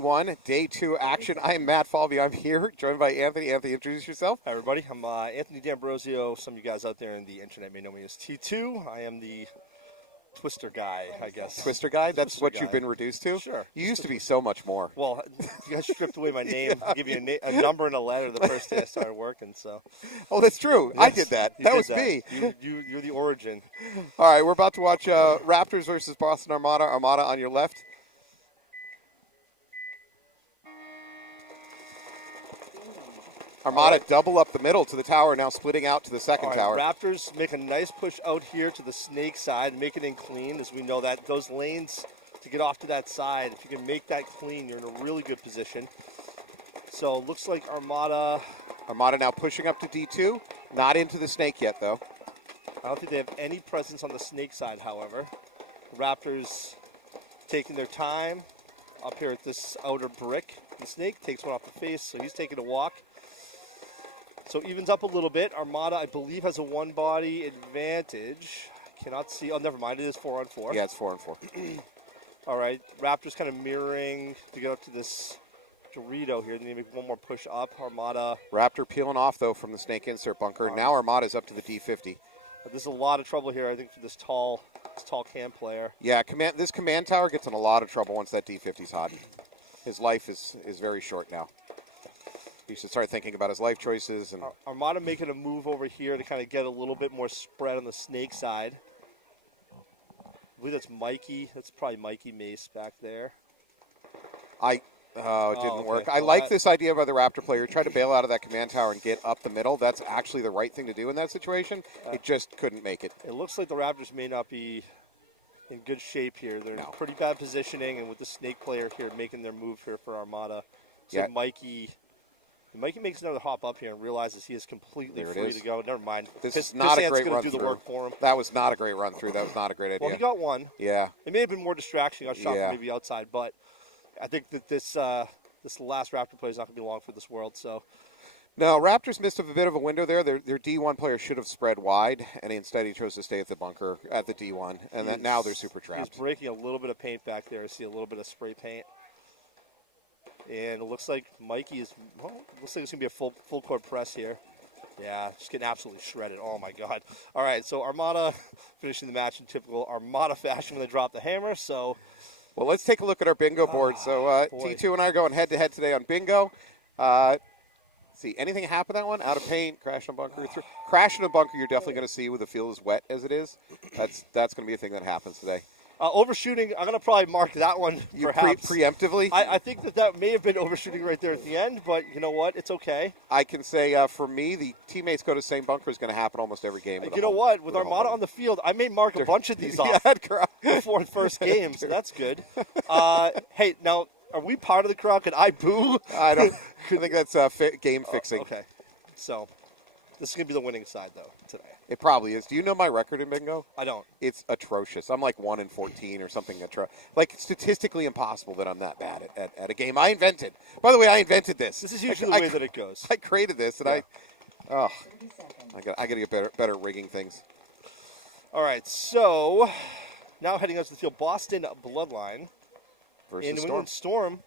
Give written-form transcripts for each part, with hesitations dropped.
D1, Day 2 action. I am Matt Falbe. I'm here, joined by Anthony. Anthony, introduce yourself. Hi, everybody. I'm Anthony D'Ambrosio. Some of you guys out there in the internet may know me as T2. I am the Twister guy, I guess. Twister guy? That's Twister what guy. You've been reduced to? Sure. You used to be so much more. Well, you guys stripped away my name, give you a number and a letter the first day I started working, so. Oh, that's true. Yes, I did that. That was me. You're the origin. All right, we're about to watch Raptors versus Boston Armada. Armada on your left. Armada double up the middle to the tower, now splitting out to the second tower. Raptors make a nice push out here to the snake side, make it in clean, as we know that those lanes to get off to that side, if you can make that clean, you're in a really good position. So it looks like Armada now pushing up to D2. Not into the snake yet, though. I don't think they have any presence on the snake side, however. Raptors taking their time up here at this outer brick. The snake takes one off the face, so he's taking a walk. So evens up a little bit. Armada, I believe, has a one-body advantage. Cannot see. Oh, never mind. It is 4-on-4. Yeah, it's 4-on-4. All right. Raptors kind of mirroring to get up to this Dorito here. They need to make one more push up. Armada. Raptor peeling off, though, from the snake insert bunker. Now Armada's up to the D50. There's a lot of trouble here, I think, for this tall cam player. Yeah, this command tower gets in a lot of trouble once that D50's hot. His life is very short now. He should start thinking about his life choices. And Armada making a move over here to kind of get a little bit more spread on the snake side. I believe that's Mikey. That's probably Mikey Mace back there. It didn't work. I like this idea by the Raptor player. Try to bail out of that command tower and get up the middle. That's actually the right thing to do in that situation. It just couldn't make it. It looks like the Raptors may not be in good shape here. They're in pretty bad positioning, and with the snake player here making their move here for Armada. So Mikey makes another hop up here and realizes he is completely free to go. Never mind. This is not a great run do through. The work for him. That was not a great run through. That was not a great idea. Well, he got one. Yeah. It may have been more distraction. Got shot from maybe outside, but I think that this last Raptor play is not going to be long for this world. So. No, Raptors missed a bit of a window there. Their D1 player should have spread wide, and instead he chose to stay at the bunker at the D1. And now they're super trapped. He's breaking a little bit of paint back there. I see a little bit of spray paint. And it looks like Mikey is, looks like it's going to be a full court press here. Yeah, just getting absolutely shredded. Oh, my God. All right, so Armada finishing the match in typical Armada fashion when they drop the hammer. So, well, let's take a look at our bingo board. So T2 and I are going head-to-head today on bingo. See, anything happen that one? Out of paint, crash in a bunker. Crash in a bunker you're definitely going to see with the field as wet as it is. That's going to be a thing that happens today. Overshooting, I'm going to probably mark that one perhaps. Preemptively? I think that may have been overshooting right there at the end, but you know what? It's okay. I can say for me, the teammates go to the same bunker is going to happen almost every game. You know what? With Armada on the field, I may mark a bunch of these off before the first game, so that's good. Hey, now, are we part of the crowd? Can I boo? I think that's game fixing. Okay. So, this is going to be the winning side, though, today. It probably is. Do you know my record in bingo? I don't. It's atrocious. I'm like 1-14 or something. Like statistically impossible that I'm that bad at a game I invented. By the way, I invented this. This is usually the way that it goes. I created this, and I got to get better at rigging things. All right, so now heading out to the field, Boston Bloodline versus Storm.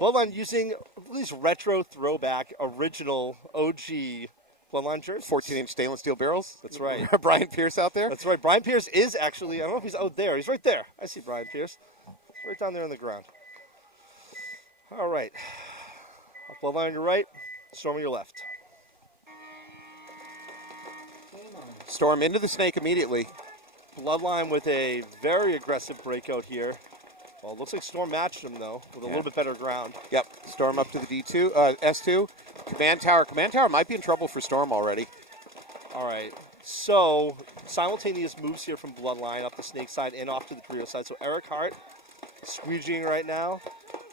Bloodline using these retro throwback original OG Bloodline jerseys. 14-inch stainless steel barrels. That's right. Brian Pierce out there? That's right. Brian Pierce is actually, I don't know if he's out there. He's right there. I see Brian Pierce. He's right down there on the ground. All right. Bloodline on your right, Storm on your left. Storm into the snake immediately. Bloodline with a very aggressive breakout here. Well, it looks like Storm matched him, though, with a little bit better ground. Yep. Storm up to the D2, S2. Command tower. Command tower might be in trouble for Storm already. All right. So, simultaneous moves here from Bloodline up the snake side and off to the Dorito side. So, Eric Hart squeegeeing right now.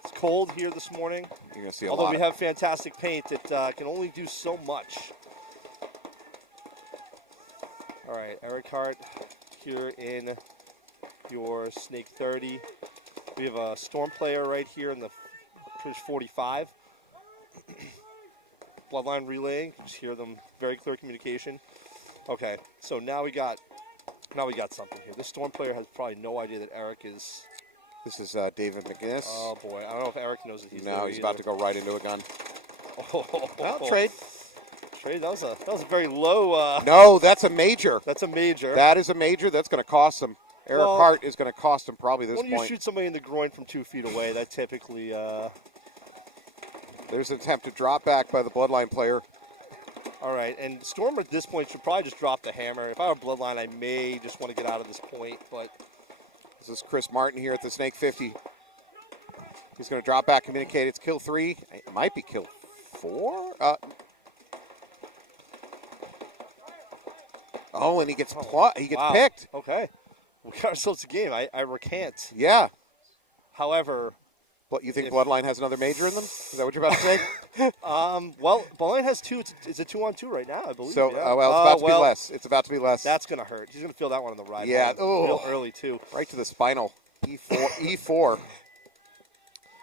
It's cold here this morning. You're going to see a Although lot. we have fantastic paint, it can only do so much. All right. Eric Hart here in your Snake 30. We have a Storm player right here in the push 45. Bloodline relaying. Just hear them. Very clear communication. Okay, so now we got something here. This Storm player has probably no idea that Eric is This is David McGinnis. Oh, boy. I don't know if Eric knows that he's there. No, he's about to go right into a gun. Oh, Well, trade. Trade, that was a very low. No, that's a major. That's a major. That is a major. That's going to cost him. Eric Hart is going to cost him probably this when point. you shoot somebody in the groin from 2 feet away, that typically. There's an attempt to drop back by the Bloodline player. All right, and Storm at this point should probably just drop the hammer. If I were Bloodline, I may just want to get out of this point, but. This is Chris Martin here at the Snake 50. He's going to drop back, communicate. It's kill 3. It might be kill 4. Oh, and he gets picked. Okay. We got ourselves a game. I recant. Yeah. However. What, you think Bloodline has another major in them? Is that what you're about to say? Well, Bloodline has 2. It's a 2-on-2 right now, I believe. So, yeah. well, it's about to be less. It's about to be less. That's going to hurt. He's going to feel that one on the ride. Yeah. Real early, too. Right to the spinal. E4.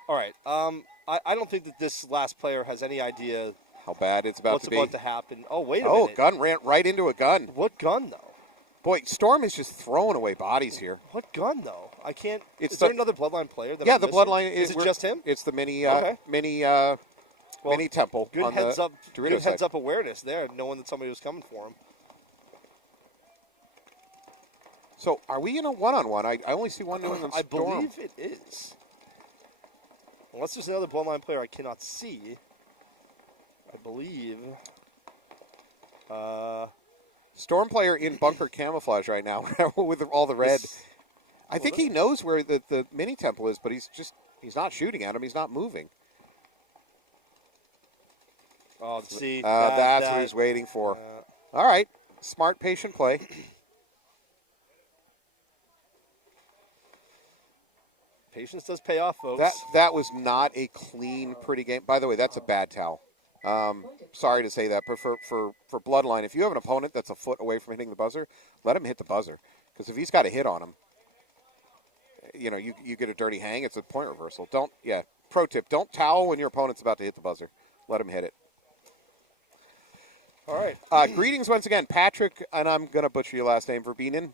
All right. I don't think that this last player has any idea how bad it's about what's to be. What's about to happen. Oh, wait a minute. Oh, gun ran right into a gun. What gun, though? Boy, Storm is just throwing away bodies here. What gun, though? I can't. Is there another Bloodline player? Yeah, the Bloodline is it just him? It's the mini temple. Good on heads the up. Dorito Good side. heads up awareness there, knowing that somebody was coming for him. So, are we in a one-on-one? I only see one New England I Storm. believe it is. Unless there's another Bloodline player I cannot see. I believe. Storm player in bunker camouflage right now with all the red. I think he knows where the mini temple is, but he's not shooting at him. He's not moving. Oh, see. That's what he's waiting for. All right. Smart, patient play. Patience does pay off, folks. That was not a clean, pretty game. By the way, that's a bad towel. Sorry to say that, but for Bloodline, if you have an opponent that's a foot away from hitting the buzzer, let him hit the buzzer. Because if he's got a hit on him, you get a dirty hang. It's a point reversal. Pro tip, don't towel when your opponent's about to hit the buzzer. Let him hit it. All right. Greetings once again, Patrick, and I'm going to butcher your last name, Verbenen,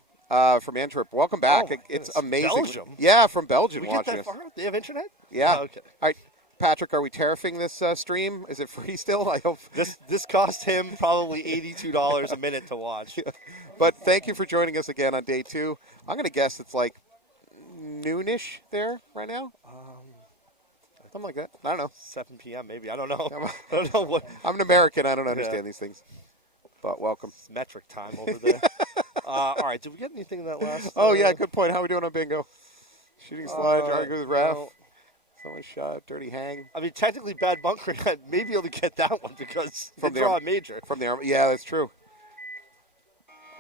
from Antwerp. Welcome back. It's amazing. Belgium? Yeah, from Belgium Did we watching get that us. far? They have internet? Yeah. Oh, okay. All right. Patrick, are we tariffing this stream? Is it free still? I hope. This cost him probably $82 a minute to watch. But thank you for joining us again on day 2. I'm going to guess it's like noonish there right now. Something like that. I don't know. 7 p.m. maybe. I don't know. I don't know what. I'm an American. I don't understand these things. But welcome. It's metric time over there. All right. Did we get anything in that last? Oh, yeah. Good point. How are we doing on bingo? Shooting sludge, argue with ref. No. Someone shot, dirty hang. I mean, technically bad bunkering. I may be able to get that one because they draw a major. From the yeah, that's true.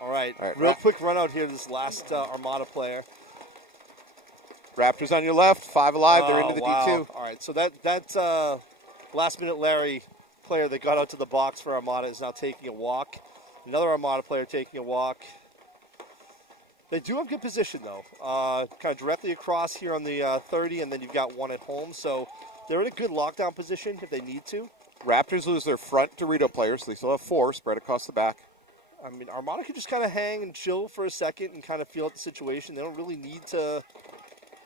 All right. Real quick run out here to this last Armada player. Raptors on your left, 5 alive. They're into the D2. All right, so that last-minute Larry player that got out to the box for Armada is now taking a walk. Another Armada player taking a walk. They do have good position, though. Kind of directly across here on the 30, and then you've got one at home. So they're in a good lockdown position if they need to. Raptors lose their front Dorito players, so they still have 4 spread across the back. I mean, Armada could just kind of hang and chill for a second and kind of feel out the situation. They don't really need to,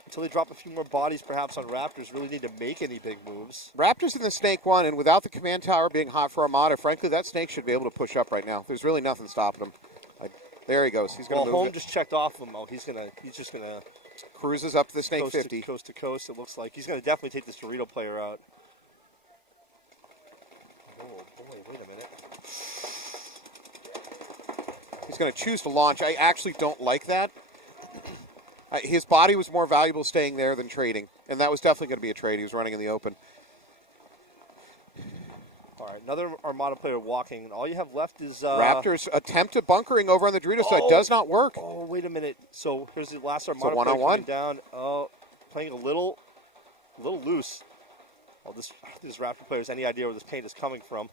until they drop a few more bodies perhaps on Raptors, really need to make any big moves. Raptors in the Snake 1, and without the command tower being hot for Armada, frankly, that Snake should be able to push up right now. There's really nothing stopping him. There he goes. He's going to move Home it. just checked off him. Oh, he's just going to cruises up to the Snake 50. Coast to coast, it looks like. He's going to definitely take this Dorito player out. Oh, boy, wait a minute. He's going to choose to launch. I actually don't like that. His body was more valuable staying there than trading, and that was definitely going to be a trade. He was running in the open. All right, another Armada player walking. All you have left is... Raptors attempt at bunkering over on the Dorito side. Does not work. Oh, wait a minute. So here's the last Armada player coming down. Oh, playing a little loose. Oh, this Raptor player has any idea where this paint is coming from.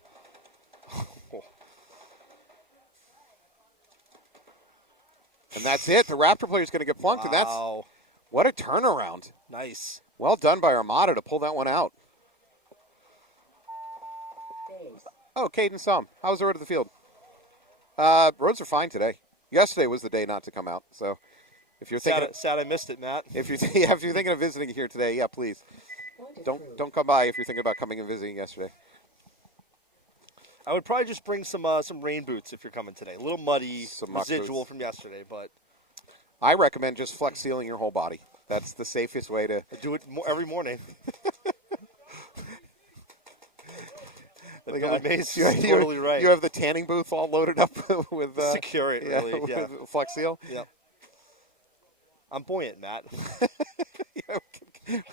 And that's it. The Raptor player is going to get flunked, and that's... What a turnaround. Nice. Well done by Armada to pull that one out. Oh, Caden Sum. How was the road to the field? Roads are fine today. Yesterday was the day not to come out, so If you're thinking, sad I missed it, Matt. if you're thinking of visiting here today, yeah, please don't come by if you're thinking about coming and visiting yesterday. I would probably just bring some rain boots if you're coming today. A little muddy, Some muck residual boots. from yesterday, but I recommend just flex sealing your whole body. That's the safest way to. I do it every morning. Billy Mays is totally right. You have the tanning booth all loaded up with secure it, really. Yeah. with Flex Seal. Yep. I'm buoyant, Matt.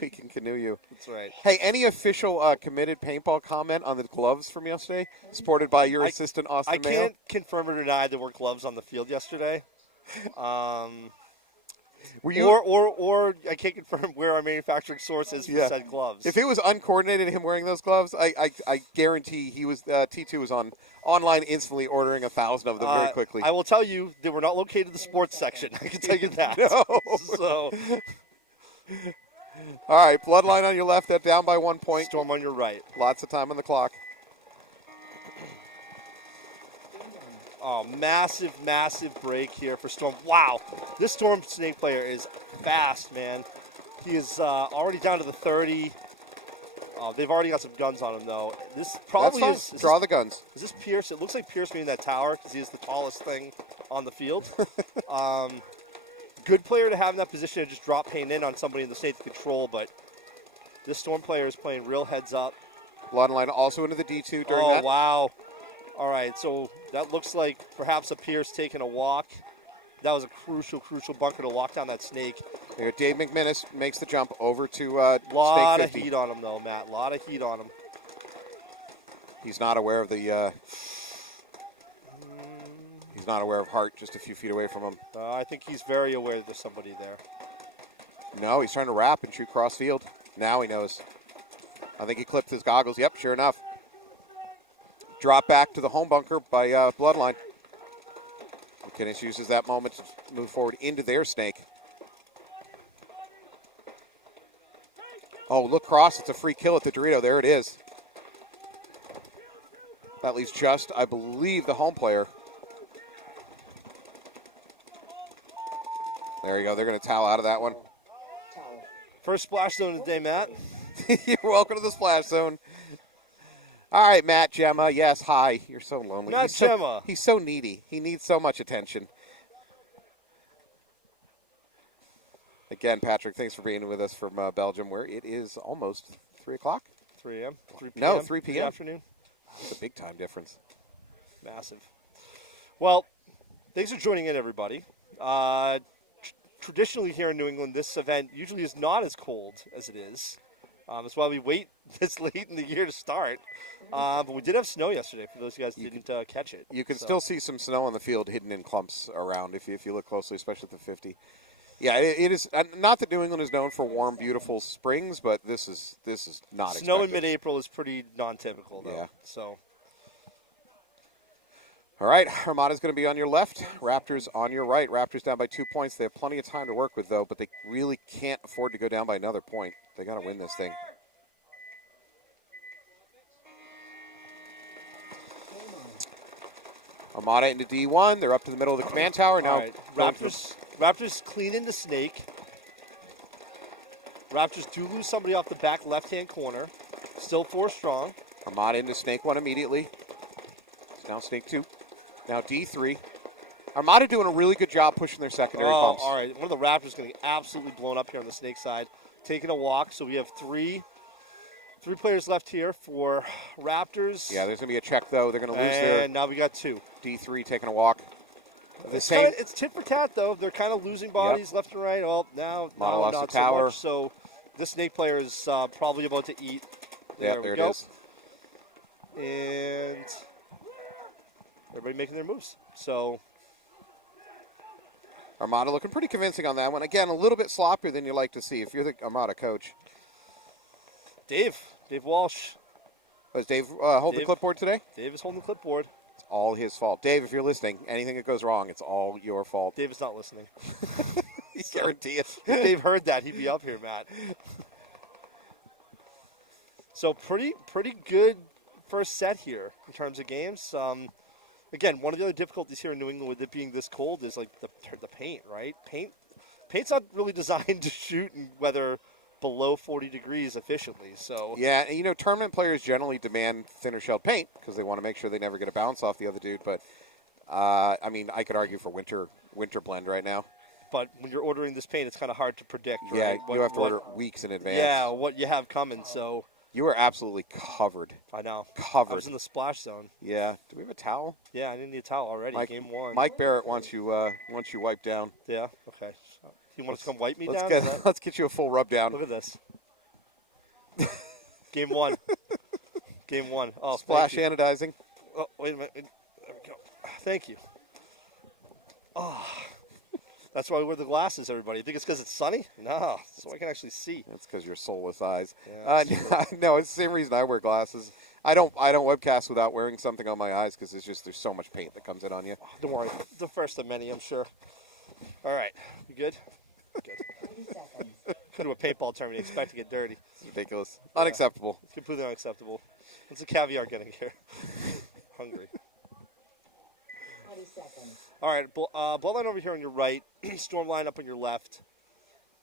We can canoe you. That's right. Hey, any official committed paintball comment on the gloves from yesterday, supported by your assistant Austin I Mayo? can't confirm or deny there were gloves on the field yesterday. Were you? Or I can't confirm where our manufacturing source is for said gloves. If it was uncoordinated, him wearing those gloves, I guarantee he was T2 was online instantly ordering 1,000 of them very quickly. I will tell you, they were not located in the sports section. I can tell you that. No. So, all right, Bloodline on your left, that down by 1 point. Storm on your right. Lots of time on the clock. Oh, massive, massive break here for Storm. Wow, this Storm Snake player is fast, man. He is already down to the 30. They've already got some guns on him, though. This probably That's fine. Draw the guns. Is this Pierce? It looks like Pierce being in that tower because he is the tallest thing on the field. Good player to have in that position to just drop paint in on somebody in the state to control, but this Storm player is playing real heads up. Bloodline also into the D2 during that. Oh, wow. All right, so that looks like perhaps a Pierce taking a walk. That was a crucial, crucial bunker to lock down that snake. There, Dave McMinnis makes the jump over to Lot snake of 50. heat on him, though, Matt. A lot of heat on him. He's not aware of the. He's not aware of Hart just a few feet away from him. I think he's very aware that there's somebody there. No, he's trying to wrap and shoot cross field. Now he knows. I think he clipped his goggles. Yep, sure enough. Drop back to the home bunker by Bloodline. McKinnis uses that moment to move forward into their snake. Oh, look cross. It's a free kill at the Dorito. There it is. That leaves just, I believe, the home player. There you go. They're going to towel out of that one. First splash zone of the day, Matt. You're welcome to the splash zone. All right, Matt, Gemma. Yes, hi. You're so lonely. Matt, Gemma. He's so needy. He needs so much attention. Again, Patrick, thanks for being with us from Belgium, where it is almost 3 o'clock. 3 a.m.? 3 p.m.? No, 3 in the p.m. afternoon. It's a big time difference. Massive. Well, thanks for joining in, everybody. Traditionally here in New England, this event usually is not as cold as it is. That's why we wait this late in the year to start. But we did have snow yesterday, for those of you guys who didn't catch it. You can still see some snow on the field hidden in clumps around if you look closely, especially at the 50. Yeah, it is not that New England is known for warm, beautiful springs, but this is not Snow expected. in mid-April is pretty non-typical, though. Yeah. So, all right, Armada's going to be on your left. Raptors on your right. Raptors down by 2 points. They have plenty of time to work with, though, but they really can't afford to go down by another point. They got to win this thing. Armada into D1. They're up to the middle of the command tower now. all right. Raptors clean in the snake. Raptors do lose somebody off the back left-hand corner. Still 4 strong. Armada into snake 1 immediately. Now snake 2. Now D3. Armada doing a really good job pushing their secondary bumps. All right. One of the Raptors going to get absolutely blown up here on the snake side. Taking a walk. So we have three players left here for Raptors. Yeah, there's going to be a check, though. They're going to lose their And now we got 2. D3 taking a walk. It's tit for tat, though. They're kind of losing bodies left and right. Well, now lost not the so tower. much. So this snake player is probably about to eat. Yeah, there it is. And everybody making their moves. So Armada looking pretty convincing on that one. Again, a little bit sloppier than you like to see if you're the Armada coach. Dave Walsh. Does Dave hold the clipboard today? Dave is holding the clipboard. It's all his fault. Dave, if you're listening, anything that goes wrong, it's all your fault. Dave is not listening. I guarantee it. If Dave heard that, he'd be up here, Matt. So pretty good first set here in terms of games. Again, one of the other difficulties here in New England with it being this cold is like the paint, right? Paint paint's not really designed to shoot in weather below 40 degrees efficiently. So yeah, and, you know, tournament players generally demand thinner shelled paint because they want to make sure they never get a bounce off the other dude. But I mean, I could argue for winter blend right now. But when you're ordering this paint, it's kind of hard to predict. Yeah, right? you have to order weeks in advance. Yeah, what you have coming. So you are absolutely covered. I know. Covered. I was in the splash zone. Yeah. Do we have a towel? Yeah, I didn't need a towel already. Game 1. Mike Barrett wants you wiped down. Yeah. Okay. You want us to come wipe me let's down? Let's get you a full rub down. Look at this. Game 1. Game 1. Oh, splash anodizing. Oh, wait a minute. There we go. Thank you. Oh. That's why we wear the glasses, everybody. You think it's because it's sunny? No, so I can actually see. That's because you're soulless eyes. Yeah, no, it's the same reason I wear glasses. I don't webcast without wearing something on my eyes because there's so much paint that comes in on you. Don't worry, the first of many, I'm sure. All right, you good? Good. Go to a paintball tournament, you expect to get dirty. It's ridiculous. Yeah. Unacceptable. It's completely unacceptable. What's the caviar getting here? Hungry. 20 seconds. All right, Bloodline over here on your right, Stormline up on your left.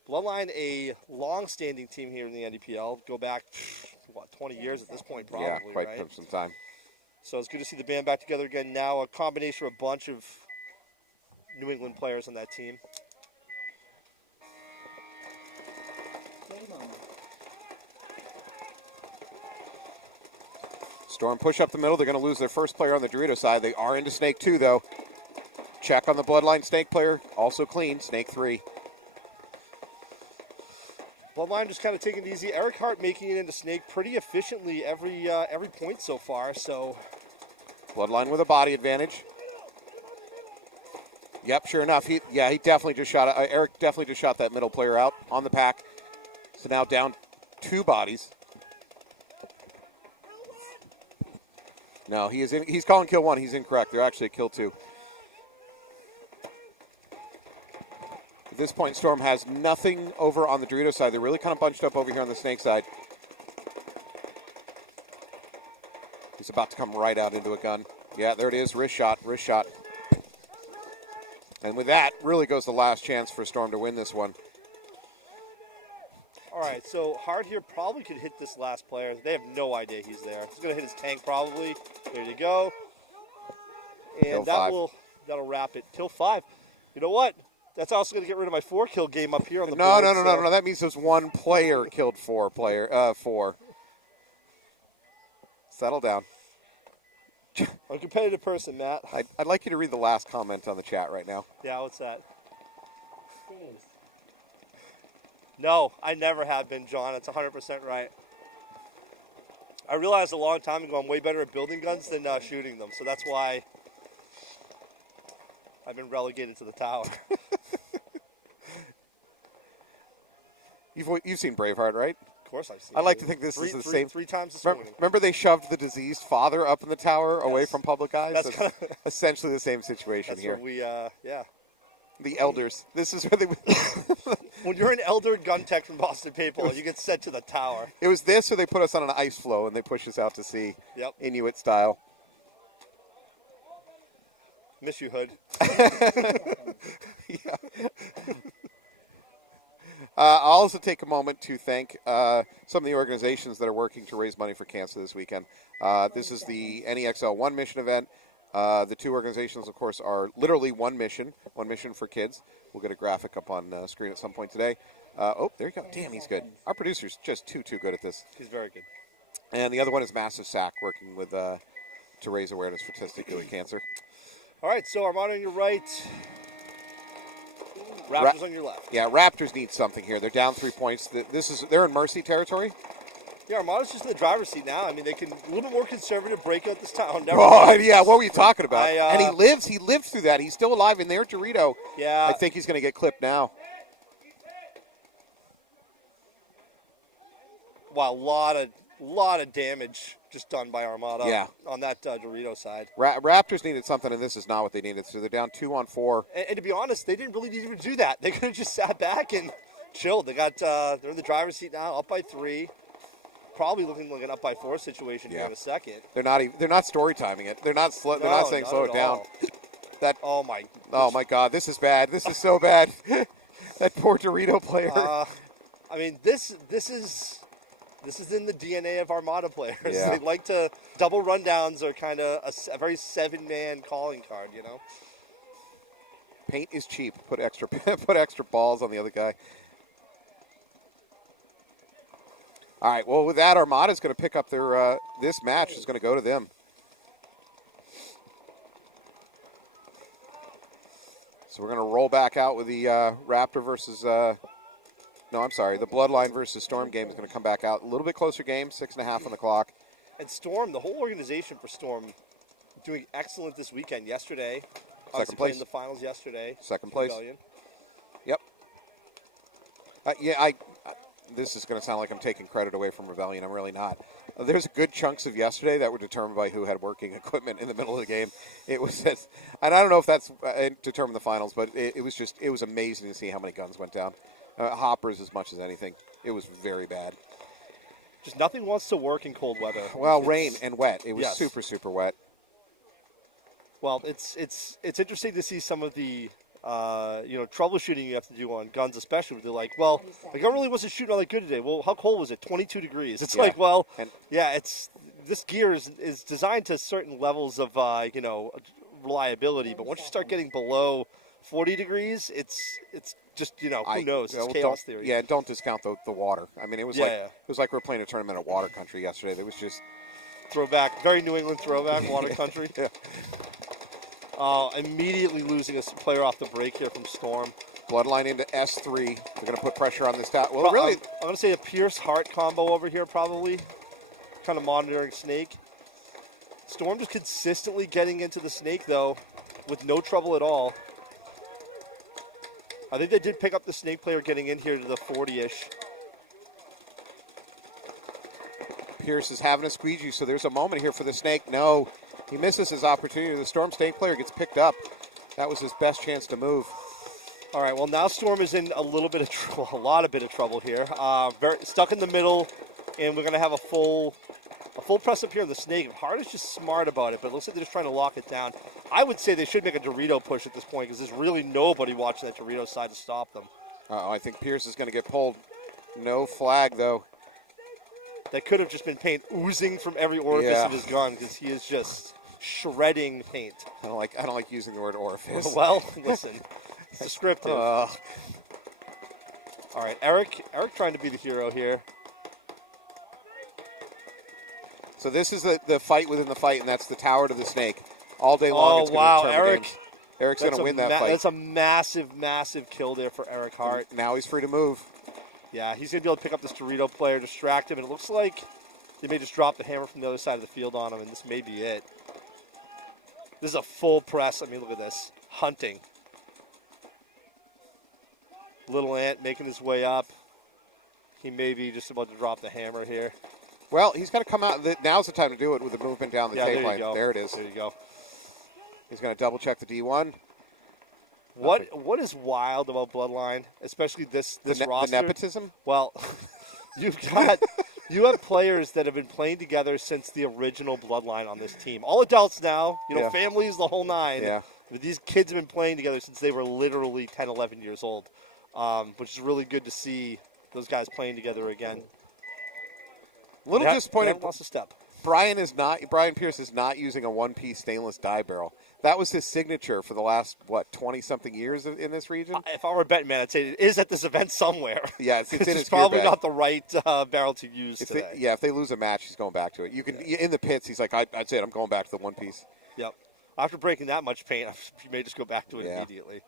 Bloodline, a long-standing team here in the NEPL. Go back, 20 years at this point, probably, yeah, quite right? some time. So it's good to see the band back together again now. A combination of a bunch of New England players on that team. Storm push up the middle. They're going to lose their first player on the Dorito side. They are into Snake 2, though. Check on the Bloodline Snake player. Also clean. Snake 3. Bloodline just kind of taking it easy. Eric Hart making it into Snake pretty efficiently every point so far. So Bloodline with a body advantage. Yep, sure enough. He definitely just shot. Eric definitely just shot that middle player out on the pack. So now down 2 bodies. No, he's calling kill 1. He's incorrect. They're actually kill 2. At this point, Storm has nothing over on the Dorito side. They're really kind of bunched up over here on the Snake side. He's about to come right out into a gun. Yeah, there it is. Wrist shot. And with that, really goes the last chance for Storm to win this one. All right, so Hard here probably could hit this last player. They have no idea he's there. He's going to hit his tank probably. There you go. And that'll wrap it. Kill 5. You know what? That's also going to get rid of my 4-kill game up here on the board. No. That means there's 1 player killed 4. Settle down. I'm a competitive person, Matt. I'd like you to read the last comment on the chat right now. Yeah, what's that? No, I never have been, John. That's 100% right. I realized a long time ago I'm way better at building guns than shooting them, so that's why I've been relegated to the tower. You've seen Braveheart, right? Of course I've seen I like to think this is the same. 3 times this morning. Remember they shoved the diseased father up in the tower away from public eyes? That's essentially the same situation here. That's what yeah. The elders. This is where they... When you're an elder gun tech from Boston Paintball, you get sent to the tower. It was this or they put us on an ice floe and they push us out to sea. Yep. Inuit style. Miss you, Hood. Yeah. I'll also take a moment to thank some of the organizations that are working to raise money for cancer this weekend. This is the NEXL One Mission event. The 2 organizations, of course, are literally One Mission for kids. We'll get a graphic up on screen at some point today. Oh, there you go. Damn, he's good. Our producer's just too good at this. He's very good. And the other one is Massive Sack, working with to raise awareness for testicular cancer. All right, so Armada on your right, Raptors on your left. Yeah, Raptors need something here. They're down 3 points. They're in mercy territory. Yeah, Armada's just in the driver's seat now. I mean, they can a little bit more conservative break out this town. Yeah, what were you talking about? And he lived through that. He's still alive in there, Dorito. Yeah. I think he's going to get clipped now. Wow, lot of damage just done by Armada. Yeah. On that Dorito side. Raptors needed something, and this is not what they needed. So they're down 2 on 4. And to be honest, they didn't really need to do that. They could have just sat back and chilled. They're in the driver's seat now, up by 3. Probably looking like an up by 4 situation here in a second. They're not story timing it. They're not saying slow it down. Oh my God, this is bad. This is so bad. That poor Dorito player. I mean, this is in the DNA of Armada players. Yeah. They like to double rundowns are kind of a very 7-man calling card, you know. Paint is cheap. Put extra balls on the other guy. All right. Well, with that, Armada's going to pick up their. This match is going to go to them. So we're going to roll back out with the Raptor versus. No, I'm sorry. The Bloodline versus Storm game is going to come back out. A little bit closer game, 6.5 on the clock. And Storm, the whole organization for Storm, doing excellent this weekend. Yesterday, Second place in the finals yesterday. Second place. Rebellion. Yep. This is going to sound like I'm taking credit away from Rebellion. I'm really not. There's good chunks of yesterday that were determined by who had working equipment in the middle of the game. It was, and I don't know if that's determined the finals, but it was amazing to see how many guns went down. Hoppers as much as anything. It was very bad. Just nothing wants to work in cold weather. Well, rain and wet. It was yes. super, super wet. Well, it's interesting to see some of the troubleshooting you have to do on guns, especially. They're like, well, the gun really wasn't shooting all that good today. Well, how cold was it? 22 degrees. It's like, well, it's this gear is designed to certain levels of reliability, but once you start getting below 40 degrees, it's just who knows? It's chaos theory. Yeah, and don't discount the water. I mean, it was like we were playing a tournament at Water Country yesterday. There was just throwback, very New England throwback, Water Country. Yeah. Immediately losing a player off the break here from Storm. Bloodline into S3. They're going to put pressure on this top. Well, really, I'm going to say a Pierce Hart combo over here, probably. Kind of monitoring Snake. Storm just consistently getting into the Snake, though, with no trouble at all. I think they did pick up the Snake player getting in here to the 40-ish. Pierce is having a squeegee, so there's a moment here for the Snake. No, he misses his opportunity. The Storm Snake player gets picked up. That was his best chance to move. All right, well, now Storm is in a lot of trouble here. Stuck in the middle, and we're going to have a full press up here on the Snake. Hart is just smart about it, but it looks like they're just trying to lock it down. I would say they should make a Dorito push at this point because there's really nobody watching that Dorito side to stop them. I think Pierce is going to get pulled. No flag, though. That could have just been paint oozing from every orifice of his gun because he is just shredding paint. I don't like using the word orifice. Well, listen, it's descriptive. All right, Eric trying to be the hero here. So this is the fight within the fight, and that's the tower to the Snake. All day long, it's going to determine games. Eric's going to win that fight. That's a massive, massive kill there for Eric Hart. Now he's free to move. Yeah, he's going to be able to pick up this Dorito player, distract him, and it looks like they may just drop the hammer from the other side of the field on him, and this may be it. This is a full press. I mean, look at this. Hunting. Little Ant making his way up. He may be just about to drop the hammer here. Well, he's got to come out. Now's the time to do it with the movement down the tape line. There it is. There you go. He's going to double check the D1. What is wild about Bloodline, especially this roster? The nepotism? Well, you have players that have been playing together since the original Bloodline on this team. All adults now, families, the whole nine. Yeah. But these kids have been playing together since they were literally 10, 11 years old, which is really good to see those guys playing together again. Little disappointed. Lost a step. Brian Pierce is not using a one-piece stainless die barrel. That was his signature for the last 20-something years in this region. If I were a betting man, I'd say it is at this event somewhere. Yeah, it's in his It's probably gear bag. not the right barrel to use today. If they lose a match, he's going back to it. You can in the pits. He's like, I'd say I'm going back to the one piece. Yep. After breaking that much paint, you may just go back to it immediately.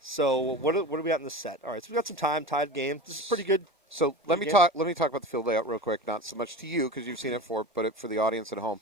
So what are we at in the set? All right, so we got some time, tied game. This is pretty good. So let me talk about the field layout real quick. Not so much to you because you've seen it but for the audience at home.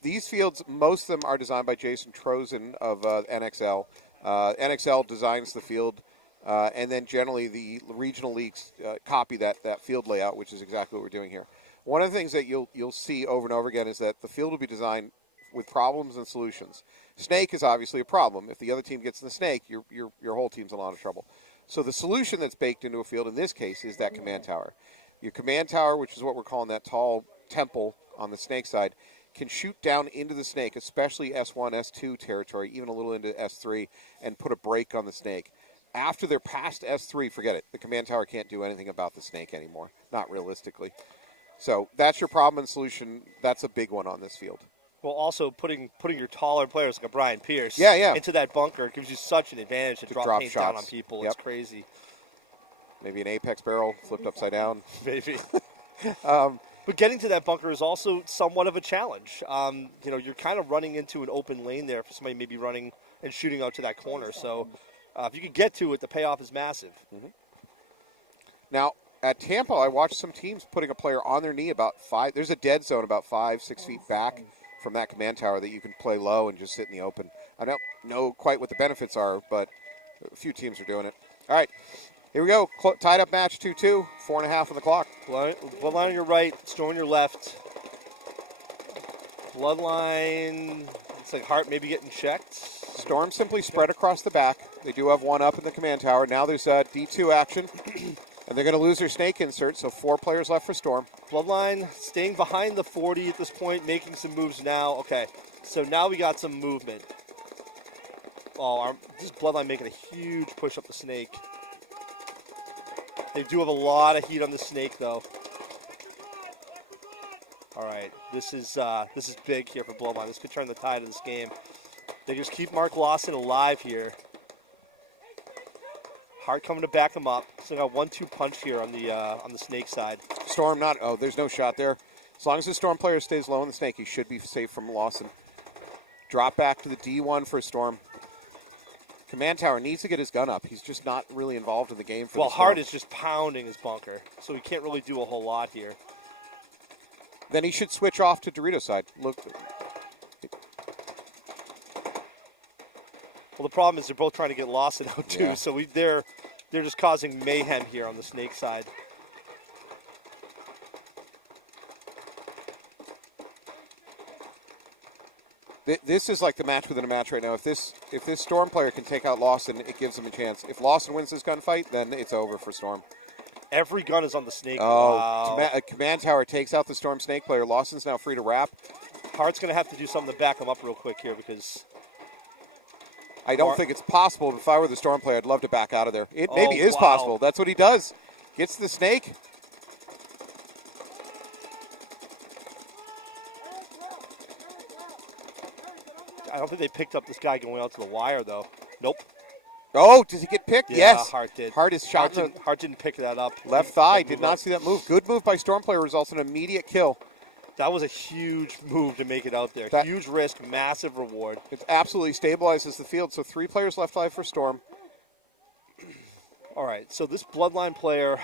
These fields, most of them are designed by Jason Trozen of NXL. NXL designs the field, and then generally the regional leagues copy that field layout, which is exactly what we're doing here. One of the things that you'll see over and over again is that the field will be designed with problems and solutions. Snake is obviously a problem. If the other team gets in the snake, your whole team's in a lot of trouble. So the solution that's baked into a field in this case is that command tower. Your command tower, which is what we're calling that tall temple on the snake side, can shoot down into the snake, especially S1, S2 territory, even a little into S3, and put a break on the snake. after they're past S3, forget it. The command tower can't do anything about the snake anymore. Not realistically. So that's your problem and solution. That's a big one on this field. Well, also putting your taller players like a Brian Pierce into that bunker gives you such an advantage to drop paint down on people. It's crazy. Maybe an Apex barrel flipped upside down. Maybe. But getting to that bunker is also somewhat of a challenge. You're kind of running into an open lane there for somebody maybe running and shooting out to that corner. So if you could get to it, the payoff is massive. Mm-hmm. Now, at Tampa, I watched some teams putting a player on their knee about 5. There's a dead zone about 5-6 feet back from that command tower that you can play low and just sit in the open. I don't know quite what the benefits are, but a few teams are doing it. All right, here we go. Tied up match 2-2, 4.5 on the clock. Bloodline on your right, Storm on your left. Bloodline, it's like Hart maybe getting checked. Storm simply spread across the back. They do have one up in the command tower. Now there's D2 action. And they're going to lose their snake insert, so 4 players left for Storm. Bloodline staying behind the 40 at this point, making some moves now. Okay, so now we got some movement. Oh, this is Bloodline making a huge push up the snake. They do have a lot of heat on the snake, though. All right, this is big here for Bloodline. This could turn the tide of this game. They just keep Mark Lawson alive here. Hart coming to back him up. So got 1-2 punch here on the snake side. Storm not. Oh, there's no shot there. As long as the Storm player stays low on the snake, he should be safe from Lawson. Drop back to the D1 for Storm. Command tower needs to get his gun up. He's just not really involved in the game. Well, Hart is just pounding his bunker, so he can't really do a whole lot here. Then he should switch off to Dorito side. Look. Well, the problem is they're both trying to get Lawson out too, so they're just causing mayhem here on the snake side. This is like the match within a match right now. If this Storm player can take out Lawson, it gives him a chance. If Lawson wins this gunfight, then it's over for Storm. Every gun is on the snake. Oh, wow. Command tower takes out the Storm snake player. Lawson's now free to wrap. Hart's going to have to do something to back him up real quick here because I don't think it's possible. If I were the Storm player, I'd love to back out of there. It maybe is possible. That's what he does. Gets the snake. I don't think they picked up this guy going out to the wire, though. Nope. Oh, does he get picked? Yeah, yes. Hart did. Hart is shot. Hart didn't pick that up. Left thigh. Did not see that move. Good move by Storm player. Results in an immediate kill. That was a huge move to make it out there. Huge risk, massive reward. It absolutely stabilizes the field. So 3 players left alive for Storm. All right, so this Bloodline player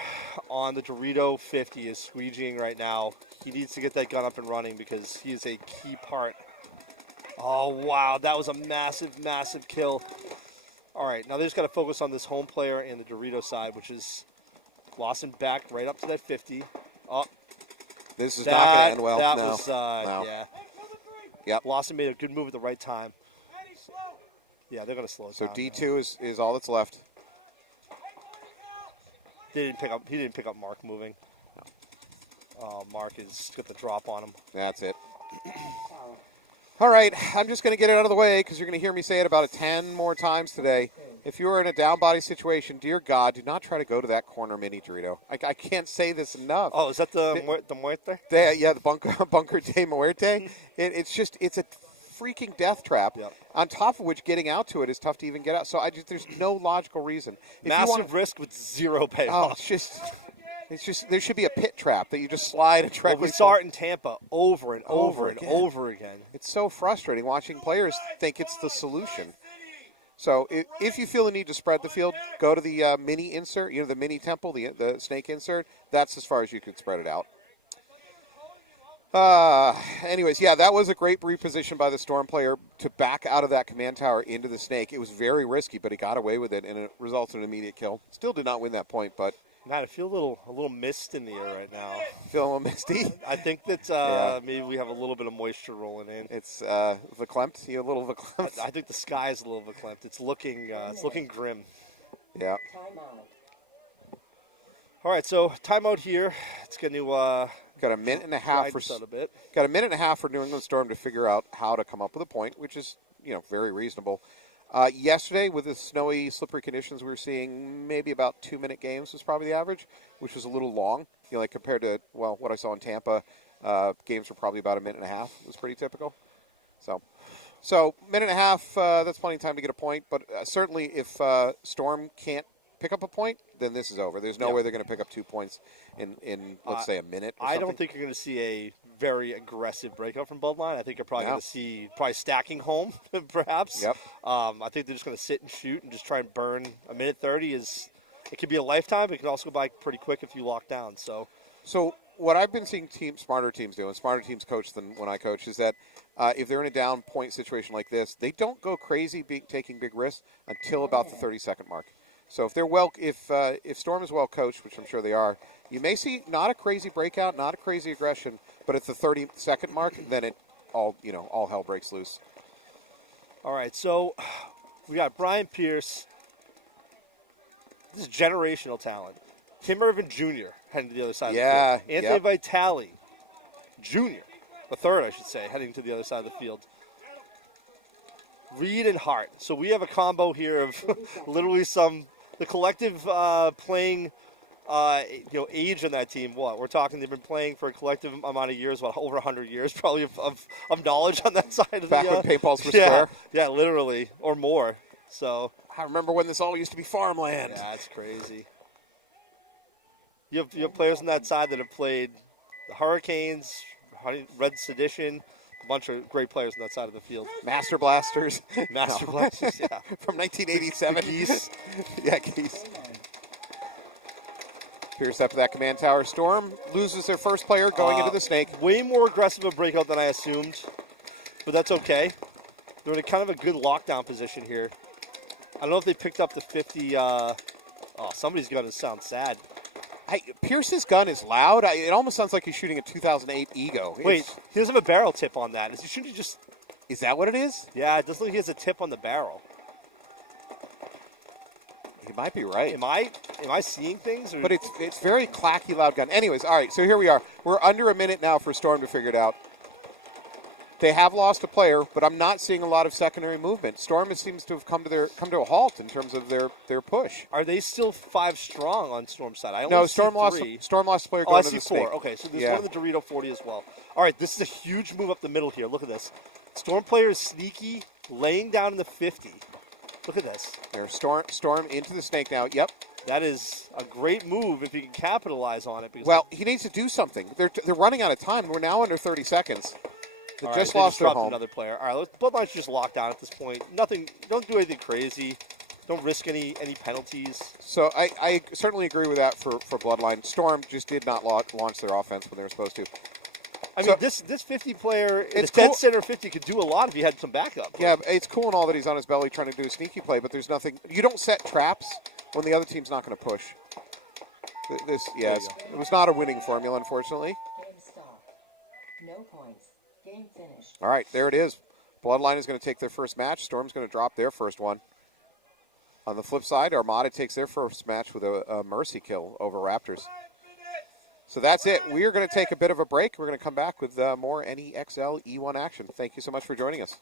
on the Dorito 50 is squeegeeing right now. He needs to get that gun up and running because he is a key part. Oh, wow, that was a massive, massive kill. All right, now they just got to focus on this home player and the Dorito side, which is Lawson back right up to that 50. Oh, this is not going to end well. That no. was, no. yeah. Yep. Lawson made a good move at the right time. Yeah, they're going to slow it down. So D2 is all that's left. He didn't pick up Mark moving. No. Oh, Mark has got the drop on him. That's it. All right, I'm just going to get it out of the way because you're going to hear me say it about 10 more times today. If you are in a down body situation, dear God, do not try to go to that corner mini Dorito. I can't say this enough. Oh, is that the Muerte? Yeah, the Bunker de Muerte. It's a freaking death trap. Yep. On top of which, getting out to it is tough to even get out. So there's no logical reason. Massive risk with zero payoff. Oh, it's just there should be a pit trap that you just slide and track. Well, we saw it in Tampa over and over and over again. It's so frustrating watching players think it's the solution. So if you feel the need to spread the field, go to the mini insert, the mini temple, the snake insert. That's as far as you can spread it out. Anyways, yeah, that was a great reposition by the Storm player to back out of that command tower into the snake. It was very risky, but he got away with it, and it resulted in an immediate kill. Still did not win that point, but Matt, I feel a little mist in the air right now. Feel a little misty? I think that maybe we have a little bit of moisture rolling in. It's verklempt. You a little verklempt? I think the sky is a little verklempt. It's looking grim. Yeah. Timeout. All right, so timeout here. It's going to got a minute and a half for New England Storm to figure out how to come up with a point, which is very reasonable. Yesterday, with the snowy, slippery conditions we were seeing, maybe about 2-minute games was probably the average, which was a little long. Like compared to, what I saw in Tampa, games were probably about a minute and a half. It was pretty typical. So minute and a half, that's plenty of time to get a point. But certainly if Storm can't pick up a point, then this is over. There's no way they're going to pick up 2 points in let's say, a minute or something. I don't think you're going to see a very aggressive breakout from Bloodline. I think you're probably going to see stacking home, perhaps. Yep. I think they're just going to sit and shoot and just try and burn a minute 30. It could be a lifetime, but it can also go by pretty quick if you lock down. So what I've been seeing smarter teams do, and smarter teams coach than when I coach, is that if they're in a down point situation like this, they don't go crazy taking big risks until about the 30-second mark. So if Storm is well coached, which I'm sure they are, you may see not a crazy breakout, not a crazy aggression, but at the 30-second mark, then it all hell breaks loose. All right, so we got Brian Pierce. This is generational talent. Tim Irvin Jr. heading to the other side of the field. Anthony Vitale Jr., the third, I should say, heading to the other side of the field. Reed and Hart. So we have a combo here of literally the collective playing age on that team. We're talking they've been playing for a collective amount of years, over 100 years probably of knowledge on that side of Back when paintballs were square? Yeah, literally, or more. So I remember when this all used to be farmland. Yeah, that's crazy. You have players on that side that have played the Hurricanes, Red Sedition, a bunch of great players on that side of the field. Master Blasters. Blasters, yeah. From 1987. Geese. Yeah, Geese. Pierce up to that command tower. Storm loses their first player going into the snake. Way more aggressive a breakout than I assumed, but that's okay. They're in kind of a good lockdown position here. I don't know if they picked up the 50. Somebody's gun sounds sad. Pierce's gun is loud. It almost sounds like he's shooting a 2008 Ego. Wait, he doesn't have a barrel tip on that. Is he shooting just... Is that what it is? Yeah, it doesn't look like he has a tip on the barrel. He might be right. Am I seeing things? Or? But it's very clacky, loud gun. Anyways, all right, so here we are. We're under a minute now for Storm to figure it out. They have lost a player, but I'm not seeing a lot of secondary movement. Storm seems to have come to a halt in terms of their push. Are they still 5 strong on Storm's side? Storm lost a player going to the snake. Okay, so there's one of the Dorito 40 as well. All right, this is a huge move up the middle here. Look at this. Storm player is sneaky, laying down in the 50. Look at this. There's Storm into the snake now. Yep. That is a great move if he can capitalize on it. He needs to do something. They're running out of time. We're now under 30 seconds. They just lost their home. Another player. All right, Bloodline's just locked down at this point. Nothing. Don't do anything crazy. Don't risk any penalties. So I certainly agree with that for Bloodline. Storm just did not launch their offense when they were supposed to. I mean, this 50 player, it's dead center 50 could do a lot if he had some backup. Yeah, it's cool and all that he's on his belly trying to do a sneaky play, but there's nothing. You don't set traps when the other team's not going to push. It was not a winning formula, unfortunately. Game stop. No points. Game finished. All right, there it is. Bloodline is going to take their first match. Storm's going to drop their first one. On the flip side, Armada takes their first match with a mercy kill over Raptors. So that's it. We are going to take a bit of a break. We're going to come back with more NEXL E1 action. Thank you so much for joining us.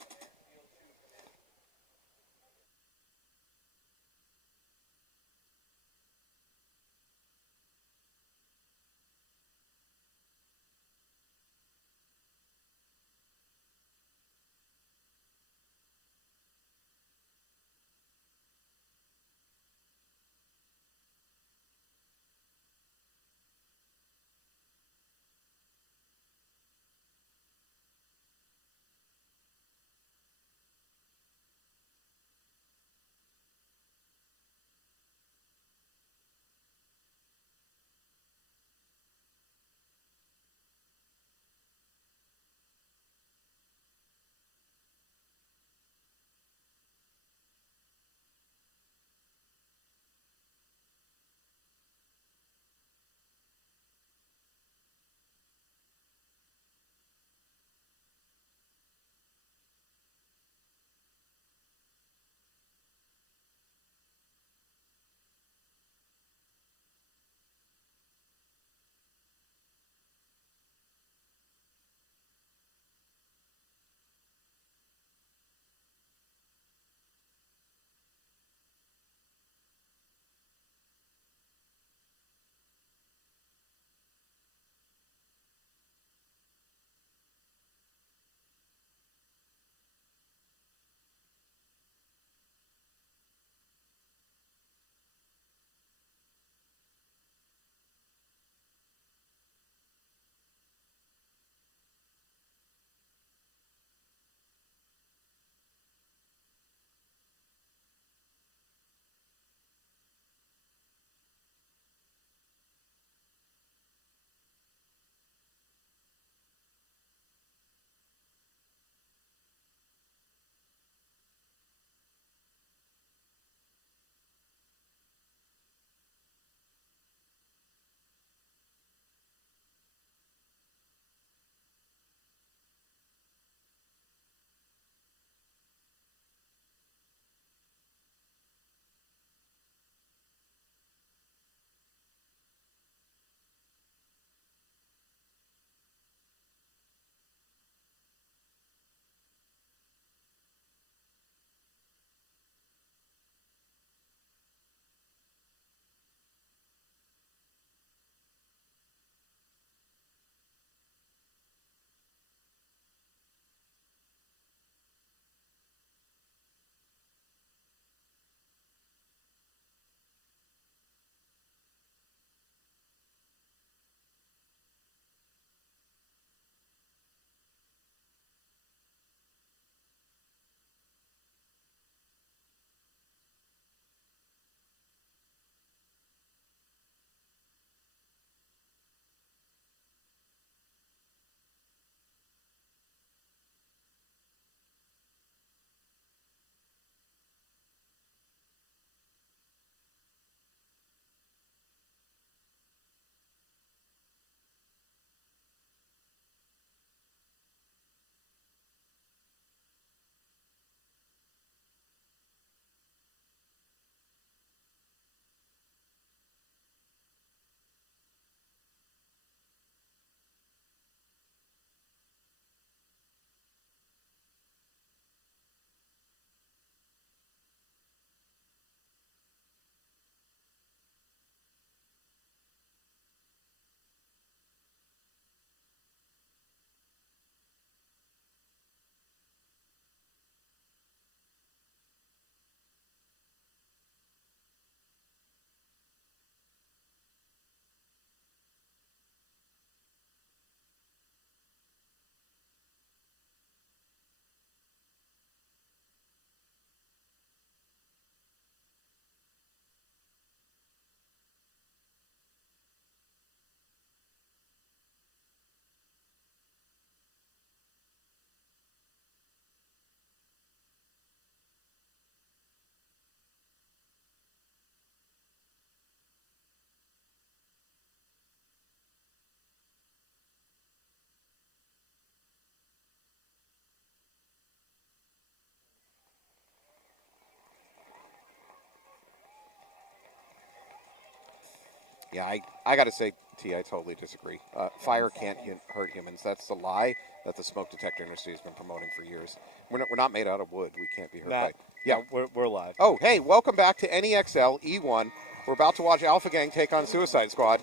Yeah, I got to say, T, I totally disagree. Fire can't hurt humans. That's the lie that the smoke detector industry has been promoting for years. We're not made out of wood. We can't be hurt Matt, by. Yeah, we're live. Oh, hey, welcome back to NEXL E1. We're about to watch Alpha Gang take on Suicide Squad.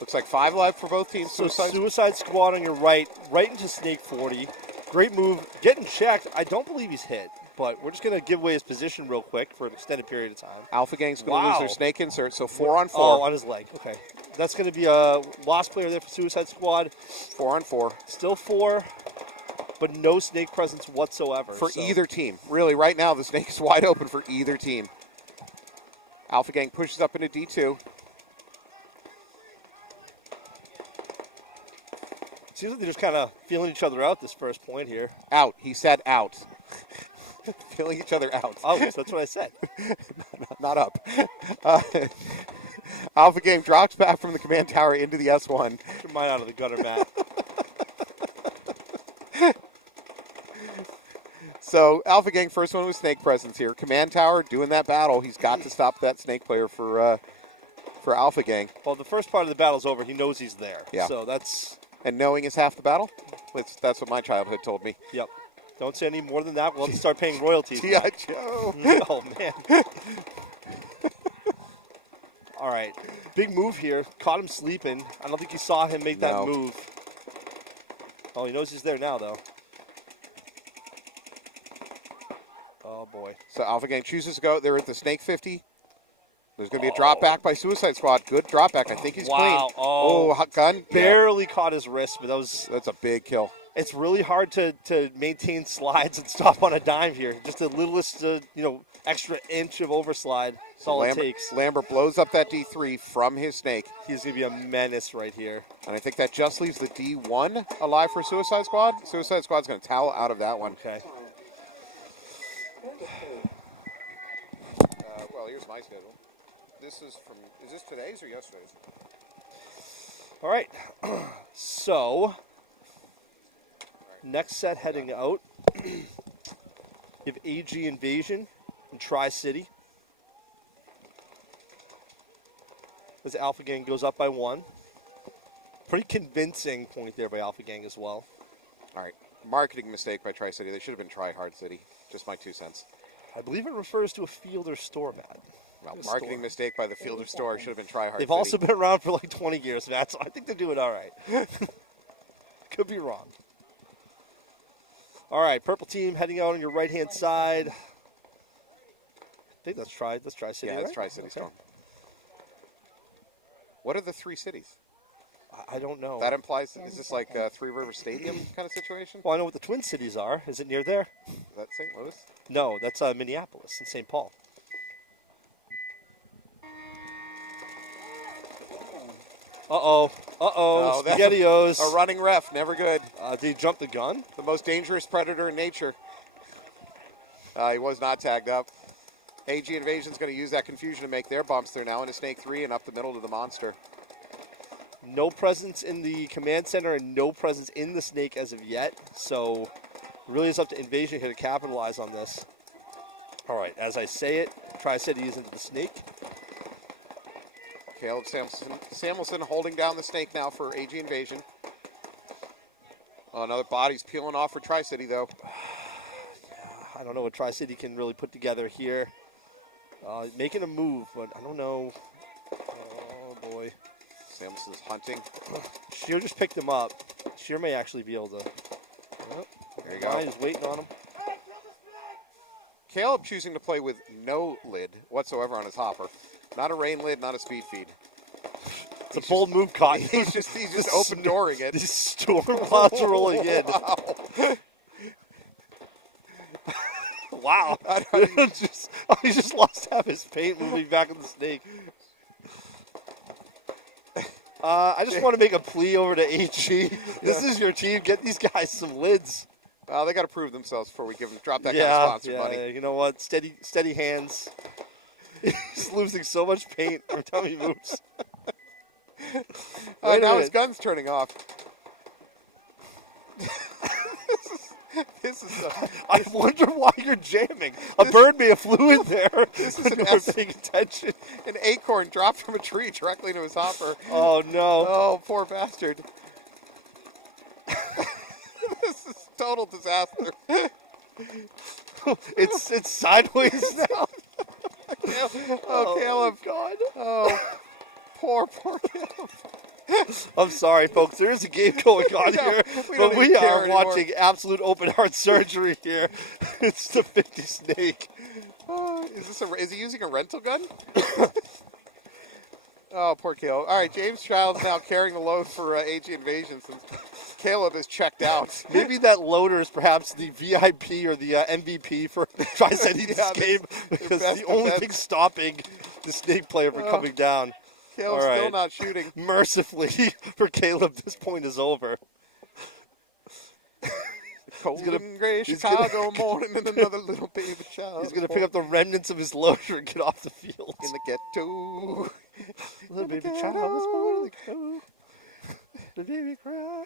Looks like 5 live for both teams. So Suicide Squad on your right into Snake 40. Great move. Getting checked. I don't believe he's hit, but we're just going to give away his position real quick for an extended period of time. Alpha Gang's going to lose their Snake insert, so 4 on 4. Oh, on his leg. Okay. That's going to be a lost player there for Suicide Squad. 4 on 4. Still 4, but no Snake presence whatsoever. For either team. Really, right now, the Snake is wide open for either team. Alpha Gang pushes up into D2. Seems like they're just kind of feeling each other out this first point here. Out. He said out. Feeling each other out. Oh, that's what I said. Not up. Alpha Gang drops back from the command tower into the S1. Get your mind out of the gutter, Matt. So Alpha Gang, first one with Snake presence here. Command tower doing that battle. He's got to stop that Snake player for Alpha Gang. Well, the first part of the battle's over. He knows he's there. Yeah. So that's... And knowing is half the battle? That's what my childhood told me. Yep. Don't say any more than that. We'll have to start paying royalties. G.I. Joe. Oh, man. All right. Big move here. Caught him sleeping. I don't think he saw him make that move. Oh, he knows he's there now, though. Oh, boy. So Alpha Gang chooses to go. They're at the Snake 50. There's going to be a drop back by Suicide Squad. Good drop back. I think he's clean. Oh, hot gun. Barely caught his wrist, but that's a big kill. It's really hard to maintain slides and stop on a dime here. Just the littlest, extra inch of overslide. That's all it takes. Lambert blows up that D3 from his Snake. He's going to be a menace right here. And I think that just leaves the D1 alive for Suicide Squad. Suicide Squad's going to towel out of that one. Okay. Well, here's my schedule. Is this today's or yesterday's? All right. So, next set heading out. You have AG Invasion and TriCity. As Alpha Gang goes up by 1. Pretty convincing point there by Alpha Gang as well. All right. Marketing mistake by TriCity. They should have been Try Hard City. Just my 2 cents. I believe it refers to a field or store, Matt. Well, marketing mistake by the field or store. Should have been Try Hard They've City. also been around for like 20 years, Matt, so I think they're doing all right. Could be wrong. All right, purple team heading out on your right-hand side. I think that's TriCity, Yeah, that's right? TriCity Storm. What are the 3 cities? I don't know. That implies, is this like a Three River Stadium kind of situation? Well, I know what the Twin Cities are. Is it near there? Is that St. Louis? No, that's Minneapolis and St. Paul. Uh-oh. SpaghettiOs. A running ref, never good. Did he jump the gun? The most dangerous predator in nature. He was not tagged up. AG Invasion's going to use that confusion to make their bumps. They're now into Snake 3 and up the middle to the Monster. No presence in the command center and no presence in the Snake as of yet. So, really it's up to Invasion here to capitalize on this. All right, as I say it, TriCity is into the Snake. Caleb Samuelson holding down the Snake now for AG Invasion. Oh, another body's peeling off for TriCity, though. I don't know what TriCity can really put together here. Making a move, but I don't know. Oh, boy. Samuelson's hunting. Shear just picked him up. Shear may actually be able to. Oh, there you go. He's waiting on him. Caleb choosing to play with no lid whatsoever on his hopper. Not a rain lid, not a speed feed. It's a bold move, Cotton. He's just open dooring it. These storm clouds are rolling in. Wow. He just lost half his paint moving back in the Snake. I just want to make a plea over to HG. This is your team. Get these guys some lids. Well, they got to prove themselves before we drop that kind of sponsor money. You know what? Steady hands. He's losing so much paint every time he moves. Now his gun's turning off. This is I wonder why you're jamming. A bird may have flew in there. This is when an you were paying attention. an acorn dropped from a tree directly into his hopper. Oh, no. Oh, poor bastard. This is total disaster. It's sideways now. Oh, Caleb. God. Oh, poor Caleb. I'm sorry, folks. There is a game going on No, here, we don't but we even care are anymore. watching absolute open heart surgery here. It's the 50 snake. Is he using a rental gun? Oh, poor Caleb. All right, James Childs now carrying the load for AG Invasion since Caleb is checked out. Maybe that loader is perhaps the VIP or the MVP for TriCity this Yeah, game, their because best the only defense. thing stopping the snake player from coming down. Caleb's All right. still not shooting. Mercifully for Caleb, this point is over. Cold gonna- and gray he's Chicago morning and another little baby child. He's going to pick up the remnants of his loader and get off the field. in the ghetto. Little baby child was born in the ghetto. The baby cry.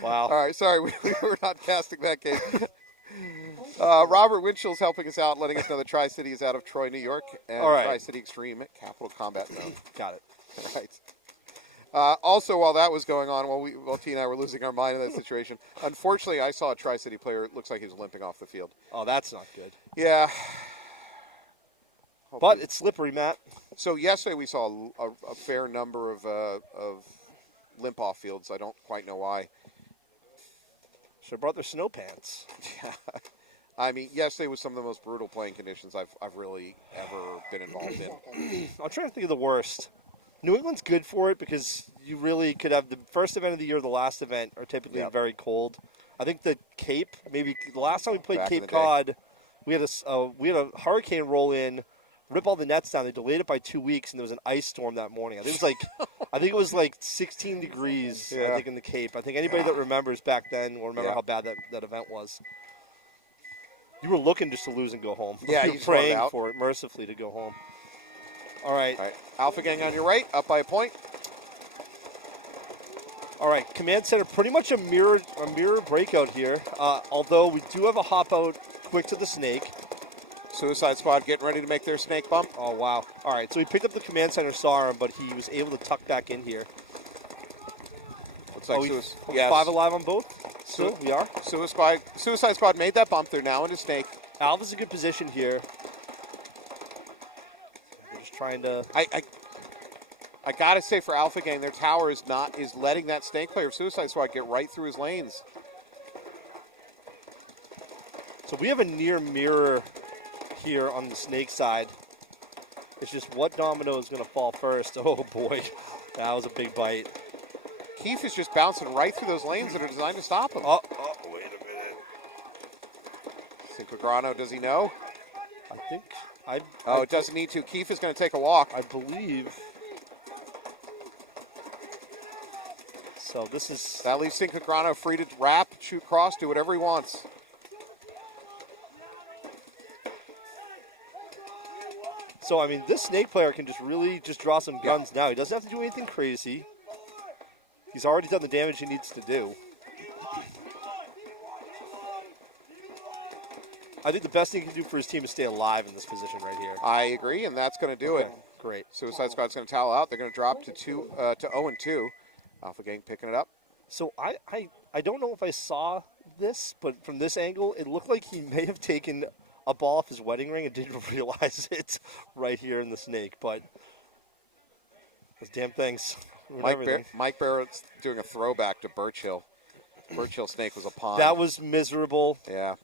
Wow. All right, sorry, we were not casting that game. Robert Winchell's helping us out, letting us know that TriCity is out of Troy, New York, and All right. TriCity Extreme at Capital Combat Zone. Got it. Right. Also, while that was going on, while T and I were losing our mind in that situation, unfortunately, I saw a TriCity player. It looks like he was limping off the field. Oh, that's not good. Yeah. But it's slippery, Matt. So yesterday we saw a fair number of limp off fields. I don't quite know why. Should have brought their snow pants. Yeah. I mean, yesterday was some of the most brutal playing conditions I've really ever been involved in. I'm trying to think of the worst. New England's good for it because you really could have the first event of the year, the last event are typically very cold. I think the Cape, maybe the last time we played Back in Cape the day. Cod, we had a hurricane roll in, rip all the nets down. They delayed it by 2 weeks, and there was an ice storm that morning. I think it was like 16 degrees. I think in the Cape. I think anybody that remembers back then will remember how bad that event was. You were looking just to lose and go home. Yeah, you you were just wanted praying out. for it mercifully to go home. All right. All right, Alpha Gang on your right, up by a point. All right, command center, pretty much a mirror breakout here. Although we do have a hop out quick to the snake. Suicide Squad getting ready to make their snake bump. Oh wow! All right, so he picked up the command center, saw him, but he was able to tuck back in here. Looks like Yes. 5 alive on both. Still, we are. Suicide Squad made that bump. They're now into snake. Alpha's a good position here. We're just trying to. I gotta say for Alpha Gang, their tower is letting that snake player of Suicide Squad get right through his lanes. So we have a near mirror here on the snake side. It's just what domino is going to fall first. Oh boy, that was a big bite. Keith is just bouncing right through those lanes that are designed to stop him. Oh, wait a minute. Cinquagrano, does he know? I think It doesn't need to. Keith is going to take a walk. I believe. So this is. That leaves Cinquagrano free to wrap, shoot cross, do whatever he wants. So I mean, this snake player can just really just draw some guns now. He doesn't have to do anything crazy. He's already done the damage he needs to do. I think the best thing he can do for his team is stay alive in this position right here. I agree, and that's going to do it. Great. Suicide Squad's going to towel out. They're going to drop to 0-2. Alpha Gang picking it up. So I don't know if I saw this, but from this angle, it looked like he may have taken a ball off his wedding ring and didn't realize it right here in the snake. But those damn things. Mike Barrett's doing a throwback to Birch Hill. Birch Hill snake was a pond. That was miserable. Yeah.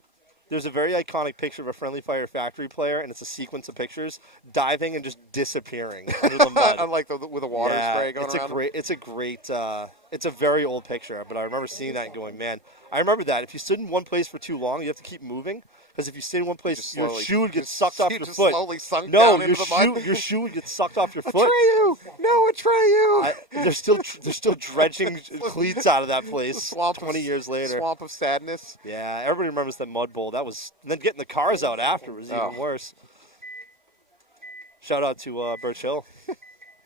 There's a very iconic picture of a Friendly Fire Factory player, and it's a sequence of pictures diving and just disappearing under the mud. Unlike with a water spray going around. It's a very old picture, but I remember seeing that and going, man, I remember that. If you stood in one place for too long, you have to keep moving. Because if you stay in one place, your shoe would get sucked off your foot. Slowly sunk down into the mud. Your shoe would get sucked off your foot. Atreyu! No, Atreyu! They're still dredging cleats out of that place. 20 years later. Swamp of sadness. Yeah, everybody remembers that mud bowl. And then getting the cars out after was even worse. Shout out to Birch Hill.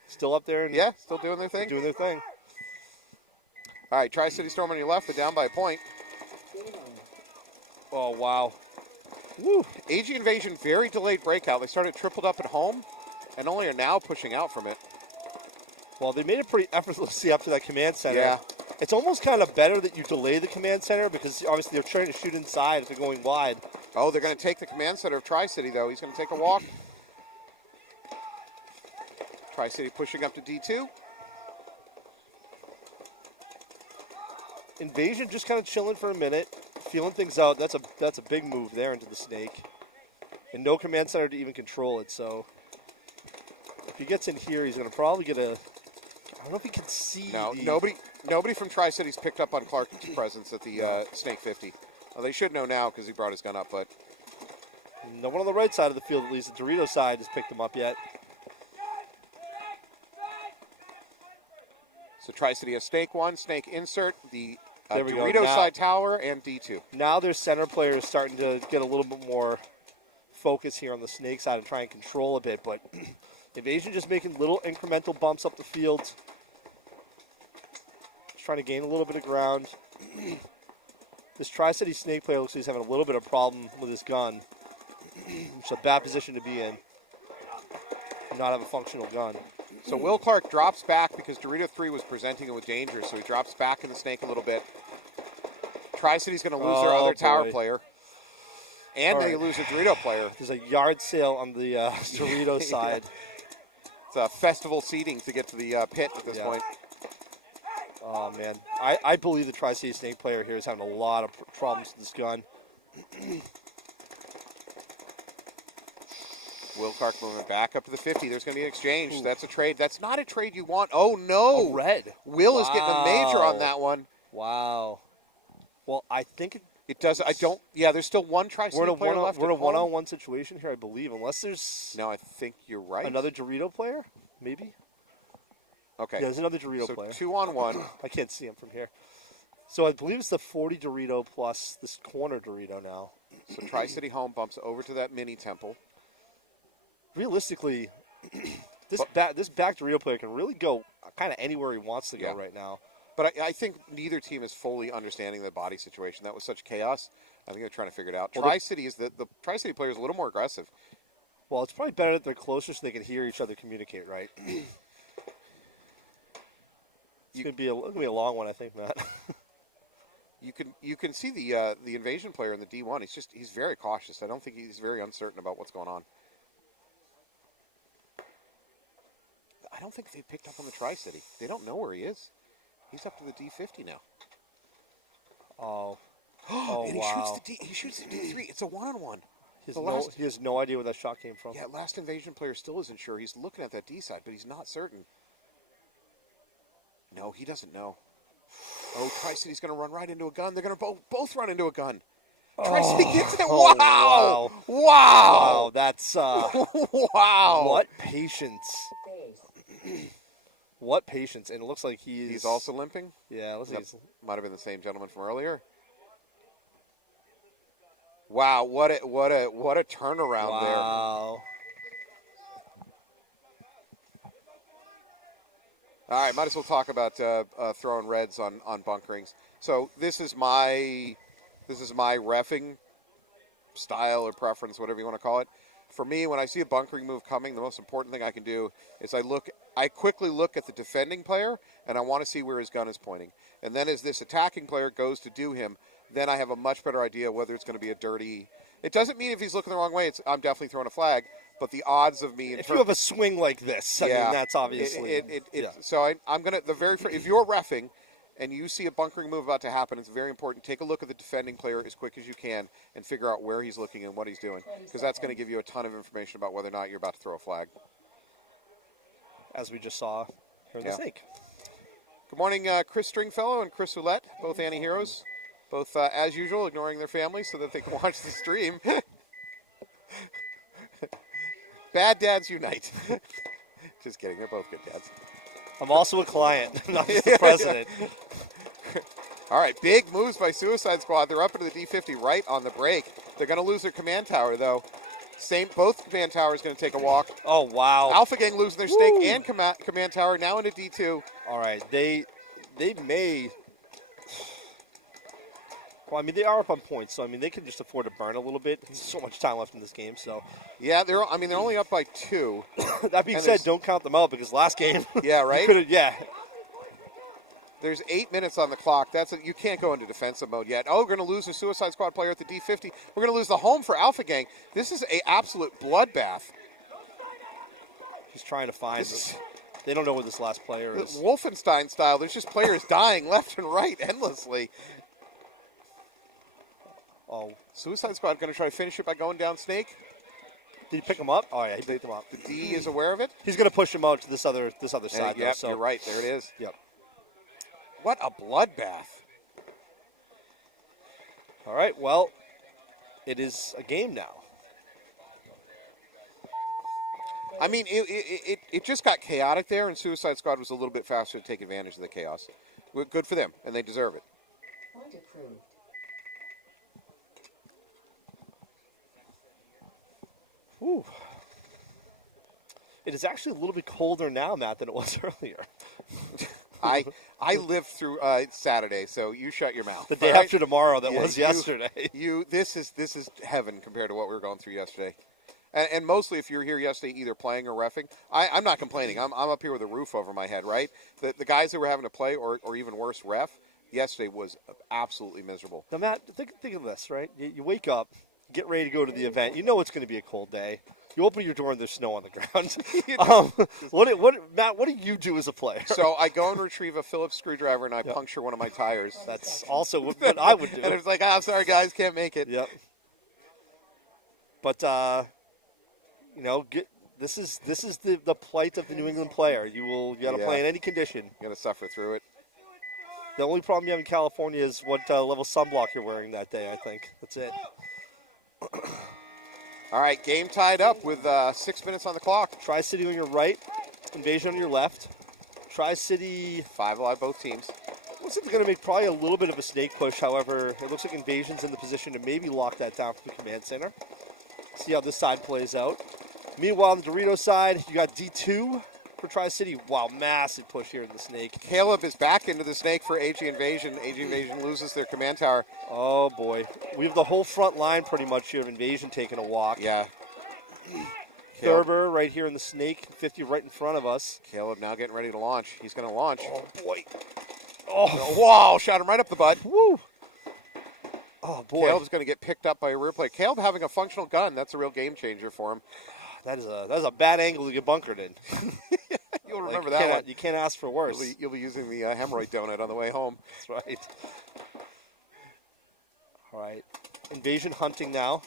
Still up there. And still doing their thing. Doing their thing. All right, TriCity Storm on your left. They're down by a point. Oh, wow. Woo. AG Invasion, very delayed breakout. They started tripled up at home and only are now pushing out from it. Well, they made it pretty effortlessly up to that command center. Yeah. It's almost kind of better that you delay the command center because obviously they're trying to shoot inside if they're going wide. Oh, they're going to take the command center of TriCity, though. He's going to take a walk. TriCity pushing up to D2. Invasion just kind of chilling for a minute, feeling things out. That's a big move there into the snake. And no command center to even control it, so if he gets in here, he's going to probably get a... I don't know if he can see. No, nobody from TriCity's picked up on Clark's presence at the Snake 50. Well, they should know now because he brought his gun up, but... No one on the right side of the field, at least the Dorito side, has picked him up yet. So TriCity has Snake 1, Snake insert, the Dorito go. side tower, and D2. Now their center player is starting to get a little bit more focus here on the Snake side and try and control a bit, but Invasion just making little incremental bumps up the field. Just trying to gain a little bit of ground. This TriCity Snake player looks like he's having a little bit of problem with his gun. It's a bad position to be in. Not have a functional gun. So Will Clark drops back because Dorito 3 was presenting him with danger, so he drops back in the Snake a little bit. TriCity's going to lose their other tower player. And they lose a Dorito player. There's a yard sale on the Dorito side. It's a festival seating to get to the pit at this point. Oh, man. I believe the TriCity Snake player here is having a lot of problems with this gun. Will Clark moving back up to the 50. There's going to be an exchange. Ooh. That's a trade. That's not a trade you want. Oh, no. A red. Will is getting a major on that one. Wow. Well, I think it does. I don't. Yeah, there's still one TriCity player left. We're in a one-on-one situation here, I believe, unless there's. No, I think you're right. Another Dorito player, maybe. Okay. Yeah, there's another Dorito player. 2-on-1. I can't see him from here. So I believe it's the 40 Dorito plus this corner Dorito now. So TriCity home bumps over to that mini temple. Realistically, this back Dorito player can really go kind of anywhere he wants to go right now. But I think neither team is fully understanding the body situation. That was such chaos. I think they're trying to figure it out. Well, TriCity is the TriCity player is a little more aggressive. Well, it's probably better that they're closer so they can hear each other communicate, right? It's gonna be a long one, I think, Matt. You can see the Invasion player in the D1. He's very cautious. I don't think he's very uncertain about what's going on. I don't think they picked up on the TriCity. They don't know where he is. He's up to the D50 now. Oh. And Wow. He shoots the D3. It's a one-on-one. He has no idea where that shot came from. Yeah, last Invasion player still isn't sure. He's looking at that D side, but he's not certain. No, he doesn't know. Oh, TriCity's going to run right into a gun. They're going to both run into a gun. TriCity gets it. Wow. Wow. That's... wow. What patience. What patience. And it looks like he's also limping? Yeah, it looks like might have been the same gentleman from earlier. Wow, what a turnaround there. Wow. All right, might as well talk about throwing reds on bunkerings. So this is my reffing style or preference, whatever you want to call it. For me, when I see a bunkering move coming, the most important thing I can do is I quickly look at the defending player, and I want to see where his gun is pointing. And then as this attacking player goes to do him, then I have a much better idea whether it's going to be a dirty... It doesn't mean if he's looking the wrong way, I'm definitely throwing a flag, but the odds of me... If you have a swing like this, I mean, that's obviously... So I'm going to... If you're reffing and you see a bunkering move about to happen, it's very important. Take a look at the defending player as quick as you can and figure out where he's looking and what he's doing, because that's going to give you a ton of information about whether or not you're about to throw a flag. As we just saw here in the Snake. Good morning, Chris Stringfellow and Chris Roulette, both anti-heroes. Both, as usual, ignoring their families so that they can watch the stream. Bad dads unite. Just kidding. They're both good dads. I'm also a client, not just the president. All right, big moves by Suicide Squad. They're up into the D50 right on the break. They're going to lose their command tower, though. Both command towers going to take a walk. Oh, wow. Alpha Gang losing their Snake and command tower, now into D2. All right, they may... Well, I mean, they are up on points, so I mean, they can just afford to burn a little bit. There's so much time left in this game, so. Yeah, they're only up by 2. That being said, don't count them out because last game. Yeah, right? Yeah. There's 8 minutes on the clock. You can't go into defensive mode yet. Oh, we're going to lose a Suicide Squad player at the D50. We're going to lose the home for Alpha Gang. This is an absolute bloodbath. He's trying to find this. They don't know where this last player is. Wolfenstein style. There's just players dying left and right endlessly. Oh, Suicide Squad going to try to finish it by going down Snake. Did he pick him up? Oh yeah, he picked him up. The D is aware of it. He's going to push him out to this other side. Yeah, so. you're right. There it is. Yep. What a bloodbath. All right. Well, it is a game now. I mean, it just got chaotic there, and Suicide Squad was a little bit faster to take advantage of the chaos. Good for them, and they deserve it. Point approved. Ooh. It is actually a little bit colder now, Matt, than it was earlier. I lived through Saturday, so you shut your mouth. The day after tomorrow that was yesterday. This is heaven compared to what we were going through yesterday. And mostly if you were here yesterday either playing or reffing, I'm not complaining. I'm up here with a roof over my head, right? The guys that were having to play or even worse, ref, yesterday was absolutely miserable. Now, Matt, think of this, right? You wake up, get ready to go to the event. You know it's going to be a cold day. You open your door and there's snow on the ground. Matt, what do you do as a player? So I go and retrieve a Phillips screwdriver and I puncture one of my tires. That's also what I would do. And it's like, I'm sorry, guys, can't make it. Yep. But this is the plight of the New England player. You got to play in any condition. You got to suffer through it. The only problem you have in California is what level sunblock you're wearing that day. I think that's it. All right, game tied up with 6 minutes on the clock. TriCity on your right, Invasion on your left. TriCity 5 alive both teams. Looks like they're going to make probably a little bit of a snake push. However, it looks like Invasion's in the position to maybe lock that down from the command center. See how this side plays out. Meanwhile, on the Dorito side, you got D2 for TriCity. Wow, massive push here in the snake. Caleb is back into the snake for AG Invasion. AG Invasion loses their command tower. Oh, boy. We have the whole front line pretty much here of Invasion taking a walk. Yeah. Thurber right here in the snake, 50 right in front of us. Caleb now getting ready to launch. He's going to launch. Oh, boy. Oh, wow, shot him right up the butt. Woo. Oh, boy. Caleb's going to get picked up by a rear plate. Caleb having a functional gun, that's a real game changer for him. That is a bad angle to get bunkered in. You'll remember that one. You can't ask for worse. You'll be using the hemorrhoid donut on the way home. That's right. All right. Invasion hunting now.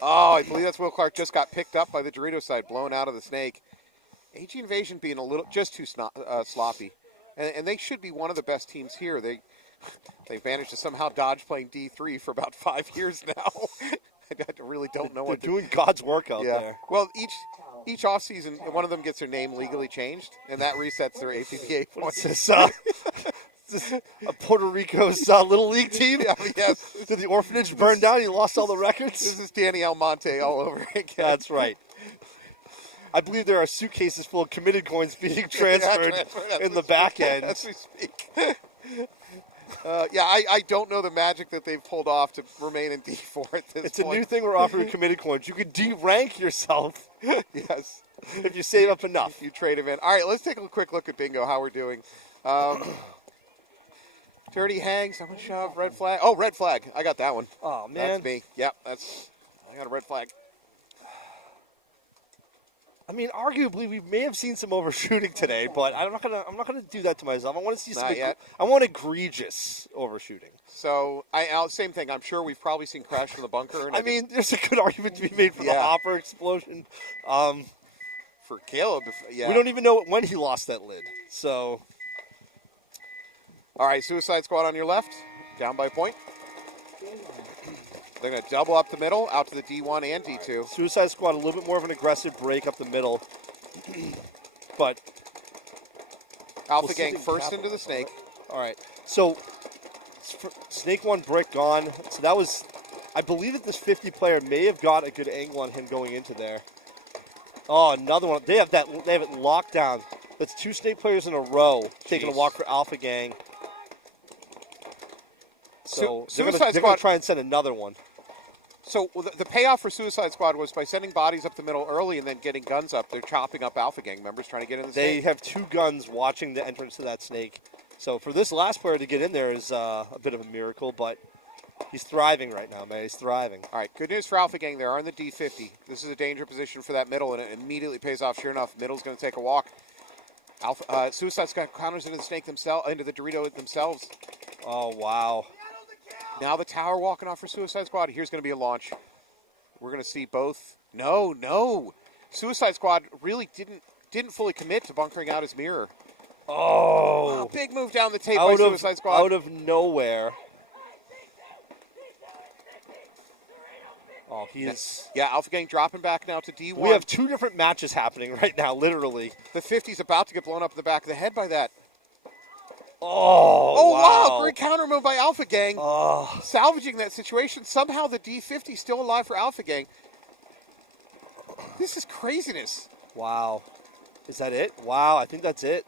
Oh, I believe that's Will Clark just got picked up by the Dorito side, blown out of the snake. AG Invasion being a little just too sloppy. And they should be one of the best teams here. They've managed to somehow dodge playing D3 for about 5 years now. I really don't know what they're doing. God's work out there. Well, each offseason, one of them gets their name legally changed, and that resets their APPA points. Is this a Puerto Rico's Little League team? Yes. Did the orphanage burn down? You lost all the records? This is Danny Almonte all over again. That's right. I believe there are suitcases full of committed coins being transferred in the back end. As we speak. I don't know the magic that they've pulled off to remain in D4 at this point. It's a new thing we're offering committed coins. You can de-rank yourself. Yes. If you save up enough. You trade them in. All right, let's take a quick look at bingo, how we're doing. Dirty hangs, I'm going to shove, red flag. Oh, red flag. I got that one. Oh, man. That's me. Yep, I got a red flag. I mean, arguably, we may have seen some overshooting today, but I'm not gonna do that to myself. I want to see some. I want egregious overshooting. So, same thing. I'm sure we've probably seen crash from the bunker. And I mean, there's a good argument to be made for the hopper explosion. For Caleb, we don't even know when he lost that lid. So, all right, Suicide Squad on your left, down by a point. They're going to double up the middle, out to the D1 and D2. Suicide Squad, a little bit more of an aggressive break up the middle. But Alpha Gang first into the snake. All right. So, snake one brick gone. So that was, I believe that this 50 player may have got a good angle on him going into there. Oh, another one. They have it locked down. That's 2 snake players in a row taking a walk for Alpha Gang. So they're Suicide going Squad- to try and send another one. So the payoff for Suicide Squad was by sending bodies up the middle early and then getting guns up. They're chopping up Alpha Gang members trying to get in the They snake. have 2 guns watching the entrance to that snake. So for this last player to get in there is a bit of a miracle, but he's thriving right now, man. He's thriving. All right, good news for Alpha Gang. They are in the D50. This is a danger position for that middle, and it immediately pays off. Sure enough, middle's going to take a walk. Suicide Squad counters into the snake themselves, into the Dorito themselves. Oh, wow. Now the tower walking off for Suicide Squad. Here's going to be a launch. We're going to see both. No. Suicide Squad really didn't fully commit to bunkering out his mirror. Oh. Big move down the tape by Suicide Squad. Out of nowhere. Oh, he's... Yeah, Alpha Gang dropping back now to D1. We have 2 different matches happening right now, literally. The 50's about to get blown up in the back of the head by that. Oh, wow. Great counter move by Alpha Gang. Oh. Salvaging that situation. Somehow the D50 still alive for Alpha Gang. This is craziness. Wow. Is that it? Wow, I think that's it.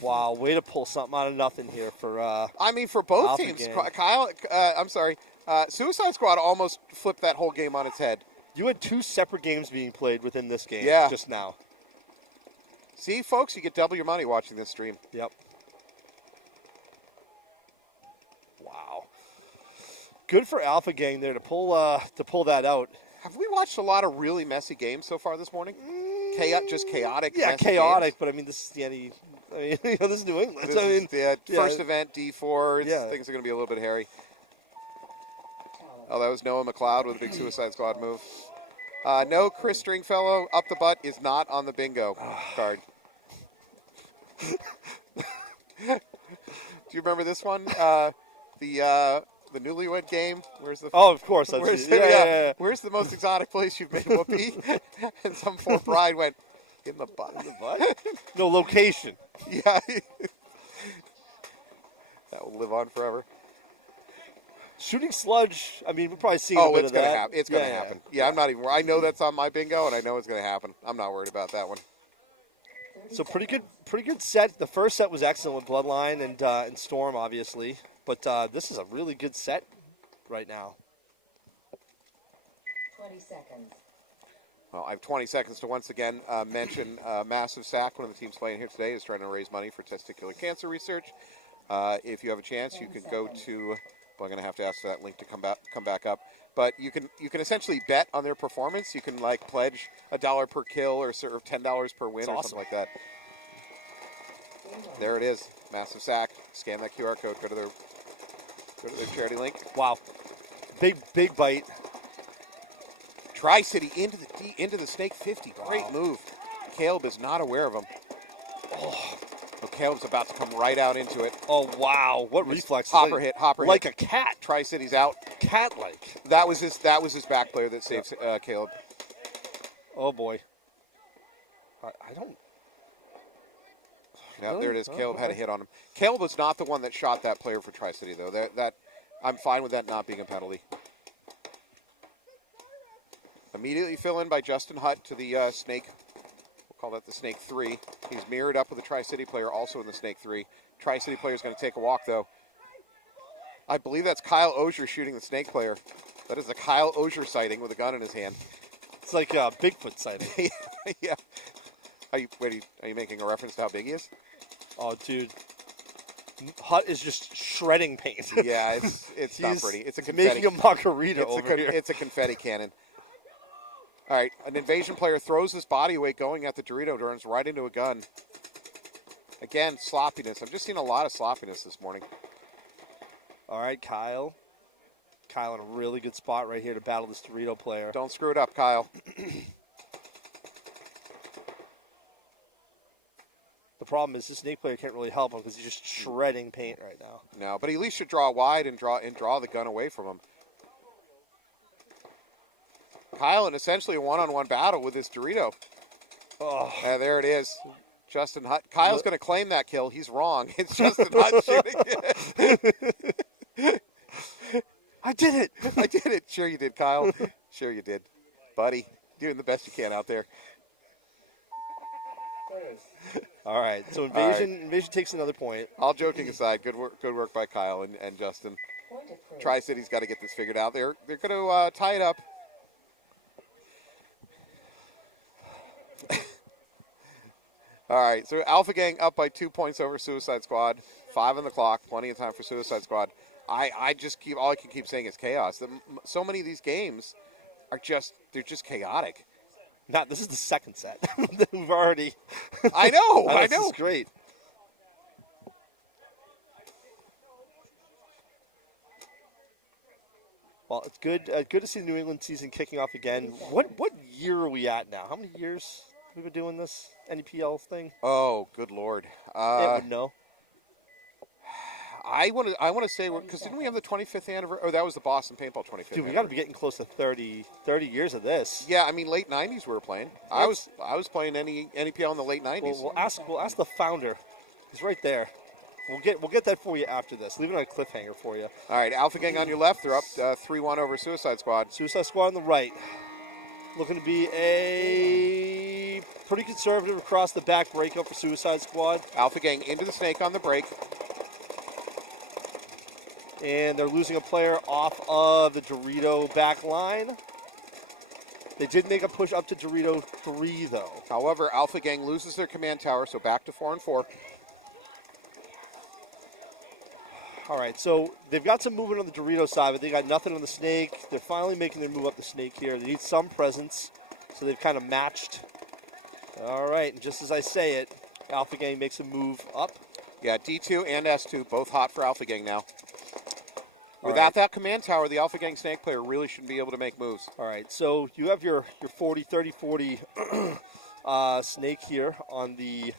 Wow, way to pull something out of nothing here for I mean, for both Alpha teams. Gang. Suicide Squad almost flipped that whole game on its head. You had 2 separate games being played within this game just now. See, folks, you get double your money watching this stream. Yep. Wow. Good for Alpha Gang there to pull that out. Have we watched a lot of really messy games so far this morning? Just chaotic. Yeah, messy chaotic, games? but I mean, this is the this is New England. This is the first event, D4. Things are going to be a little bit hairy. Oh, that was Noah McLeod with a big Suicide Squad move. No, Chris Stringfellow up the butt is not on the bingo card. Do you remember this one? The newlywed game. Where's the? Oh, of course. Where's the most exotic place you've made whoopee? And some poor bride went in the butt. In the butt? No, location. Yeah. That will live on forever. Shooting sludge. I mean, we'll probably see a bit of that. Happen. It's going to happen. Yeah, I'm not even. I know that's on my bingo, and I know it's going to happen. I'm not worried about that one. So pretty good set. The first set was excellent with Bloodline and Storm, obviously, but this is a really good set right now. 20 seconds. Well, I have 20 seconds to once again mention Massive Sack. One of the teams playing here today is trying to raise money for testicular cancer research. If you have a chance, you can go to. Well, I'm going to have to ask for that link to come back up. But you can essentially bet on their performance. You can pledge $1 per kill or serve $10 per win or something like that. There it is, Massive Sack. Scan that QR code. Go to their charity link. Wow, big bite. TriCity into the snake 50. Great move. Caleb is not aware of him. Oh, Caleb's about to come right out into it. Oh wow, what reflex! Hopper hit. Like a cat. TriCity's out. Cat-like. That was his back player that saved Caleb. Oh boy. I don't. Yeah, there it is. Caleb had a hit on him. Caleb was not the one that shot that player for TriCity, though. That I'm fine with that not being a penalty. Immediately fill in by Justin Hutt to the Snake. We'll call that the Snake 3. He's mirrored up with a TriCity player also in the Snake 3. TriCity player is going to take a walk, though. I believe that's Kyle Ozier shooting the Snake player. That is a Kyle Ozier sighting with a gun in his hand. It's like a Bigfoot sighting. Yeah. Are you making a reference to how big he is? Oh, dude. Hutt is just shredding paint. Yeah, it's not pretty. It's a confetti. Making a margarita here. It's a confetti cannon. All right, an invasion player throws his body weight going at the Dorito turns right into a gun. Again, sloppiness. I'm just seeing a lot of sloppiness this morning. All right, Kyle. Kyle in a really good spot right here to battle this Dorito player. Don't screw it up, Kyle. The problem is this Snake player can't really help him because he's just shredding paint right now. No, but he at least should draw wide and draw the gun away from him. Kyle in essentially a one-on-one battle with this Dorito. Oh, there it is. Justin Hutt. Kyle's going to claim that kill. He's wrong. It's Justin Hutt shooting. I did it. I did it. Sure you did, Kyle. Sure you did. Buddy, doing the best you can out there. All right, so Invasion takes another point. All joking aside, good work by Kyle and Justin. Point approved. TriCity's got to get this figured out. They're going to tie it up. All right, so Alpha Gang up by 2 points over Suicide Squad. 5 on the clock, plenty of time for Suicide Squad. I just all I can keep saying is chaos. So many of these games are they're just chaotic. This is the second set. We've already. I know. This is great. Well, it's good to see the New England season kicking off again. What year are we at now? How many years have we been doing this NEPL thing? Oh, good Lord. Yeah, no. I want to say, because didn't we have the 25th anniversary? Oh, that was the Boston Paintball 25th. Dude, we got to be getting close to 30 years of this. Yeah, I mean, late 90s we were playing. I was playing NEPL in the late 90s. We'll ask the founder. He's right there. We'll get that for you after this. Leave it on a cliffhanger for you. All right, Alpha Gang on your left. They're up 3-1 over Suicide Squad. Suicide Squad on the right. Looking to be a pretty conservative across the back breakup for Suicide Squad. Alpha Gang into the snake on the break. And they're losing a player off of the Dorito back line. They did make a push up to Dorito 3, though. However, Alpha Gang loses their command tower, so back to 4-4. All right, so they've got some movement on the Dorito side, but they got nothing on the snake. They're finally making their move up the snake here. They need some presence, so they've kind of matched. All right, and just as I say it, Alpha Gang makes a move up. Yeah, D2 and S2 both hot for Alpha Gang now. Without that command tower, the Alpha Gang snake player really shouldn't be able to make moves. All right, so you have your 40 snake here on the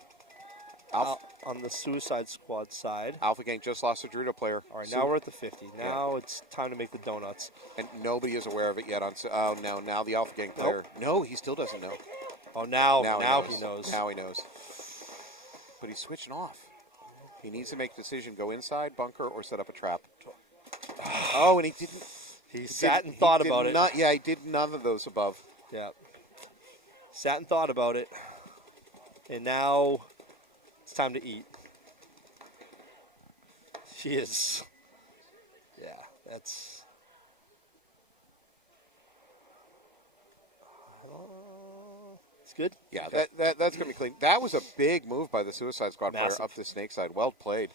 Suicide Squad side. Alpha Gang just lost a Dorito player. All right, now we're at the 50. Now it's time to make the donuts. And nobody is aware of it yet. Now the Alpha Gang player. Nope. No, he still doesn't know. Oh, now he knows. Now he knows. But he's switching off. He needs to make a decision, go inside, bunker, or set up a trap. Oh, and he didn't. He sat and thought about it. Yeah, he did none of those above. Yeah. Sat and thought about it. And now it's time to eat. She is. Yeah, that's. It's good. Yeah, that's going to be clean. That was a big move by the Suicide Squad player up the snake side. Well played.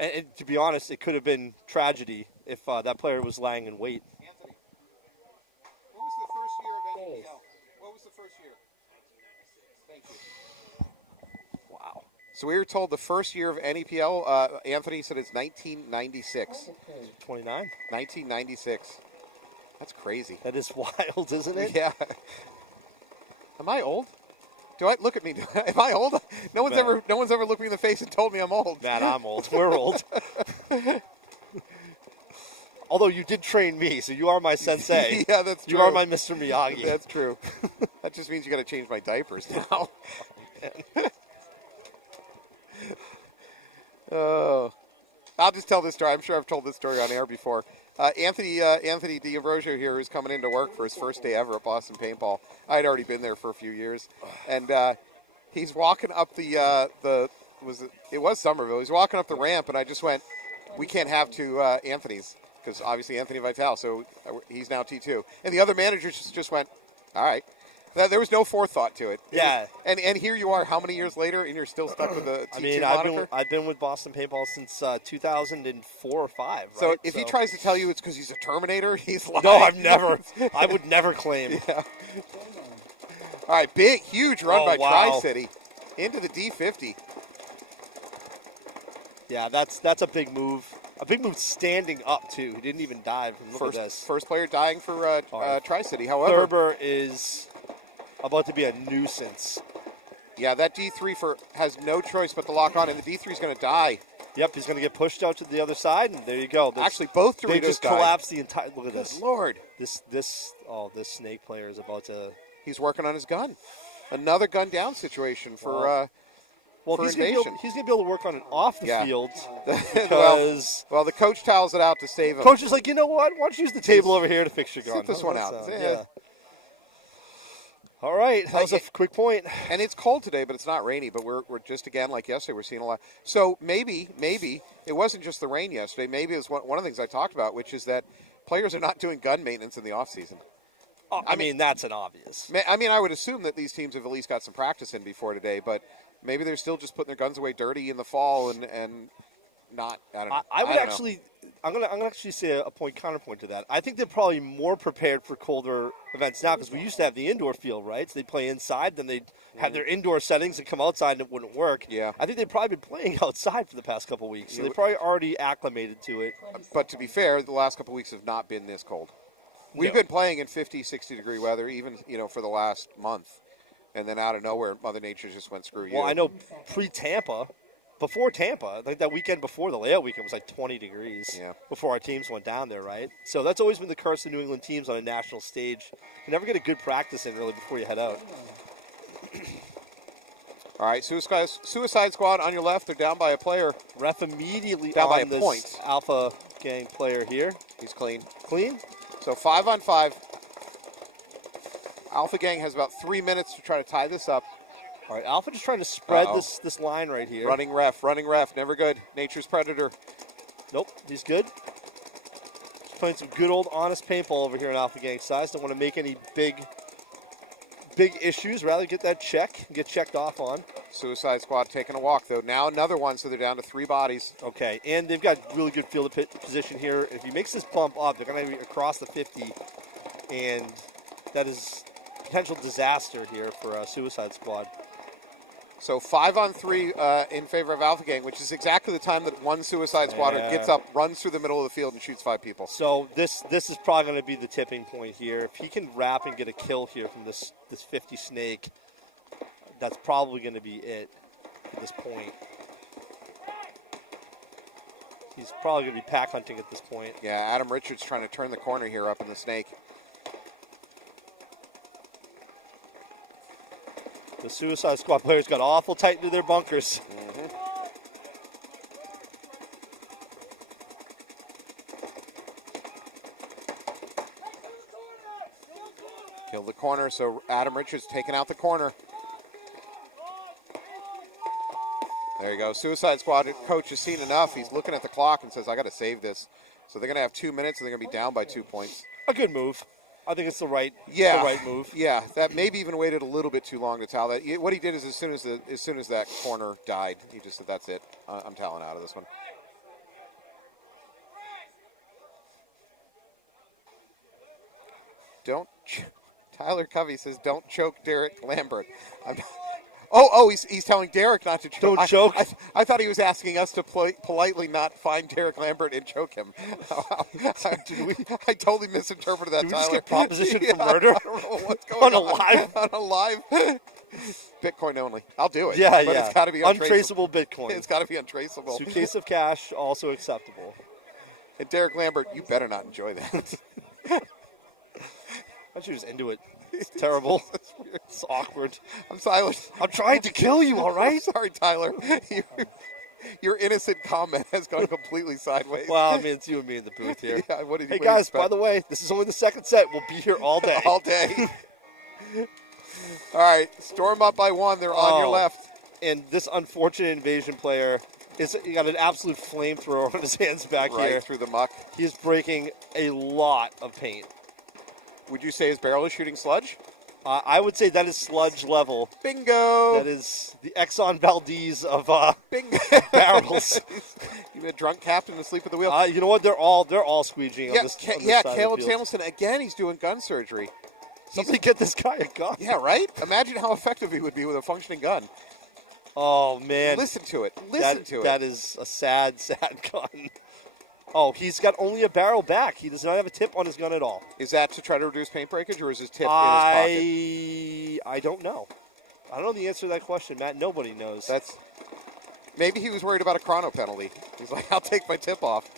And to be honest, it could have been tragedy if that player was lying in wait. Anthony, what was the first year of NEPL? What was the first year? 1996. Thank you. Wow. So we were told the first year of NEPL, Anthony said it's 1996. 29? 1996. That's crazy. That is wild, isn't it? Yeah. Am I old? Look at me? Am I old? No one's ever looked me in the face and told me I'm old. Matt, I'm old. We're old. Although you did train me, so you are my sensei. Yeah, that's true. You are my Mr. Miyagi. That's true. That just means you got to change my diapers now. Oh, I'll just tell this story. I'm sure I've told this story on air before. Anthony D'Ambrosio here is coming into work for his first day ever at Boston Paintball. I'd already been there for a few years, and he's walking up it was Somerville. He's walking up the ramp, and I just went, we can't have two Anthonys, because obviously Anthony Vitale, so he's now T2. And the other managers just went, all right. There was no forethought to it. Yeah. And here you are, how many years later, and you're still stuck with the T2 moniker? I've been with Boston Paintball since 2004 or 5. Right? So if he tries to tell you it's because he's a Terminator, he's lying. No, I would never claim. Yeah. All right, huge run by wow. TriCity into the D50. Yeah, that's a big move. A big move standing up, too. He didn't even dive. Look at this. First player dying for TriCity. However, Thurber is about to be a nuisance. Yeah, that D3 has no choice but to lock on, and the D3 is going to die. Yep, he's going to get pushed out to the other side, and there you go. Actually, both Doritos They just collapsed the entire. Look at this. Good Lord. This snake player is about to. He's working on his gun. Another gun down situation for. Well, he's going to be able to work on it off the field because well, the coach towels it out to save him. Coach is like, you know what? Why don't you use the table over here to fix your gun? Sit this one out. Yeah. All right, that was a quick point. And it's cold today, but it's not rainy. But we're just, again, like yesterday, we're seeing a lot. So maybe it wasn't just the rain yesterday. Maybe it was one of the things I talked about, which is that players are not doing gun maintenance in the off season. I mean, that's an obvious. I mean, I would assume that these teams have at least got some practice in before today, but maybe they're still just putting their guns away dirty in the fall and not. I don't know. I would actually. I'm gonna actually say a counterpoint to that. I think they're probably more prepared for colder events now because we used to have the indoor field, right? So they'd play inside, then they'd have their indoor settings and come outside and it wouldn't work. Yeah. I think they've probably been playing outside for the past couple of weeks, so they're probably already acclimated to it. But to be fair, the last couple of weeks have not been this cold. We've been playing in 50, 60-degree weather, even for the last month, and then out of nowhere, Mother Nature just went screw you. Well, I know pre-Tampa. Before Tampa, I think that weekend before the layout weekend was like 20 degrees before our teams went down there, right? So that's always been the curse of New England teams on a national stage. You never get a good practice in really before you head out. All right, Suicide Squad on your left. They're down by a player. Ref immediately down by on a this point. Alpha Gang player here. He's clean. Clean? So 5-on-5. Alpha Gang has about 3 minutes to try to tie this up. All right, Alpha just trying to spread this line right here. Running ref, never good. Nature's Predator. Nope, he's good. Just playing some good old honest paintball over here in Alpha Gang size. Don't want to make any big issues. Rather get that check and get checked off on. Suicide Squad taking a walk, though. Now another one, so they're down to 3 bodies. Okay, and they've got really good field position here. If he makes this bump up, they're going to be across the 50, and that is potential disaster here for Suicide Squad. So 5-on-3 in favor of Alpha Gang, which is exactly the time that one Suicide Squatter gets up, runs through the middle of the field, and shoots 5 people. So this is probably going to be the tipping point here. If he can wrap and get a kill here from this 50 snake, that's probably going to be it at this point. He's probably going to be pack hunting at this point. Yeah, Adam Richards trying to turn the corner here up in the snake. The Suicide Squad players got awful tight into their bunkers. Mm-hmm. Killed the corner, so Adam Richards taking out the corner. There you go. Suicide Squad coach has seen enough. He's looking at the clock and says, I got to save this. So they're going to have 2 minutes, and they're going to be down by 2 points. A good move. I think it's the right move. Yeah, that maybe even waited a little bit too long to towel that. What he did is as soon as that corner died, he just said, "That's it. I'm toweling out of this one." Tyler Covey says, "Don't choke Derek Lambert." He's telling Derek not to choke. Don't choke. I thought he was asking us to politely not find Derek Lambert and choke him. I totally misinterpreted that, Did we Tyler. just get propositioned for murder? I don't know what's going on. On a live. Bitcoin only. I'll do it. Yeah, but it's got to be untraceable Bitcoin. It's got to be untraceable. Suitcase of cash, also acceptable. And Derek Lambert, you better not enjoy that. I should just into it. It's terrible. It's awkward. I'm silent. I'm trying to kill you, all right? Sorry, Tyler. Your innocent comment has gone completely sideways. Well, I mean, it's you and me in the booth here. Yeah, hey, guys, by the way, this is only the second set. We'll be here all day. All day. All right, storm up by 1. They're on your left. And this unfortunate invasion player, he got an absolute flamethrower on his hands back here. Right through the muck. He is breaking a lot of paint. Would you say his barrel is shooting sludge? I would say that is sludge level. Bingo! That is the Exxon Valdez of Bingo. barrels. You a drunk captain asleep at the wheel. You know what? They're all squeeging on this side Caleb of the field. Samuelson, again, he's doing gun surgery. Somebody get this guy a gun. Yeah, right? Imagine how effective he would be with a functioning gun. Oh, man. Listen to it. That is a sad, sad gun. Oh, he's got only a barrel back. He does not have a tip on his gun at all. Is that to try to reduce paint breakage, or is his tip in his pocket? I don't know. I don't know the answer to that question, Matt. Nobody knows. Maybe he was worried about a chrono penalty. He's like, I'll take my tip off.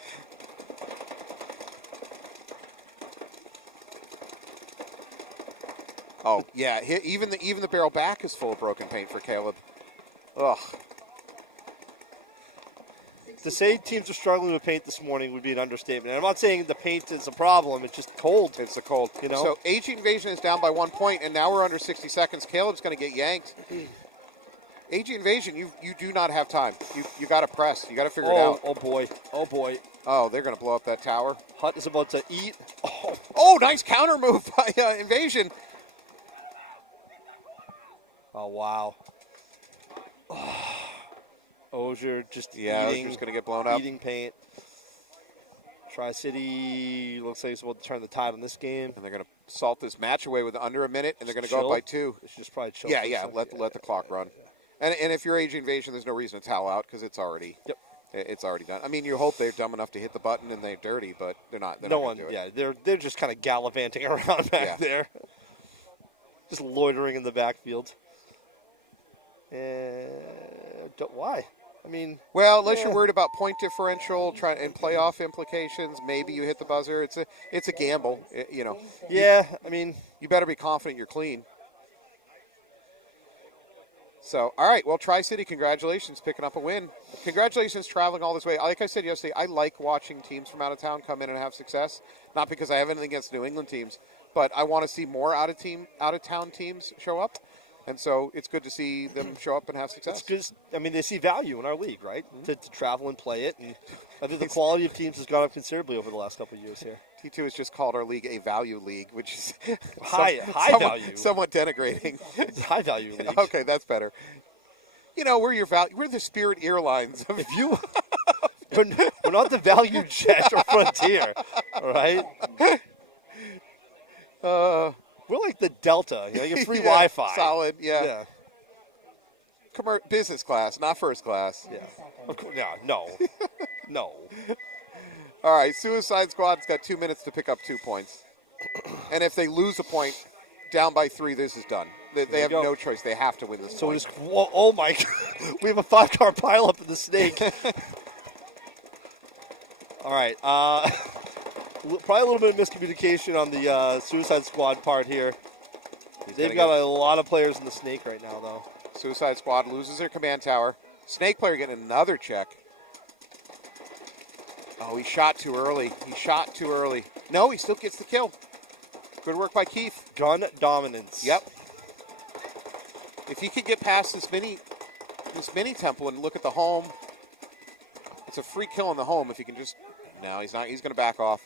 Oh, yeah. Even the barrel back is full of broken paint for Caleb. Ugh. To say teams are struggling with paint this morning would be an understatement. And I'm not saying the paint is a problem. It's just cold. It's the cold. You know? So AG Invasion is down by 1 point, and now we're under 60 seconds. Caleb's going to get yanked. AG Invasion, you do not have time. You got to press. You got to figure it out. Oh, boy. Oh, boy. Oh, they're going to blow up that tower. Hutt is about to eat. Oh, nice counter move by Invasion. Oh, wow. Ozier just Ozier's going to get blown up. eating paint. TriCity looks like it's about to turn the tide on this game. And they're going to salt this match away with under a minute, and they're going to go up by 2. They should just probably chill. Yeah. Let the clock run. And if you're AG Invasion, there's no reason to towel out because it's already it's already done. I mean, you hope they're dumb enough to hit the button and they're dirty, but they're not. They're No not one. gonna do it. Yeah, they're just kind of gallivanting around back there, just loitering in the backfield. Why? I mean, Well, unless you're worried about point differential and playoff implications, maybe you hit the buzzer. It's a gamble, you know. yeah. I mean, You better be confident you're clean. So, all right. Well, TriCity, congratulations, picking up a win. Congratulations, traveling all this way. Like I said yesterday, I like watching teams from out of town come in and have success. Not because I have anything against New England teams, but I want to see more out of town teams show up. And so it's good to see them show up and have success. it's because I mean they see value in our league, right? To travel and play it, and I think the quality of teams has gone up considerably over the last couple of years here. T2 has just called our league a value league, which is High value. somewhat denigrating. It's a high value league. Okay, that's better. You know, we're the Spirit Airlines. If you, we're not the value jet or Frontier, all right? We're like the Delta. You know, you get free Wi-Fi. Solid, yeah. Business class, not first class. Yeah. Of course, yeah. No. No. All right, Suicide Squad's got 2 minutes to pick up 2 points. And if they lose a point, down by 3, this is done. They have no choice. They have to win this So point. oh my God. We have a 5-car pileup in the snake. All right. Probably a little bit of miscommunication on the Suicide Squad part here. They've got a lot of players in the snake right now, though. Suicide Squad loses their command tower. Snake player getting another check. Oh, he shot too early. No, he still gets the kill. Good work by Keith. Gun dominance. Yep. If he could get past this mini temple and look at the home, it's a free kill on the home. If he can just, no, he's not. He's going to back off.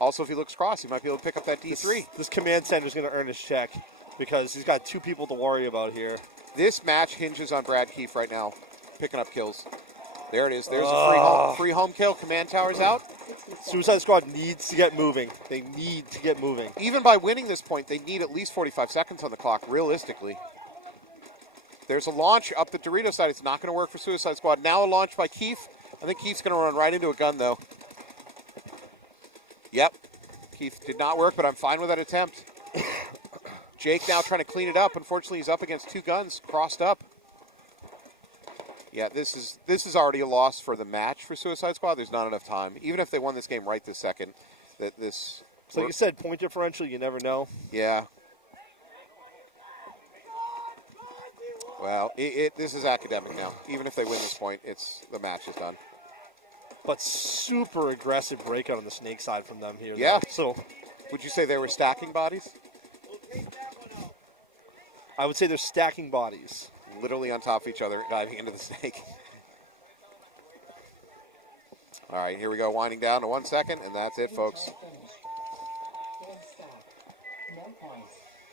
Also, if he looks cross, he might be able to pick up that D3. This command center is going to earn his check because he's got 2 people to worry about here. This match hinges on Brad Keefe right now, picking up kills. There it is. There's a free home kill. Command tower's out. Suicide Squad needs to get moving. They need to get moving. Even by winning this point, they need at least 45 seconds on the clock, realistically. There's a launch up the Dorito side. It's not going to work for Suicide Squad. Now a launch by Keith. I think Keith's going to run right into a gun, though. Yep. Keith did not work, but I'm fine with that attempt. Jake now trying to clean it up. Unfortunately, he's up against 2 guns, crossed up. Yeah, this is already a loss for the match for Suicide Squad. There's not enough time. Even if they won this game right this second, So like you said, point differential, you never know. Yeah. Well, this is academic now. Even if they win this point, the match is done. But super aggressive breakout on the snake side from them here. Yeah. Though. So would you say they were stacking bodies? I would say they're stacking bodies. Literally on top of each other, diving into the snake. All right, here we go, winding down to 1 second, and that's it, folks.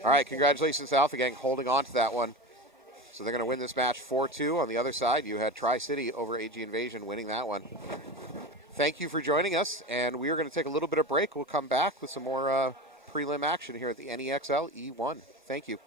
All right, congratulations to Alpha Gang holding on to that one. So they're going to win this match 4-2. On the other side, you had TriCity over AG Invasion winning that one. Thank you for joining us, and we are going to take a little bit of break. We'll come back with some more prelim action here at the NEXL E1. Thank you.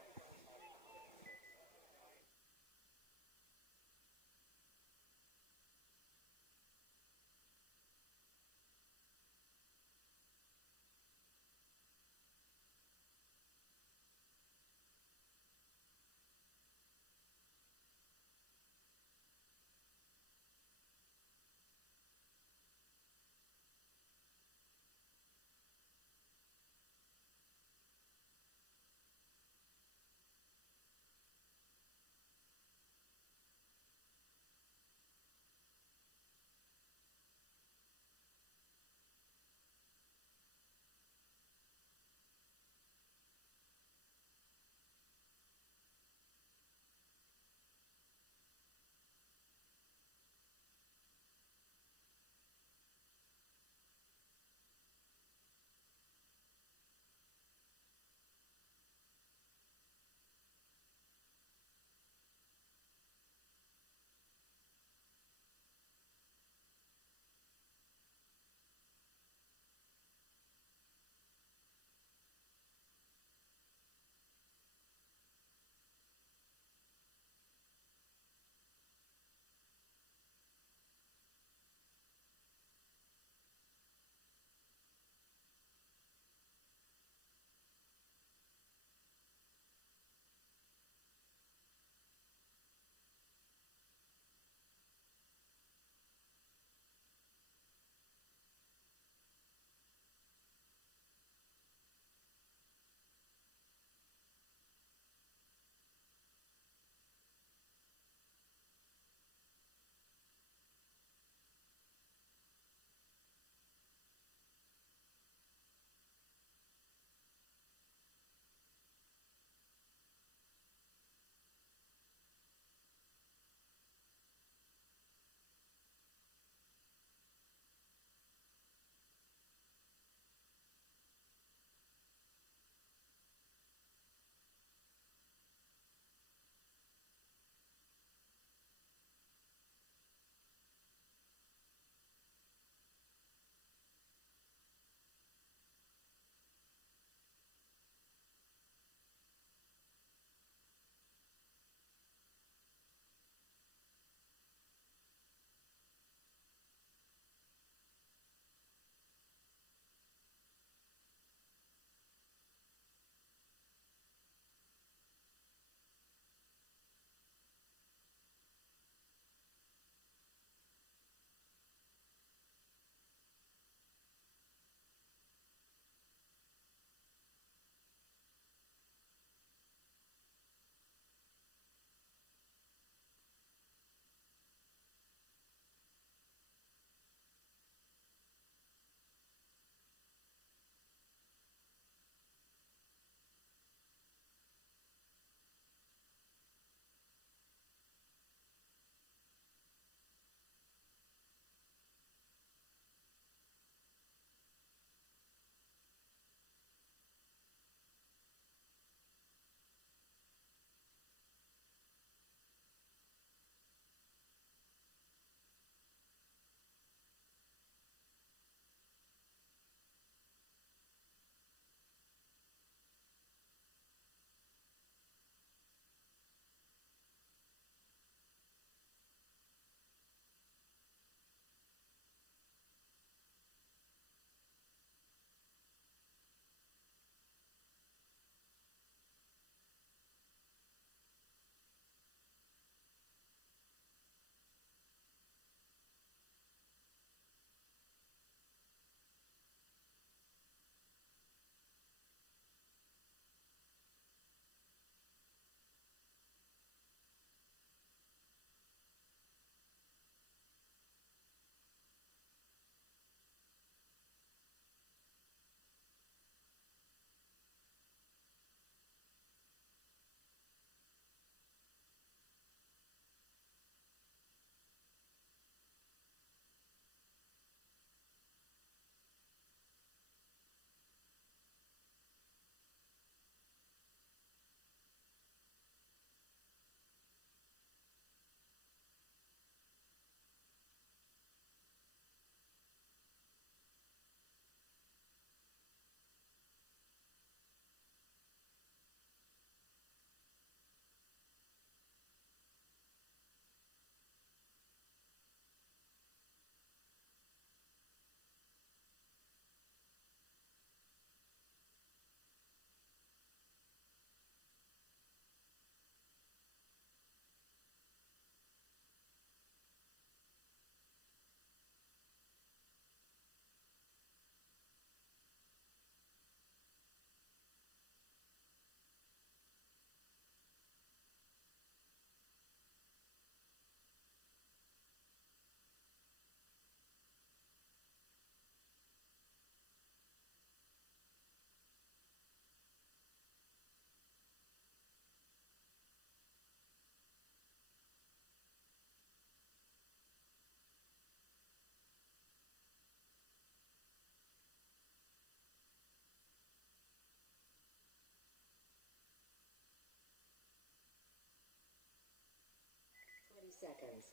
seconds.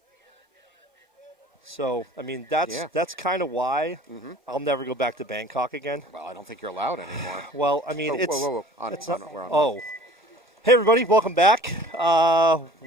So, I mean, that's kind of why I'll never go back to Bangkok again. Well, I don't think you're allowed anymore. Well, I mean, it's... Whoa. We're on. Oh. Hey, everybody. Welcome back.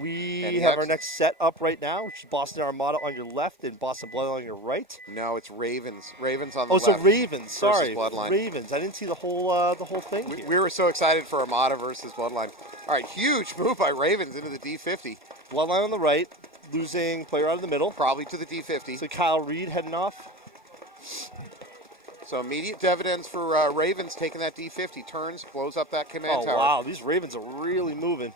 We have our next set up right now, which is Boston Armada on your left and Boston Bloodline on your right. No, it's Ravens. Ravens on the left. Oh, so Ravens. Sorry. Bloodline. Ravens. I didn't see the whole thing here. We were so excited for Armada versus Bloodline. All right, huge move by Ravens into the D50. Bloodline on the right, losing player out of the middle. Probably to the D50. So Kyle Reed heading off. So immediate dividends for Ravens taking that D50. Turns, blows up that command tower. Oh, wow. These Ravens are really moving.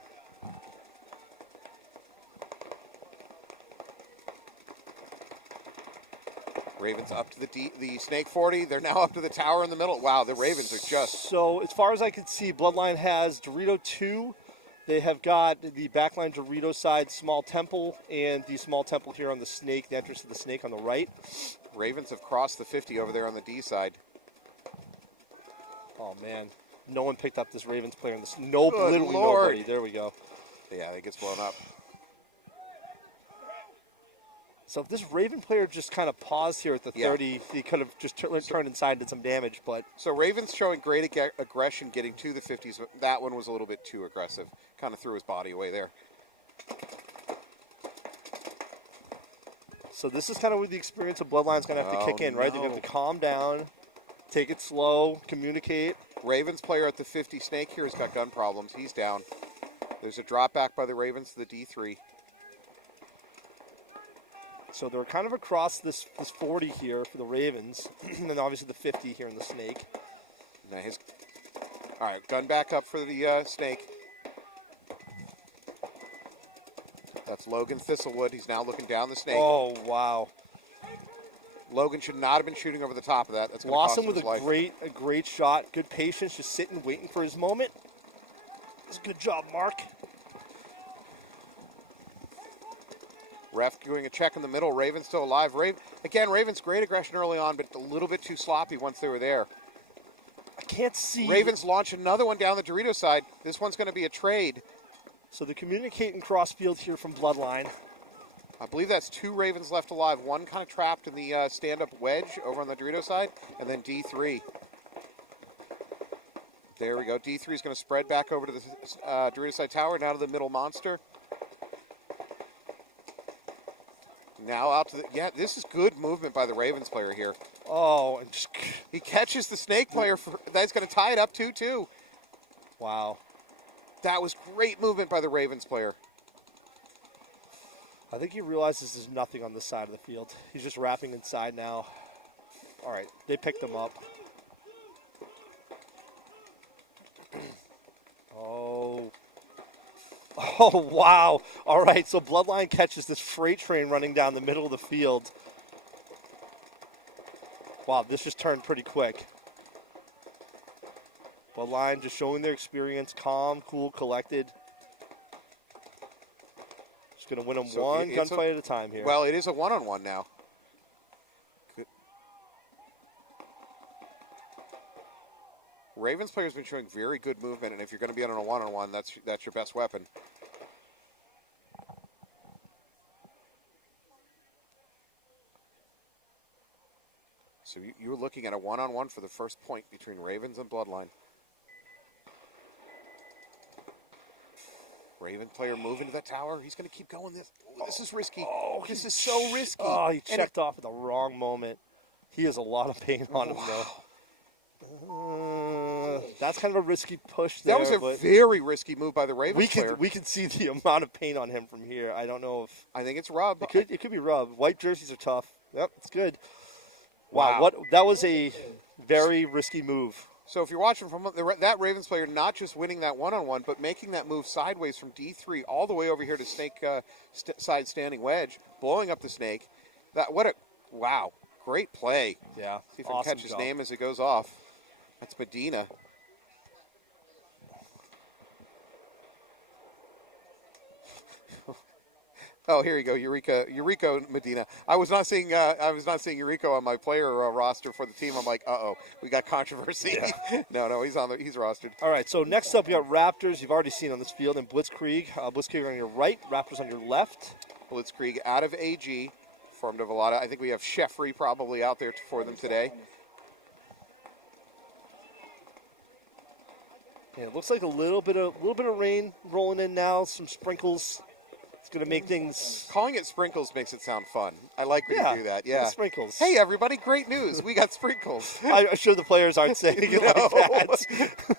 Ravens up to the Snake 40. They're now up to the tower in the middle. Wow, the Ravens are just... So as far as I can see, Bloodline has Dorito 2. They have got the backline Dorito side small temple and the small temple here on the Snake, the entrance to the Snake on the right. Ravens have crossed the 50 over there on the D side. Oh, man. No one picked up this Ravens player in this. No, Good literally Lord. nobody. There we go. Yeah, it gets blown up. So if this Raven player just kind of paused here at the 30, he could have just turned inside and did some damage. But So Ravens showing great aggression getting to the 50s. But that one was a little bit too aggressive. Kind of threw his body away there. So this is kind of where the experience of Bloodline's going to have to kick in, right? They're going to have to calm down, take it slow, communicate. Ravens player at the 50. Snake here has got gun problems. He's down. There's a drop back by the Ravens to the D3. So they're kind of across this 40 here for the Ravens, and then obviously the 50 here in the Snake. Now all right, gun back up for the Snake. That's Logan Thistlewood. He's now looking down the Snake. Oh, wow. Logan should not have been shooting over the top of that. That's Lost him with his life. a great shot. Good patience, just sitting, waiting for his moment. That's a good job, Mark. Ref doing a check in the middle. Ravens still alive. Ravens great aggression early on, but a little bit too sloppy once they were there. I can't see. Ravens launch another one down the Dorito side. This one's going to be a trade. So they're communicating crossfield here from Bloodline. I believe that's 2 Ravens left alive. One kind of trapped in the stand-up wedge over on the Dorito side, and then D3. There we go. D3 is going to spread back over to the Dorito side tower, now to the middle monster. Now out to the... Yeah, this is good movement by the Ravens player here. Oh, and just... He catches the Snake player. That's going to tie it up 2-2. Wow. That was great movement by the Ravens player. I think he realizes there's nothing on this side of the field. He's just wrapping inside now. All right, they picked him up. Oh, wow. All right, so Bloodline catches this freight train running down the middle of the field. Wow, this just turned pretty quick. Bloodline just showing their experience, calm, cool, collected. Just going to win them one gunfight at a time here. Well, it is a one-on-one now. Good. Ravens player's been showing very good movement, and if you're going to be on a one-on-one, that's your best weapon. So you were looking at a one-on-one for the first point between Ravens and Bloodline. Raven player moving to that tower. He's going to keep going. This is risky. Oh, this is so risky. Oh, he checked off at the wrong moment. He has a lot of pain on him, though. That's kind of a risky push there. That was a very risky move by the Ravens player. We can see the amount of pain on him from here. I don't know if... I think it's Rob. It could be Rob. White jerseys are tough. Yep, it's good. Wow. That was a very risky move. So if you're watching from that Ravens player, not just winning that one-on-one, but making that move sideways from D3 all the way over here to Snake side standing wedge, blowing up the Snake. Wow, great play. Yeah, see if I can catch his name as it goes off. That's Medina. Oh, here you go, Eureka Medina. I was not seeing Eureka on my player roster for the team. I'm like, we got controversy. Yeah. no, he's rostered. All right, so next up, you got Raptors. You've already seen on this field, and Blitzkrieg. Blitzkrieg on your right, Raptors on your left. Blitzkrieg out of AG, formed of a lot of, I think we have Sheffrey probably out there for them today. Yeah, it looks like a little bit of rain rolling in now. Some sprinkles. It's going to make things. Calling it sprinkles makes it sound fun. I like when you do that. Yeah, sprinkles. Hey everybody, great news! We got sprinkles. I'm sure the players aren't saying it like that.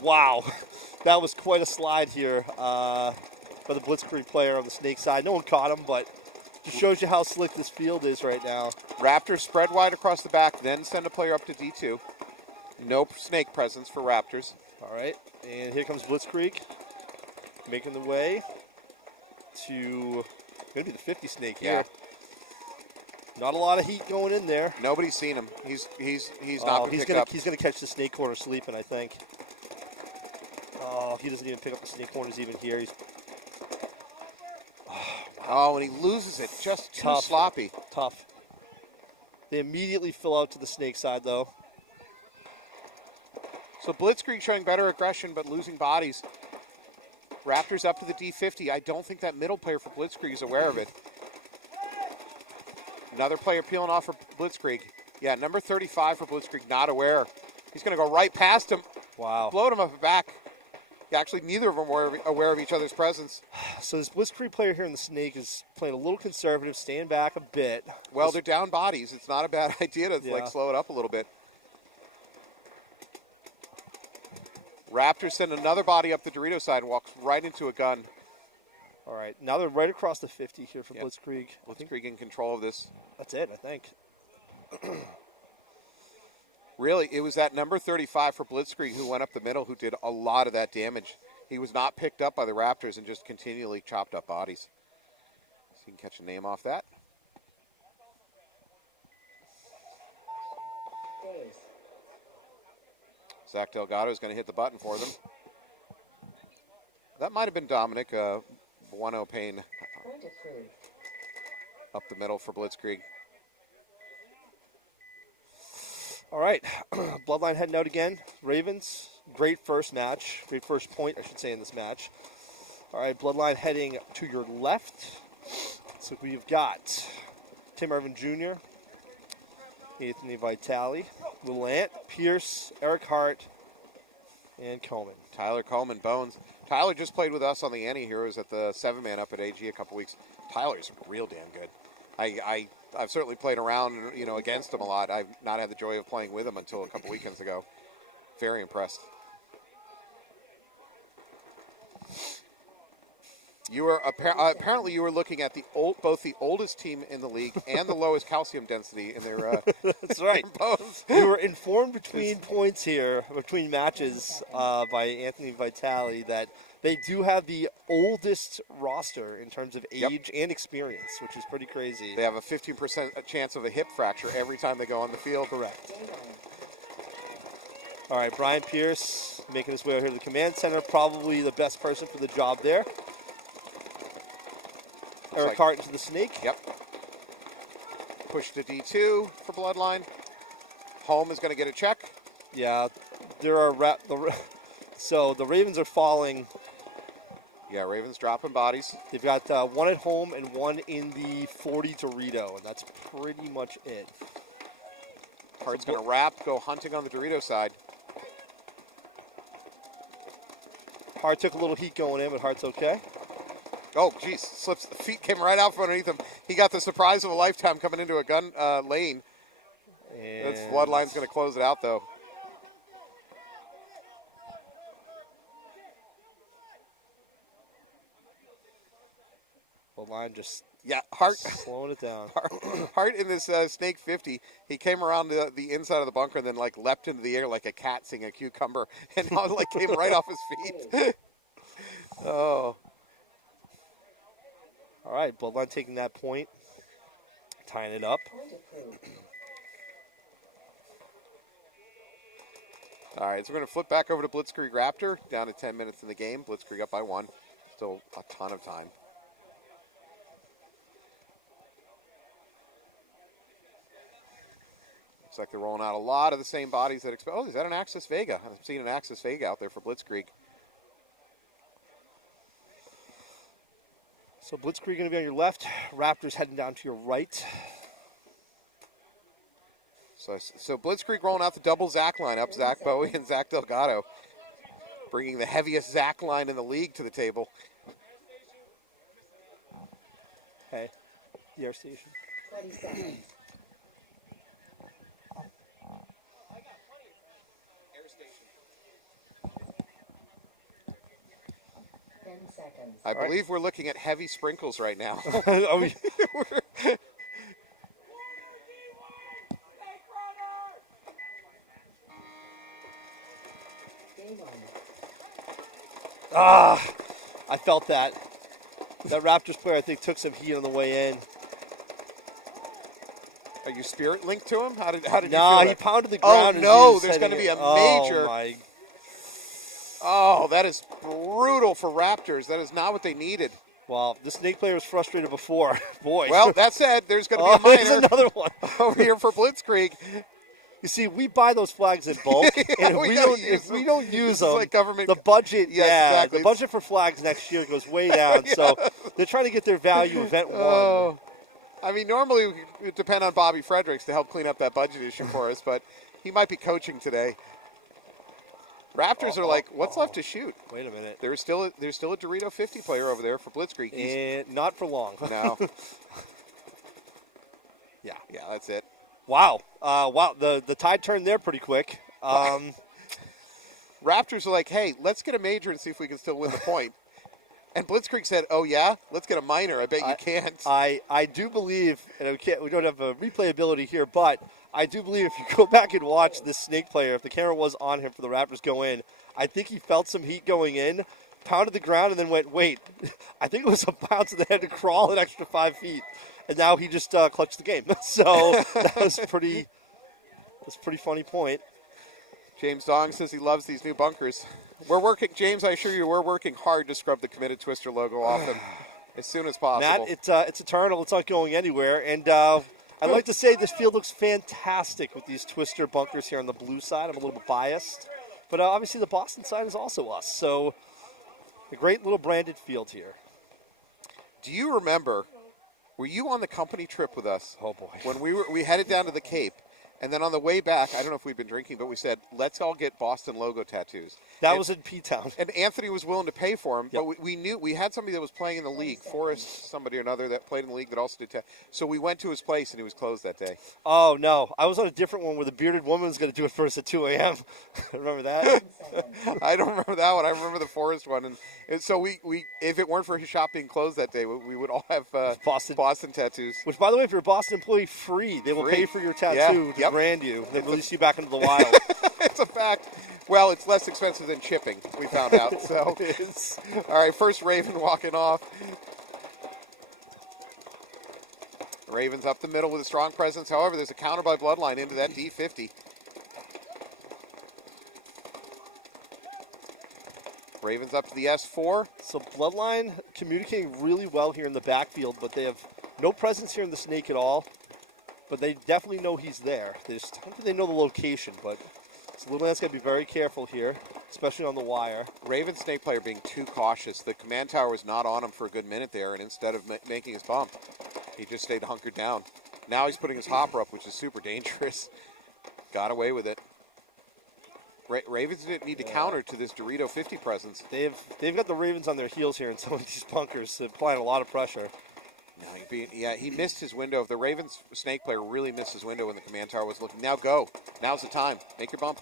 Wow, that was quite a slide here by the Blitzkrieg player on the snake side. No one caught him, but just shows you how slick this field is right now. Raptors spread wide across the back, then send a player up to D2. No snake presence for Raptors. All right, and here comes Blitzkrieg, making the way to going to be the 50 snake here. Yeah. Not a lot of heat going in there. Nobody's seen him. He's not going to pick up. He's going to catch the snake corner sleeping, I think. Oh, he doesn't even pick up the snake corners even here. He's and he loses it. Just too sloppy. Tough. They immediately fill out to the snake side, though. So Blitzkrieg showing better aggression, but losing bodies. Raptors up to the D50. I don't think that middle player for Blitzkrieg is aware of it. Another player peeling off for Blitzkrieg. Yeah, number 35 for Blitzkrieg, not aware. He's going to go right past him. Wow. Float him up the back. Yeah, actually, neither of them were aware of each other's presence. So this Blitzkrieg player here in the snake is playing a little conservative, staying back a bit. Well, they're down bodies. It's not a bad idea to slow it up a little bit. Raptors send another body up the Dorito side and walks right into a gun. All right, now they're right across the 50 here for Blitzkrieg. Blitzkrieg in control of this. That's it, I think. Really, it was that number 35 for Blitzkrieg who went up the middle who did a lot of that damage. He was not picked up by the Raptors and just continually chopped up bodies. So you can catch a name off that. Zach Delgado is going to hit the button for them. That might have been Dominic. 1-0 Payne up the middle for Blitzkrieg. All right, Bloodline heading out again. Ravens, great first match. Great first point, I should say, in this match. All right, Bloodline heading to your left. So we've got Tim Irvin Jr., Anthony Vitale, Little Ant, Pierce, Eric Hart, and Coleman. Tyler Coleman, Bones. Tyler just played with us on the Anti-Heroes at the 7-man up at AG a couple weeks. Tyler's real damn good. I've certainly played around, against him a lot. I've not had the joy of playing with him until a couple weekends ago. Very impressed. You were apparently you were looking at both the oldest team in the league and the lowest calcium density in their. That's right. We were informed between points here, between matches, by Anthony Vitale that they do have the oldest roster in terms of age and experience, which is pretty crazy. They have a 15% chance of a hip fracture every time they go on the field. Correct. All right, Brian Pierce making his way over here to the command center, probably the best person for the job there. Eric Hart into the snake. Yep. Push to D2 for Bloodline. Home is going to get a check. Yeah, there are so the Ravens are falling. Yeah, Ravens dropping bodies. They've got one at home and one in the 40 Dorito, and that's pretty much it. Hart's going to wrap, go hunting on the Dorito side. Hart took a little heat going in, but Hart's okay. Oh, geez, slips. The feet came right out from underneath him. He got the surprise of a lifetime coming into a gun lane. And That's Bloodline's going to close it out, though. Bloodline just Hart slowing it down. Hart in this Snake 50, he came around the inside of the bunker and then leapt into the air like a cat seeing a cucumber and came right off his feet. Oh. All right, Bloodline taking that point, tying it up. All right, so we're going to flip back over to Blitzkrieg Raptor, down to 10 minutes in the game. Blitzkrieg up by 1. Still a ton of time. Looks like they're rolling out a lot of the same bodies that is that an Axis Vega? I'm seeing an Axis Vega out there for Blitzkrieg. So Blitzkrieg going to be on your left. Raptors heading down to your right. So Blitzkrieg rolling out the double Zach lineup. Zach Bowie and Zach Delgado. Bringing the heaviest Zach line in the league to the table. Hey, the air station. 20 seconds. Seconds. I believe we're looking at heavy sprinkles right now. Are we? I felt that. That Raptors player, I think, took some heat on the way in. Are you spirit linked to him? How did you feel No, he that? pounded the ground. Oh, and no, he was there's going to heading be it. a major. Oh, my. Oh, that is brutal for Raptors. That is not what they needed. Well, the snake player was frustrated before. Boy. Well, that said, there's going to be a there's minor another one. over here for Blitzkrieg. You see, we buy those flags in bulk, and if we don't use them, like government. the budget, Yes, exactly. the budget for flags next year goes way down. So they're trying to get their value event one. Oh, I mean, normally it would depend on Bobby Fredericks to help clean up that budget issue for us, but he might be coaching today. Raptors are like, what's left to shoot? Wait a minute. There's still a Dorito 50 player over there for Blitzkrieg. And not for long. No. Yeah, that's it. Wow. Wow. The tide turned there pretty quick. Raptors are like, hey, let's get a major and see if we can still win the point. And Blitzkrieg said, oh, yeah? Let's get a minor. I bet you can't. I do believe, and we don't have a replayability here, but I do believe if you go back and watch this snake player, if the camera was on him for the Raptors go in, I think he felt some heat going in, pounded the ground, and then went, wait, I think it was a bounce and they had to crawl an extra 5 feet. And now he just clutched the game. So that was pretty funny point. James Dong says he loves these new bunkers. We're working, James, I assure you, we're working hard to scrub the Committed Twister logo off them as soon as possible. Matt, it's eternal. It's not going anywhere. And I'd like to say this field looks fantastic with these Twister bunkers here on the blue side. I'm a little bit biased. But obviously the Boston side is also us. So a great little branded field here. Do you remember, were you on the company trip with us? Oh, boy. When we headed down to the Cape, and then on the way back, I don't know if we'd been drinking, but we said, let's all get Boston logo tattoos. That was in P-Town. And Anthony was willing to pay for them, Yep. but we knew we had somebody that was playing in the league, Forrest, somebody or another that played in the league that also did tattoos. So we went to his place, and he was closed that day. Oh, no. I was on a different one where the bearded woman was going to do it first at 2 a.m. Remember that? I don't remember that one. I remember the Forrest one. And so we if it weren't for his shop being closed that day, we would all have Boston tattoos. Which, by the way, if you're a Boston employee, free. They will Free. pay for your tattoo to Yep. brand you. They release you back into the wild. It's a fact. Well, it's less expensive than shipping, we found out. So, all right, first Raven walking off. Ravens up the middle with a strong presence. However, there's a counter by Bloodline into that D50. Ravens up to the S4. So Bloodline communicating really well here in the backfield, but they have no presence here in the snake at all. But they definitely know he's there. I don't think they know the location, but so Little Man's got to be very careful here, especially on the wire. Raven snake player being too cautious. The command tower was not on him for a good minute there, and instead of making his bump, he just stayed hunkered down. Now he's putting his hopper up, which is super dangerous. Got away with it. Ravens didn't need to counter to this Dorito 50 presence. They've got the Ravens on their heels here in some of these bunkers, so applying a lot of pressure. No, he missed his window. The Ravens snake player really missed his window when the command tower was looking. Now go. Now's the time. Make your bump.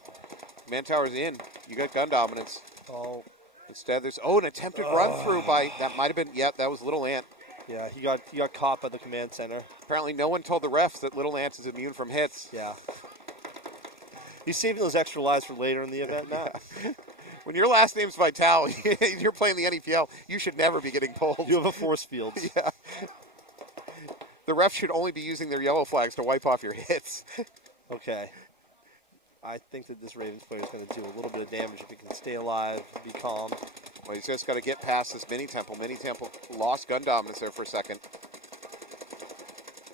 Command tower's in. You got gun dominance. Oh. Instead, there's an attempted run through by that might have been that was Little Ant. Yeah, he got caught by the command center. Apparently, no one told the refs that Little Ant is immune from hits. Yeah. He's saving those extra lives for later in the event, Matt. When your last name's Vital, you're playing the NEPL, you should never be getting pulled. You have a force field. Yeah. The refs should only be using their yellow flags to wipe off your hits. Okay. I think that this Ravens player is going to do a little bit of damage if he can stay alive, be calm. Well, he's just got to get past this mini temple. Mini temple lost gun dominance there for a second.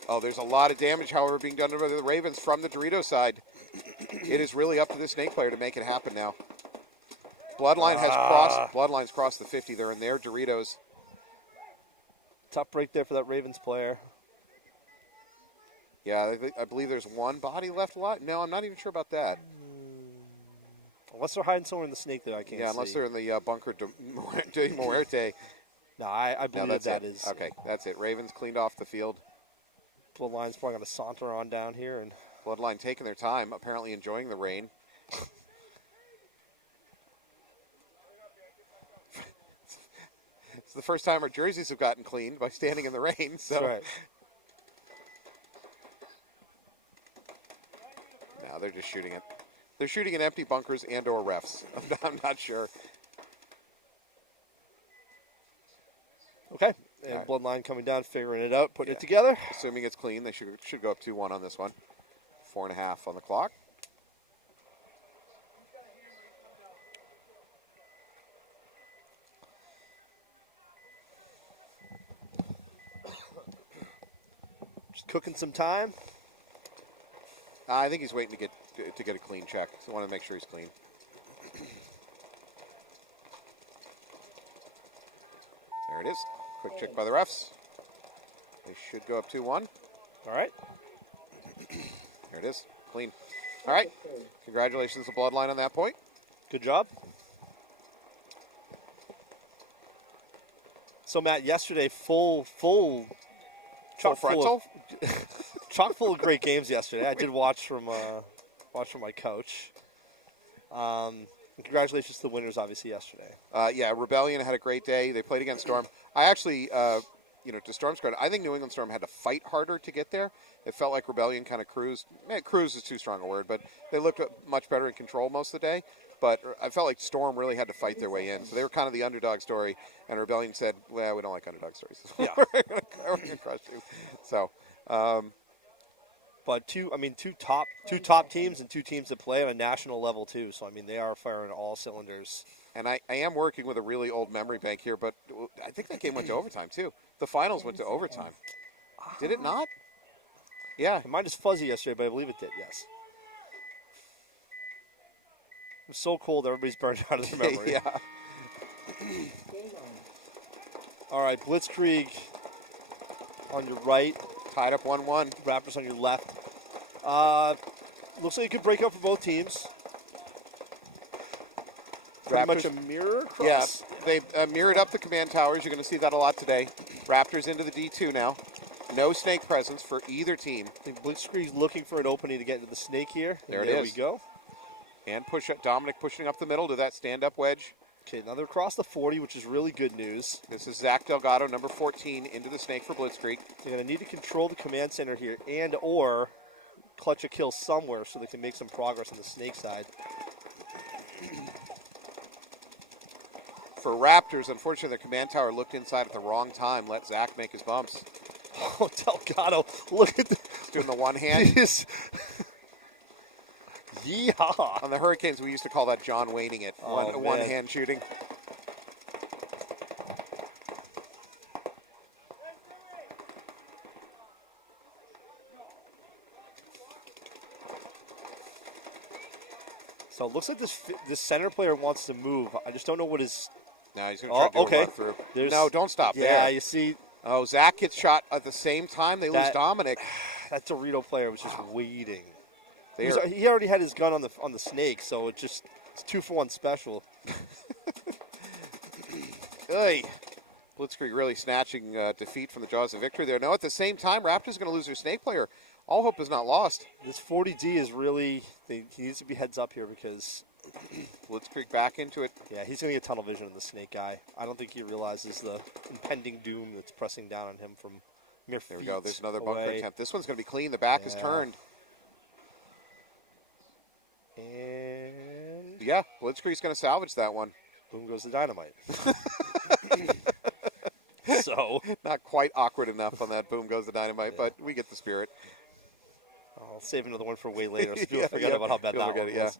Oh, there's a lot of damage, however, being done by the Ravens from the Dorito side. It is really up to the snake player to make it happen now. Bloodline's crossed the 50. They're in their Doritos. Tough break there for that Ravens player. Yeah, I believe there's one body left alive. No, I'm not even sure about that. Unless they're hiding somewhere in the snake that I can't see. Yeah, unless they're in the bunker de Muerte. No, I believe that's that it. is. Okay, that's it. Ravens cleaned off the field. Bloodline's probably going to saunter on down here. And Bloodline taking their time, apparently enjoying the rain. It's the first time our jerseys have gotten cleaned by standing in the rain. So. That's right. Now they're just shooting it. They're shooting in empty bunkers and or refs. I'm not sure. Okay. And All right. Bloodline coming down, figuring it out, putting it together. Assuming it's clean, they should go up 2-1 on this one. 4.5 on the clock. Just cooking some time. I think he's waiting to get a clean check. So I want to make sure he's clean. There it is. Quick check by the refs. They should go up 2-1. All right. There it is. Clean. All right. Congratulations to Bloodline on that point. Good job. So, Matt, yesterday, full chock frontal? chock full of great games yesterday. I did watch from my coach. Congratulations to the winners, obviously, yesterday. Yeah, Rebellion had a great day. They played against Storm. I actually, to Storm's credit, I think New England Storm had to fight harder to get there. It felt like Rebellion kind of cruised. Cruise is too strong a word, but they looked much better in control most of the day. But I felt like Storm really had to fight their way in. So they were kind of the underdog story, and Rebellion said, well, we don't like underdog stories. Yeah. We're going to crush you. So, but two top teams and two teams that play on a national level too. So I mean, they are firing all cylinders. and I am working with a really old memory bank here, but I think that game went to overtime too. The finals went to overtime. Did it not? Yeah. Mine is fuzzy yesterday, but I believe it did. Yes. It was so cold, everybody's burned out of their memory. Yeah. All right, Blitzkrieg on your right, Tied up 1-1. Raptors on your left. Looks like it could break up for both teams. Pretty much a mirror cross. Yeah, they mirrored up the command towers. You're going to see that a lot today. Raptors into the D2 now. No snake presence for either team. I think Blitzkrieg's looking for an opening to get into the snake here. There we is. go. And push up Dominic pushing up the middle to that stand-up wedge. Okay, now they're across the 40, which is really good news. This is Zach Delgado, number 14, into the snake for Blitzkrieg. They're going to need to control the command center here and or clutch a kill somewhere so they can make some progress on the snake side. For Raptors, unfortunately, their command tower looked inside at the wrong time. Let Zach make his bumps. Oh, Delgado, look at this. He's doing the one hand. Yeehaw. On the Hurricanes, we used to call that John Wayning it. Oh, one man. hand shooting. So it looks like this center player wants to move. I just don't know what his... No, he's going to try to do a run through. No, don't stop there. Yeah, you see... Oh, Zach gets shot at the same time. They lose Dominic. That Dorito player was just waiting. He He already had his gun on the snake, so it's 2-for-1 special. Hey, Blitzkrieg really snatching defeat from the jaws of victory there. No, at the same time, Raptors going to lose their snake player. All hope is not lost. This 40D is really... He needs to be heads up here because... Blitzkrieg back into it. Yeah, he's going to get tunnel vision on the snake guy. I don't think he realizes the impending doom that's pressing down on him from mere feet. There we go. There's another bunker away. attempt. This one's going to be clean. The back is turned. And... Yeah, Blitzkrieg's going to salvage that one. Boom goes the dynamite. So... Not quite awkward enough on that boom goes the dynamite, but we get the spirit. I'll save another one for way later so people forget about how bad that one was.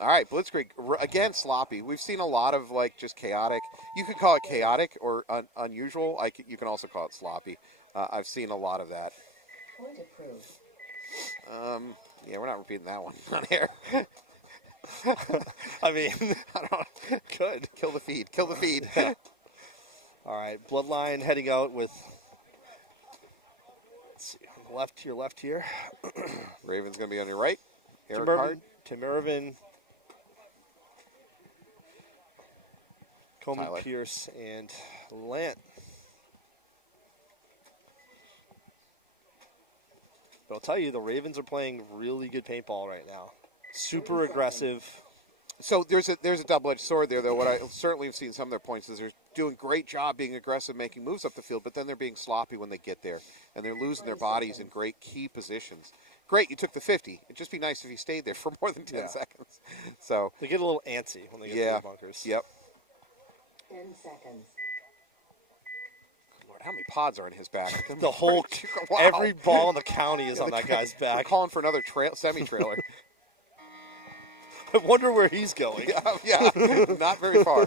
All right, Blitzkrieg, again, sloppy. We've seen a lot of, just chaotic. You could call it chaotic or unusual. You can also call it sloppy. I've seen a lot of that. Point approved. Yeah, we're not repeating that one on air. I mean, I don't. Good. Kill the feed. Kill the feed. Yeah. All right, Bloodline heading out with. Let's see, left here. Raven's going to be on your right. Eric Tim Hart. Tim Irvin, Coleman Tyler. Pierce, and Lant. But I'll tell you, the Ravens are playing really good paintball right now. Super aggressive. So there's a double-edged sword there, though. What I certainly have seen some of their points is they're doing a great job being aggressive, making moves up the field, but then they're being sloppy when they get there, and they're losing their bodies in great key positions. Great, you took the 50. It'd just be nice if you stayed there for more than 10 seconds. So They get a little antsy when they get to the bunkers. Yep. 10 seconds. Lord, how many pods are in his back? The whole, Wow. every ball in the county is on that guy's They're back. calling for another semi-trailer. I wonder where he's going. Yeah, not very far.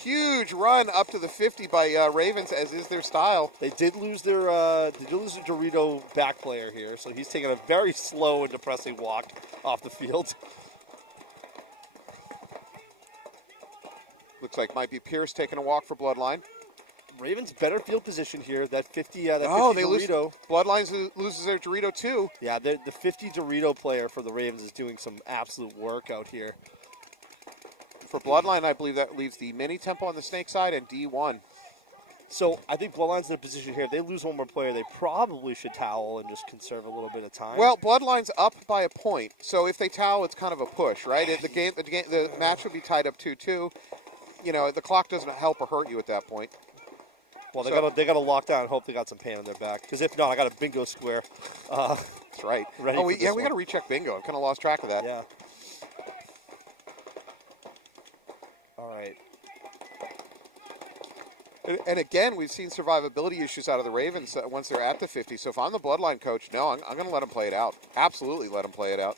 Huge run up to the 50 by Ravens, as is their style. They did lose their Dorito back player here, so he's taking a very slow and depressing walk off the field. Looks like might be Pierce taking a walk for Bloodline. Ravens better field position here. That 50, that 50 They lose. Dorito. Bloodline loses their Dorito too. Yeah, the 50 Dorito player for the Ravens is doing some absolute work out here. For Bloodline, I believe that leaves the mini tempo on the snake side and D1. So I think Bloodline's in a position here. If they lose one more player, they probably should towel and just conserve a little bit of time. Well, Bloodline's up by a point, so if they towel, it's kind of a push, right? The match would be tied up 2-2. You know, the clock doesn't help or hurt you at that point. Well, they got to lock down and hope they got some pain on their back. Because if not, I got a bingo square. That's right. We got to recheck bingo. I kind of lost track of that. Yeah. All right. And again, we've seen survivability issues out of the Ravens once they're at the 50. So if I'm the Bloodline coach, no, I'm going to let them play it out. Absolutely let them play it out.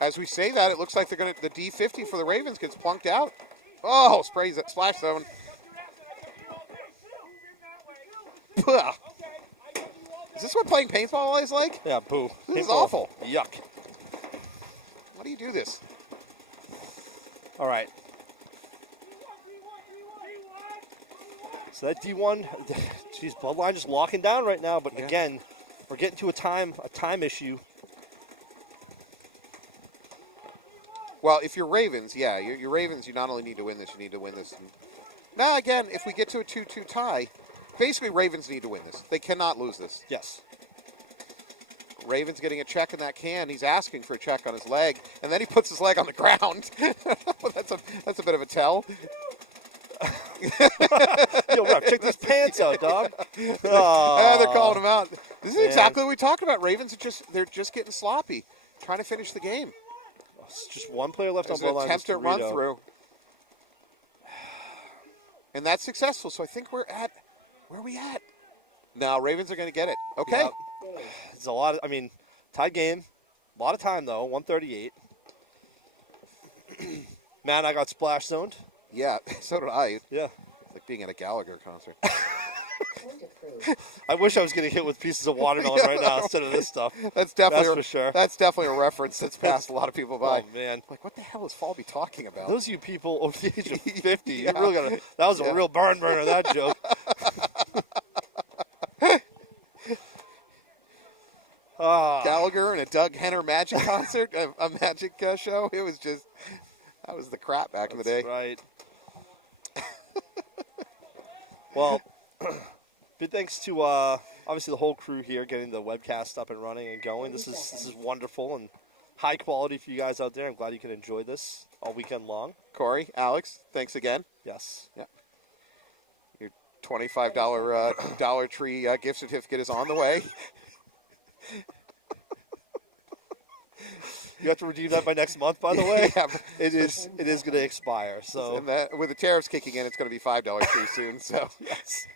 As we say that, it looks like the D50 for the Ravens gets plunked out. Oh, sprays it, splash zone. Is this what playing paintball is like? Yeah, boo. This is awful. Yuck. How do you do this? All right. So that D1, geez, Bloodline just locking down right now. But again, we're getting to a time issue. Well, if you're Ravens, you're Ravens, you not only need to win this, you need to win this. Now, again, if we get to a 2-2 tie, basically Ravens need to win this. They cannot lose this. Yes. Ravens getting a check in that can. He's asking for a check on his leg, and then he puts his leg on the ground. That's a bit of a tell. Yo, Rep, check these pants out, dog. They're calling him out. This is exactly what we talked about. Ravens they're just getting sloppy, trying to finish the game. It's just one player left There's on an Bloodline. attempt at run through, and that's successful. So I think we're at where are we at? Now Ravens are going to get it. Okay. Yep. It's a lot. Tied game. A lot of time though. 138. Man, I got splash zoned. Yeah, so did I. Yeah. It's like being at a Gallagher concert. I wish I was getting hit with pieces of watermelon right now instead of this stuff. That's definitely for sure. That's definitely a reference that's passed a lot of people by. Oh man, like what the hell is Falbe talking about? Those of you people over the age of 50, Yeah. you really gotta. That was a real barn burner. That joke. Gallagher and a Doug Henner Magic concert, a Magic show. It was just that was the crap back in the day. Right. Well, big thanks to obviously the whole crew here getting the webcast up and running and going. This is wonderful and high quality for you guys out there. I'm glad you can enjoy this all weekend long. Corey, Alex, thanks again. Yes. Yeah. Your $25 Dollar Tree gift certificate is on the way. You have to redeem that by next month, by the way. Yeah. It is going to expire. So And with the tariffs kicking in, it's going to be $5 too soon. So yes.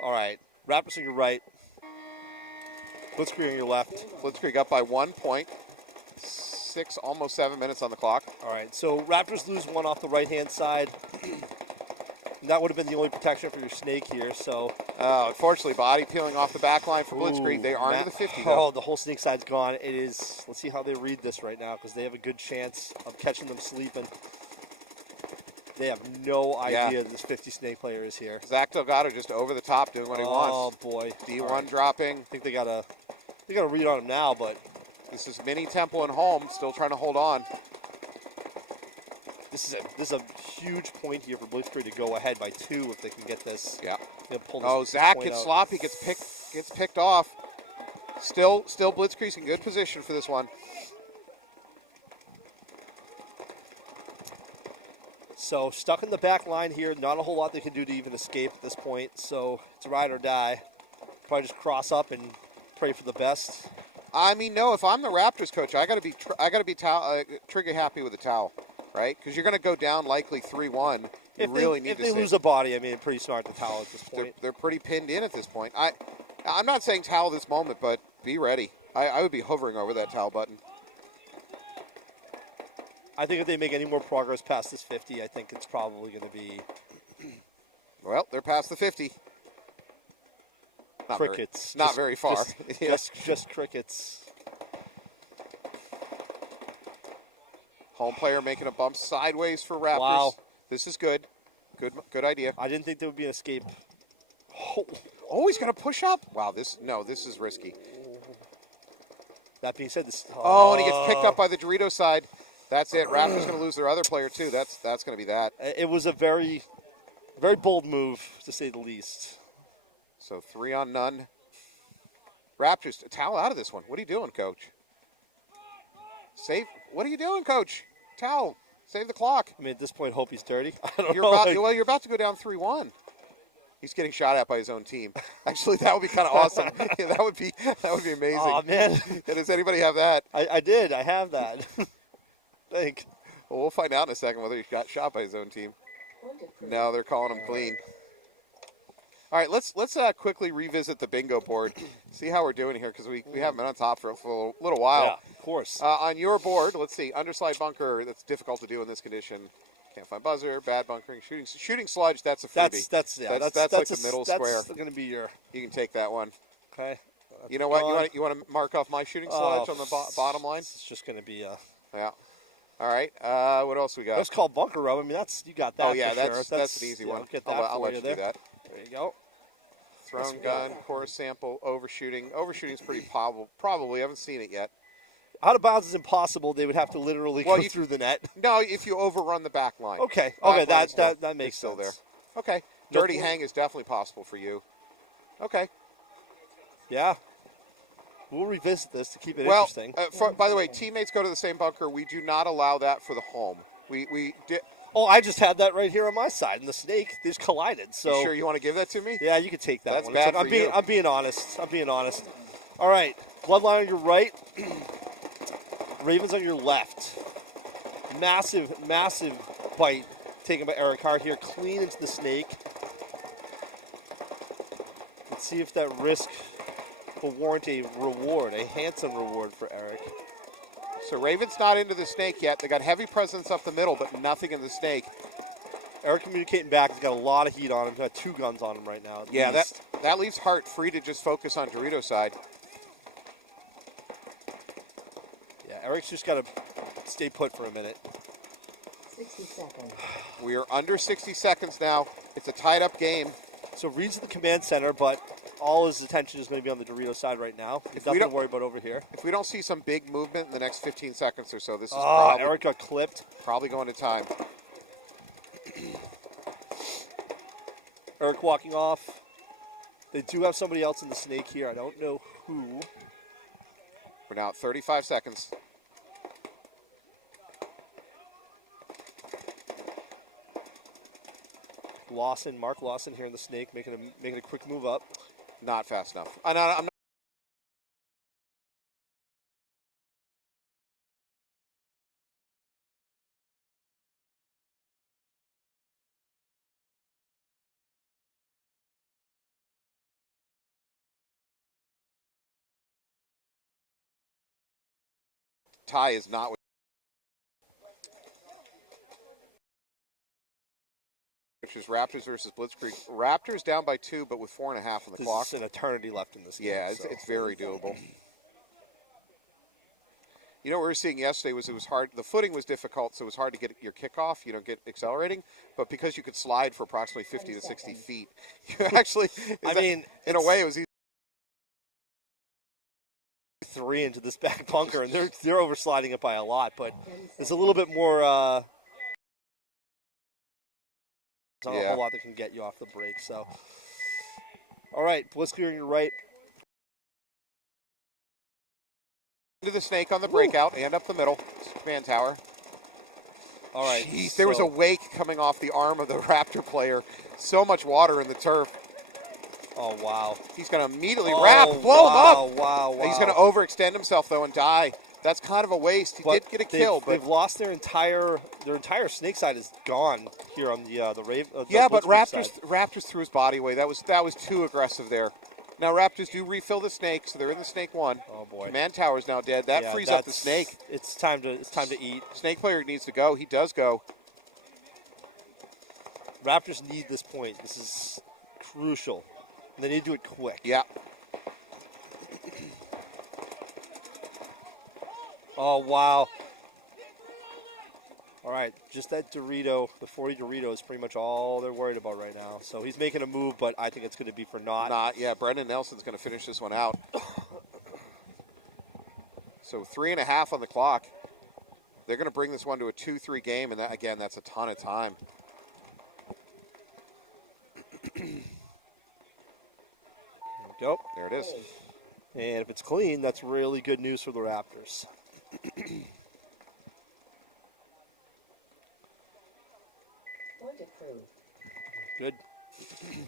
All right. Raptors on your right. Blitzkrieg on your left. Blitzkrieg up by 1 point. 6, almost 7 minutes on the clock. All right. So Raptors lose one off the right-hand side. And that would have been the only protection for your snake here. So, unfortunately, body peeling off the back line for Blitzkrieg. They are into the 50, though. Oh, the whole snake side's gone. It is. Let's see how they read this right now, because they have a good chance of catching them sleeping. They have no idea this 50 snake player is here. Zach Delgado just over the top doing what he wants. Oh, boy. D1 right. Dropping. I think they got a read on him now, but this is Mini Temple and Home still trying to hold on. This is a huge point here for Blitzkrieg to go ahead by 2 if they can get this. Yeah. Pull Zach gets sloppy, gets picked off. Still Blitzkrieg's in good position for this one. So stuck in the back line here, not a whole lot they can do to even escape at this point. So it's ride or die. Probably just cross up and pray for the best. I mean, no. If I'm the Raptors coach, I got to be trigger happy with the towel, right? Because you're going to go down likely 3-1. You really need to. If they lose a body, I mean, pretty smart to towel at this point. They're pretty pinned in at this point. I'm not saying towel this moment, but be ready. I would be hovering over that towel button. I think if they make any more progress past this 50, I think it's probably going to be. Well, they're past the 50. Not crickets. Not very far. Just crickets. Home player making a bump sideways for Raptors. Wow. This is good. Good idea. I didn't think there would be an escape. Oh, he's going to push up. Wow, this is risky. That being said, this. Oh, and he gets picked up by the Dorito side. That's it. Raptors going to lose their other player too. That's going to be that. It was a very, very bold move to say the least. So 3 on none. Raptors, towel out of this one. What are you doing, Coach? What are you doing, Coach? Towel. Save the clock. I mean, at this point, hope he's dirty. I don't know. You're about to go down 3-1. He's getting shot at by his own team. Actually, that would be kind of awesome. Yeah, that would be amazing. Oh man! Does anybody have that? I did. I have that. Think. Well, we'll find out in a second whether he got shot by his own team. No, they're calling him clean. All right, let's quickly revisit the bingo board, see how we're doing here, because we haven't been on top for a little while. Yeah, of course. On your board, let's see, underslide bunker, that's difficult to do in this condition. Can't find buzzer, bad bunkering, shooting sludge, that's a freebie. That's like the middle square. That's going to be your. You can take that one. Okay. You know what? You want to mark off my shooting sludge on the bottom line? It's just going to be a. Yeah. All right. What else we got? It's called bunker rub. I mean, you got that. Oh yeah, for that's an easy one. I'll let you do that. There you go. Thrown gun, core sample, overshooting. Overshooting is pretty probably. I haven't seen it yet. Out of bounds is impossible. They would have to literally go through the net. No, if you overrun the back line. Okay. That makes sense. There. Okay. Dirty hang is definitely possible for you. Okay. Yeah. We'll revisit this to keep it interesting. By the way, teammates go to the same bunker. We do not allow that for the home. We did. Oh, I just had that right here on my side, and the snake just collided. So you sure you want to give that to me? Yeah, you can take that. That's one. bad for you. I'm being honest. All right, Bloodline on your right, Ravens on your left. Massive bite taken by Eric Hart here, clean into the snake. Let's see if that risk will warrant a reward, a handsome reward for Eric. So Raven's not into the snake yet. They got heavy presence up the middle, but nothing in the snake. Eric communicating back. He's got a lot of heat on him. He's got 2 guns on him right now. Yeah, that leaves Hart free to just focus on Dorito's side. Yeah, Eric's just got to stay put for a minute. 60 seconds. We are under 60 seconds now. It's a tied-up game. So Reed's at the command center, but all his attention is going to be on the Dorito side right now. He's nothing to worry about over here. If we don't see some big movement in the next 15 seconds or so, this is probably... Eric got clipped. Probably going to time. Eric walking off. They do have somebody else in the snake here. I don't know who. We're now at 35 seconds. Mark Lawson here in the snake, making a quick move up. Not fast enough. I'm not. Ty is not with which is Raptors versus Blitzkrieg. Raptors down by 2, but with 4.5 on the clock. There's an eternity left in this game. Yeah, so. it's very doable. You know what we were seeing yesterday was it was hard. The footing was difficult, so it was hard to get your kickoff. You don't get accelerating, but because you could slide for approximately 50 to 60 feet, you actually. In a way, it was easy. 3 into this back bunker, and they're oversliding it by a lot, but there's a little bit more. There's not a whole lot that can get you off the break. So, all right, Blitzkrieg on your right. Into the snake on the breakout and up the middle, command tower. All right. Jeez, there was a wake coming off the arm of the Raptor player. So much water in the turf. Oh, wow. He's going to immediately blow him up. Wow. He's going to overextend himself, though, and die. That's kind of a waste. He did get a kill, but they've lost their entire snake side is gone here on the Rave. Yeah, but Raptors threw his body away. That was too aggressive there. Now Raptors do refill the snake, so they're in the snake 1. Oh boy. Command tower is now dead. That frees up the snake. It's time to eat. Snake player needs to go. He does go. Raptors need this point. This is crucial. And they need to do it quick. Yeah. Oh wow. All right, just that Dorito, the 40 Dorito is pretty much all they're worried about right now. So he's making a move, but I think it's going to be for naught. Yeah, Brendan Nelson's going to finish this one out. So 3.5 on the clock. They're going to bring this one to a 2-3 game, and that, again, that's a ton of time. There we go. There it is. And if it's clean, that's really good news for the Raptors. Good.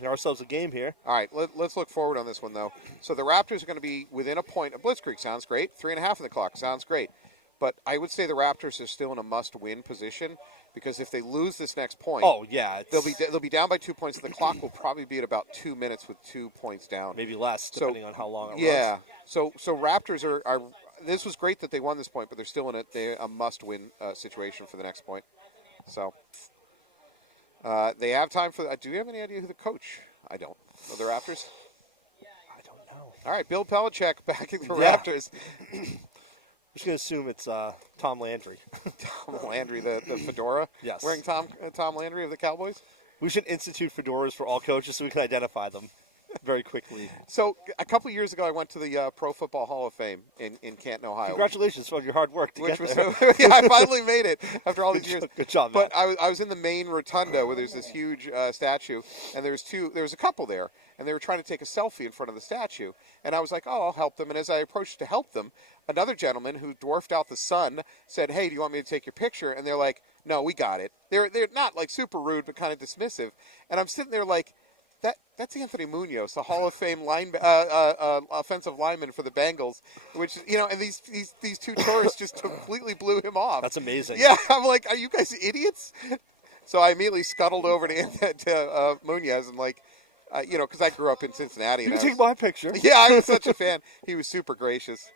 Get ourselves a game here. All right, let's look forward on this one, though. So the Raptors are going to be within a point of Blitzkrieg. Sounds great. 3.5 on the clock. Sounds great. But I would say the Raptors are still in a must-win position because if they lose this next point, they'll be down by 2 points. And the clock will probably be at about 2 minutes with 2 points down, maybe less, depending on how long it runs. Yeah. So Raptors are. This was great that they won this point, but they're still in a must-win situation for the next point. So. They have time for. Do you have any idea who the coach? I don't. Of the Raptors? I don't know. All right, Bill Belichick backing the Raptors. I'm just going to assume it's Tom Landry. Tom Landry, the fedora? Yes. Wearing Tom Landry of the Cowboys? We should institute fedoras for all coaches so we can identify them very quickly. So a couple years ago, I went to the Pro Football Hall of Fame in Canton, Ohio. Congratulations on your hard work to get there. Yeah, I finally made it after all these years. Good job, Matt. But I was in the main rotunda where there's this huge statue, and there was a couple there, and they were trying to take a selfie in front of the statue. And I was like, oh, I'll help them. And as I approached to help them, another gentleman who dwarfed out the sun said, hey, do you want me to take your picture? And they're like, no, we got it. They're not like super rude, but kind of dismissive. And I'm sitting there like, that's Anthony Munoz, the Hall of Fame offensive lineman for the Bengals, which, and these two tourists just completely blew him off. That's amazing. Yeah, I'm like, are you guys idiots? So I immediately scuttled over to Munoz and because I grew up in Cincinnati. You can take my picture. Yeah, I was such a fan. He was super gracious.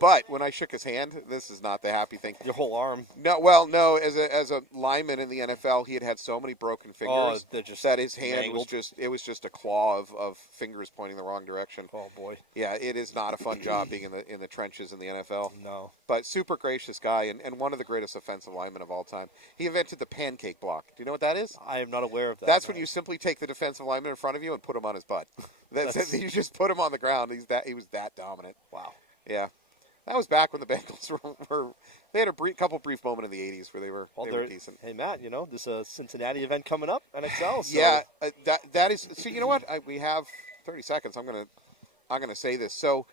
But when I shook his hand, this is not the happy thing. Your whole arm. No. As a lineman in the NFL, he had so many broken fingers that his hand was just a claw of fingers pointing the wrong direction. Oh boy. Yeah, it is not a fun job being in the trenches in the NFL. No. But super gracious guy and one of the greatest offensive linemen of all time. He invented the pancake block. Do you know what that is? I am not aware of that. That's when you simply take the defensive lineman in front of you and put him on his butt. You just put him on the ground. He was that dominant. Wow. Yeah. That was back when the Bengals were they had a couple brief moment in the 80s where they were decent. Hey, Matt, there's a Cincinnati event coming up, NEXL. So. Yeah, that is. So you know what? We have 30 seconds. I'm gonna say this. So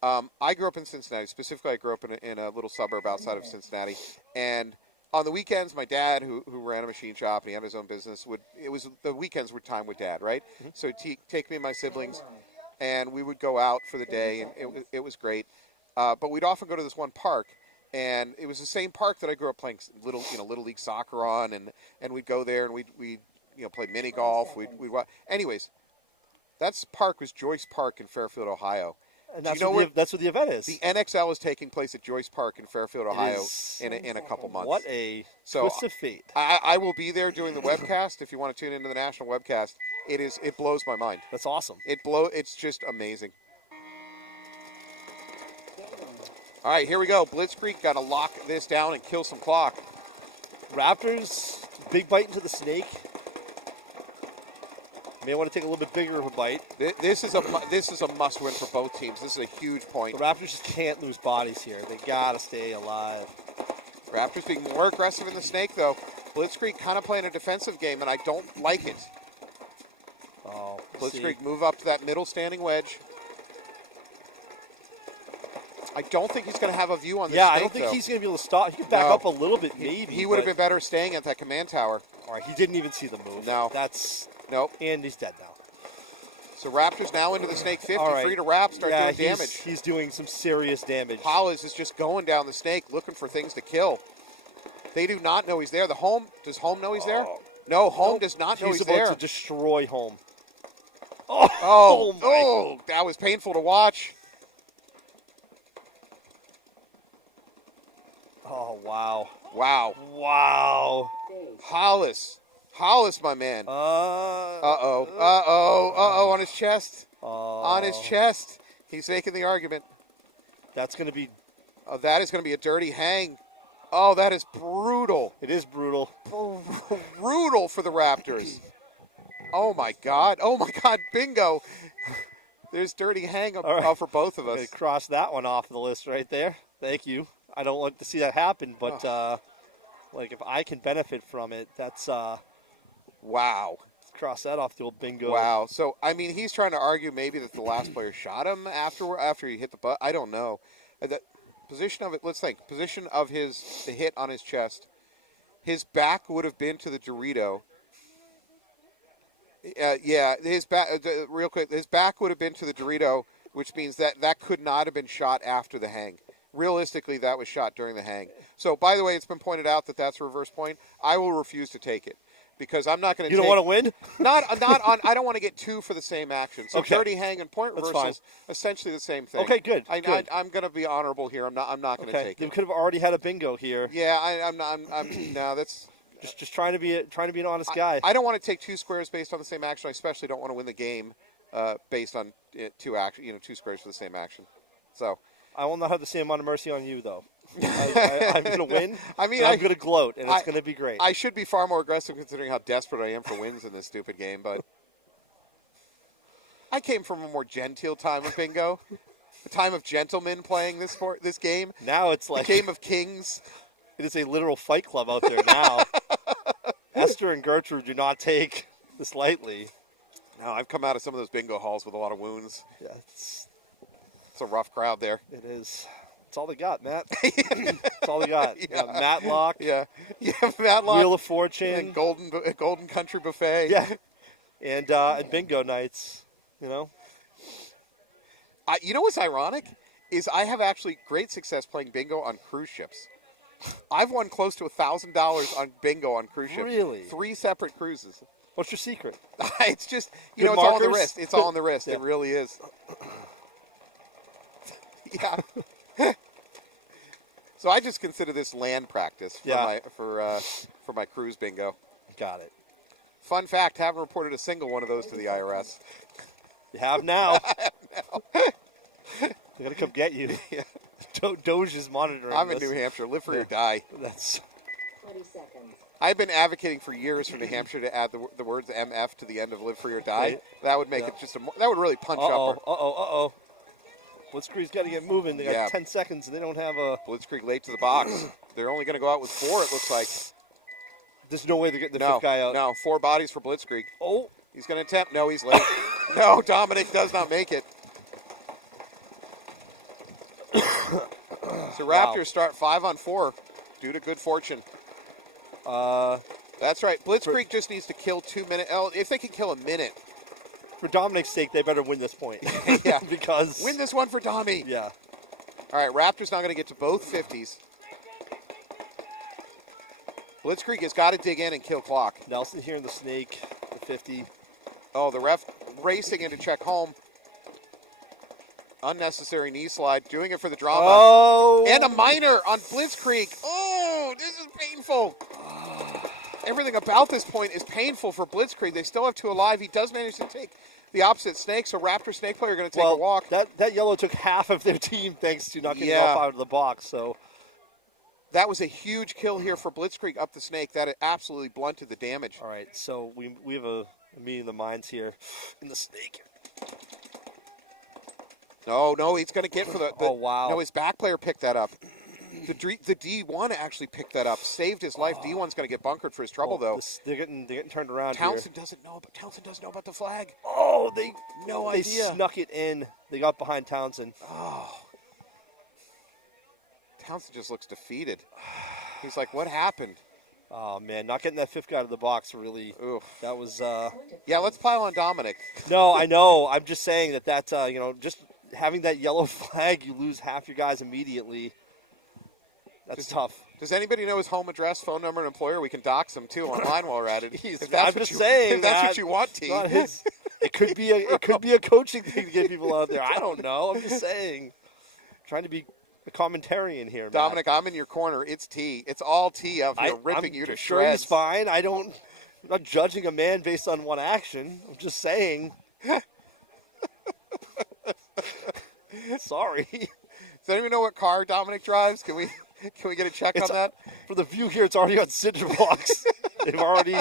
I grew up in Cincinnati. Specifically, I grew up in a little suburb outside of Cincinnati. And on the weekends, my dad, who ran a machine shop and he had his own business, the weekends were time with Dad, right? Mm-hmm. So he'd take me and my siblings, and we would go out for the day, and it was great. But we'd often go to this one park, and it was the same park that I grew up playing little league soccer on, and we'd go there and we'd play mini golf. Anyways, that park was Joyce Park in Fairfield, Ohio, And that's you know that's what the event is. The NXL is taking place at Joyce Park in Fairfield, Ohio, is in a couple months. What a twist of fate. I will be there doing the webcast. If you want to tune into the national webcast, it blows my mind. That's awesome. It's just amazing. All right, here we go. Blitzkrieg got to lock this down and kill some clock. Raptors, big bite into the snake. May want to take a little bit bigger of a bite. This is a must-win for both teams. This is a huge point. The Raptors just can't lose bodies here. They got to stay alive. Raptors being more aggressive in the snake, though. Blitzkrieg kind of playing a defensive game, and I don't like it. Oh, Blitzkrieg move up to that middle standing wedge. I don't think he's going to have a view on this snake, I don't think he's going to be able to stop. He could back up a little bit, maybe. He would have been better staying at that command tower. All right, he didn't even see the move. No. Nope. And he's dead now. So Raptors now into the snake 50, right. free to wrap, start doing damage. He's doing some serious damage. Hollis is just going down the snake, looking for things to kill. They do not know he's there. Does Home know he's there? No, Home does not know he's there. He's about to destroy Home. Oh, that was painful to watch. Oh, wow. Wow. Hollis, my man. Uh-oh, on his chest. On his chest. He's making the argument. That's going to be... Oh, that is going to be a dirty hang. Oh, that is brutal. It is brutal. Brutal for the Raptors. Oh, my God. Bingo. There's dirty hang up for both of us. I'm going to cross that one off the list right there. Thank you. I don't want to see that happen, but if I can benefit from it, that's wow. Cross that off the old bingo. Wow. So I mean, he's trying to argue maybe that the last player shot him after he hit the butt. I don't know. The position of it. Let's think. Position of the hit on his chest. His back would have been to the Dorito. His back. Real quick, his back would have been to the Dorito, which means that could not have been shot after the hang. Realistically, that was shot during the hang. So, by the way, it's been pointed out that that's a reverse point. I will refuse to take it because I'm not going to. You don't want to win? Not on. I don't want to get two for the same action. So, okay. dirty hang and point reversal is essentially the same thing. Okay, good. I'm going to be honorable here. I'm not going to take it. You could have already had a bingo here. Yeah, I'm not. No, that's. Just trying to be an honest guy. I don't want to take two squares based on the same action. I especially don't want to win the game based on two squares for the same action. So. I will not have the same amount of mercy on you, though. I'm going to win. I mean, I'm going to gloat, and it's going to be great. I should be far more aggressive considering how desperate I am for wins in this stupid game, but I came from a more genteel time of bingo, a time of gentlemen playing this game. Now it's like a game of kings. It is a literal fight club out there now. Esther and Gertrude do not take this lightly. No, I've come out of some of those bingo halls with a lot of wounds. Yeah, it's a rough crowd there. It is. It's all they got, Matt. It's all they got. Yeah. Matlock. Yeah, Matlock. Wheel of Fortune. And Golden Country Buffet. Yeah. And bingo nights, You know what's ironic? Is I have actually great success playing bingo on cruise ships. I've won close to $1,000 on bingo on cruise ships. Really? 3 separate cruises. What's your secret? It's just, Good it's markers? all on the wrist. It's all on the wrist. Yeah. It really is. Yeah. So I just consider this land practice for my cruise bingo. Got it. Fun fact, haven't reported a single one of those to the IRS. You have now. I have now. They're going to come get you. Yeah. Doge is monitoring I'm this. in New Hampshire. Live free or die. That's 20 seconds. I've been advocating for years for New Hampshire to add the words MF to the end of live free or die. Right. That would make it that would really punch up. Blitzkrieg's got to get moving. They got 10 seconds, and they don't have a... Blitzkrieg late to the box. They're only going to go out with 4, it looks like. There's no way they're getting the fifth guy out. No, 4 bodies for Blitzkrieg. Oh. He's going to attempt. No, he's late. No, Dominic does not make it. So Raptors start 5 on 4 due to good fortune. That's right. Blitzkrieg just needs to kill 2 minutes. If they can kill a minute. For Dominic's sake, they better win this point. Yeah. Because... Win this one for Tommy. Yeah. All right, Raptors now going to get to both 50s. Blitzkrieg has got to dig in and kill clock. Nelson here in the snake, the 50. Oh, the ref racing in to check home. Unnecessary knee slide. Doing it for the drama. Oh. And a minor on Blitzkrieg. Oh, this is painful. Everything about this point is painful for Blitzkrieg. They still have 2 alive. He does manage to take the opposite snake, so Raptor snake player are going to take a walk. That yellow took half of their team thanks to not getting off out of the box. So that was a huge kill here for Blitzkrieg up the snake. That absolutely blunted the damage. All right, so we have a meeting of the minds here in the snake. No, he's going to get for the oh, wow. No, his back player picked that up. The D1 actually picked that up, saved his life. D1's going to get bunkered for his trouble, though. They're getting turned around Townsend doesn't know about the flag. Oh, they idea. snuck it in. They got behind Townsend. Oh. Townsend just looks defeated. He's like, what happened? Oh, man, not getting that 5th guy out of the box, really. Oof. That was... Yeah, let's pile on Dominic. No, I know. I'm just saying that just having that yellow flag, you lose half your guys immediately. That's tough. Does anybody know his home address, phone number, and employer? We can dox him, too, online while we're at it. I'm just saying if that's what you want, team. It could be a coaching thing to get people out there. I don't know. I'm just saying. Trying to be a commentarian here, Dominic, Matt. I'm in your corner. It's T. It's all T out here ripping you to sure shreds. He's fine. I'm not judging a man based on one action. I'm just saying. Sorry. Does anyone know what car Dominic drives? Can we get a check on that? For the view here, it's already on cinder blocks. They've already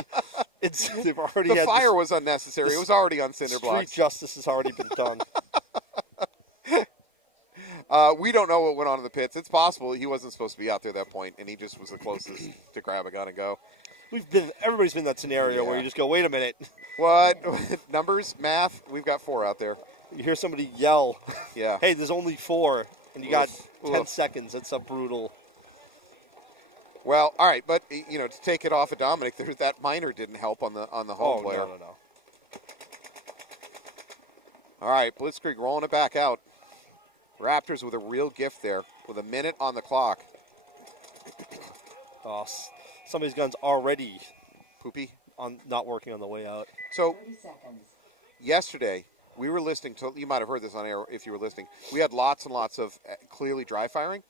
The fire was unnecessary. It was already on cinder blocks. Street justice has already been done. We don't know what went on in the pits. It's possible he wasn't supposed to be out there at that point, and he just was the closest to grab a gun and go. Everybody's been in that scenario where you just go, wait a minute. What? Numbers, math, we've got 4 out there. You hear somebody yell, yeah. Hey, there's only 4, and you got 10 seconds. That's a brutal. Well, all right, but to take it off of Dominic, that minor didn't help on the home player. No. All right, Blitzkrieg rolling it back out. Raptors with a real gift there, with a minute on the clock. Oh, somebody's gun's already poopy not working on the way out. So yesterday we were listening to, you might have heard this on air if you were listening. We had lots and lots of clearly dry firing,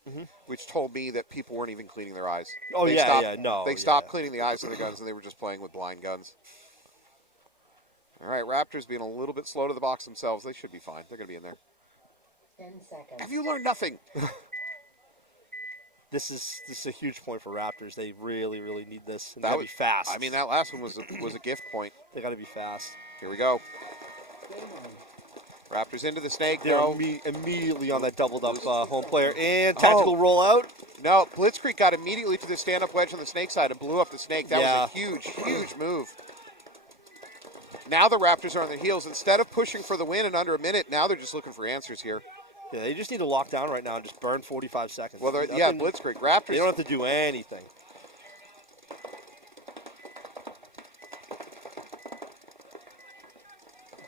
which told me that people weren't even cleaning their eyes. Oh, They stopped cleaning the eyes of their guns and they were just playing with blind guns. All right, Raptors being a little bit slow to the box themselves. They should be fine. They're going to be in there. 10 seconds. Have you learned nothing? This is a huge point for Raptors. They really, really need this. And that would be fast. I mean, that last one was a gift point. They got to be fast. Here we go. Raptors into the snake. They're immediately on that doubled up home player. And tactical rollout. No, Blitzkrieg got immediately to the stand-up wedge on the snake side and blew up the snake. That was a huge, huge move. Now the Raptors are on their heels. Instead of pushing for the win in under a minute, now they're just looking for answers here. Yeah, they just need to lock down right now and just burn 45 seconds. Well, Blitzkrieg. Raptors. They don't have to do anything.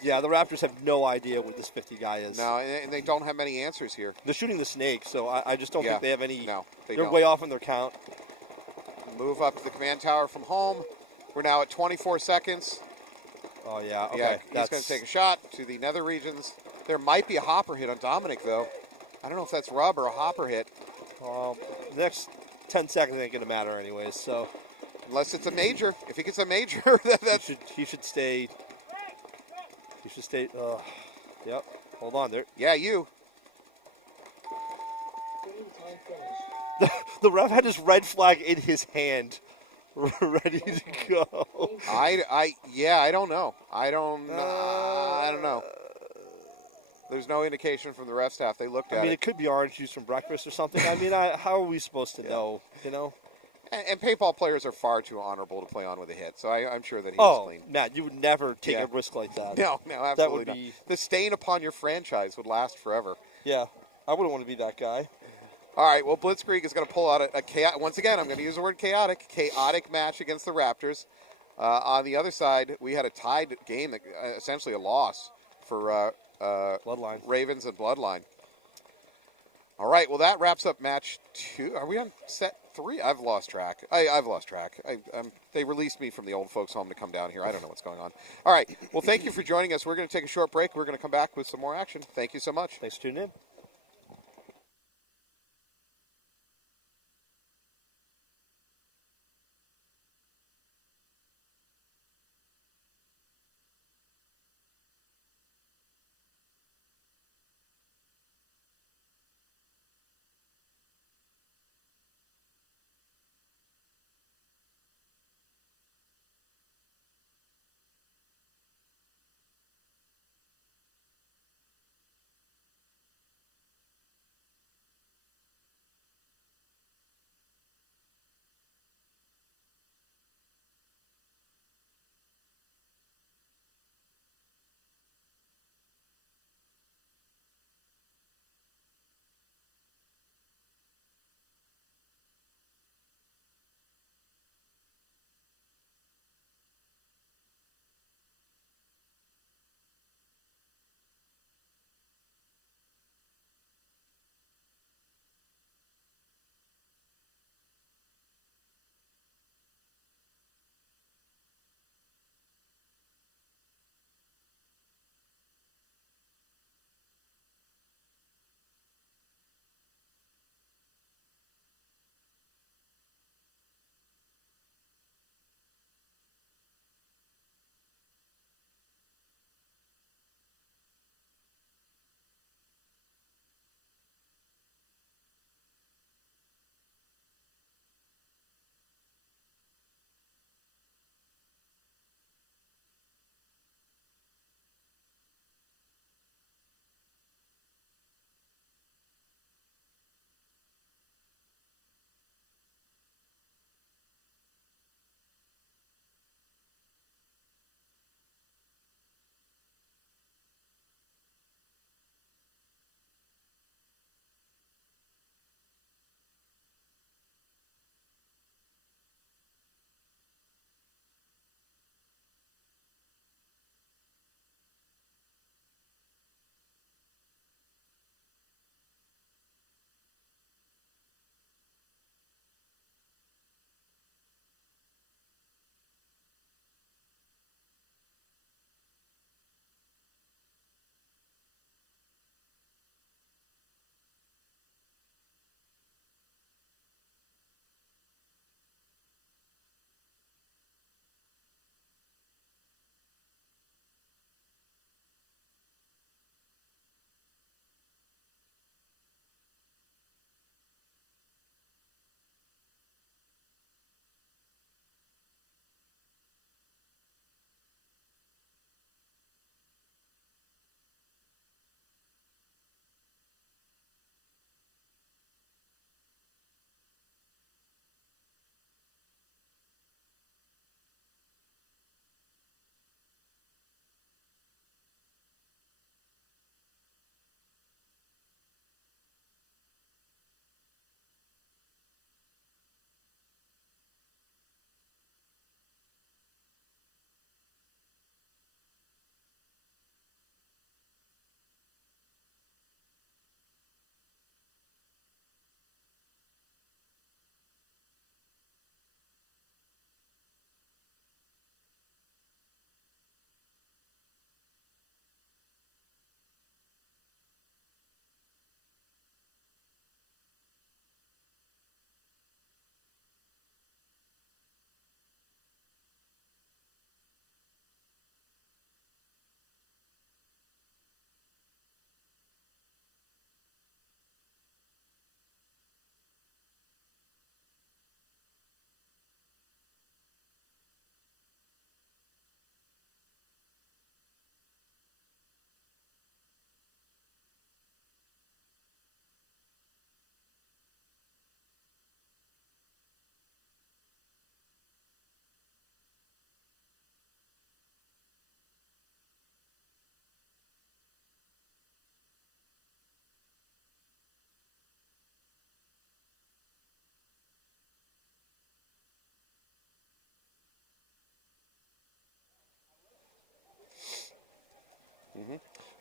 Yeah, the Raptors have no idea what this 50 guy is. No, and they don't have many answers here. They're shooting the snake, so I just don't think they have any. No, they're way off on their count. Move up to the command tower from home. We're now at 24 seconds. Oh, yeah. Okay. Yeah, he's going to take a shot to the nether regions. There might be a hopper hit on Dominic, though. I don't know if that's rub or a hopper hit. The next 10 seconds ain't going to matter anyways, so. Unless it's a major. If he gets a major, he should stay. He should stay. Yep. Hold on there. Yeah, you. The ref had his red flag in his hand, ready to go. I don't know. I don't know. There's no indication from the ref staff. They looked at it. I mean, it could be orange juice from breakfast or something. I mean, how are we supposed to know? You know. And paintball players are far too honorable to play on with a hit, so I'm sure that he was clean. Matt, you would never take a risk like that. No, absolutely that would not. be... The stain upon your franchise would last forever. Yeah, I wouldn't want to be that guy. All right, well, Blitzkrieg is going to pull out a chaotic, once again, I'm going to use the word chaotic match against the Raptors. On the other side, we had a tied game, essentially a loss for Bloodline. Ravens and Bloodline. All right, well, that wraps up match 2. Are we on set 3? I've lost track. I've lost track. They released me from the old folks' home to come down here. I don't know what's going on. All right, well, thank you for joining us. We're going to take a short break. We're going to come back with some more action. Thank you so much. Thanks for tuning in.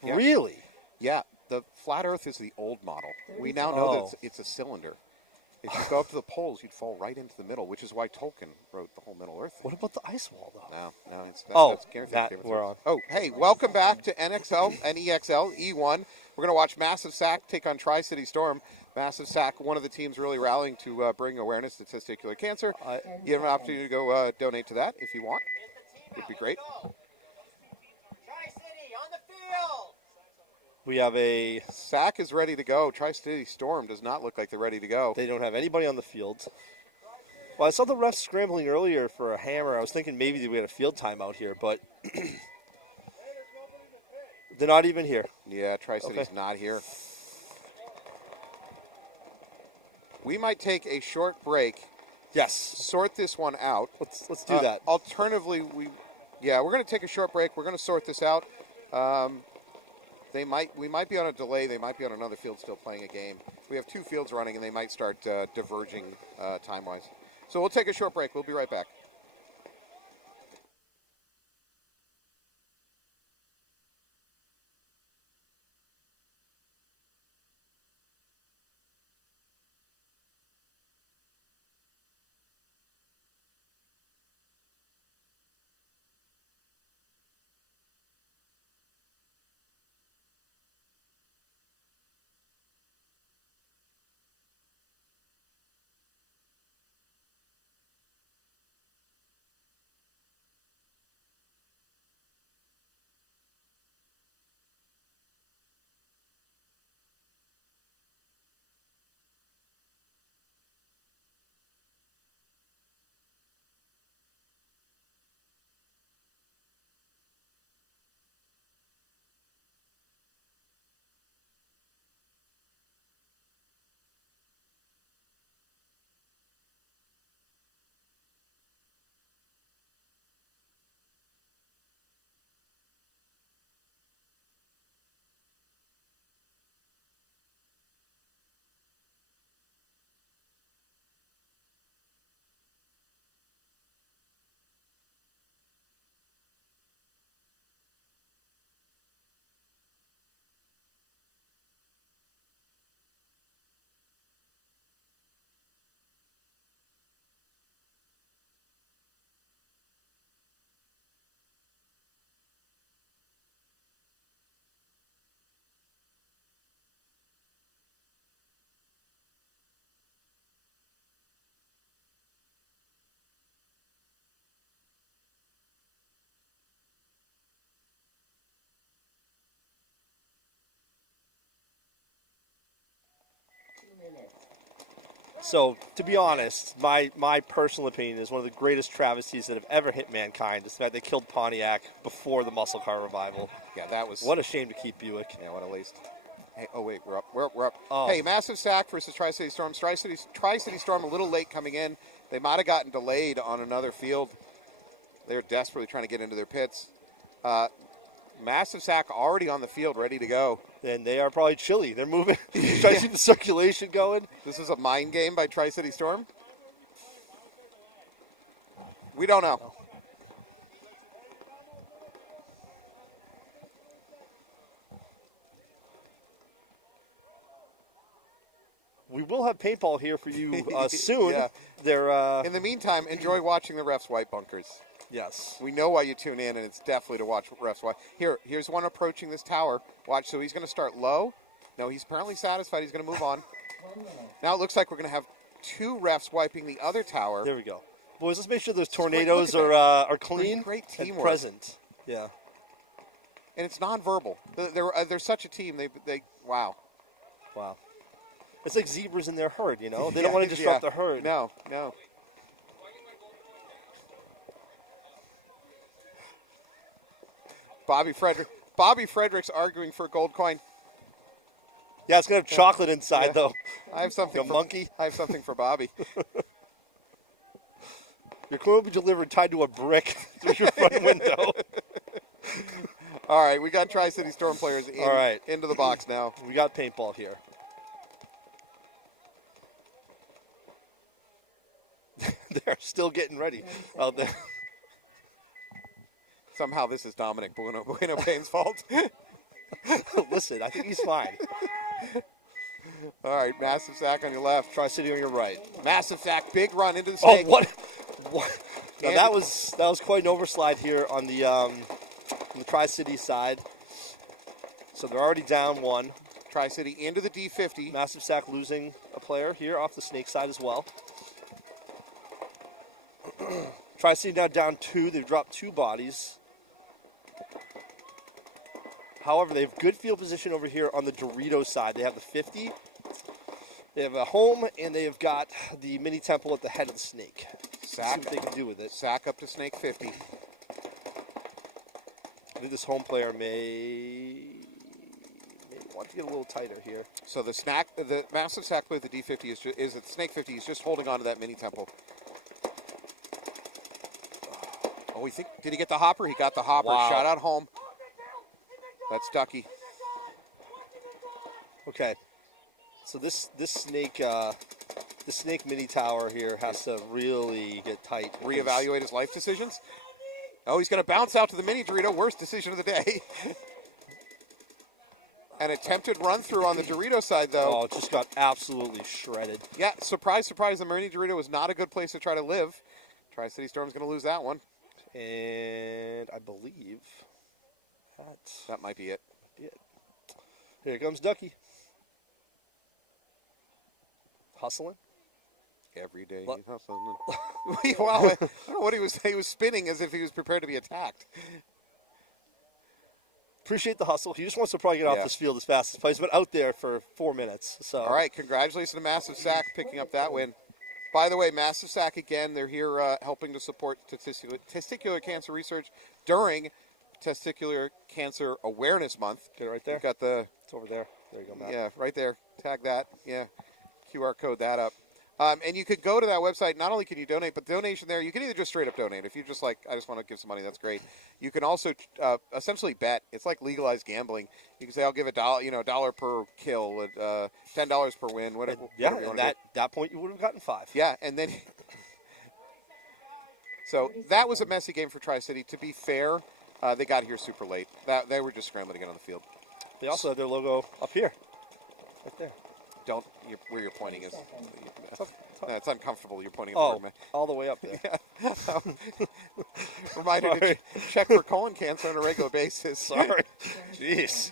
Yeah. Really? Yeah. the flat Earth is the old model. We now know that Oh. it's a cylinder. If you go up to the poles, you'd fall right into the middle, which is why Tolkien wrote the whole Middle Earth. What about the ice wall, though? No, it's Oh, Game of Matt, Thrones. we're on. Oh, hey, welcome back to NEXL E1. We're going to watch Massive Sack take on TriCity Storm. Massive Sack, one of the teams really rallying to bring awareness to testicular cancer. You have an opportunity to go donate to that if you want. Would be great. TriCity on the field. We have a... Sack is ready to go. TriCity Storm does not look like they're ready to go. They don't have anybody on the field. Well, I saw the refs scrambling earlier for a hammer. I was thinking maybe we had a field timeout here, but they're not even here. Yeah, TriCity's not here. We might take a short break. Yes. Sort this one out. Let's do that. Alternatively, we're going to take a short break. We're going to sort this out. We might be on a delay. They might be on another field still playing a game. We have two fields running, and they might start diverging time-wise. So we'll take a short break. We'll be right back. So, to be honest, my personal opinion is one of the greatest travesties that have ever hit mankind is the fact they killed Pontiac before the muscle car revival. Yeah, that was... What a shame to keep Buick. Yeah, what a waste. Hey, oh, wait, we're up. We're up. Oh. Hey, Massive Sack versus TriCity Storm. TriCity Storm a little late coming in. They might have gotten delayed on another field. They're desperately trying to get into their pits. Massive Sack already on the field, ready to go. And they are probably chilly. They're moving, trying to keep the circulation going. This is a mind game by TriCity Storm. We don't know. We will have paintball here for you soon. Yeah. They're In the meantime, enjoy watching the refs wipe bunkers. yes. We know why you tune in, and it's definitely to watch refs wipe. Here's one approaching this tower. Watch, so he's going to start low. No, he's apparently satisfied. He's going to move on. 1 minute. Now it looks like we're going to have two refs wiping the other tower. There we go. Boys, let's make sure those great. tornadoes Look at are clean Great and teamwork. present. Yeah. And it's nonverbal. They're such a team. They wow. Wow. It's like zebras in their herd, you know? They don't want to disrupt the herd. No. Bobby Frederick's arguing for a gold coin. Yeah, it's going to have chocolate inside, Yeah. though. I have something The for monkey. I have something for Bobby. Your coin will be delivered tied to a brick through your front window. All right, we got TriCity Storm players All right. into the box now. We got paintball here. They're still getting ready out there. Somehow this is Dominic Bueno Payne's fault. Listen, I think he's fine. All right, massive sack on your left. TriCity on your right. Massive sack, big run into the Oh, snake. what? Now that was quite an overslide here on the TriCity side. So they're already down one. TriCity into the D50. Massive sack losing a player here off the snake side as well. TriCity now down 2. They've dropped 2 bodies. However, they have good field position over here on the Dorito side. They have the 50. They have a home, and they have got the mini temple at the head of the snake. Sack. See what they can do with it. Sack up to snake 50. I think this home player may want to get a little tighter here. So the massive sack play with the D50 is at snake 50. He's just holding on to that mini temple. Oh, did he get the hopper? He got the hopper. Wow. Shot out home. That's Ducky. Okay. So this snake mini tower here has to really get tight. Reevaluate his life decisions. Oh, he's going to bounce out to the mini Dorito. Worst decision of the day. An attempted run through on the Dorito side, though. Oh, it just got absolutely shredded. Yeah, surprise, surprise. The mini Dorito was not a good place to try to live. Tri-City Storm's going to lose that one. And I believe that might be it. Here comes Ducky. Hustling. Every day he's hustling. Wow, I don't know what he was spinning as if he was prepared to be attacked. Appreciate the hustle. He just wants to probably get off this field as fast as possible. He's been out there for 4 minutes. So. All right, congratulations to Massive Sack picking up that win. By the way, Massive Sack again, they're here helping to support testicular cancer research during Testicular Cancer Awareness Month. Get it right there. You've got it's over there. There you go, Matt. Yeah, right there. Tag that. Yeah, QR code that up. And you could go to that website. Not only can you donate, but donation there, you can either just straight up donate. If you just like, I just want to give some money, that's great. You can also essentially bet. It's like legalized gambling. You can say, I'll give $1 per kill, $10 per win, whatever. Yeah, whatever and that point you would have gotten 5. Yeah, and then so that was a messy game for Tri-City. To be fair, they got here super late. They were just scrambling to get on the field. They also had their logo up here, right there. Where you're pointing is. It's uncomfortable. You're pointing at the word, man. All the way up there. Yeah. Reminder to check for colon cancer on a regular basis. Sorry. Jeez.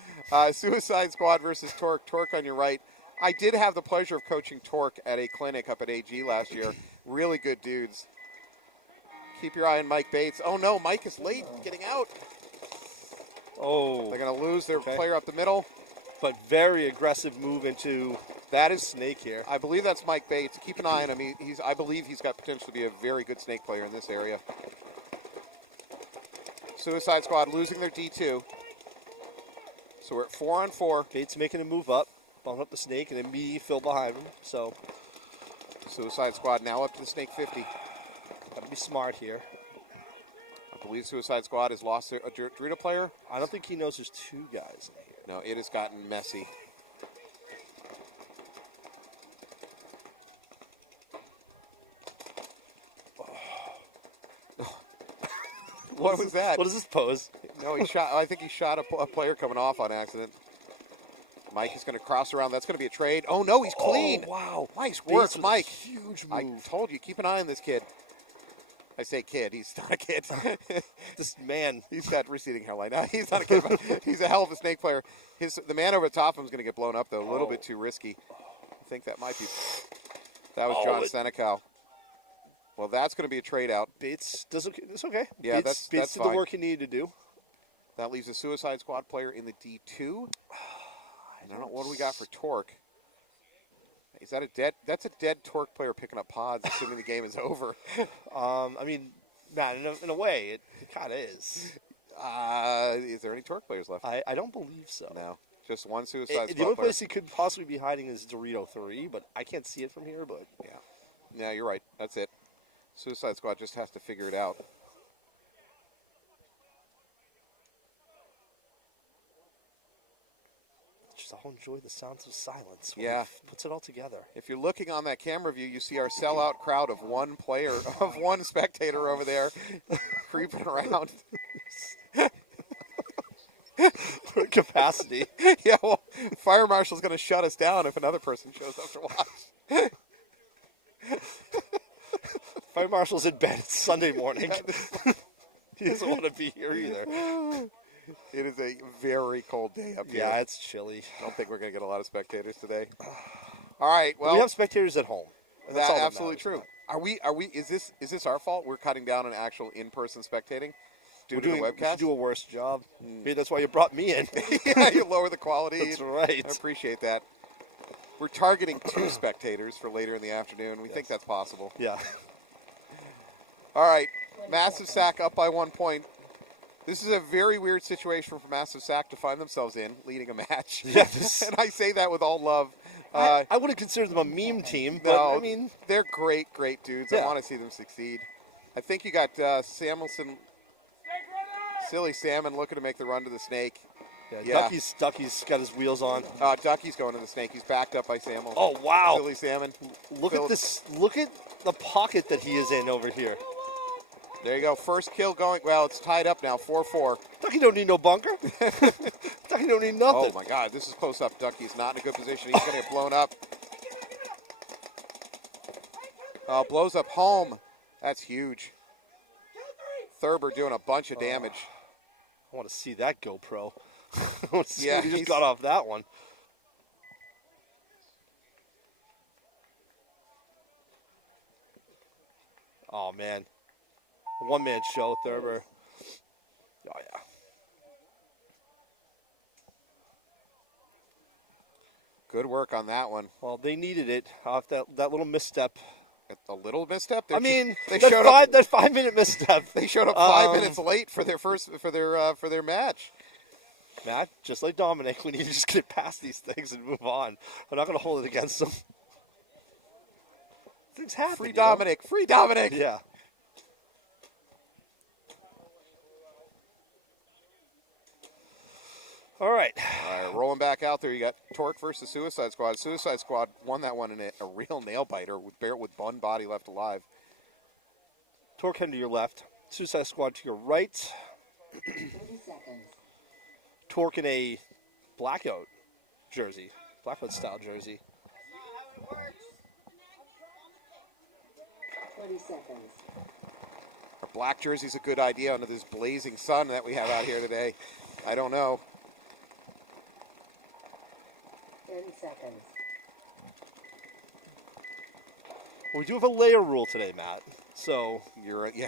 Suicide Squad versus Torque. Torque on your right. I did have the pleasure of coaching Torque at a clinic up at AG last year. Really good dudes. Keep your eye on Mike Bates. Oh, no, Mike is late getting out. Oh. They're going to lose their player up the middle. But very aggressive move into that is Snake here. I believe that's Mike Bates. Keep an eye on him. I believe he's got potential to be a very good Snake player in this area. Suicide Squad losing their D2. So we're at 4-on-4. Bates making a move up, bumping up the Snake, and then me Phil behind him. So Suicide Squad now up to the Snake 50. Got to be smart here. I believe Suicide Squad has lost a Dorito player. I don't think he knows there's 2 guys in here. No, it has gotten messy. What was that? What is this pose? No, I think he shot a player coming off on accident. Mike is going to cross around. That's going to be a trade. Oh, no, he's clean. Oh, wow. Nice work, Mike. Huge move. I told you, keep an eye on this kid. I say kid. He's not a kid. This man. He's got receding hairline. No, he's not a kid. But he's a hell of a Snake player. The man over the top of him is going to get blown up, though. A little bit too risky. I think that might be. That was John Senecal. Well, that's going to be a trade out. Bates does okay. It's okay. Yeah, Bates that's did fine. the work he needed to do. That leaves a Suicide Squad player in the D2. I don't know what do we got for Torque. Is that that's a dead Torque player picking up pods, assuming the game is over. I mean, Matt, in a way, it kind of is. Is there any Torque players left? I don't believe so. No, just one Suicide Squad The only player. place he could possibly be hiding is Dorito 3, but I can't see it from here. But yeah, you're right. That's it. Suicide Squad just has to figure it out. Just all enjoy the sounds of silence. Yeah. Puts it all together. If you're looking on that camera view, you see our sellout crowd of one player, of one spectator over there creeping around. capacity. Yeah, well, fire marshal's going to shut us down if another person shows up to watch. Fire marshal's in bed. It's Sunday morning. He doesn't want to be here either. It is a very cold day up here. Yeah, it's chilly. I don't think we're going to get a lot of spectators today. All right, well, We have spectators at home. And that's all that absolutely matters true. now. Are we? Is this our fault? We're cutting down on actual in-person spectating due to the We webcast. should do a worse job. Maybe that's why you brought me in. Yeah, you lower the quality. That's right. I appreciate that. We're targeting 2 spectators for later in the afternoon. We think that's possible. Yeah. All right, Massive Sack up by 1 point. This is a very weird situation for Massive Sack to find themselves in, leading a match. Yeah, And I say that with all love. I wouldn't consider them a meme team, but No, I mean, they're great dudes. Yeah. I want to see them succeed. I think you got Samuelson, Silly Salmon looking to make the run to the snake. Yeah. Ducky's got his wheels on. Ducky's going to the snake. He's backed up by Samuel. Oh wow! Silly Salmon. Look at this! Look at the pocket that he is in over here. There you go. First kill going. Well, it's tied up now, 4-4. Ducky don't need no bunker. Ducky don't need nothing. Oh my God, this is close up. Ducky's not in a good position. He's going to get blown up. Blows up home. That's huge. Thurber doing a bunch of damage. I want to see that GoPro. I want to see Yeah, what he just he's- got off that one. Oh man, one-man show, Thurber. Oh yeah. Good work on that one. Well, they needed it off that little misstep. A little misstep. I mean, they that showed up. that 5-minute misstep. They showed up 5 minutes late for their match. Matt, just like Dominic, we need to just get past these things and move on. I'm not going to hold it against them. Things happen. Free you know? Dominic. Free Dominic. Yeah. All right. All right, rolling back out there, you got Torque versus Suicide Squad. Suicide Squad won that one in a real nail biter with one body left alive. Torque heading to your left. Suicide Squad to your right. 30 seconds. Torque in a blackout jersey. Blackout style jersey. 20 seconds. A black jersey's a good idea under this blazing sun that we have out here today. I don't know. 10 seconds. Well, we do have a layer rule today, Matt. So, You're yeah.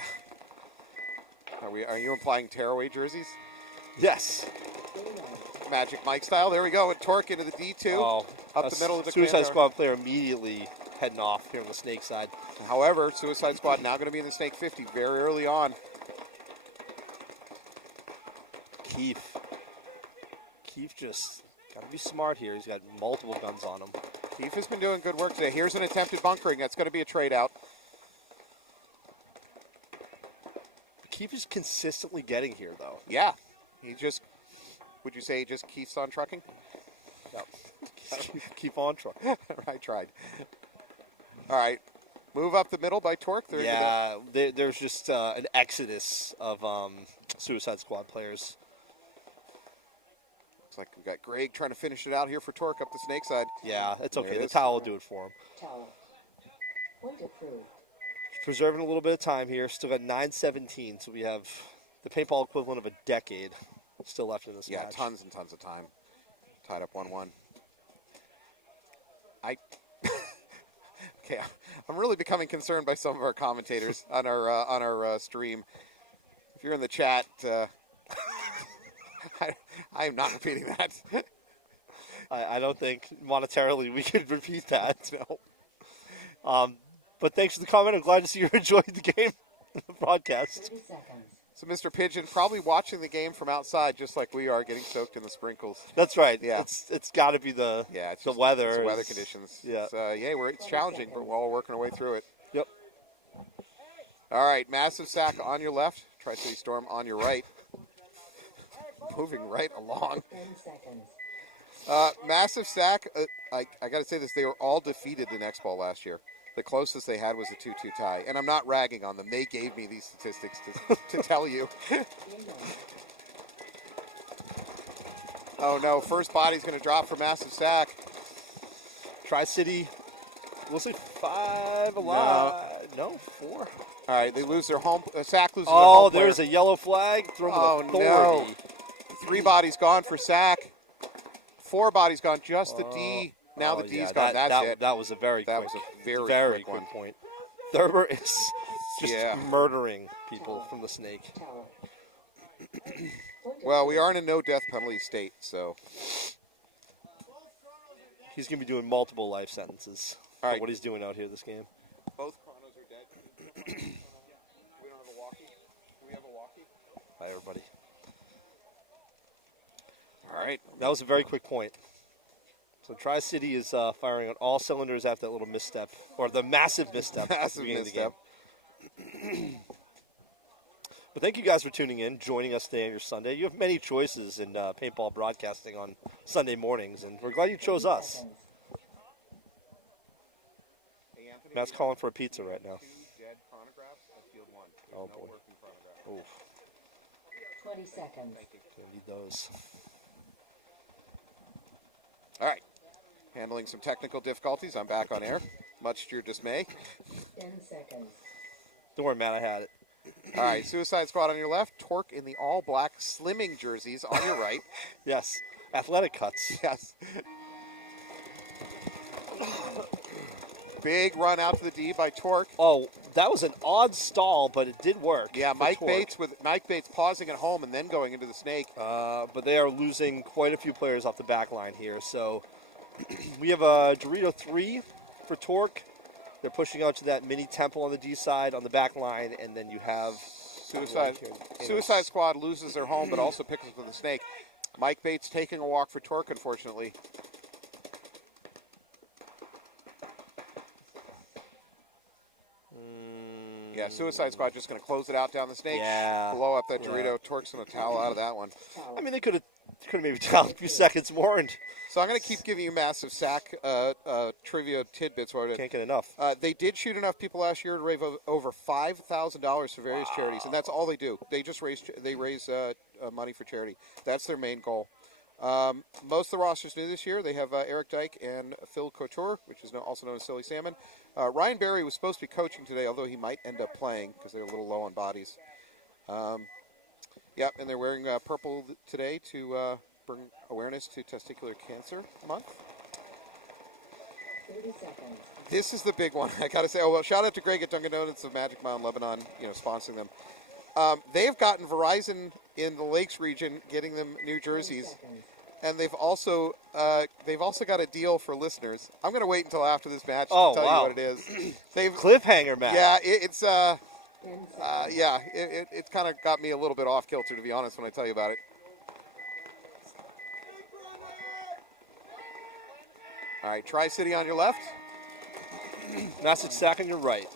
Are you implying tearaway jerseys? yes. 39. Magic Mike style. There we go. And Torque into the D2. Oh, Up the middle of the Suicide command tower. Squad player immediately heading off here on the snake side. However, Suicide Squad now going to be in the Snake 50 very early on. Keith just got to be smart here. He's got multiple guns on him. Keith has been doing good work today. Here's an attempted bunkering. That's going to be a trade out. Keith is consistently getting here, though. Yeah. Would you say he just keeps on trucking? Yep. Keep on truck. I tried. All right. Move up the middle by Torque. There you go. Yeah, there's just an exodus of Suicide Squad players. Looks like we've got Greg trying to finish it out here for Torque up the Snake side. Yeah, it's There okay. it The is. towel will do it for him. Towel. Point approved. Preserving a little bit of time here. Still got 9:17, so we have the paintball equivalent of a decade still left in this Yeah, match. tons and tons of time. Tied up 1-1. Okay, I'm really becoming concerned by some of our commentators on our stream. If you're in the chat, I am not repeating that. I don't think monetarily we could repeat that. No. But thanks for the comment. I'm glad to see you enjoyed the game, the broadcast. 30 seconds. So Mr. Pigeon probably watching the game from outside, just like we are, getting soaked in the sprinkles. That's right. Yeah. It's got to be the It's the just- weather. it's the weather is- conditions. Yeah. It's challenging, but we're all working our way through it. Yep. All right, Massive Sack on your left, TriCity Storm on your right. Moving right along. 10 seconds. Massive Sack, I got to say this, they were all defeated in NEXL last year. The closest they had was a 2-2 tie. And I'm not ragging on them. They gave me these statistics to tell you. Maynard. Oh, no. First body's going to drop for massive sack. TriCity, we'll say 5 alive. No, 4. All right, they lose their home. Sack loses their Oh, home player. there's a yellow flag. Throw with authority. No. 3 bodies gone for sack. 4 bodies gone. Just the D. Now the D's gone. That's it. That was a very That quick, was a very quick one. point. Thurber is just Yeah. murdering people from the snake. Tower. Well, we are in a no death penalty state, so. He's going to be doing multiple life sentences All right. for what he's doing out here this game. Both chronos are dead. We don't have a walkie. Do we have a walkie? Bye, everybody. All right. That was a very quick point. So TriCity is firing on all cylinders after that little misstep, or the massive misstep. at the Massive beginning misstep. Of the game. But thank you guys for tuning in, joining us today on your Sunday. You have many choices in paintball broadcasting on Sunday mornings, and we're glad you chose us. Seconds. Hey, Anthony, Matt's calling for a pizza right now. 2 dead chronographs at field 1. There's Oh, no boy. working chronograph. Oof, 20 seconds. gonna need those. All right. Handling some technical difficulties. I'm back on air, much to your dismay. 10 seconds. Don't worry, Matt, I had it. All right, Suicide Squad on your left, Torque in the all-black slimming jerseys on your right. Yes, athletic cuts. Yes. Big run out to the D by Torque. Oh, that was an odd stall, but it did work. Yeah, for Mike Torque. Bates pausing at home and then going into the snake. But they are losing quite a few players off the back line here. So we have a Dorito 3 for Torque. They're pushing out to that mini temple on the D side on the back line, and then you have Suicide Squad loses their home, but also picks up the snake. Mike Bates taking a walk for Torque, unfortunately. Yeah, Suicide Squad just going to close it out down the snake. Yeah. Blow up that Dorito. Torque's going to towel out of that one. Tower. I mean, they could have maybe down a few seconds more and So I'm going to keep giving you massive sack trivia tidbits. can't get enough. They did shoot enough people last year to raise over $5,000 for various charities, and that's all they do. They just raise money for charity. That's their main goal. Most of the rosters new this year. They have Eric Dyke and Phil Couture, which is also known as Silly Salmon. Ryan Berry was supposed to be coaching today, although he might end up playing because they're a little low on bodies. Yep, and they're wearing purple today to bring awareness to Testicular Cancer Month. 30 seconds. This is the big one. I got to say, oh, well, shout out to Greg at Dunkin' Donuts of Magic Mountain, Lebanon, sponsoring them. They've gotten Verizon in the Lakes region, getting them new 10 jerseys, seconds. and they've also got a deal for listeners. I'm going to wait until after this match to Oh, tell wow. you what it is. They've Cliffhanger, Matt. yeah, 10 seconds. it kind of got me a little bit off kilter, to be honest, when I tell you about it. All right, TriCity on your left. Massive sack on your right.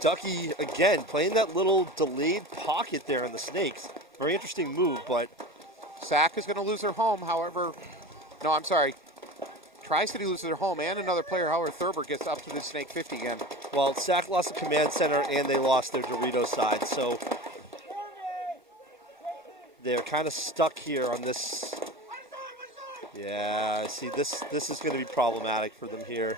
Ducky, again, playing that little delayed pocket there on the snakes. Very interesting move, but Sack is going to lose their home, however. No, I'm sorry. TriCity loses their home and another player, however, Thurber gets up to the snake 50 again. well, Sack lost the command center and they lost their Dorito side, so they're kind of stuck here on this. Yeah, see, this is going to be problematic for them here.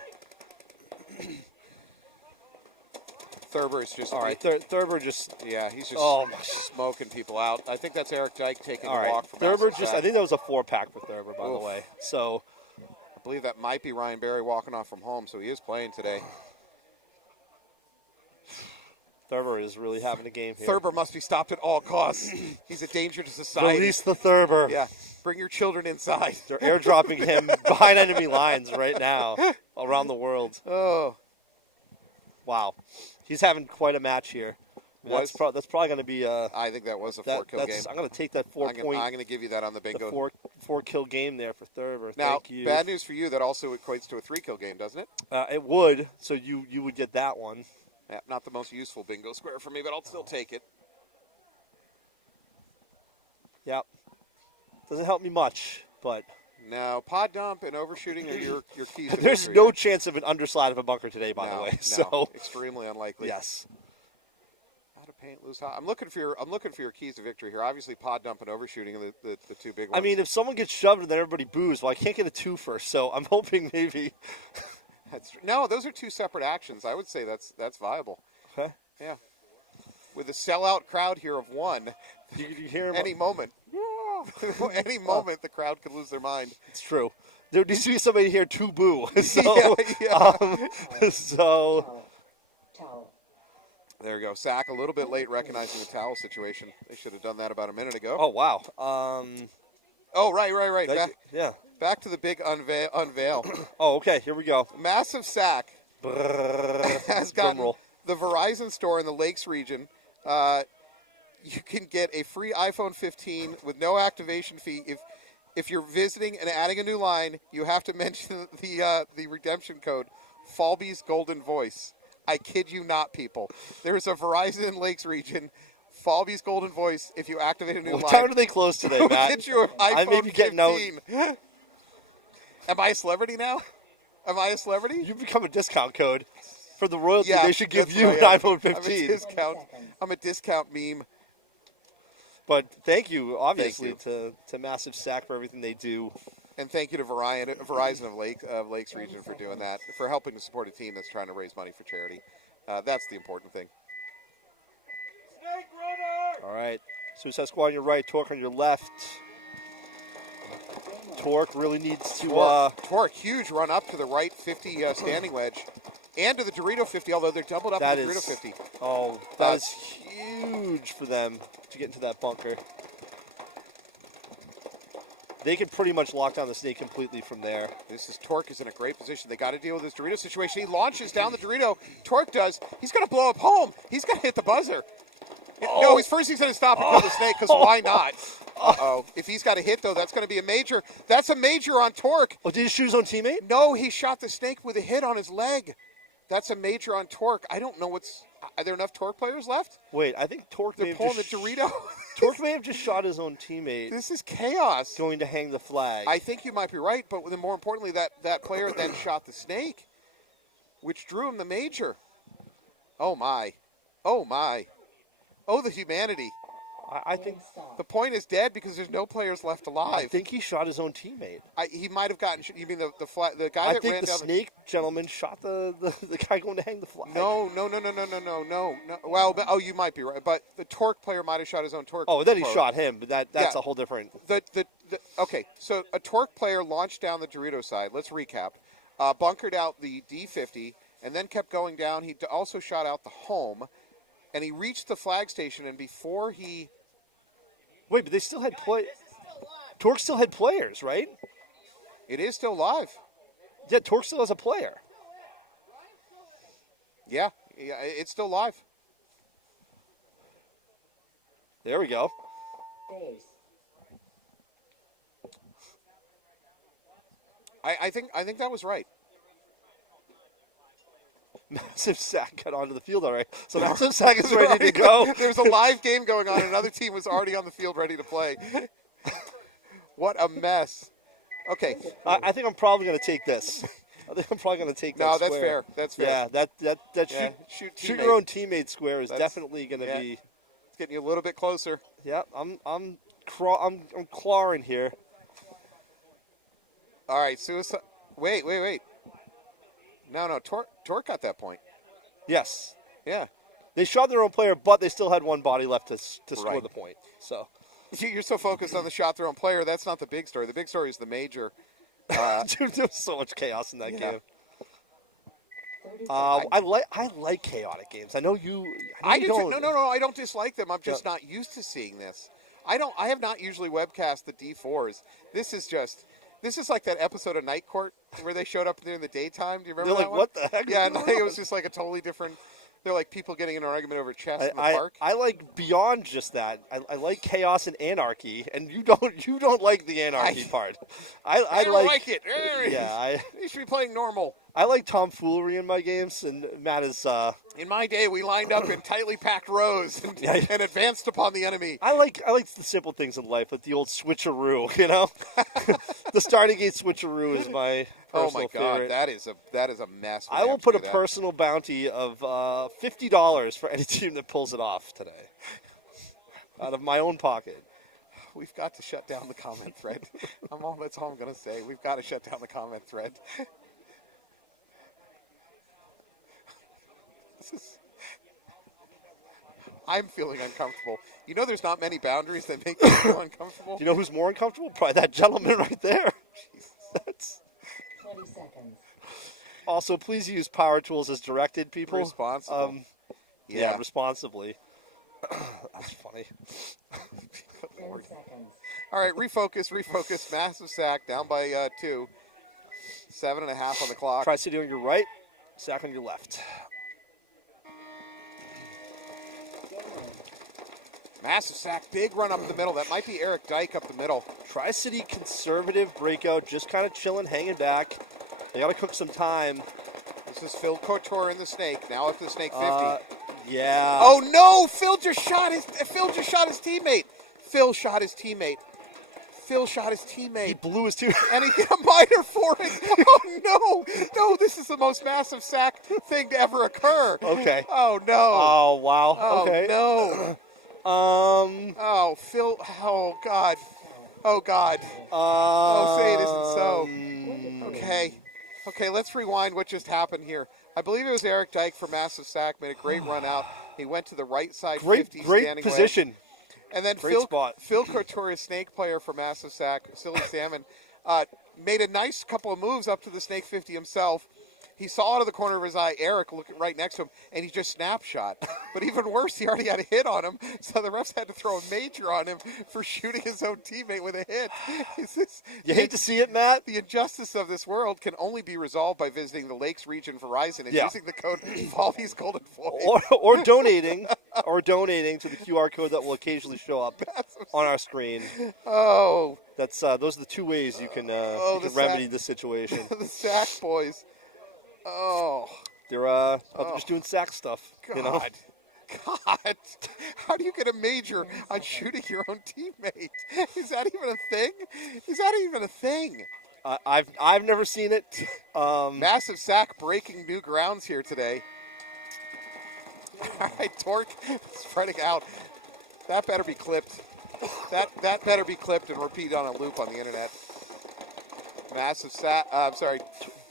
Thurber is just All right, Thurber just. yeah, he's just Oh, my. smoking people out. I think that's Eric Dyke taking All a right, walk from Thurber Massive just. Sack. I think that was a 4-pack for Thurber, by the Oof. way. So I believe that might be Ryan Berry walking off from home, so he is playing today. Thurber is really having a game here. Thurber must be stopped at all costs. He's a danger to society. Release the Thurber. Yeah, bring your children inside. They're airdropping him behind enemy lines right now around the world. Oh, Wow. He's having quite a match here. That's probably going to be I think that was a 4-kill game. I'm going to take that I'm going to give you that on the bingo. the four kill game there for Thurber. Now, Thank you. bad news for you, that also equates to a 3-kill game, doesn't it? It would, so you would get that one. Yeah, not the most useful bingo square for me, but I'll still take it. Yep. Doesn't help me much, but Now, pod dump and overshooting are your keys. to there's victory. no chance of an underslide of a bunker today, by the No, way. no, So extremely unlikely. yes. Out of paint, lose hot. I'm looking for your keys to victory here. Obviously, pod dump and overshooting are the two big ones. I mean, if someone gets shoved and then everybody boos, well, I can't get a 2 first, so I'm hoping maybe. No, those are two separate actions. I would say that's viable. Okay. Yeah. With a sellout crowd here of 1, You hear him any moment. Any moment, the crowd could lose their mind. It's true. There needs to be somebody here to boo. So, so Towel. there we go. Sack a little bit late recognizing the towel situation. They should have done that about a minute ago. oh wow. Oh, right. Yeah. Back to the big unveil. Oh, okay. Here we go. Massive Sack has gotten Drum roll. the Verizon store in the Lakes region. You can get a free iPhone 15 with no activation fee. If you're visiting and adding a new line, you have to mention the redemption code, Falbe's Golden Voice. I kid you not, people. There's a Verizon Lakes region, Falbe's Golden Voice. If you activate a new line, What time do they close today, we'll Matt? get you an iPhone I may be getting out. 15. Am I a celebrity now? Am I a celebrity? You've become a discount code for the royalty. Yeah, They should give that's you what an I am. iPhone I'm a 15. discount. I'm a discount meme. But thank you, obviously, Thank to Massive Sack for everything they do. And thank you to Verizon of Lakes region for doing that, for helping to support a team that's trying to raise money for charity. That's the important thing. All right. Suicide Squad on your right, Torque on your left. Torque really needs to. Torque, huge run up to the right 50 standing wedge, and to the Dorito 50, although they're doubled up That to the is- Dorito 50. Oh, that is huge for them to get into that bunker. They can pretty much lock down the snake completely from there. Torque is in a great position. They got to deal with this Dorito situation. He launches down the Dorito. Torque does. He's going to blow up home. He's going to hit the buzzer. No, he's going to stop and kill the snake, because why not? Uh-oh. If he's got a hit, though, that's going to be a major. That's a major on Torque. Oh, did he shoot his own teammate? No, he shot the snake with a hit on his leg. That's a major on Torque. I don't know what's... Are there enough Torque players left? Wait, I think Torque may They're have pulling the just... Dorito. Torque may have just shot his own teammate This is chaos. going to hang the flag. I think you might be right, but then more importantly, that player then shot the snake, which drew him the major. Oh, my. Oh, my. Oh, the humanity. I think The point is dead because there's no players left alive. I think he shot his own teammate. He might have gotten... You mean the guy I that think ran the down snake gentleman shot the guy going to hang the flag. No. Well, you might be right, but the Torque player might have shot his own Torque. Oh, then he quote. shot him, but that's Yeah. a whole different... Okay, so a Torque player launched down the Dorito side. Let's recap. Bunkered out the D50 and then kept going down. He also shot out the home, and he reached the flag station, and before he... Wait, but they still had Torque still had players, right? It is still live. Yeah, Torque still has a player. Yeah, it's still live. There we go. Base. I think that was right. Massive Sack got onto the field all right. So Massive Sack is ready to go. There's a live game going on. Another team was already on the field ready to play. What a mess. Okay. I think I'm probably going to take this. I think I'm probably going to take that No, that's square. fair. That's fair. Yeah, that Yeah, shoot teammate. your own teammate square is That's- definitely going to yeah. be. It's getting you a little bit closer. Yeah, I'm clawing here. All right, suicide. Wait. No. Torque got that point. Yes, Yeah. they shot their own player, but they still had one body left to score Right. the point. So You're so focused on the shot their own player. That's not the big story. The big story is the major. dude, there was so much chaos in that Yeah. game. 30 I like chaotic games. I know you. I you do too. don't. No. I don't dislike them. I'm just not used to seeing this. I have not usually webcast the D4s. This is like that episode of Night Court where they showed up during the daytime. Do you remember They're that like, one? what the heck? Yeah, is and going it on? was just like a totally different. They're like people getting in an argument over chess in the park. I like beyond just that. I like chaos and anarchy, and you don't like the anarchy part. I don't like it. Yeah, You should be playing normal. I like tomfoolery in my games, and Matt is. In my day, we lined up in tightly packed rows and, Yeah. and advanced upon the enemy. I like the simple things in life, like the old switcheroo. You know, the starting gate switcheroo is my. Oh my personal God, favorite. that is a mess. when I they will have to put do a that. personal bounty of $50 for any team that pulls it off today, out of my own pocket. We've got to shut down the comment thread. That's all I'm going to say. We've got to shut down the comment thread. I'm feeling uncomfortable. You know, there's not many boundaries that make you feel uncomfortable. Do you know who's more uncomfortable? Probably that gentleman right there. That's 20 seconds. also, please use power tools as directed, people. Responsible. Yeah, responsibly. That's funny. 10 seconds. All right, refocus. Massive sack, down by 2. 7.5 on the clock. TriCity on your right, sack on your left. Game on. Massive sack, big run up the middle. That might be Eric Dyke up the middle. TriCity conservative breakout, just kind of chilling, hanging back. They got to cook some time. This is Phil Couture in the snake. Now up to the snake 50. Yeah. Oh no! Phil just shot his teammate. Phil shot his teammate. He blew his two. And he got a minor for it. Oh no! This is the most massive sack thing to ever occur. Okay. Oh no! Oh, wow. Oh Okay. no! Oh Phil! Oh God! Oh God! Oh, say it isn't so. Okay, let's rewind what just happened here. I believe it was Eric Dyke for massive sack, made a great run out. He went to the right side 50 Great standing position. wedge. And then Great spot. Phil Couture, snake player for massive sack, Silly Salmon, made a nice couple of moves up to the snake 50 himself. He saw out of the corner of his eye Eric looking right next to him, and he just snapshot. But even worse, he already had a hit on him, so the refs had to throw a major on him for shooting his own teammate with a hit. You hate to see it, Matt? The injustice of this world can only be resolved by visiting the Lakes Region Verizon and Yeah. using the code Falvey's Golden Floyd. Or donating to the QR code that will occasionally show up on our screen. Oh, That's those are the two ways you can the remedy sack. this situation. the sack boys. Oh, They're just doing sack stuff. God. You know? God. How do you get a major on shooting your own teammate? Is that even a thing? I've never seen it. Massive sack breaking new grounds here today. All right, Torque spreading out. That better be clipped. That better be clipped and repeated on a loop on the internet. Massive sack.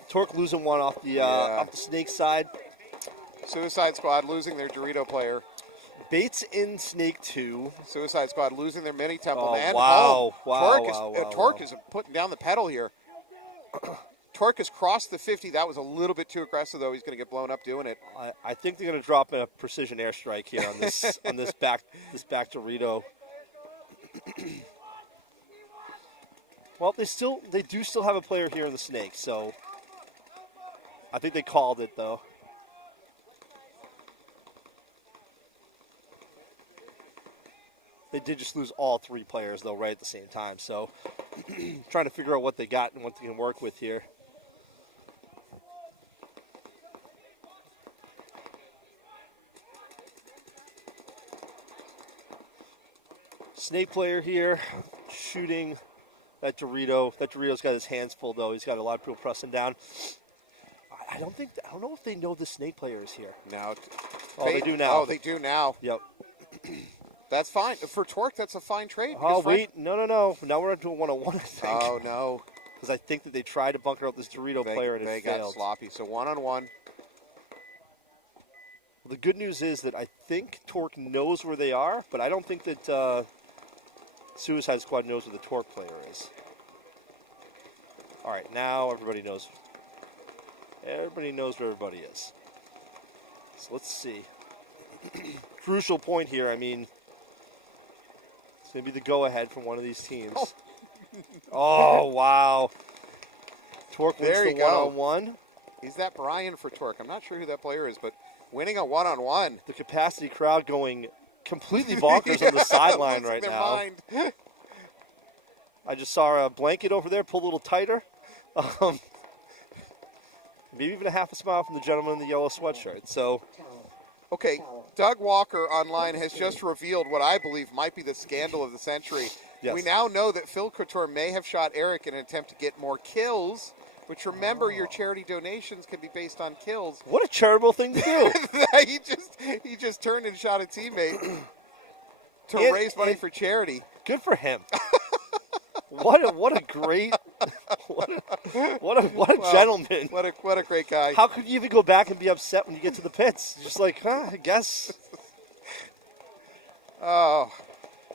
Torque losing one off the snake side. Suicide Squad losing their Dorito player. Bates in snake 2. Suicide Squad losing their mini temple. Oh, And wow. home. Wow, Torque is putting down the pedal here. Torque has crossed the 50. That was a little bit too aggressive, though. He's going to get blown up doing it. I think they're going to drop a precision airstrike here on this on this back Dorito. Well, they do still have a player here in the snake, so I think they called it though. They did just lose all 3 players though, right at the same time. So trying to figure out what they got and what they can work with here. Snake player here, shooting that Dorito. That Dorito's got his hands full though. He's got a lot of people pressing down. I don't know if they know the snake player is here. Now, they do now. Oh, they do now. Yep. That's fine. For Torque, that's a fine trade. Oh, because wait. No. Now we're into a one-on-one, I think. Oh, no. Because I think that they tried to bunker out this Dorito player and they it got failed. sloppy. So one-on-one. Well, the good news is that I think Torque knows where they are, but I don't think that Suicide Squad knows where the Torque player is. All right, now everybody knows. Everybody knows where everybody is. So let's see. Crucial point here. I mean, it's maybe the go-ahead from one of these teams. Oh, wow. Torque wins There the you go. one-on-one. He's that Brian for Torque. I'm not sure who that player is, but winning a one-on-one. The capacity crowd going completely bonkers on the sideline right their now. mind. I just saw a blanket over there pull a little tighter. Maybe even a half a smile from the gentleman in the yellow sweatshirt. So, Okay, Doug Walker online has just revealed what I believe might be the scandal of the century. Yes. We now know that Phil Couture may have shot Eric in an attempt to get more kills Which, remember, your charity donations can be based on kills. What a charitable thing to do. he just turned and shot a teammate to And- raise money and- for charity. Good for him. What a great, what a gentleman. What a great guy. How could you even go back and be upset when you get to the pits? Just like, I guess. Oh,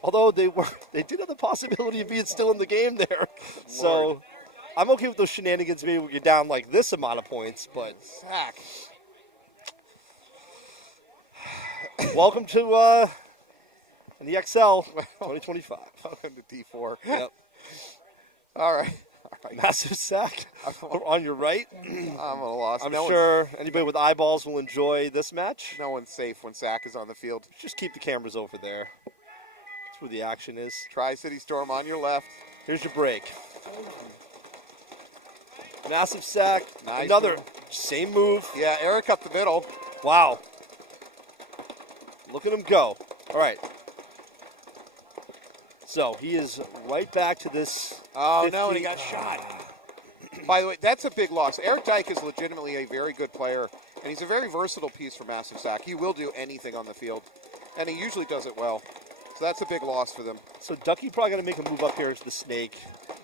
Although they did have the possibility of being still in the game there. So Lord. I'm okay with those shenanigans maybe when you're down like this amount of points, but Zach. welcome to NEXL 2025. Welcome to D4. Yep. All right. Massive sack on your right. I'm at a loss. I'm No sure anybody with eyeballs will enjoy this match. No one's safe when Zach is on the field. Just keep the cameras over there. That's where the action is. Tri-City Storm on your left. Here's your break. Massive sack. Nice Another move. same move. Yeah, Eric up the middle. Wow. Look at him go. All right. So he is right back to this. Oh, 50. no, and he got shot. By the way, that's a big loss. Eric Dyke is legitimately a very good player, and he's a very versatile piece for Massive Sack. He will do anything on the field, and he usually does it well. So that's a big loss for them. So Ducky probably going to make a move up here into the snake.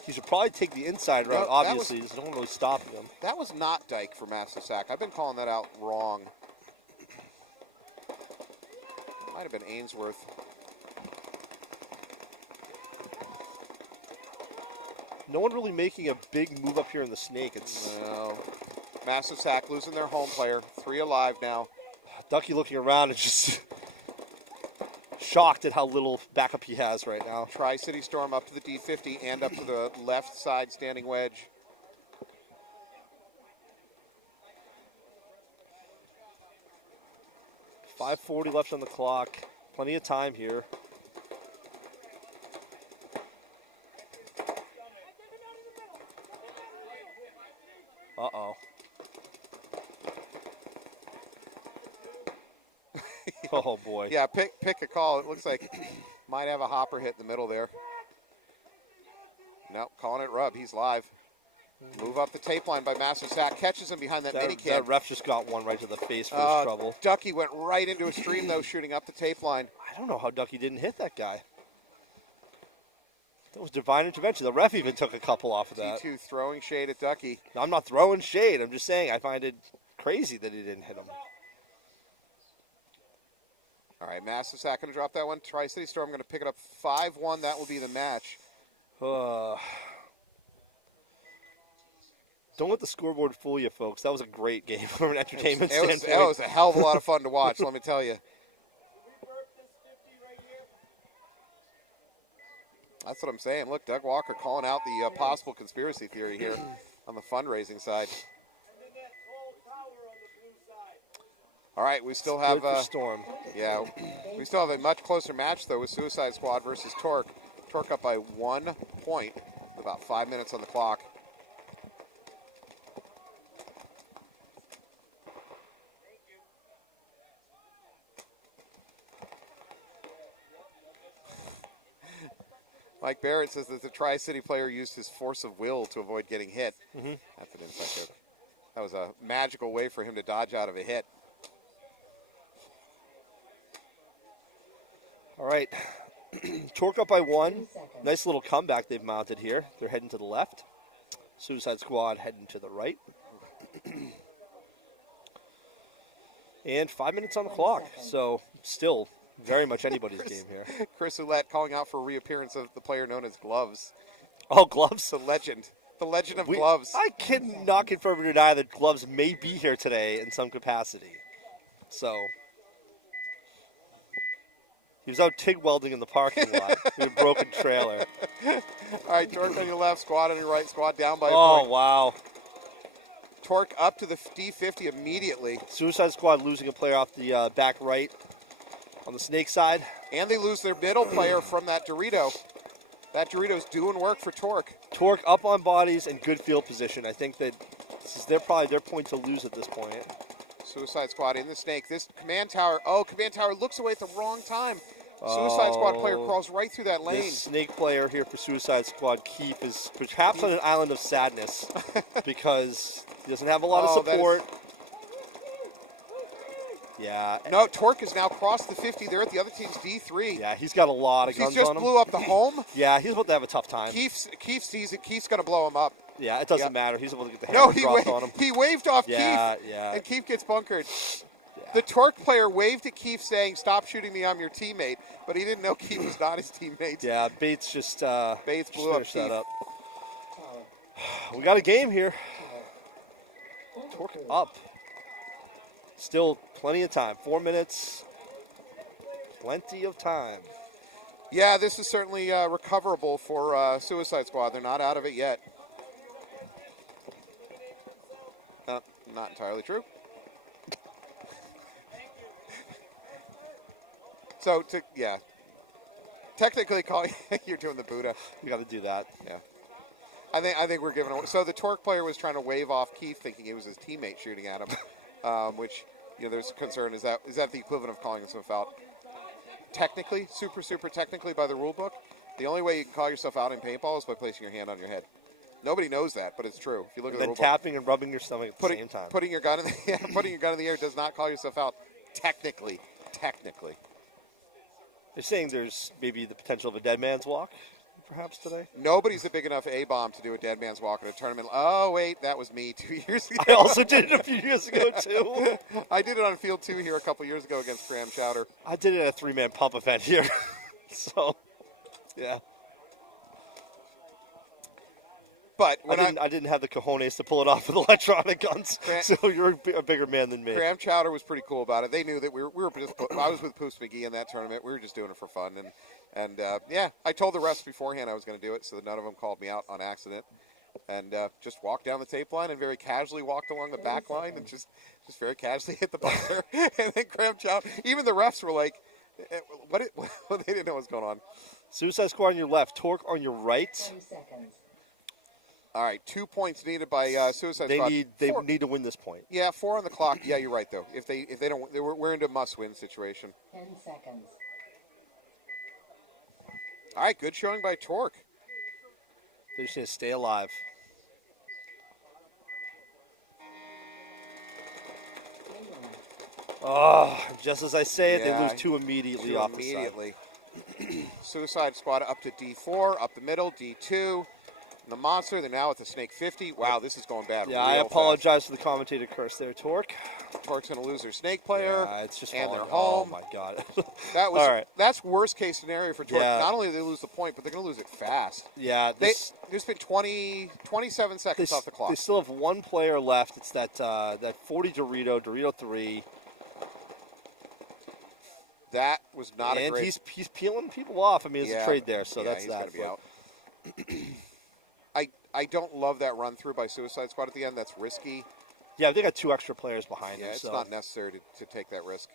He should probably take the inside route, No, that obviously. There's no one really stopping him. That was not Dyke for Massive Sack. I've been calling that out wrong. Might have been Ainsworth. No one really making a big move up here in the snake. It's No. Massive Sack losing their home player. 3 alive now. Ducky looking around and just shocked at how little backup he has right now. Tri-City Storm up to the D50 and up to the left side standing wedge. .540 left on the clock. Plenty of time here. Uh-oh. Oh, boy. Yeah, pick a call. It looks like might have a hopper hit in the middle there. Nope, calling it rub. He's live. Move up the tape line by Massive Sack. Catches him behind that mini That cam. ref just got one right to the face for his trouble. Ducky went right into a stream, though, shooting up the tape line. I don't know how Ducky didn't hit that guy. That was divine intervention. The ref even took a couple off of that. T2 throwing shade at Ducky. I'm not throwing shade. I'm just saying I find it crazy that he didn't hit him. All right, Massive Sack going to drop that one. Tri-City Storm going to pick it up 5-1. That will be the match. Don't let the scoreboard fool you, folks. That was a great game from an entertainment It standpoint. was a hell of a lot of fun to watch, let me tell you. That's what I'm saying. Look, Doug Walker calling out the possible conspiracy theory here on the fundraising side. All right, we still have Good for Storm. Yeah, we still have a much closer match though with Suicide Squad versus Torque. Torque up by 1 point with about 5 minutes on the clock. Mike Barrett says that the Tri-City player used his force of will to avoid getting hit. Mm-hmm. That's an inside joke. That was a magical way for him to dodge out of a hit. All right. Torque up by 1. Nice little comeback they've mounted here. They're heading to the left. Suicide Squad heading to the right. And 5 minutes on the clock. So still very much anybody's game here. Chris Ouellette calling out for reappearance of the player known as Gloves. Oh, Gloves. The legend. The legend of Gloves. I cannot confirm or deny that Gloves may be here today in some capacity. So he was out TIG welding in the parking lot with a broken trailer. All right, Torque on your left, Squad on your right, Squad down by a Oh, point. wow. Torque up to the D50 immediately. Suicide Squad losing a player off the back right on the snake side. And they lose their middle player from that Dorito. That Dorito's doing work for Torque. Torque up on bodies and good field position. I think that this is probably their point to lose at this point. Suicide Squad in the snake. This command tower. Oh, command tower looks away at the wrong time. Suicide Squad player crawls right through that lane. This snake player here for Suicide Squad, Keith, is perhaps on an island of sadness because he doesn't have a lot of support. Yeah. No, Torque has now crossed the 50. They're at the other team's D3. Yeah, he's got a lot of guns on him. He just blew up the home. Yeah, he's about to have a tough time. Keith sees it. Keith's going to blow him up. Yeah, it doesn't matter. He's able to get the hammer dropped on him. He waved off Keith, and Keith gets bunkered. Yeah. The Torque player waved at Keith saying, "Stop shooting me, I'm your teammate," but he didn't know Keith was not his teammate. Yeah, Bates just Bates blew up that up. We got a game here. Torque up. Still plenty of time. 4 minutes. Plenty of time. Yeah, this is certainly recoverable for Suicide Squad. They're not out of it yet. Not entirely true. So, technically, you're doing the Buddha. You got to do that. Yeah. I think we're giving away. So the Torque player was trying to wave off Keith, thinking it was his teammate shooting at him, which there's concern. Is that the equivalent of calling himself out? Technically, super technically by the rule book, the only way you can call yourself out in paintball is by placing your hand on your head. Nobody knows that, but it's true. If you look at the rule book, tapping and rubbing your stomach at the same time. Putting your gun in the air does not call yourself out. Technically. They're saying there's maybe the potential of a dead man's walk, perhaps today. Nobody's a big enough A-bomb to do a dead man's walk in a tournament. Oh wait, that was me 2 years ago. I also did it a few years ago too. I did it on Field 2 here a couple years ago against Graham Chowder. I did it at a 3-man pump event here. So, yeah. But I didn't have the cojones to pull it off with electronic guns, so you're a bigger man than me. Graham Chowder was pretty cool about it. They knew that we were just. I was with Poops McGee in that tournament. We were just doing it for fun, and I told the refs beforehand I was going to do it, so that none of them called me out on accident, and just walked down the tape line and very casually walked along the back line and just very casually hit the buzzer, and then Graham Chowder. Even the refs were like, "What?" They didn't know what was going on. Suicide Squad on your left, Torque on your right. 10 seconds. All right, 2 points needed by Suicide Squad. They need to win this point. Yeah, 4 on the clock. Yeah, you're right though. If they don't, we're into a must-win situation. 10 seconds. All right, good showing by Torque. They just need to stay alive. Oh, just as I say it, they lose 2 immediately off the side. Suicide Squad up to D4, up the middle, D2. The monster, they're now at the Snake 50. Wow, this is going bad. Yeah, I apologize for the commentator curse there, Torque. Torque's going to lose their Snake player. Yeah, it's just and they're home. home. Oh, my God. That's worst case scenario for Torque. Yeah. Not only do they lose the point, but they're going to lose it fast. Yeah. There's been 27 seconds off the clock. They still have one player left. It's that 40 Dorito 3. That was not a great... And he's peeling people off. I mean, it's a trade there, so that's he's that. Gonna be out. I don't love that run through by Suicide Squad at the end. That's risky. Yeah, they got 2 extra players behind them. Yeah, it's not necessary to take that risk.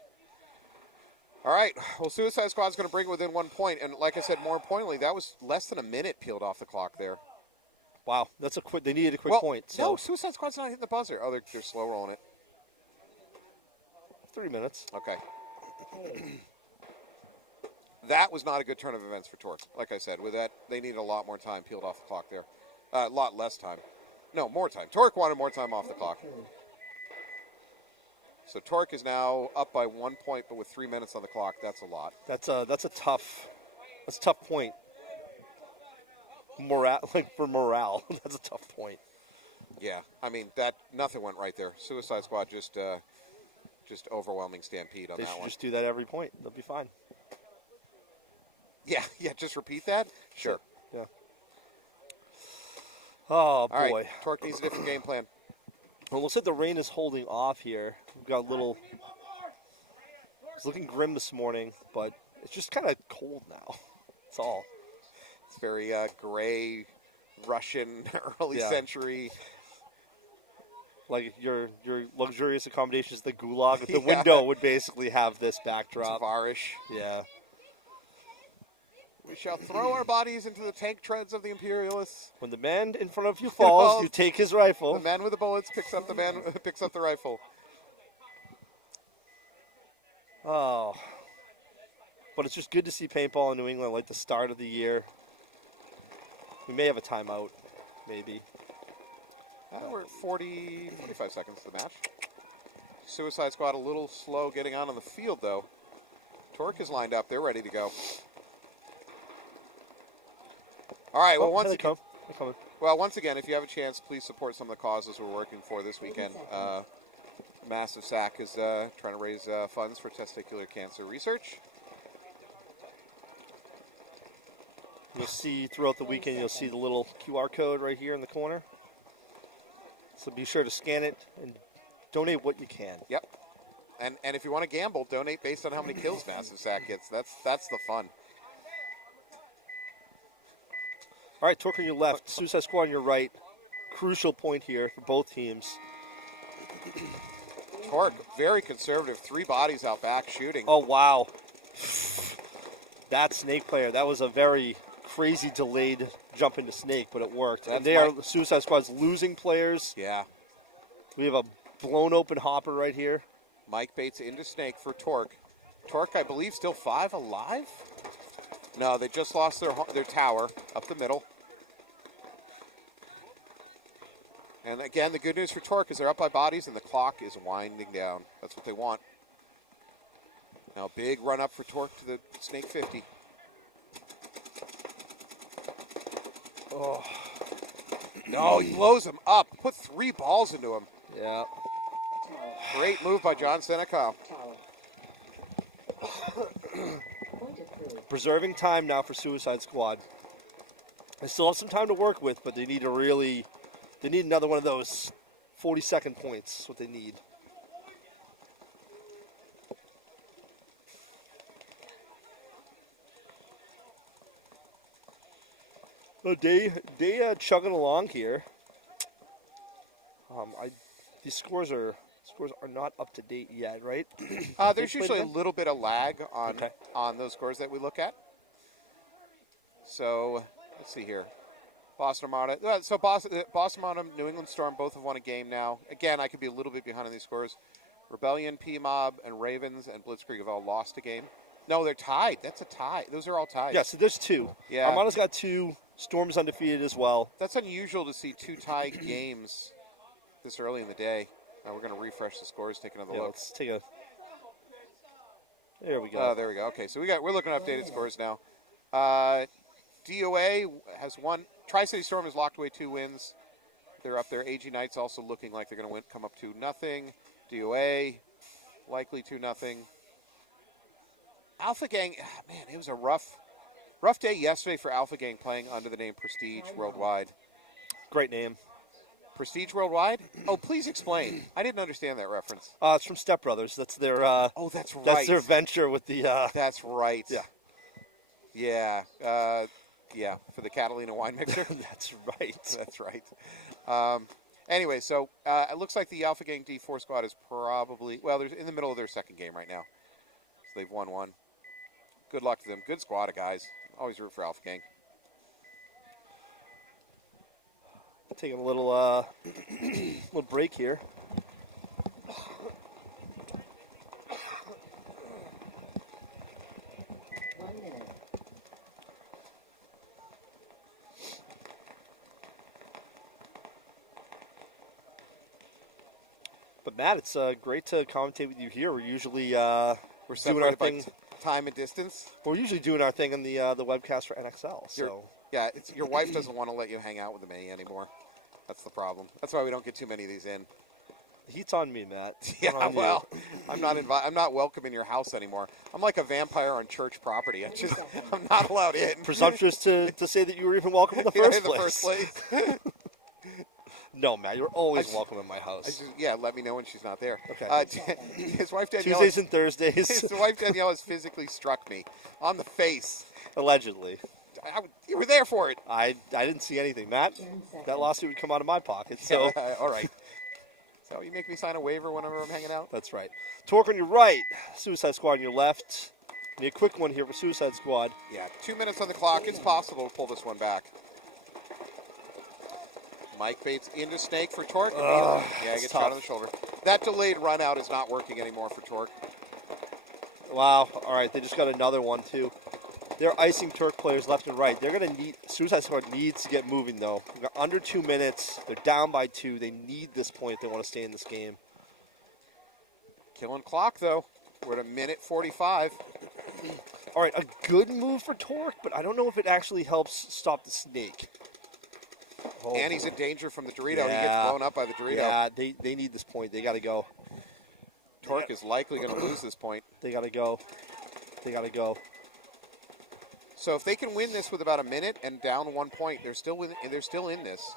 All right. Well, Suicide Squad's going to bring it within 1 point, and like I said, more importantly, that was less than a minute peeled off the clock there. Wow, that's a quick. They needed a quick point. So. No, Suicide Squad's not hitting the buzzer. Oh, they're slow rolling it. 3 minutes. Okay. That was not a good turn of events for Torque. Like I said, with that, they needed a lot more time peeled off the clock there. A lot less time. No, more time. Torque wanted more time off the clock. So Torque is now up by 1 point, but with 3 minutes on the clock, that's a lot. That's a tough point. For morale, that's a tough point. Yeah, I mean nothing went right there. Suicide Squad just overwhelming stampede on that one. They should just do that every point. They'll be fine. Yeah, just repeat that? Sure. Yeah. Oh, boy. All right, Torque needs a different game plan. Well, it looks like the rain is holding off here. We've got a little... It's looking grim this morning, but it's just kind of cold now. That's all. It's very gray, Russian, early century. Like your luxurious accommodations, the Gulag. The window would basically have this backdrop. Tsavarish. Yeah. We shall throw our bodies into the tank treads of the Imperialists. When the man in front of you falls, you take his rifle. The man with the bullets picks up the rifle. Oh. But it's just good to see paintball in New England like the start of the year. We may have a timeout, maybe. We're at 45 seconds to the match. Suicide Squad a little slow getting on the field, though. Torque is lined up. They're ready to go. All right. Well, They're coming. Well, once again, if you have a chance, please support some of the causes we're working for this weekend. Massive SAC is trying to raise funds for testicular cancer research. You'll see throughout the weekend, you'll see the little QR code right here in the corner. So be sure to scan it and donate what you can. Yep. And if you want to gamble, donate based on how many kills Massive SAC gets. That's the fun. All right, Torque on your left, Suicide Squad on your right. Crucial point here for both teams. Torque, very conservative. 3 bodies out back shooting. Oh, wow. That Snake player, that was a very crazy delayed jump into Snake, but it worked. And the Suicide Squad's losing players. Yeah. We have a blown open hopper right here. Mike Bates into Snake for Torque. Torque, I believe, still 5 alive? No, they just lost their tower up the middle. And again, the good news for Torque is they're up by bodies and the clock is winding down. That's what they want. Now, big run up for Torque to the Snake 50. Oh. No, he blows him up. Put 3 balls into him. Yeah. Great move by John Senecal. Preserving time now for Suicide Squad. They still have some time to work with, but they need another one of those 40-second points. That's what they need. Oh, they chugging along here. These scores are not up to date yet, right? There's usually a little bit of lag on those scores that we look at. So let's see here. Boston Armada. So Boston Armada, New England Storm both have won a game now. Again, I could be a little bit behind on these scores. Rebellion, P-Mob, and Ravens and Blitzkrieg have all lost a game. No, they're tied. That's a tie. Those are all ties. Yeah, so there's 2. Yeah. Armada's got 2. Storm's undefeated as well. That's unusual to see 2 tie games this early in the day. Now we're going to refresh the scores, take another look. Let's take a... There we go. There we go. Okay, so we're looking at updated scores now. D.O.A. has won. TriCity Storm has locked away 2 wins. They're up there. AG Knights also looking like they're going to come up 2-0. D.O.A. likely 2-0. Alpha Gang, man, it was a rough day yesterday for Alpha Gang playing under the name Prestige Worldwide. Great name. Prestige Worldwide? Oh, please explain. I didn't understand that reference. It's from Step Brothers. That's their. Oh, that's right. That's their venture with the. That's right. Yeah. Yeah. For the Catalina wine mixer. That's right. That's right. Anyway, so it looks like the Alpha Gang D4 squad is probably they're in the middle of their second game right now. So they've won 1. Good luck to them. Good squad of guys. Always root for Alpha Gang. Taking a little little break here. But Matt, it's great to commentate with you here. We're usually we're doing our by thing. Time and distance. We're usually doing our thing in the webcast for NXL. So your wife doesn't want to let you hang out with me anymore. That's the problem. That's why we don't get too many of these in. The heat's on me, Matt. Yeah, well, I'm not welcome in your house anymore. I'm like a vampire on church property. I'm not allowed in. Presumptuous to say that you were even welcome in the first place. No, Matt, you're always welcome in my house. Let me know when she's not there. Okay. His wife Danielle. Tuesdays and Thursdays. His wife Danielle has physically struck me on the face. Allegedly. You were there for it. I didn't see anything, Matt. That lawsuit would come out of my pocket. So all right. So you make me sign a waiver whenever I'm hanging out? That's right. Torque on your right, Suicide Squad on your left. Need a quick one here for Suicide Squad. Yeah, 2 minutes on the clock. It's possible to pull this one back. Mike Bates into Snake for Torque. He gets shot on the shoulder. That delayed run out is not working anymore for Torque. Wow. All right, they just got another one, too. They're icing Turk players left and right. They're going to need, Suicide Squad needs to get moving, though. We've got under 2 minutes. They're down by 2. They need this point if they want to stay in this game. Killing clock, though. We're at 1:45. All right, a good move for Torque, but I don't know if it actually helps stop the snake. Oh. And he's in danger from the Dorito. Yeah. He gets blown up by the Dorito. Yeah, they need this point. They got to go. Torque is likely going to lose this point. They got to go. They got to go. So if they can win this with about a minute and down 1 point, they're still in this.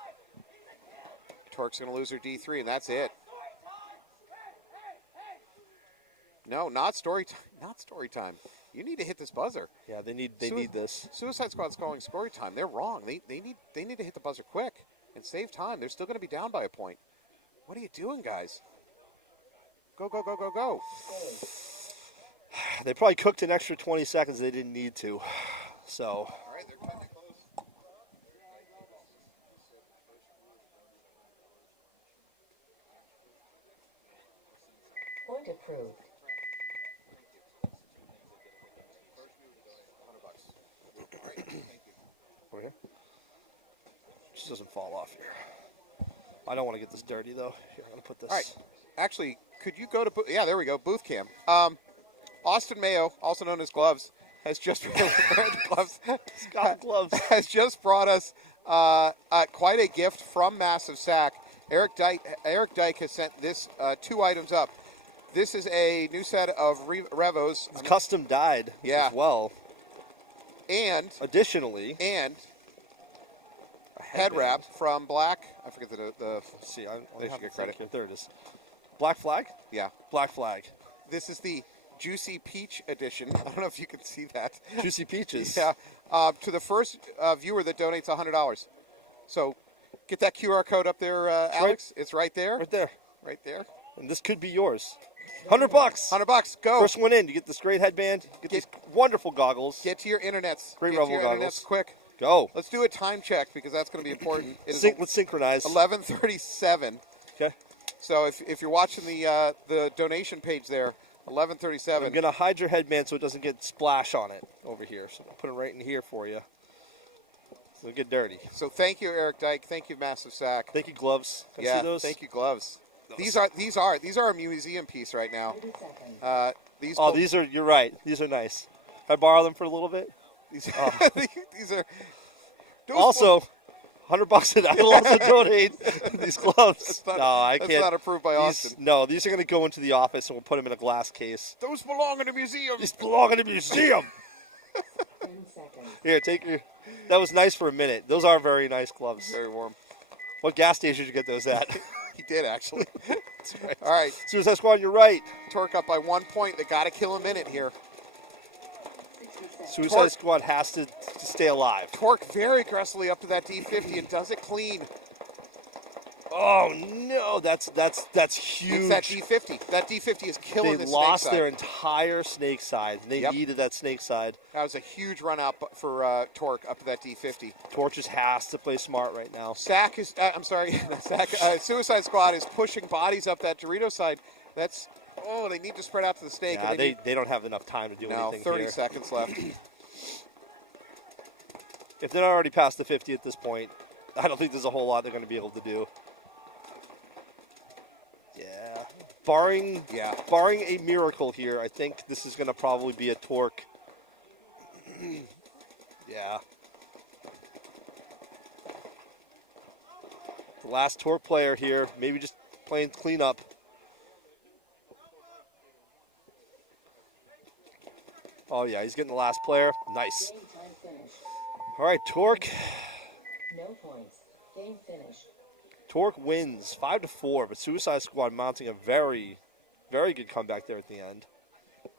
Torque's going to lose her D3, and that's it. No, not story time. Not story time. You need to hit this buzzer. Yeah, they need this. Suicide Squad's calling story time. They're wrong. They need to hit the buzzer quick and save time. They're still going to be down by a point. What are you doing, guys? Go, go, go, go, go. They probably cooked an extra 20 seconds. They didn't need to. So. All right, they're cutting it close. Point approved. Over here. She doesn't fall off here. I don't want to get this dirty, though. Here, I'm going to put this. All right. Actually, could you go to yeah, there we go, booth cam. Austin Mayo, also known as Gloves, has just gloves. Scott Gloves has just brought us quite a gift from Massive Sack. Eric Dyke has sent this 2 items up. This is a new set of Revos. It's custom dyed as well. And additionally, a head wrap from Black. I forget the let's see, I should get credit. Here. There it is. Black Flag? Yeah. Black Flag. This is the Juicy Peach edition. I don't know if you can see that. Juicy Peaches. Yeah. To the first viewer that donates $100. So get that QR code up there, Alex. It's right there. Right there. Right there. And this could be yours. $100. $100. Go. First one in. You get this great headband. Get these wonderful goggles. Get to your internets. Great Get Revel to your goggles. Internets quick. Go. Let's do a time check because that's going to be important. Let's synchronize. 11:37. Okay. So if you're watching the donation page there, 11:37. I'm gonna hide your headband so it doesn't get splash on it over here. So I'll put it right in here for you. So it'll get dirty. So thank you, Eric Dyke. Thank you, Massive Sack. Thank you, Gloves. Can I see those? Thank you, Gloves. These are a museum piece right now. These are. You're right. These are nice. Can I borrow them for a little bit? These are. Also, $100 and I will also donate these gloves. That's not approved by Austin. These are going to go into the office and we'll put them in a glass case. Those belong in a museum. These belong in a museum. 10 seconds. Here, take your. That was nice for a minute. Those are very nice gloves. Very warm. What gas station did you get those at? He did, actually. That's right. All right. Suicide Squad, you're right. Torque up by 1 point. They got to kill a minute here. Suicide Squad has to stay alive. Torque very aggressively up to that D50 and does it clean. Oh no, that's huge. It's that D50. That D50 is killing the snake side. They lost their entire snake side. They needed that snake side. That was a huge run out for Torque up to that D50. Torque just has to play smart right now. Sack is. I'm sorry. Sack. Suicide Squad is pushing bodies up that Dorito side. That's. Oh, they need to spread out to the snake. Yeah, they don't have enough time to do anything 30 here. seconds left. If they're not already past the 50 at this point, I don't think there's a whole lot they're going to be able to do. Yeah. Barring a miracle here, I think this is going to probably be a Torque. Yeah. The last Torque player here, maybe just playing cleanup. Oh, yeah, he's getting the last player. Nice. Game time finished. All right, Torque. No points. Game finished. Torque wins 5-4, but Suicide Squad mounting a very, very good comeback there at the end.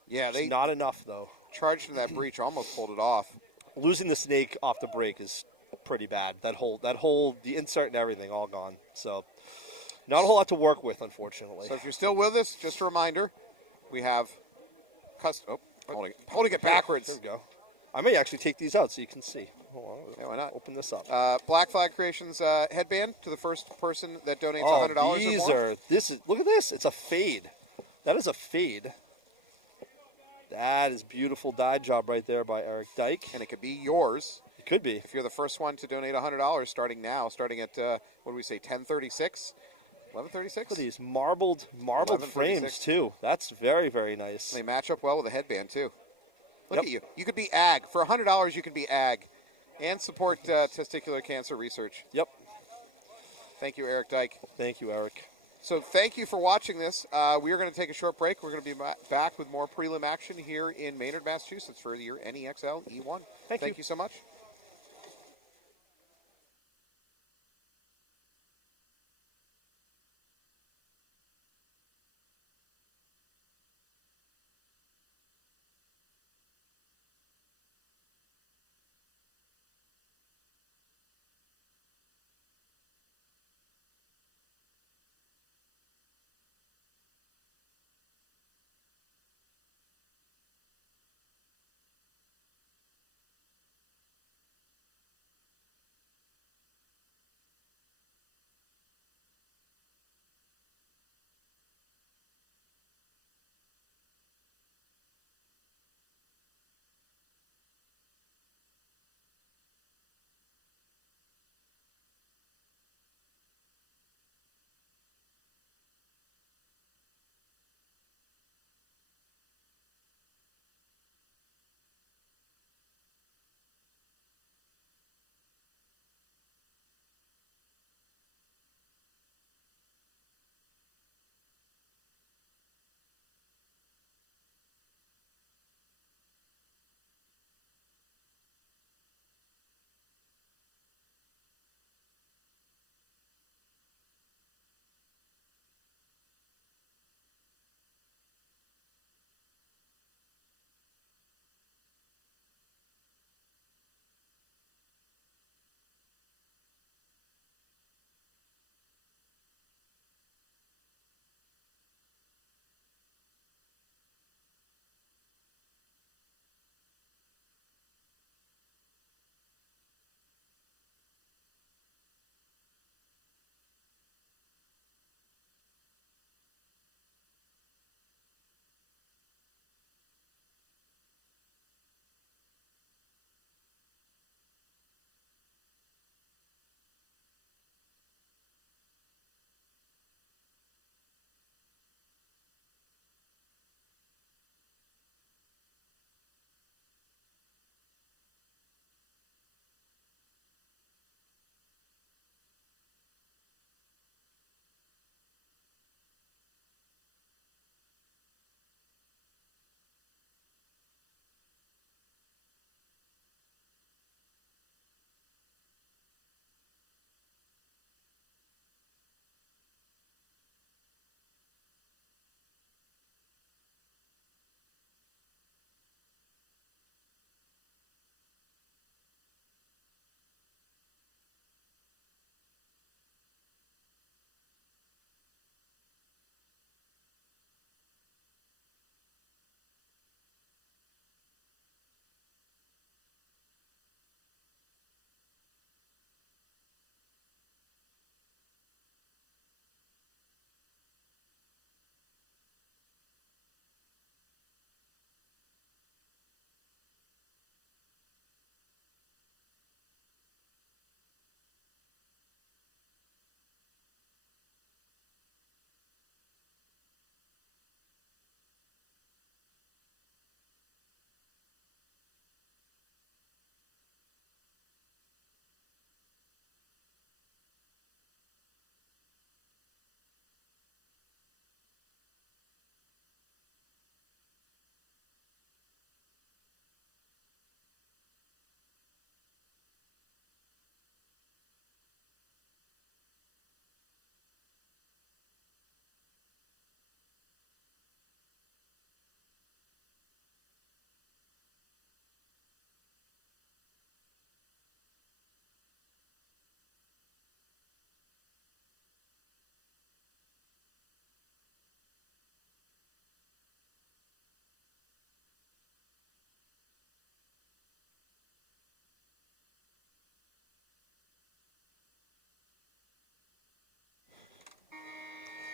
Yeah, It's not enough, though. Charged into that breach, almost pulled it off. Losing the snake off the break is pretty bad. That whole, the insert and everything, all gone. So, not a whole lot to work with, unfortunately. So if you're still with us, just a reminder, we have holding it backwards. There we go. I may actually take these out so you can see. Hold on. Yeah, why not? Open this up. Black Flag Creations headband to the first person that donates $100 or more. Look at this. It's a fade. That is a fade. That is beautiful dye job right there by Eric Dyke. And it could be yours. It could be. If you're the first one to donate $100 starting now, starting at, what do we say, 1036? 1136? Look at these marbled frames, too. That's very, very nice. They match up well with the headband, too. Look Yep. at you. You could be AG. For $100, you can be AG and support testicular cancer research. Yep. Thank you, Eric Dyke. Thank you, Eric. So thank you for watching this. We are going to take a short break. We're going to be back with more prelim action here in Maynard, Massachusetts for your NEXL E1. Thank you so much.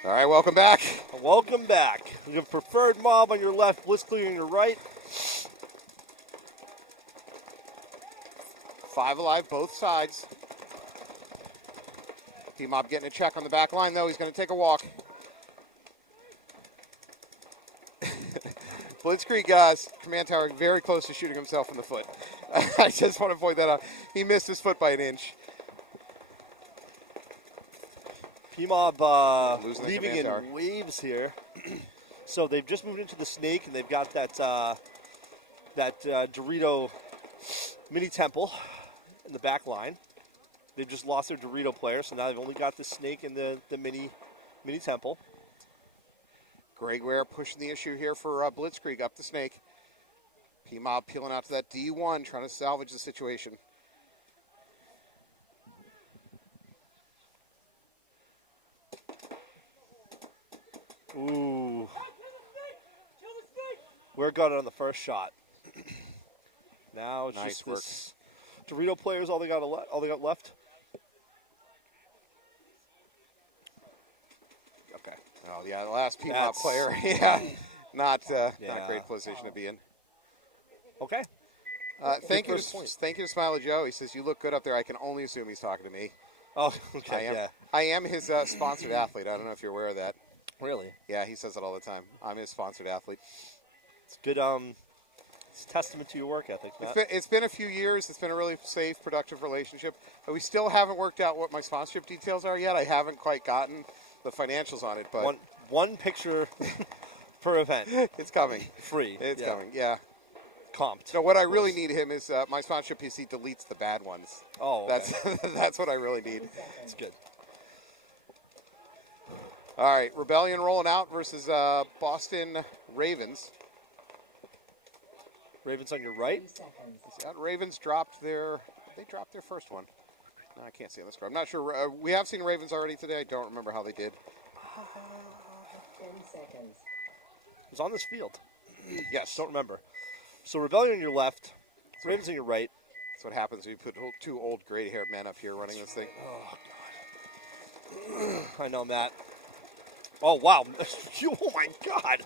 All right, welcome back. Welcome back. You have preferred mob on your left, Blitzkrieg on your right. 5 alive, both sides. P-Mob getting a check on the back line, though. He's going to take a walk. Blitzkrieg, command tower, very close to shooting himself in the foot. I just want to point that out. He missed his foot by an inch. P-Mob leaving in tower. waves here. So they've just moved into the snake, and they've got that Dorito mini temple in the back line. They've just lost their Dorito player, so now they've only got the snake and the mini temple. Greg Ware pushing the issue here for Blitzkrieg up the snake. P-Mob peeling out to that D1, trying to salvage the situation. Ooh. Ware got it on the first shot. Now it's Nice just work. this Dorito players all they got left. Okay. Oh, yeah, the last P-Mob That's- player. Yeah, not a Yeah. great position to be in. Okay. Thank you, first point. thank you to Smiley Joe. He says, you look good up there. I can only assume he's talking to me. Oh, okay. Yeah. I am his sponsored athlete. I don't know if you're aware of that. Really? Yeah, he says it all the time. I'm his sponsored athlete. It's good. It's a testament to your work ethic, Matt. It's been a few years. It's been a really safe, productive relationship. But we still haven't worked out what my sponsorship details are yet. I haven't quite gotten the financials on it, but One picture per event, it's coming. free. It's Yeah. coming, yeah. Comped. So what I really need him is my sponsorship PC deletes the bad ones. Oh, okay. That's what I really need. That's good. All right, Rebellion rolling out versus Boston Ravens. Ravens on your right. 3 seconds. Ravens dropped their first one. No, I can't see on the score. I'm not sure. We have seen Ravens already today. I don't remember how they did. 10 seconds. It was on this field. Yes, Don't remember. So Rebellion on your left, Ravens on your right. that's what happens when you put two old gray-haired men up here running this thing. Oh God. I know, Matt. Oh wow. Oh my God.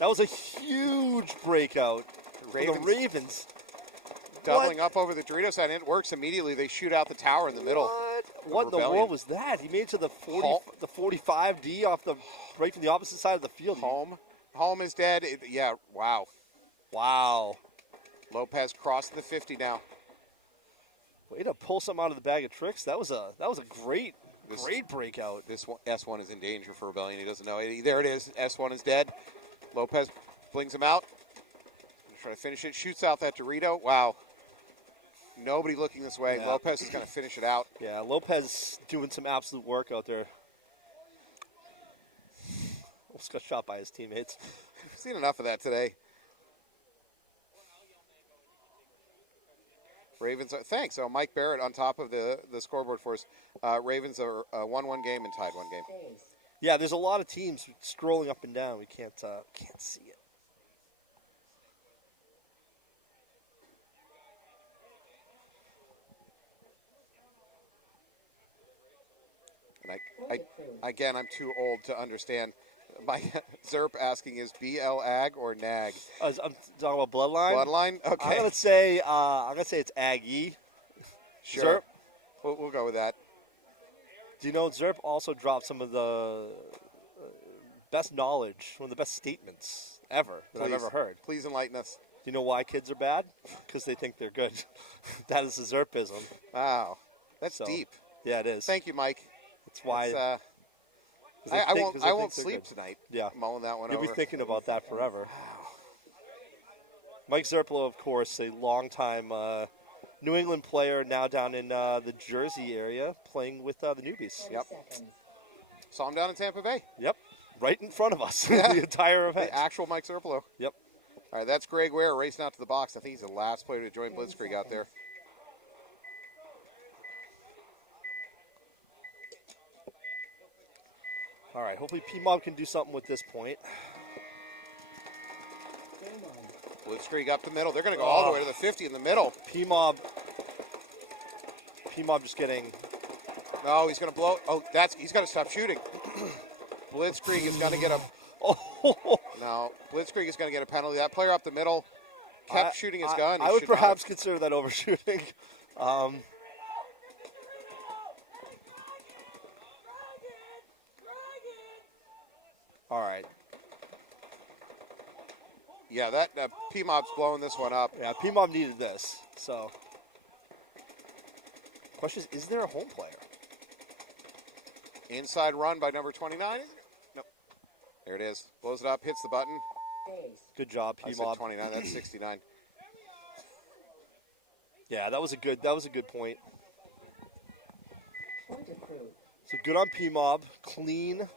That was a huge breakout for the Ravens. Doubling up over the Dorito side, and it works immediately. They shoot out the tower in the middle. What in the Rebellion. world was that? He made it to the 45D off right from the opposite side of the field. Home is dead. Yeah, wow. Wow. Lopez crossing the 50 now. Way to pull something out of the bag of tricks. That was a great breakout. This one, S1 is in danger for Rebellion. He doesn't know it. There it is. S1 is dead. Lopez flings him out. Trying to finish it. Shoots out that Dorito. Wow. Nobody looking this way. Yeah. Lopez is going to finish it out. Yeah, Lopez doing some absolute work out there. Almost got shot by his teammates. I've seen enough of that today. Ravens are, thanks. So Mike Barrett on top of the scoreboard for us. Ravens are 1-1 game and tied 1 game. Days. Yeah, there's a lot of teams scrolling up and down. We can't see it. And again, I'm too old to understand. My Zerp asking, is BL Ag or Nag? I'm talking about Bloodline. Bloodline? Okay. I'm gonna say it's Aggie. Sure. Zerp. We'll go with that. Do you know Zerp also dropped some of the best knowledge, one of the best statements ever that I've ever heard? Please enlighten us. Do you know why kids are bad? Because they think they're good. That is the Zerpism. Wow. That's So, deep. Yeah, it is. Thank you, Mike. That's why. It's, they I think- 'cause they I think won't they're sleep good. tonight. Yeah. Mulling that one You'll over. be thinking about that forever. Mike Zerplo, of course, a longtime New England player, now down in the Jersey area, playing with the newbies. 30 Yep. seconds. Saw him down in Tampa Bay. Yep, right in front of us, Yeah. the entire event. The actual Mike Zerplo. Yep. All right, that's Greg Ware racing out to the box. I think he's the last player to join Blitzkrieg out there. All right, hopefully P-Mob can do something with this point. Game on. Blitzkrieg up the middle. They're going to go all the way to the 50 in the middle. P-Mob just getting... No, he's going to blow. Oh, he's got to stop shooting. Blitzkrieg is going to get a... Oh, No, Blitzkrieg is going to get a penalty. That player up the middle kept shooting his gun. He I would should not perhaps have. consider that overshooting. All right. Yeah, that P-Mob's blowing this one up. Yeah, P-Mob needed this. So, question is there a home player? Inside run by number 29. Nope. There it is. Blows it up, hits the button. Ace. Good job, I said P-Mob. 29. That's 69. Yeah, that was a good point. Point approved. So good on P-Mob, clean.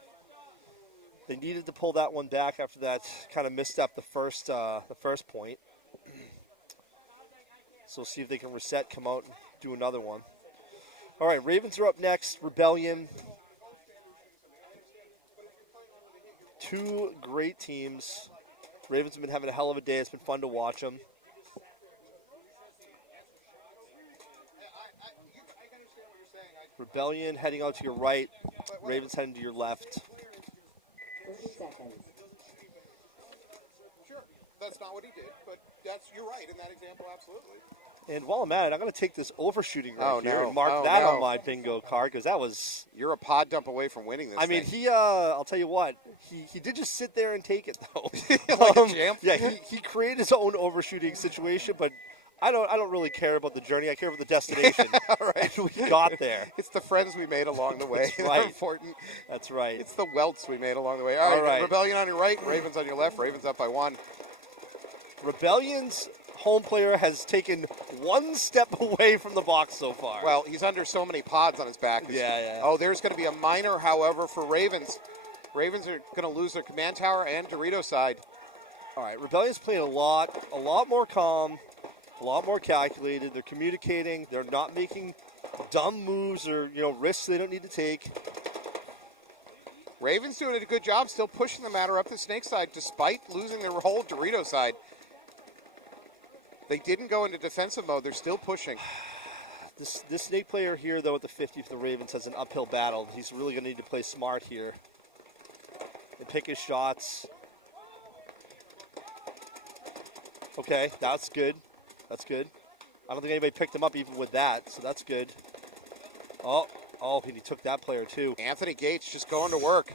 They needed to pull that one back after that kind of misstep the first point. So we'll see if they can reset, come out, and do another one. All right, Ravens are up next. Rebellion. Two great teams. Ravens have been having a hell of a day. It's been fun to watch them. Rebellion heading out to your right. Ravens heading to your left. 30 seconds. Sure, that's not what he did, but you're right in that example, absolutely. And while I'm at it, I'm going to take this overshooting right here no. and mark Oh, that no. on my bingo card because that was. You're a pod dump away from winning this I mean, thing. I'll tell you what, he did just sit there and take it though. Like a champ? Yeah, he created his own overshooting situation, but I don't really care about the journey. I care about the destination. All right. And we got there. It's the friends we made along the way. That's They're right. important. That's right. It's the welts we made along the way. All right. Rebellion on your right, Ravens on your left. Ravens up by 1. Rebellion's home player has taken one step away from the box so far. Well, he's under so many pods on his back. Yeah. Oh, there's going to be a minor, however, for Ravens. Ravens are going to lose their command tower and Dorito side. All right, Rebellion's playing a lot more calm, a lot more calculated. They're communicating. They're not making dumb moves or risks they don't need to take. Ravens doing a good job still pushing the matter up the snake side despite losing their whole Dorito side. They didn't go into defensive mode. They're still pushing. This snake player here, though, at the 50 for the Ravens has an uphill battle. He's really going to need to play smart here and pick his shots. Okay, that's good. That's good. I don't think anybody picked him up even with that, so that's good. Oh, and he took that player, too. Anthony Gates just going to work.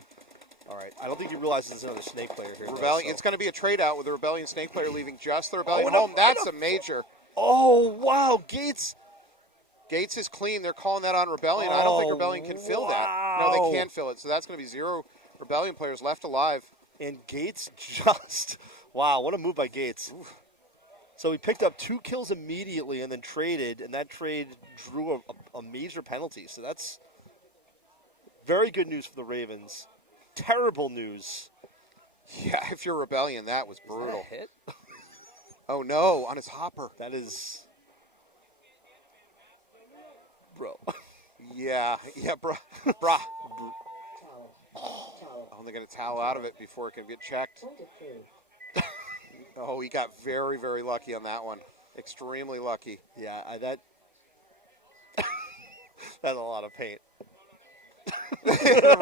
All right. I don't think he realizes there's another snake player here. Rebellion. Though, It's going to be a trade out with the Rebellion snake player leaving just the Rebellion and a- home. That's and a major. Oh, wow. Gates is clean. They're calling that on Rebellion. I don't think Oh, Rebellion can fill that. No, wow. they can't fill it. So that's going to be 0 Rebellion players left alive. And Gates just, wow, what a move by Gates. So he picked up 2 kills immediately and then traded, and that trade drew a major penalty. So that's very good news for the Ravens. Terrible news. Yeah, if you're Rebellion, that was brutal. Is that a hit? Oh, no, on his hopper. That is, bro. Yeah, bruh. Towel. Oh, they're going to towel out of it before it can get checked. Point approved. Oh, he got very, very lucky on that one. Extremely lucky. Yeah, that's a lot of paint. the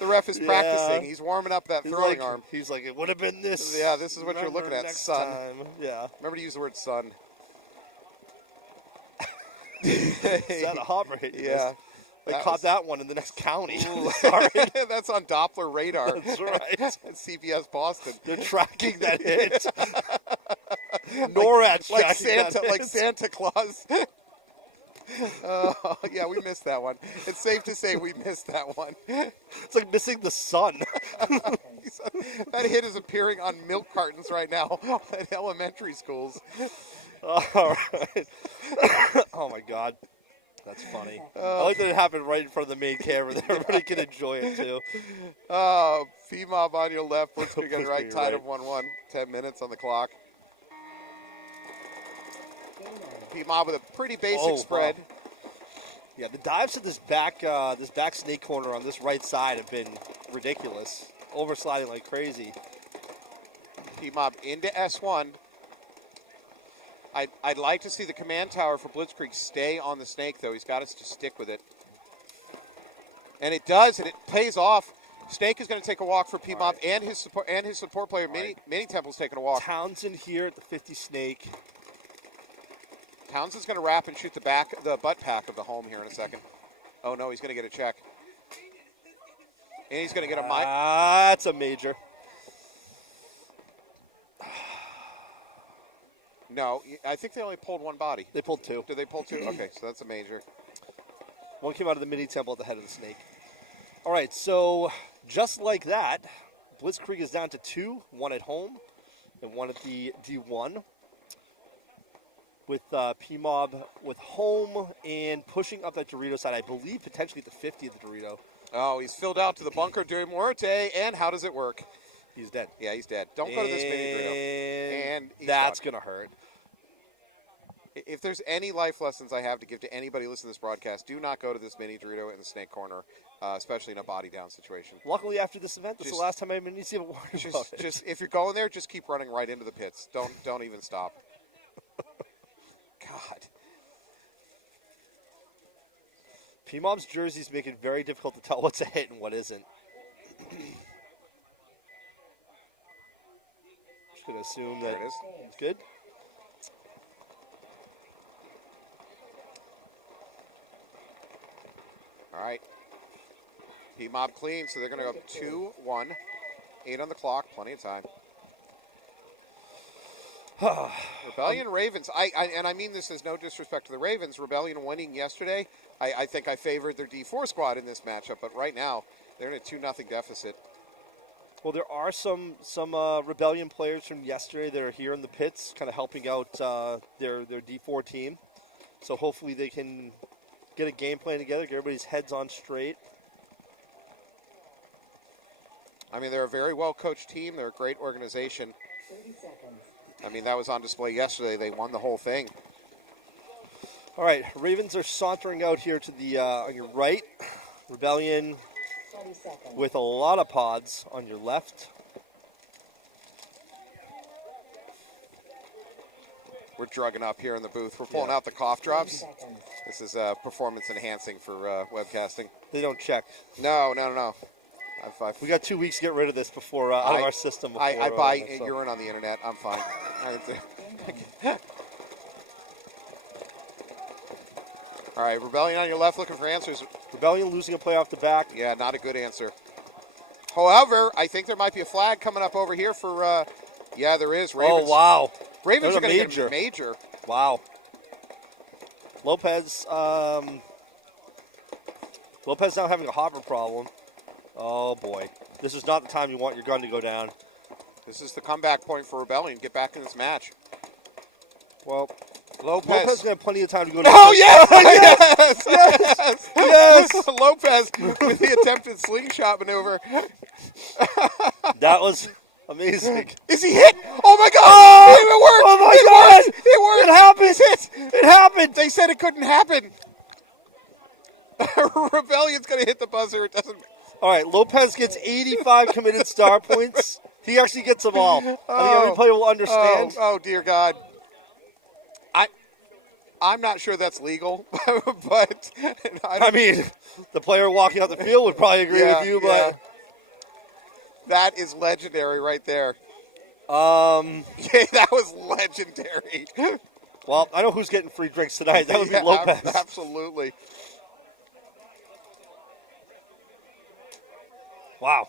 ref is Yeah. practicing. He's warming up that throwing arm. He's like, it would have been this. Yeah, this is what you're Remember looking at, next son. time. Yeah. Remember to use the word son. Is that a hopper hit? Yeah. They That caught was- that one in the next county. Ooh. Sorry. That's on Doppler radar. That's right. At CBS Boston. They're tracking that hit. NORAD's Like tracking that Santa, hit. like Santa Claus. Oh, yeah, we missed that one. It's safe to say we missed that one. It's like missing the sun. That hit is appearing on milk cartons right now at elementary schools. All right. Oh, my God. That's funny. I like that it happened right in front of the main camera. That everybody can enjoy it, too. Oh, P-Mob on your left, Blitzkrieg on your right, Blitzkrieg, tied right. of 1-1, 10 minutes on the clock. Game on. P-Mob with a pretty basic Oh, wow. spread. Yeah, the dives to this back snake corner on this right side have been ridiculous. Oversliding like crazy. P-Mob into S1. I'd like to see the command tower for Blitzkrieg stay on the snake, though. He's got us to stick with it. And it does, and it pays off. Snake is going to take a walk for P-Mob, and his support player, Mini Temple's taking a walk. Townsend here at the 50 Snake. Townsend's going to wrap and shoot the butt pack of the home here in a second. Oh, no, he's going to get a check. And he's going to get a mic. That's a major. No, I think they only pulled one body. They pulled two. Did they pull two? Okay, so that's a major. One came out of the Mini Temple at the head of the Snake. All right, so just like that, Blitzkrieg is down to 2, 1 at home and 1 at the D1. With P-Mob with home and pushing up that Dorito side, I believe potentially at the 50 of the Dorito. Oh, he's filled out to the bunker de muerte, and how does it work? He's dead. Yeah, he's dead. Don't go to this mini Dorito. And that's going to hurt. If there's any life lessons I have to give to anybody listening to this broadcast, do not go to this mini Dorito in the Snake corner, especially in a body down situation. Luckily, after this event, this is the last time I need to see a warning about it. Just if you're going there, just keep running right into the pits. Don't even stop. God. P-Mob's jerseys make it very difficult to tell what's a hit and what isn't. Just going to assume that it's good. All right. P-Mob clean, so they're going to go 2-1. 8 on the clock, plenty of time. Rebellion Ravens, I mean this is no disrespect to the Ravens. Rebellion winning yesterday, I think I favored their D4 squad in this matchup, but right now they're in a 2-0 deficit. Well, there are some Rebellion players from yesterday that are here in the pits, kind of helping out their D4 team. So hopefully they can get a game plan together, get everybody's heads on straight. I mean, they're a very well-coached team. They're a great organization. 30 seconds. I mean, that was on display yesterday. They won the whole thing. All right, Ravens are sauntering out here to the on your right. Rebellion 20 seconds. with a lot of pods on your left. We're drugging up here in the booth. We're pulling out the cough drops. 30 seconds. This is performance enhancing for webcasting. They don't check. No. We got 2 weeks to get rid of this before out of our system. Before, I buy urine on the internet. I'm fine. All right, Rebellion on your left looking for answers. Rebellion losing a play off the back. Yeah, not a good answer. However, I think there might be a flag coming up over here for, yeah, there is. Ravens. Oh, wow. Ravens are going to get get a major. Wow. Lopez now having a hopper problem. Oh, boy. This is not the time you want your gun to go down. This is the comeback point for Rebellion. Get back in this match. Well, Lopez going to have plenty of time to go down. Oh, yes! Lopez with the attempted slingshot maneuver. That was amazing. Is he hit? Oh, my God! Oh, it worked! Oh, my God! It worked! It happened! It happened! They said it couldn't happen. Rebellion's going to hit the buzzer. It doesn't. All right, Lopez gets 85 committed star points. He actually gets them all. I think every player will understand. Oh, dear God. I'm not sure that's legal, but I mean, the player walking out the field would probably agree with you, but that is legendary right there. Yeah, that was legendary. Well, I know who's getting free drinks tonight. That would be Lopez. Absolutely. Wow.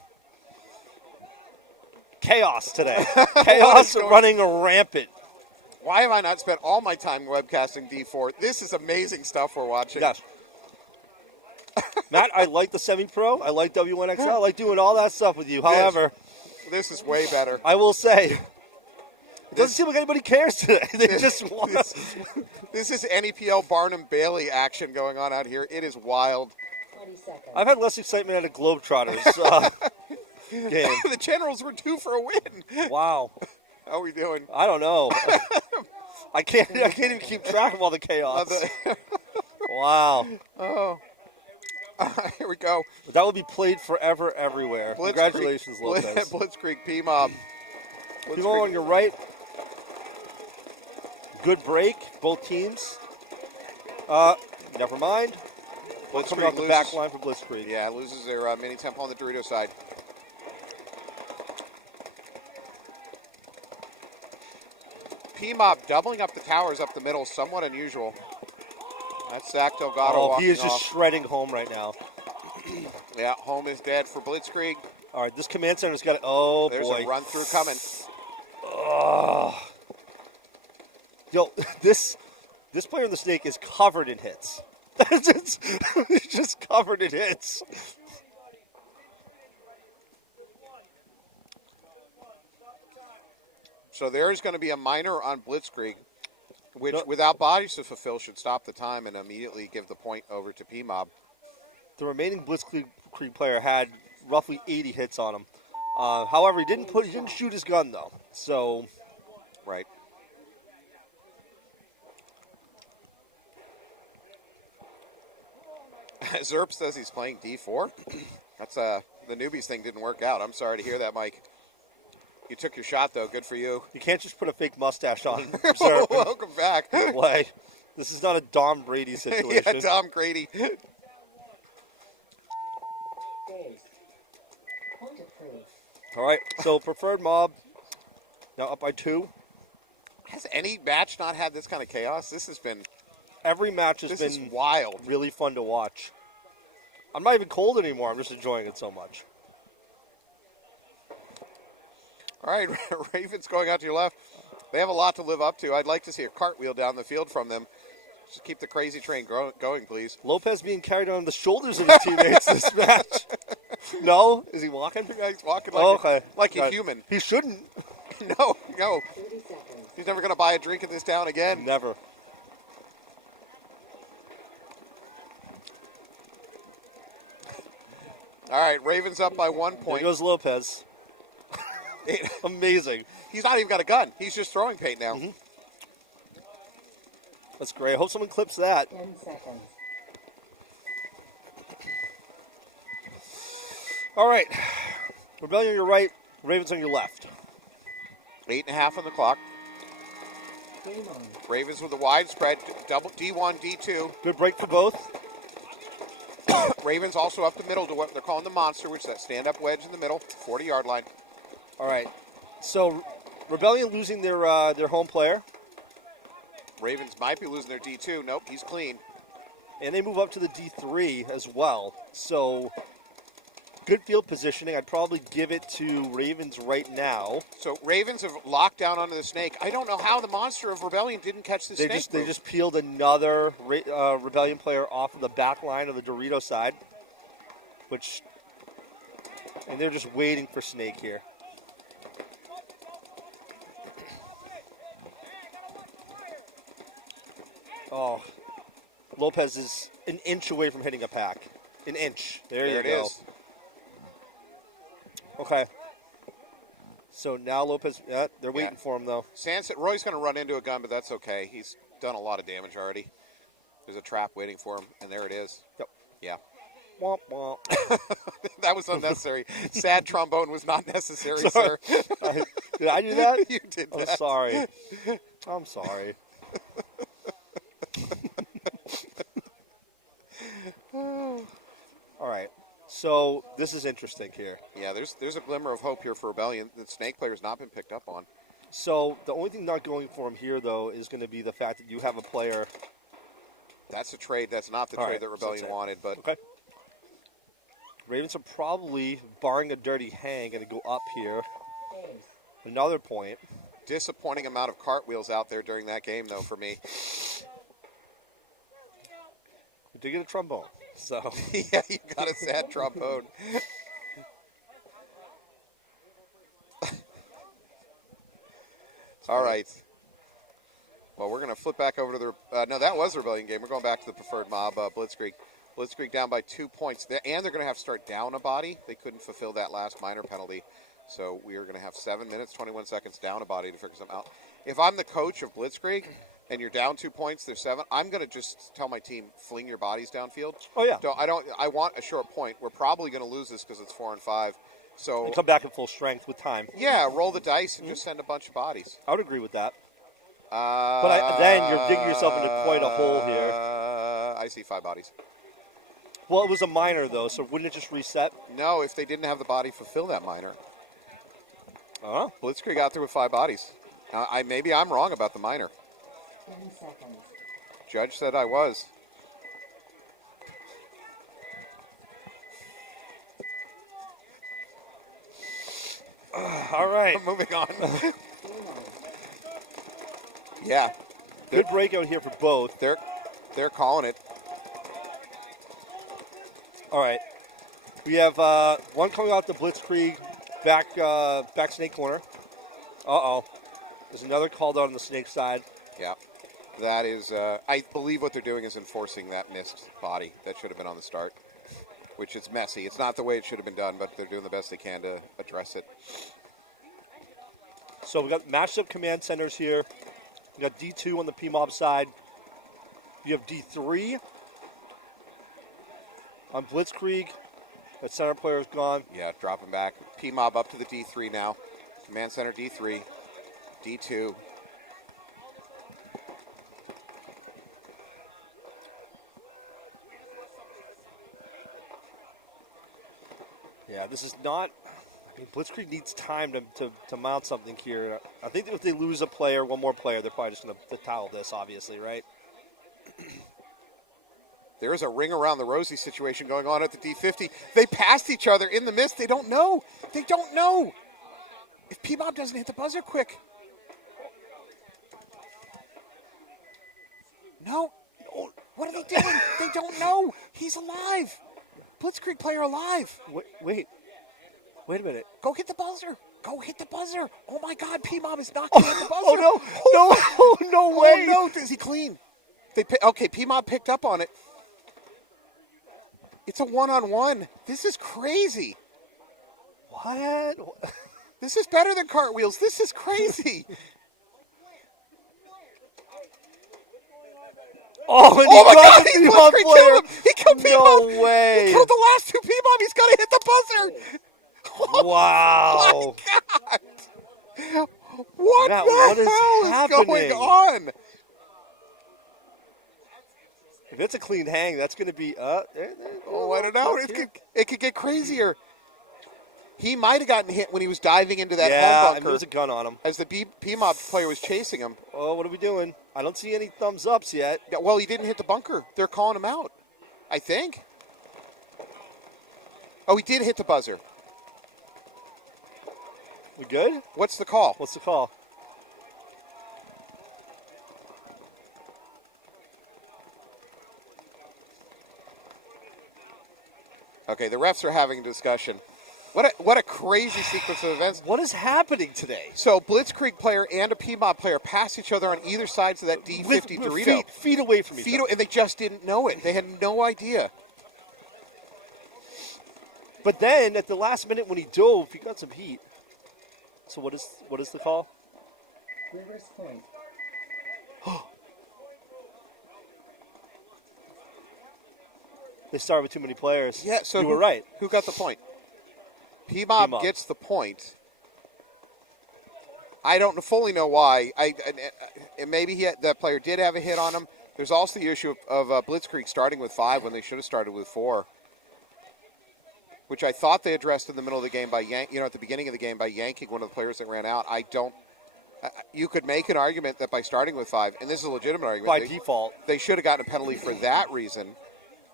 Chaos today. Chaos running rampant. Why have I not spent all my time webcasting D4? This is amazing stuff we're watching. Yes. Matt, I like the semi-pro. I like W1XL. I like doing all that stuff with you. However, this is way better. I will say, it doesn't seem like anybody cares today. They just want us. This is NEPL Barnum Bailey action going on out here. It is wild. 20 seconds. I've had less excitement at a Globetrotters game. The Generals were due for a win. Wow. How are we doing? I don't know. I can't even keep track of all the chaos. Wow. Oh. Here we go. That will be played forever, everywhere. Congratulations, Lopez. Blitzkrieg P-Mob. P-Mob on your right. Good break, both teams. Never mind. Coming off the back line for Blitzkrieg. Yeah, loses their mini tempo on the Dorito side. P-Mob doubling up the towers up the middle, somewhat unusual. That's Zach Delgado walking he is just off. shredding home right now. Yeah, home is dead for Blitzkrieg. All right, this command center's got it. Oh, There's boy. a run-through coming. Oh. Yo, this player in the snake is covered in hits. He's just covered in hits. So there is going to be a minor on Blitzkrieg, which without bodies to fulfill should stop the time and immediately give the point over to P-Mob. The remaining Blitzkrieg player had roughly 80 hits on him. However, he didn't shoot his gun though. So, right. Zerp says he's playing D4. That's the newbies thing didn't work out. I'm sorry to hear that, Mike. You took your shot though. Good for you. You can't just put a fake mustache on. Zerp. Welcome back. Play. This is not a Dom Brady situation. Yeah, Dom Grady. Games. Point approved. All right, so preferred mob now up by 2. Has any match not had this kind of chaos? This has been Every match has this been is wild. really fun to watch. I'm not even cold anymore. I'm just enjoying it so much. All right, Ravens going out to your left. They have a lot to live up to. I'd like to see a cartwheel down the field from them. Just keep the crazy train going, please. Lopez being carried on the shoulders of his teammates this match. No? Is he walking? Yeah, he's walking like, like a God. human. He shouldn't. No. 30 seconds. He's never going to buy a drink in this town again. Never. All right, Ravens up by 1 There point. goes Lopez. Amazing. He's not even got a gun. He's just throwing paint now. Mm-hmm. That's great. I hope someone clips that. 10 seconds. All right. Rebellion on your right, Ravens on your left. 8.5 on the clock. Game on. Ravens with a wide spread, double D1, D2. Good break for both. Ravens also up the middle to what they're calling the monster, which is that stand-up wedge in the middle, 40-yard line. All right. So Rebellion losing their home player. Ravens might be losing their D2. Nope, he's clean. And they move up to the D3 as well. So good field positioning. I'd probably give it to Ravens right now. So Ravens have locked down onto the snake. I don't know how the monster of Rebellion didn't catch the snake. They just peeled another Rebellion player off of the back line of the Dorito side, and they're just waiting for Snake here. Oh, Lopez is an inch away from hitting a pack. An inch. There you go. Is. Okay. So now Lopez, they're waiting for him though. Sansa, Roy's going to run into a gun, but that's okay. He's done a lot of damage already. There's a trap waiting for him, and there it is. Yep. Yeah. Womp womp. That was unnecessary. Sad trombone was not necessary, Sorry. sir. Did I do that? You did I'm that. sorry. I'm sorry. All right. So this is interesting here. Yeah, there's a glimmer of hope here for Rebellion. The snake player's not been picked up on. So the only thing not going for him here, though, is going to be the fact that you have a player. That's a trade. That's not the All trade right, that Rebellion wanted, but Okay. Ravens are probably, barring a dirty hang, going to go up here. Games. Another point. disappointing amount of cartwheels out there during that game, though, for me. We did get a trombone. So yeah, you got a sad trombone. All right. Well, we're going to flip back over to the no, that was the Rebellion game. We're going back to the preferred mob, Blitzkrieg. Blitzkrieg down by 2 points. And they're going to have to start down a body. They couldn't fulfill that last minor penalty. So we are going to have 7 minutes, 21 seconds down a body to figure something out. If I'm the coach of Blitzkrieg and you're down 2 points, there's 7, I'm going to just tell my team, fling your bodies downfield. Oh, yeah. I want a short point. We're probably going to lose this because it's 4 and 5. So and come back at full strength with time. yeah, roll the dice and just send a bunch of bodies. I would agree with that. But then you're digging yourself into quite a hole here. I see 5 bodies. Well, it was a minor, though, so wouldn't it just reset? No, if they didn't have the body fulfill that minor. Uh-huh. Blitzkrieg out there with 5 bodies. Maybe I'm wrong about the minor. 10 seconds. Judge said I was. All right. Moving on. Yeah. Good breakout here for both. They're calling it. All right. We have one coming out the Blitzkrieg back snake corner. Uh-oh. There's another called out on the snake side. Yeah. That is, I believe what they're doing is enforcing that missed body that should have been on the start, which is messy. It's not the way it should have been done, but they're doing the best they can to address it. So we got matched up command centers here. We got D2 on the PMOB side. You have D3 on Blitzkrieg. That center player is gone. Yeah, dropping back. P-Mob up to the D3 now. Command center D3. D2. Yeah, this is not... I mean, Blitzkrieg needs time to mount something here. I think that if they lose a player, one more player, they're probably just going to towel this, obviously, right? There is a ring around the rosy situation going on at the D50. They passed each other in the mist. They don't know. They don't know. If P-Mob doesn't hit the buzzer quick. No. What are they doing? They don't know. He's alive. Blitzkrieg player alive. Wait a minute. Go hit the buzzer. Go hit the buzzer. Oh, my God. P-Mob is not going to hit the buzzer. Oh, no. No way. Oh, no. Is he clean? Okay, P-Mob picked up on it. It's a one-on-one. This is crazy. What? This is better than cartwheels. This is crazy. Oh, and my God, he Blitzkrieg killed him. He killed P-Mob. No way. He killed the last two P-Mob. He's got to hit the buzzer. Wow. My God. What Matt, the what is hell is happening? going on? If it's a clean hang, that's going to be I don't know. It could get crazier. He might have gotten hit when he was diving into that home bunker. there was a gun on him. As the P-Mob player was chasing him. Oh, what are we doing? I don't see any thumbs ups yet. Yeah, well, he didn't hit the bunker. They're calling him out, I think. Oh, he did hit the buzzer. We good? What's the call? What's the call? Okay, the refs are having a discussion. What a crazy sequence of events. What is happening today? So, Blitzkrieg player and a P-Mob player passed each other on either sides of that D50 Dorito. Feet away from each other. And they just didn't know it. They had no idea. But then, at the last minute when he dove, he got some heat. So what is the call? Reverse point. They started with too many players. Yeah, so you were right. Who got the point? P-Mob gets the point. I don't fully know why. Maybe that player did have a hit on him. There's also the issue of Blitzkrieg starting with 5 when they should have started with 4, which I thought they addressed in the middle of the game by at the beginning of the game by yanking one of the players that ran out. You could make an argument that by starting with 5, and this is a legitimate argument, by default, they should have gotten a penalty for that reason.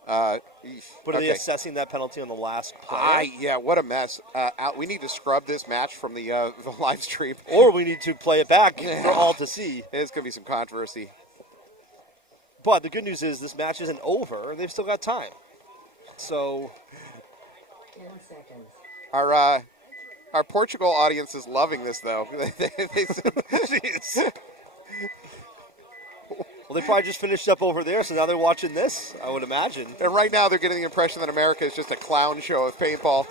But are they assessing that penalty on the last play? Yeah, what a mess. We need to scrub this match from the live stream. Or we need to play it back for all to see. There's going to be some controversy. But the good news is this match isn't over, and they've still got time. So 10 seconds. Our Portugal audience is loving this, though. Jeez. Well, they probably just finished up over there, so now they're watching this, I would imagine. And right now they're getting the impression that America is just a clown show of paintball.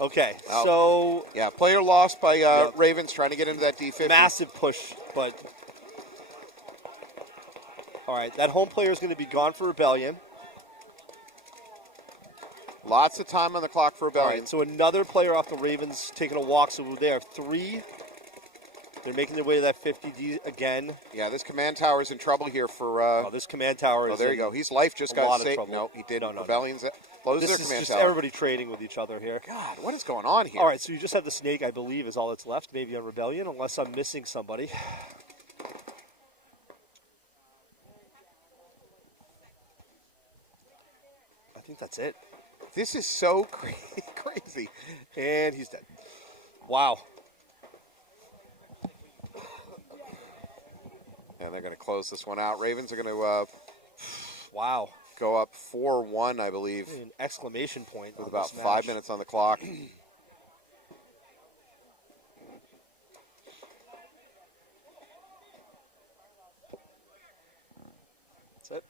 Okay, so... Yeah, player lost by Ravens trying to get into that D50. Massive push, but... All right, that home player is going to be gone for Rebellion. Lots of time on the clock for Rebellion. All right, so another player off the Ravens taking a walk, so they have 3. They're making their way to that 50D again. Yeah, this command tower is in trouble here for... this command tower is there you go. He's life just got saved. trouble. No, he didn't. No. Rebellion's... Blows This their is command just tower. everybody trading with each other here. God, what is going on here? All right, so you just have the snake, I believe, is all that's left, maybe on Rebellion, unless I'm missing somebody. I think that's it. This is so crazy. And he's dead. Wow. And they're going to close this one out. Ravens are going to Wow. go up 4-1, I believe, An exclamation point with on about this 5 match. minutes on the clock. That's it.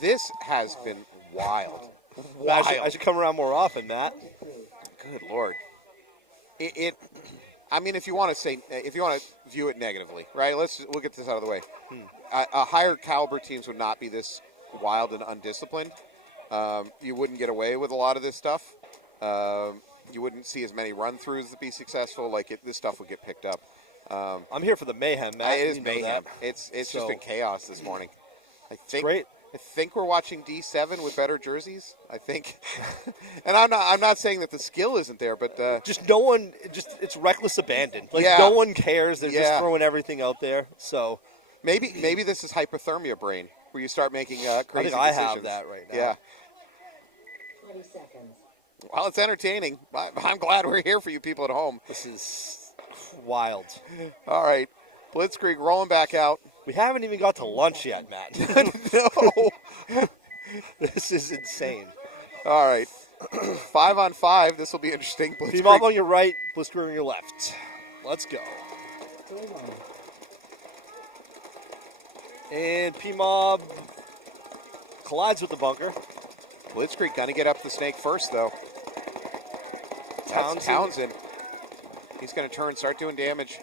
This has been wild. I Wild. should come around more often, Matt. Good Lord. I mean, if you want to view it negatively, right? We'll get this out of the way. A higher caliber teams would not be this wild and undisciplined. You wouldn't get away with a lot of this stuff. You wouldn't see as many run-throughs to be successful. This stuff would get picked up. I'm here for the mayhem, Matt. It is You know mayhem. that. It's just So- been chaos this morning. Great. I think we're watching D7 with better jerseys. I think, and I'm not saying that the skill isn't there, but Just no one, it's reckless abandon. Like, Yeah. no one cares. They're just Yeah. throwing everything out there. So, maybe this is hypothermia brain, where you start making crazy I think I have decisions. that right now. Yeah. 20 seconds. Well, it's entertaining. I'm glad we're here for you people at home. This is wild. All right, Blitzkrieg rolling back out. We haven't even got to lunch yet, Matt. No. This is insane. All right, 5-on-5. This will be interesting. Team up Blitzkrieg. on your right, Blitzkrieg on your left. Let's go. 3-1. And P-Mob collides with the bunker. Blitzkrieg gonna get up the snake first, though. That's Townsend. He's gonna turn, start doing damage.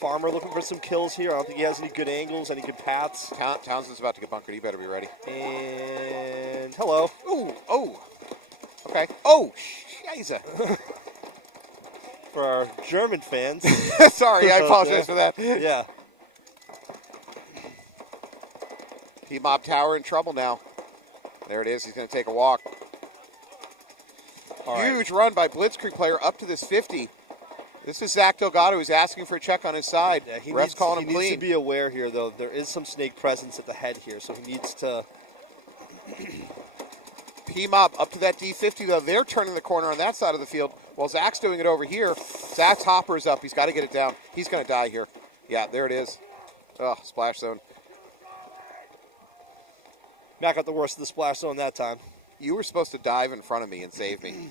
Farmer looking for some kills here. I don't think he has any good angles, any good paths. Townsend's about to get bunkered. He better be ready. And hello. Ooh, oh. Okay. Oh, scheiße. For our German fans. Sorry, I apologize for that. Yeah. P-Mob Tower in trouble now. There it is. He's going to take a walk. All right. Huge run by Blitzkrieg player up to this 50. This is Zach Delgado who's asking for a check on his side. Yeah, Ref's calling him he needs clean. to be aware here, though. There is some snake presence at the head here, so he needs to... P-Mob up to that D50, though. They're turning the corner on that side of the field while Zach's doing it over here. Zach's hopper is up. He's got to get it down. He's going to die here. Yeah, there it is. Oh, splash zone. Matt got the worst of the splash zone that time. You were supposed to dive in front of me and save me.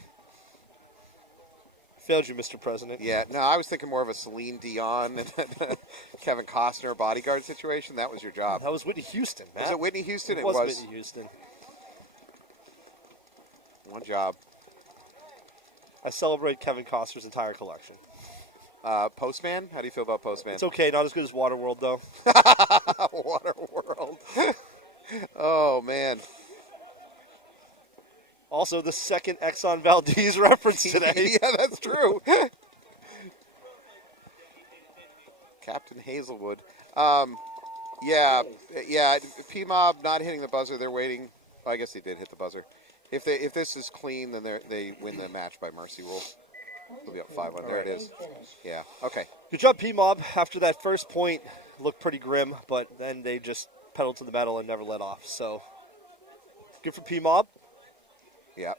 Failed you, Mr. President. Yeah, no, I was thinking more of a Celine Dion and Kevin Costner bodyguard situation. That was your job. That was Whitney Houston, Matt. Was it Whitney Houston? It was Whitney Houston. One job. I celebrate Kevin Costner's entire collection. Postman? How do you feel about Postman? It's okay, not as good as Waterworld, though. Waterworld. Oh, man. Also, the second Exxon Valdez reference today. Yeah, that's true. Captain Hazelwood. Yeah. P-Mob not hitting the buzzer. They're waiting. Well, I guess they did hit the buzzer. If this is clean, then they win the match by mercy rule. They'll be up 5-1. There it is. Yeah. Okay. Good job, P-Mob. After that first point, looked pretty grim, but then they just pedaled to the metal and never let off. So, good for P-Mob. Yeah.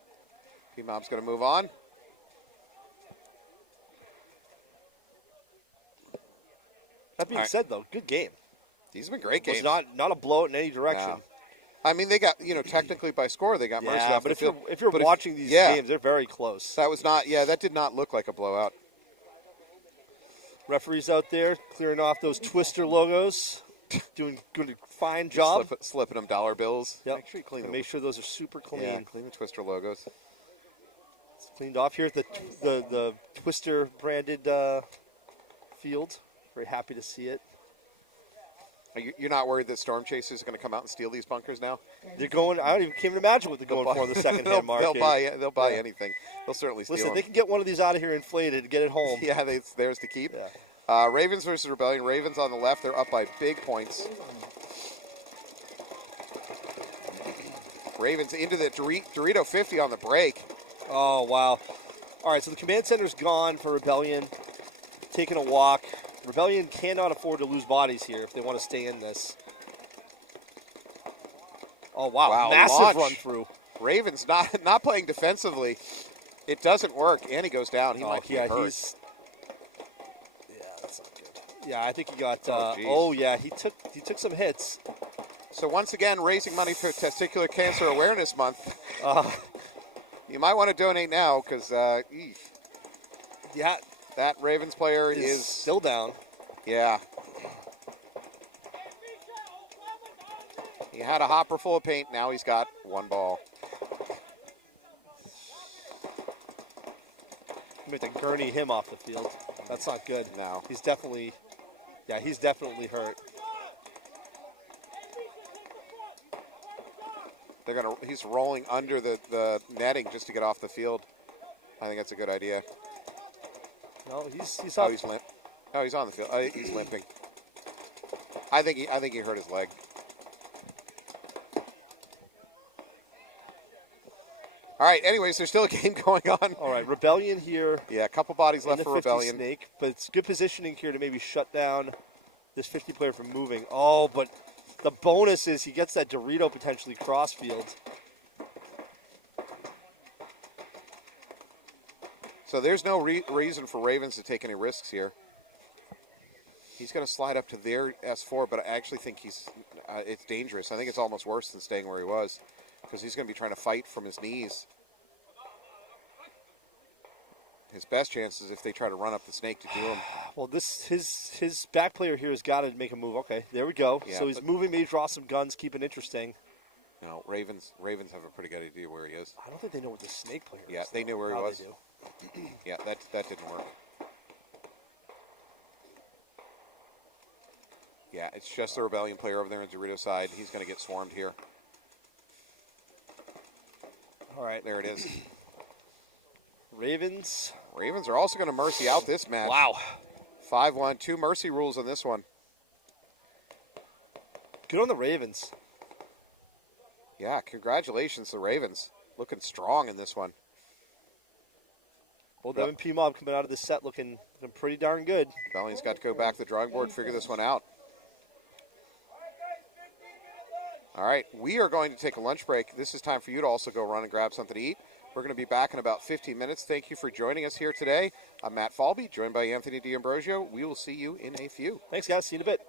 P-Mob's going to move on. That being said, though, good game. These have been great games. It was not a blowout in any direction. No. I mean, they got, technically by score, they got mercy Yeah, off but the field. if you're But watching these games, they're very close. That was not, that did not look like a blowout. Referees out there clearing off those Twister logos, doing good, fine job. Slipping them dollar bills. Yep. Make sure you clean And them. make sure those are super clean. Yeah, clean the Twister logos. It's cleaned off here at the Twister branded field. Very happy to see it. You're not worried that Storm Chasers are going to come out and steal these bunkers now? They're going. I can't even imagine what they're going for in the second-hand market. They'll buy anything. They'll certainly steal Listen, them. they can get one of these out of here inflated and get it home. Yeah, it's theirs to keep. Yeah. Ravens versus Rebellion. Ravens on the left. They're up by big points. Ravens into the Dorito 50 on the break. Oh, wow. All right, so the command center's gone for Rebellion. Taking a walk. Rebellion cannot afford to lose bodies here if they want to stay in this. Oh, wow. Massive launch. run through. Ravens not playing defensively. It doesn't work, and he goes down. He might get hurt. Yeah, that's not good. Yeah, I think he got. He took some hits. So once again, raising money for Testicular Cancer Awareness Month. You might want to donate now because that Ravens player is still down. Yeah. He had a hopper full of paint. Now he's got one ball. You have to gurney him off the field. That's not good. No. He's definitely hurt. He's rolling under the netting just to get off the field. I think that's a good idea. No, he's Oh, up. he's limp. Oh, he's on the field. He's limping. I think he hurt his leg. All right. Anyways, there's still a game going on. All right, Rebellion here. Yeah, a couple bodies left in the for 50 Rebellion. Snake, but it's good positioning here to maybe shut down this 50 player from moving. Oh, but the bonus is he gets that Dorito potentially crossfield. So there's no reason for Ravens to take any risks here. He's going to slide up to their S4, but I actually think it's dangerous. I think it's almost worse than staying where he was because he's going to be trying to fight from his knees. His best chance is if they try to run up the snake to do him. Well, his back player here has got to make a move. Okay, there we go. Yeah, so he's moving, maybe draw some guns, keep it interesting. No, Ravens have a pretty good idea where he is. I don't think they know what the snake player is. Yeah, they knew where he was. They do. Yeah, that didn't work. Yeah, it's just the Rebellion player over there on Dorito's side. He's going to get swarmed here. All right. There it is. Ravens are also going to mercy out this match. Wow. 5-1, 2 mercy rules on this one. Good on the Ravens. Yeah, congratulations to the Ravens. Looking strong in this one. Well, the MP mob coming out of this set looking pretty darn good. Rebellion's got to go back to the drawing board, figure this one out. All right, we are going to take a lunch break. This is time for you to also go run and grab something to eat. We're going to be back in about 15 minutes. Thank you for joining us here today. I'm Matt Falbe, joined by Anthony D'Ambrosio. We will see you in a few. Thanks, guys. See you in a bit.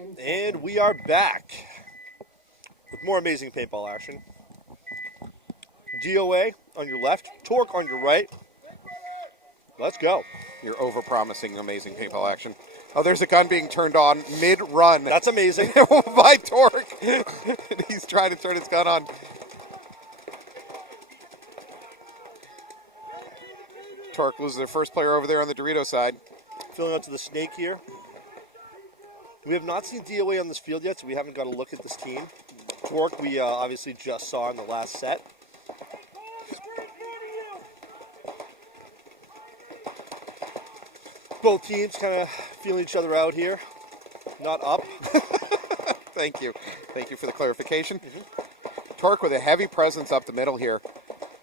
10 And seconds. we are back with more amazing paintball action. D.O.A. on your left, Torque on your right. Let's go. You're over-promising amazing paintball action. Oh, there's a gun being turned on mid-run. That's amazing. By Torque. He's trying to turn his gun on. Torque loses their first player over there on the Dorito side. Filling out to the snake here. We have not seen D.O.A. on this field yet, so we haven't got a look at this team. Torque, we obviously just saw in the last set. Both teams kind of feeling each other out here. Not up. Thank you. Thank you for the clarification. Torque with a heavy presence up the middle here.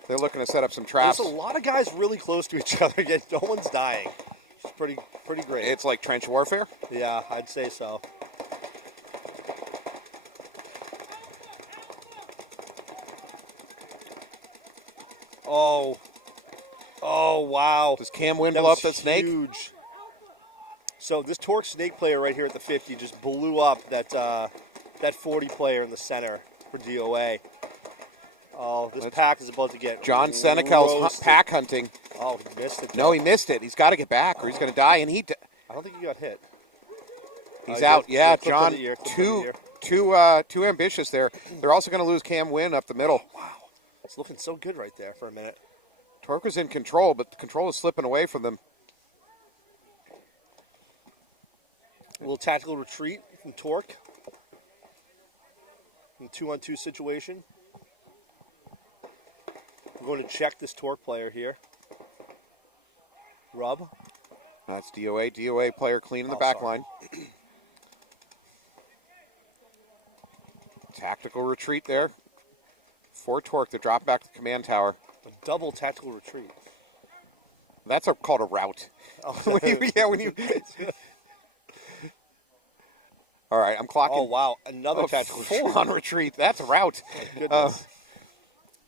They're looking to set up some traps. There's a lot of guys really close to each other, yet no one's dying. It's pretty great. It's like trench warfare. Yeah, I'd say so. Oh, wow. Does Cam Wynn That blow up was that snake? Huge. So this Torque snake player right here at the 50 just blew up that 40 player in the center for D.O.A. Oh, this pack is about to get John Seneca's roasted. pack hunting. Oh, he missed it. No, he missed it. He's got to get back or he's going to die. And I don't think he got hit. he's out. Yeah, clip of John, the ear, clip of the ear. too ambitious there. They're also going to lose Cam Wynn up the middle. Wow. It's looking so good right there for a minute. Torque was in control, but the control is slipping away from them. A little tactical retreat from Torque. In a 2-on-2 situation. We're going to check this Torque player here. Rub. That's D.O.A. D.O.A. player clean in the Oh, back sorry. line. Tactical retreat there for Torque to drop back to the command tower. A double tactical retreat. That's called a rout. Oh, when you. All right, I'm clocking. oh wow. Another tactical retreat. Full-on retreat. That's a rout. Goodness.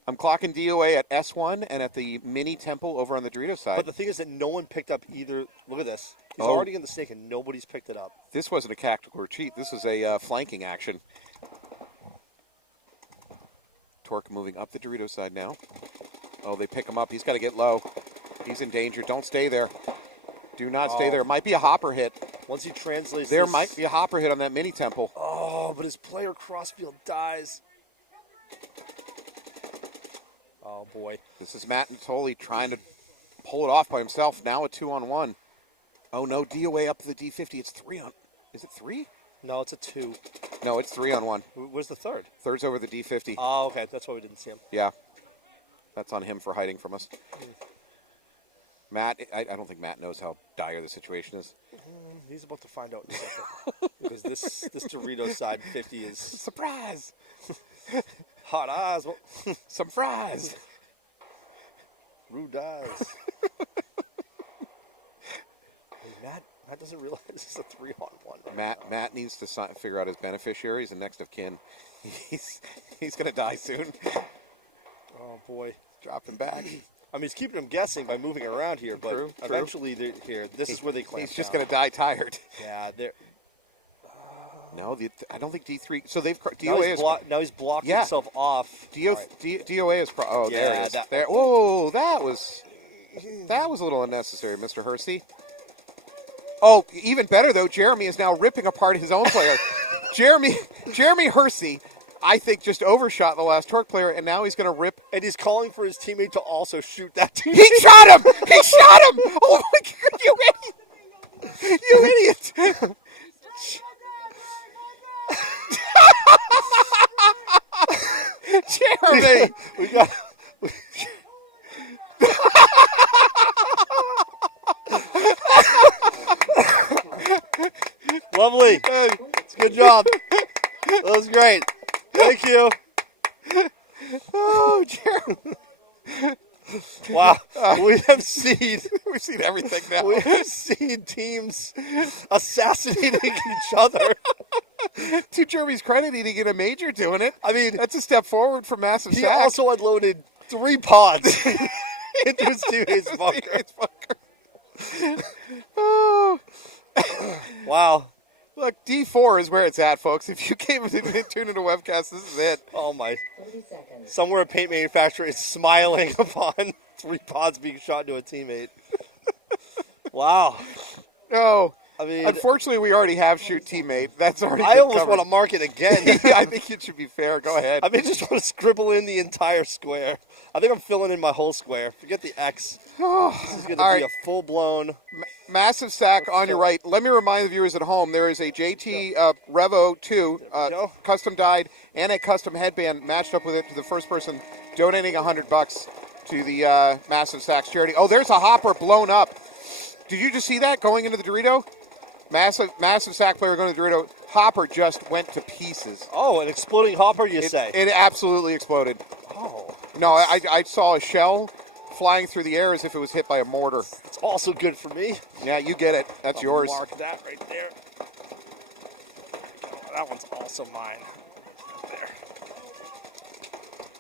I'm clocking DOA at S1 and at the mini temple over on the Dorito side. But the thing is that no one picked up either. Look at this. He's Oh. already in the snake and nobody's picked it up. This wasn't a tactical retreat. This was a flanking action. Torque moving up the Dorito side now. Oh, they pick him up. He's got to get low. He's in danger. Don't stay there. Do not stay there. Might be a hopper hit. Once he translates There this- might be a hopper hit on that mini temple. Oh, but his player crossfield dies. Oh, boy. This is Matt Natoli trying to pull it off by himself. Now a 2-on-1. Oh, no. DOA up to the D50. It's 3 on... Is it 3? No, it's a 2. No, it's 3-on-1. Where's the third? Third's over the D50. Oh, okay. That's why we didn't see him. Yeah. That's on him for hiding from us. Matt, I don't think Matt knows how dire the situation is. He's about to find out in a second. Because this Dorito side 50 is Surprise! hot eyes. Some fries! Rude eyes. Hey, Matt doesn't realize this is a 3-on-1. Matt needs to figure out his beneficiaries and next of kin. He's going to die soon. Oh, boy. Drop him back. I mean, he's keeping them guessing by moving around here, but True. eventually they're here. This is where they clamp He's just down. going to die tired. Yeah, they're... No, I don't think D3. So they've Now DOA he's, is now he's blocked Yeah. himself off. All right. DOA is oh there Yeah, it is. that- There. Oh, that was a little unnecessary, Mr. Hersey. Oh, even better though, Jeremy is now ripping apart his own player. Jeremy Hersey, I think, just overshot the last Torque player, and now he's going to rip. And he's calling for his teammate to also shoot that teammate. He shot him! He shot him! Oh my God, you idiot! You idiot! Jeremy! We got... Lovely. It's a good job. That was great. Thank you. Oh, Jeremy. Wow. We've seen everything now. We've seen teams assassinating each other. To Jeremy's credit, he didn't get a major doing it. I mean, that's a step forward for massive he sack. also unloaded 3 pods into his teammate's bunker. Oh. Wow. Look, D4 is where it's at, folks. If you came and tuned into Webcast, this is it. Oh, my. 30 seconds. Somewhere a paint manufacturer is smiling upon 3 pods being shot to a teammate. Wow. No. I mean, Unfortunately, we already have shoot teammate. That's already I been almost covered. want to mark it again. I think it should be fair. Go ahead. I may just want to scribble in the entire square. I think I'm filling in my whole square. Forget the X. This is going to All be right. a full-blown... Massive stack on your right. Let me remind the viewers at home, there is a JT Revo 2 go. custom dyed and a custom headband matched up with it to the first person donating $100 to the Massive Stacks charity. Oh, there's a hopper blown up. Did you just see that going into the Dorito? Massive stack player going to the Dorito. Hopper just went to pieces. Oh, an exploding hopper, you say? It absolutely exploded. Oh. No, I saw a shell flying through the air as if it was hit by a mortar. It's also good for me. Yeah, you get it. That's I'll yours. Mark that right there. That one's also mine. There.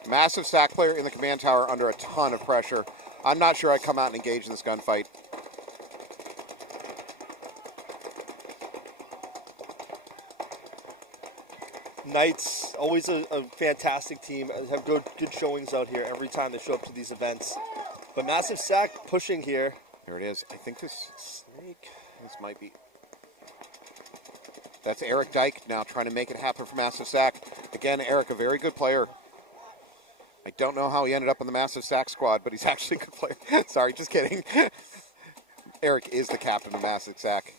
Massive stack player in the command tower under a ton of pressure. I'm not sure I'd come out and engage in this gunfight. Knights, always a fantastic team. Have good showings out here every time they show up to these events. But Massive Stack pushing here. Here it is. I think this Snake. might be. That's Eric Dyke now trying to make it happen for Massive Stack. Again, Eric, a very good player. I don't know how he ended up on the Massive Stack squad, but he's actually a good player. Sorry, just kidding. Eric is the captain of Massive Stack.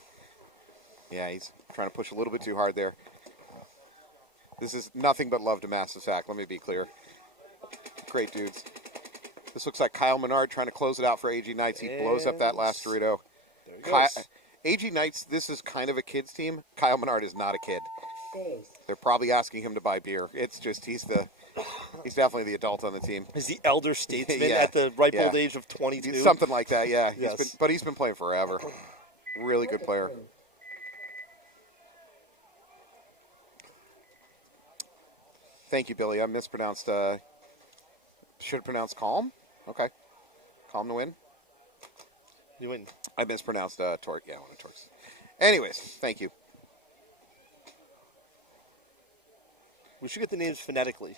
Yeah, he's trying to push a little bit too hard there. This is nothing but love to Massive Stack, let me be clear. Great dudes. This looks like Kyle Maynard trying to close it out for AG Knights. He blows up that last Dorito. There he goes. AG Knights, this is kind of a kid's team. Kyle Maynard is not a kid. Days. They're probably asking him to buy beer. It's just he's definitely the adult on the team. Is the elder statesman Yeah, at the ripe yeah. old age of 22? Something like that, yeah. Yes. He's been playing forever. Really good player. Thank you, Billy. I mispronounced. Should have pronounced calm. Okay, calm to win. You win. I mispronounced torque. Yeah, one of torques. Anyways, thank you. We should get the names phonetically.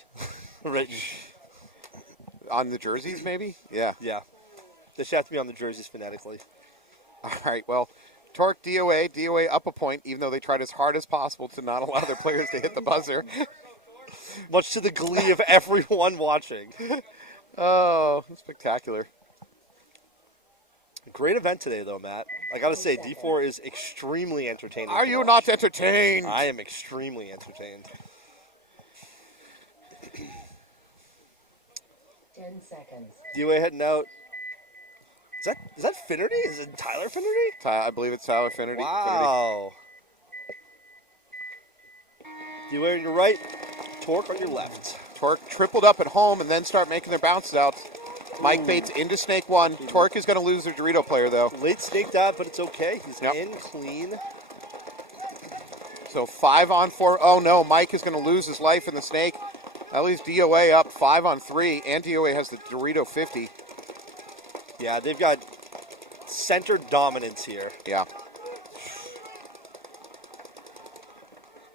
Right. On the jerseys, maybe. Yeah. Yeah. They should have to be on the jerseys phonetically. All right. Well, torque DOA up a point, even though they tried as hard as possible to not allow their players to hit the buzzer. Much to the glee of everyone watching. Oh, spectacular. Great event today, though, Matt. I got to say, D4 is extremely entertaining. Are to you watch. not entertained? I am extremely entertained. 10 seconds. D.O.A heading out. Is that Finnerty? Is it Tyler Finnerty? I believe it's Tyler Finnerty. Wow. D.O.A on your right, Torque on your left. Torque tripled up at home and then start making their bounces out. Mike Bates into Snake 1. Torque is going to lose their Dorito player, though. Late snake dive, but it's okay. He's Yep. in clean. So 5-on-4. Oh, no. Mike is going to lose his life in the Snake. That leaves DOA up 5-on-3, and DOA has the Dorito 50. Yeah, they've got center dominance here. Yeah.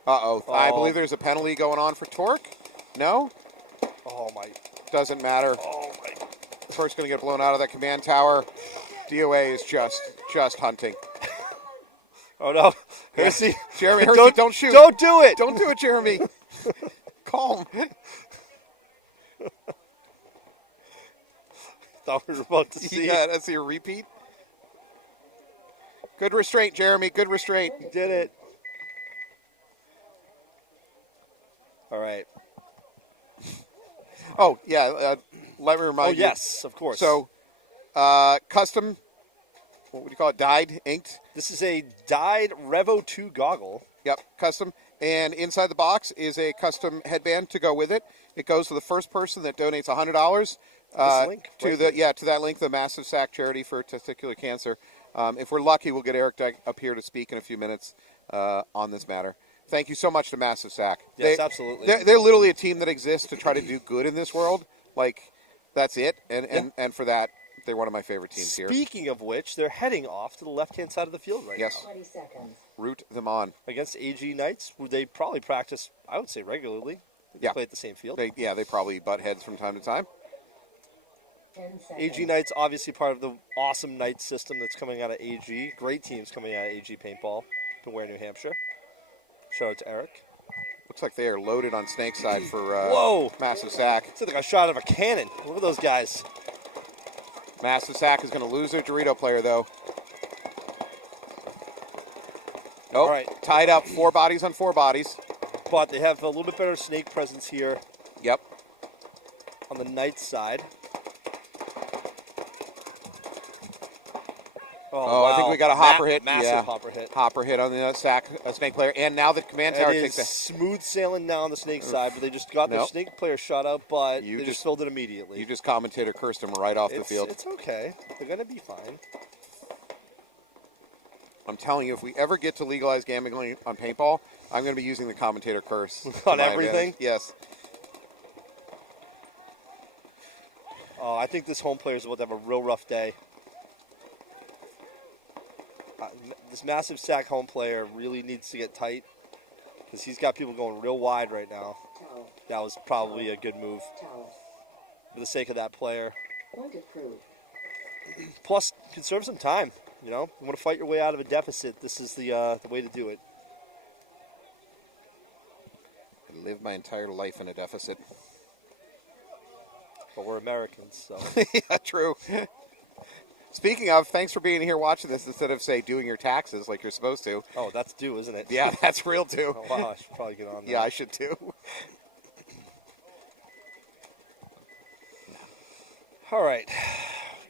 Uh-oh. I believe there's a penalty going on for Torque. No? Oh, my. Doesn't matter. Oh, my. Torque's going to get blown out of that command tower. DOA is just hunting. Oh, no. Hersey. Jeremy Hersey, don't shoot. Don't do it. Don't do it, Jeremy. Calm. Thought we were about to see Yeah, it. that's your repeat. Good restraint, Jeremy. Good restraint. You did it. All right. Oh, yeah. Let me remind you. Oh, yes, of course. So, custom, what would you call it? Dyed, inked? This is a dyed Revo 2 goggle. Yep, custom. And inside the box is a custom headband to go with it. It goes to the first person that donates $100 link, to right? to that link, the Massive Sack Charity for Testicular Cancer. If we're lucky, we'll get Eric up here to speak in a few minutes on this matter. Thank you so much to Massive Sack. Yes, absolutely. They're literally a team that exists to try to do good in this world. Like, that's it. And for that, they're one of my favorite teams here. Speaking of which, they're heading off to the left-hand side of the field right Yes. now. 20 seconds. root them on. Against AG Knights, would they probably practice, I would say, regularly. They Yeah. play at the same field. They probably butt heads from time to time. 10 seconds. AG Knights, obviously part of the awesome Knights system that's coming out of AG. Great teams coming out of AG Paintball to Ware, New Hampshire. Shout out to Eric. Looks like they are loaded on snake side for Whoa! Massive Sack. It's like I shot out of a cannon. Look at those guys. Massive Sack is going to lose their Dorito player, though. Oh, All right. tied up 4 bodies on 4 bodies. But they have a little bit better snake presence here Yep. on the Knights side. Oh, I think we got a hopper hit. Massive Yeah. hopper hit. Hopper hit on the snake player. And now the command tower It takes is a... smooth sailing now on the snake side, but they just got their Nope. snake player shot out, but You they just- just filled it immediately. You just commentator cursed him right off the field. It's okay. They're going to be fine. I'm telling you, if we ever get to legalize gambling on paintball, I'm going to be using the commentator curse. to On my everything? advantage. Yes. Oh, I think this home player is about to have a real rough day. This Massive Sack home player really needs to get tight because he's got people going real wide right now. Towel. That was probably a good move Towel. for the sake of that player. Point approved. Plus, conserve some time. You know, you want to fight your way out of a deficit. This is the way to do it. I lived my entire life in a deficit. But we're Americans, so. Yeah, true. Speaking of, thanks for being here watching this instead of, say, doing your taxes like you're supposed to. Oh, that's due, isn't it? Yeah, that's real, too. Oh, wow, I should probably get on that. Yeah, I should, too. All right.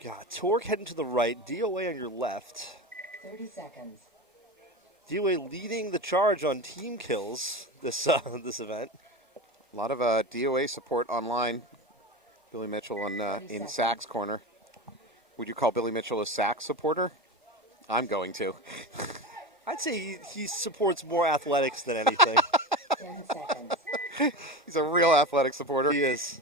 Got Torque heading to the right, D.O.A on your left. 30 seconds. D.O.A leading the charge on team kills this this event. A lot of DOA support online. Billy Mitchell in Sack's corner. Would you call Billy Mitchell a Sack supporter? I'm going to. I'd say he supports more athletics than anything. 10 seconds. He's a real athletic supporter. He is.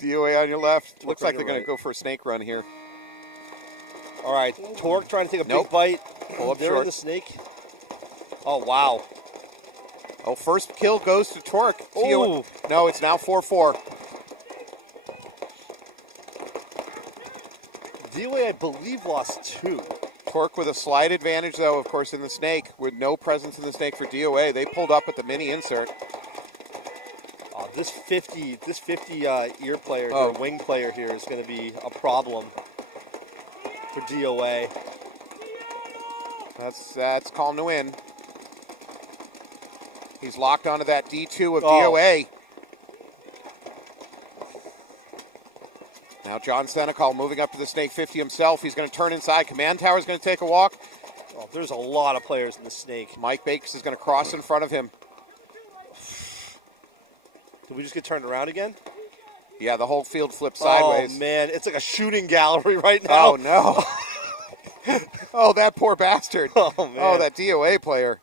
DOA on your left. Looks on like your they're going right. to go for a snake run here. All right, Torque trying to take a Nope. big bite. Pull up There short. in the snake. Oh, wow. Oh, first kill goes to Torque. Ooh. No, it's now 4-4. D.O.A, I believe, lost 2. Torque with a slight advantage, though, of course, in the snake. With no presence in the snake for DOA. They pulled up at the mini insert. Oh, this 50 ear player, Oh. or wing player here is going to be a problem for D.O.A. That's calling to win. He's locked onto that D2 of Oh. DOA. Now John Senecal moving up to the snake 50 himself. He's going to turn inside. Command tower is going to take a walk. Oh, there's a lot of players in the snake. Mike Bakes is going to cross in front of him. Did we just get turned around again? Yeah, the whole field flipped sideways. Oh, man. It's like a shooting gallery right now. Oh, no. Oh, that poor bastard. Oh, man. Oh, that DOA player.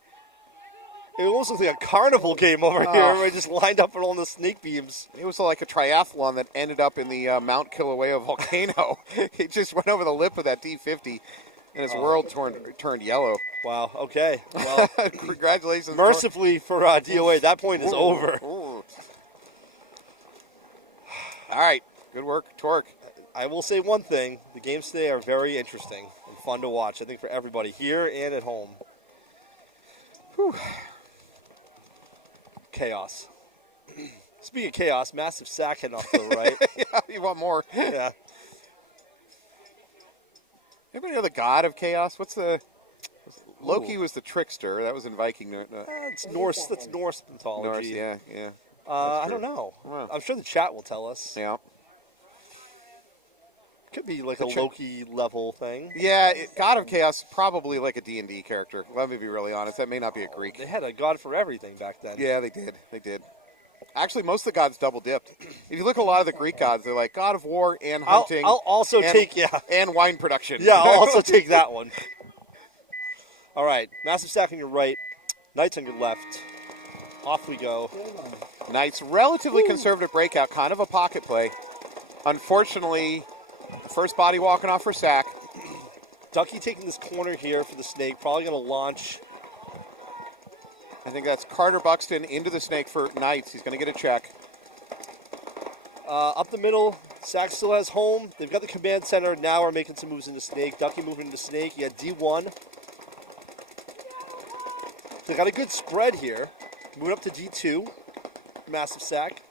It almost looks like a carnival game over here. Everybody just lined up on the snake beams. It was like a triathlon that ended up in the Mount Kilauea volcano. It just went over the lip of that D50, and his world turned yellow. Wow. Okay. Well, Congratulations. mercifully for DOA, that point is over. Ooh. All right. Good work, Torque. I will say one thing. The games today are very interesting and fun to watch, I think, for everybody here and at home. Whew. Chaos. Speaking of chaos, Massive Sack heading off to the right. Yeah, you want more. Yeah. Anybody know the god of chaos? Loki was the trickster. That was in Viking. That's Norse. That's Norse mythology. Norse, yeah. I true. don't know. Wow. I'm sure the chat will tell us. Yeah. Could be like a Loki level thing. Yeah, God of Chaos, probably like a D&D character. Let me be really honest. That may not be a Greek. They had a god for everything back then. Yeah, they did. They did. Actually, most of the gods double dipped. If you look at a lot of the Greek gods, they're like God of War and hunting. I'll also take, and wine production. Yeah, I'll also take that one. All right, Massive Sack on your right, Knights on your left. Off we go. Knights, relatively conservative breakout, kind of a pocket play. Unfortunately, the first body walking off for Sack. Ducky taking this corner here for the snake. Probably going to launch. I think that's Carter Buxton into the snake for Knights. He's going to get a check. Up the middle, Sack still has home. They've got the command center. Now we're making some moves into snake. Ducky moving into snake. He had D1. They got a good spread here. Moving up to D2. Massive Sack.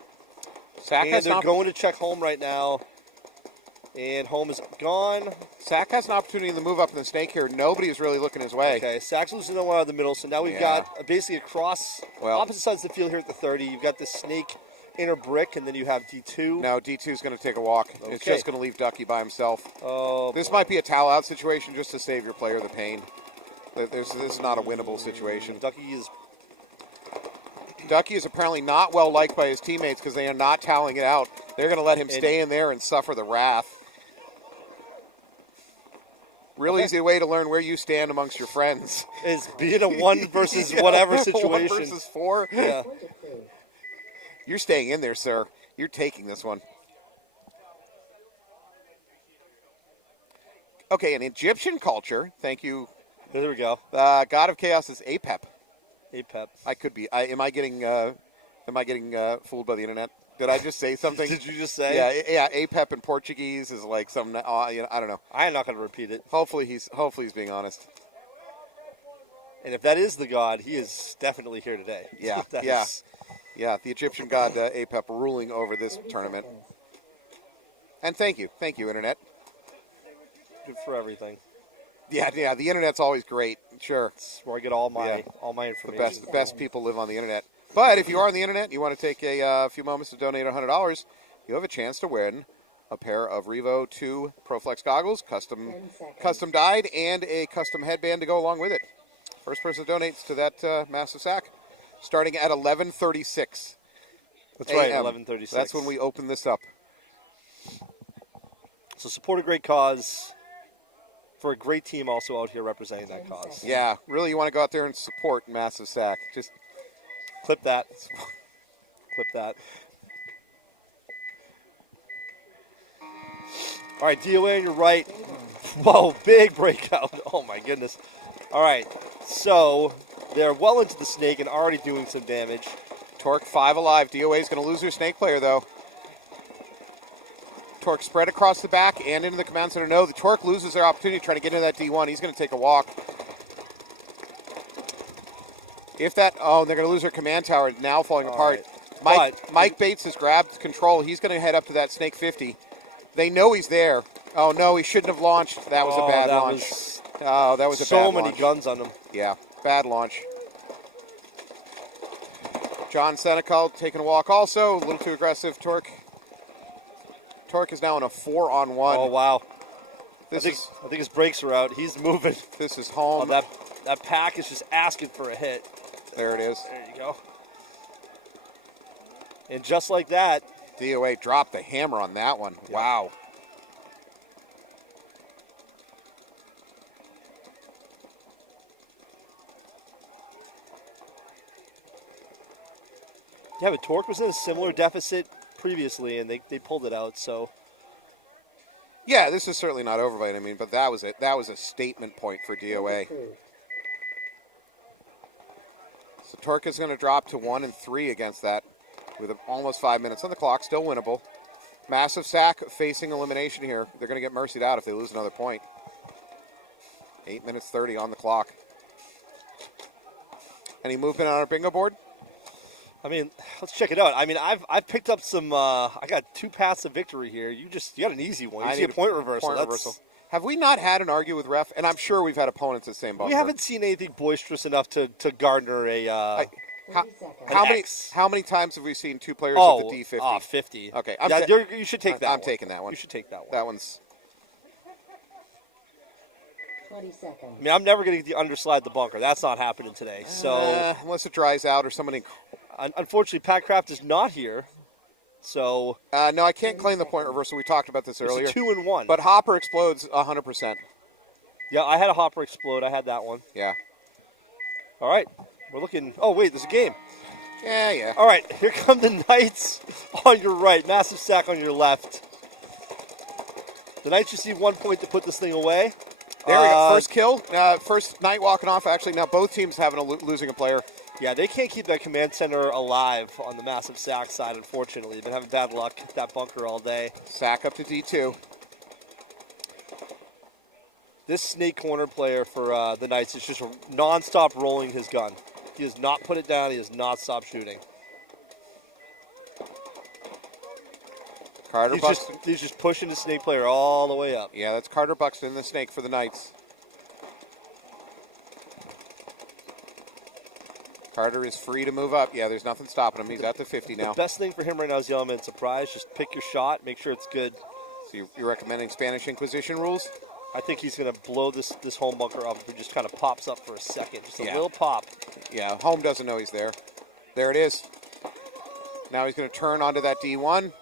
Sack And has they're going to check home right now. And home is gone. Sack has an opportunity to move up in the snake here. Nobody is really looking his way. Okay, Sack's losing the one out of the middle. So now we've got basically across opposite sides of the field here at the 30. You've got this snake inner brick, and then you have D2. No, D2 is going to take a walk. Okay. It's just going to leave Ducky by himself. Oh, this might be a towel out situation just to save your player the pain. This is not a winnable situation. Ducky is apparently not well liked by his teammates because they are not toweling it out. They're going to let him stay in there and suffer the wrath. Real easy way to learn where you stand amongst your friends. Is being a 1 versus whatever situation. 1 versus 4? Yeah. You're staying in there, sir. You're taking this one. Okay, in Egyptian culture, thank you. There we go. God of Chaos is APEP. APEP. I could be. Am I getting fooled by the internet? Did I just say something? Did you just say? Yeah. APEP in Portuguese is like some. I don't know. I am not going to repeat it. Hopefully he's being honest. And if that is the god, he is definitely here today. Yeah. Yeah. The Egyptian god APEP ruling over this tournament. And thank you, internet. Good for everything. Yeah. The internet's always great. Sure. It's where I get all my information. The best people live on the internet. But if you are on the internet and you want to take a few moments to donate $100, you have a chance to win a pair of Revo 2 ProFlex goggles, custom dyed, and a custom headband to go along with it. First person donates to that massive sack, starting at 11:36. That's right, 11:36. That's when we open this up. So support a great cause for a great team also out here representing that cause. Yeah, really, you want to go out there and support Massive Sack. Just clip that. Clip that. All right, D.O.A. on your right. Whoa, big breakout. Oh, my goodness. All right, so they're well into the snake and already doing some damage. Torque 5 alive. D.O.A. is going to lose their snake player, though. Torque spread across the back and into the command center. No, the Torque loses their opportunity trying to get into that D1. He's going to take a walk. If that, they're going to lose their command tower, now falling apart. Right. Mike Bates has grabbed control. He's going to head up to that snake 50. They know he's there. Oh, no, he shouldn't have launched. That was a bad launch. That was a bad launch. So many guns on him. Yeah, bad launch. John Senecal taking a walk also. A little too aggressive. Torque is now in a 4-on-1. Oh, wow. I think his brakes are out. He's moving. This is home. Oh, that pack is just asking for a hit. There it is. There you go. And just like that, D.O.A. dropped the hammer on that one. Yeah. Wow. Yeah, but Torque was in a similar deficit previously, and they pulled it out. So, yeah, this is certainly not over by any means, but that was it. That was a statement point for D.O.A. So Torque is going to drop to 1 and 3 against that, with almost 5 minutes on the clock. Still winnable. Massive Sack facing elimination here. They're going to get mercied out if they lose another point. 8 minutes 30 on the clock. Any movement on our bingo board? I mean, let's check it out. I mean, I've picked up some. I got 2 paths of victory here. You got an easy one. You see a point reversal. Have we not had an argue with ref? And I'm sure we've had opponents at the same bunker. We haven't seen anything boisterous enough to garner a. How many times have we seen 2 players at the D50? 50. Okay, you should take that one. I'm taking that one. You should take that one. That one's. 20 seconds. I mean, I'm never going to underslide the bunker. That's not happening today. So unless it dries out or somebody. Unfortunately, Pat Kraft is not here. So no, I can't claim the point reversal. We talked about this earlier. It's a 2-1. But Hopper explodes 100%. Yeah, I had a Hopper explode. I had that one. Yeah. All right, we're looking. Oh wait, there's a game. Yeah. All right, here come the Knights on your right. Massive Sack on your left. The Knights just need 1 point to put this thing away. There we go. First kill. First night walking off. Actually, now both teams having losing a player. Yeah, they can't keep that command center alive on the massive sack side, unfortunately. They've been having bad luck at that bunker all day. Sack up to D2. This snake corner player for the Knights is just non-stop rolling his gun. He does not put it down. He does not stop shooting. Carter Buxton. He's just pushing the snake player all the way up. Yeah, that's Carter Buxton, the snake for the Knights. Carter is free to move up. Yeah, there's nothing stopping him. He's at the 50 now. The best thing for him right now is the element of surprise. Just pick your shot, make sure it's good. So you're recommending Spanish Inquisition rules? I think he's going to blow this home bunker up if he just kind of pops up for a second. Just a little pop. Yeah, home doesn't know he's there. There it is. Now he's going to turn onto that D1.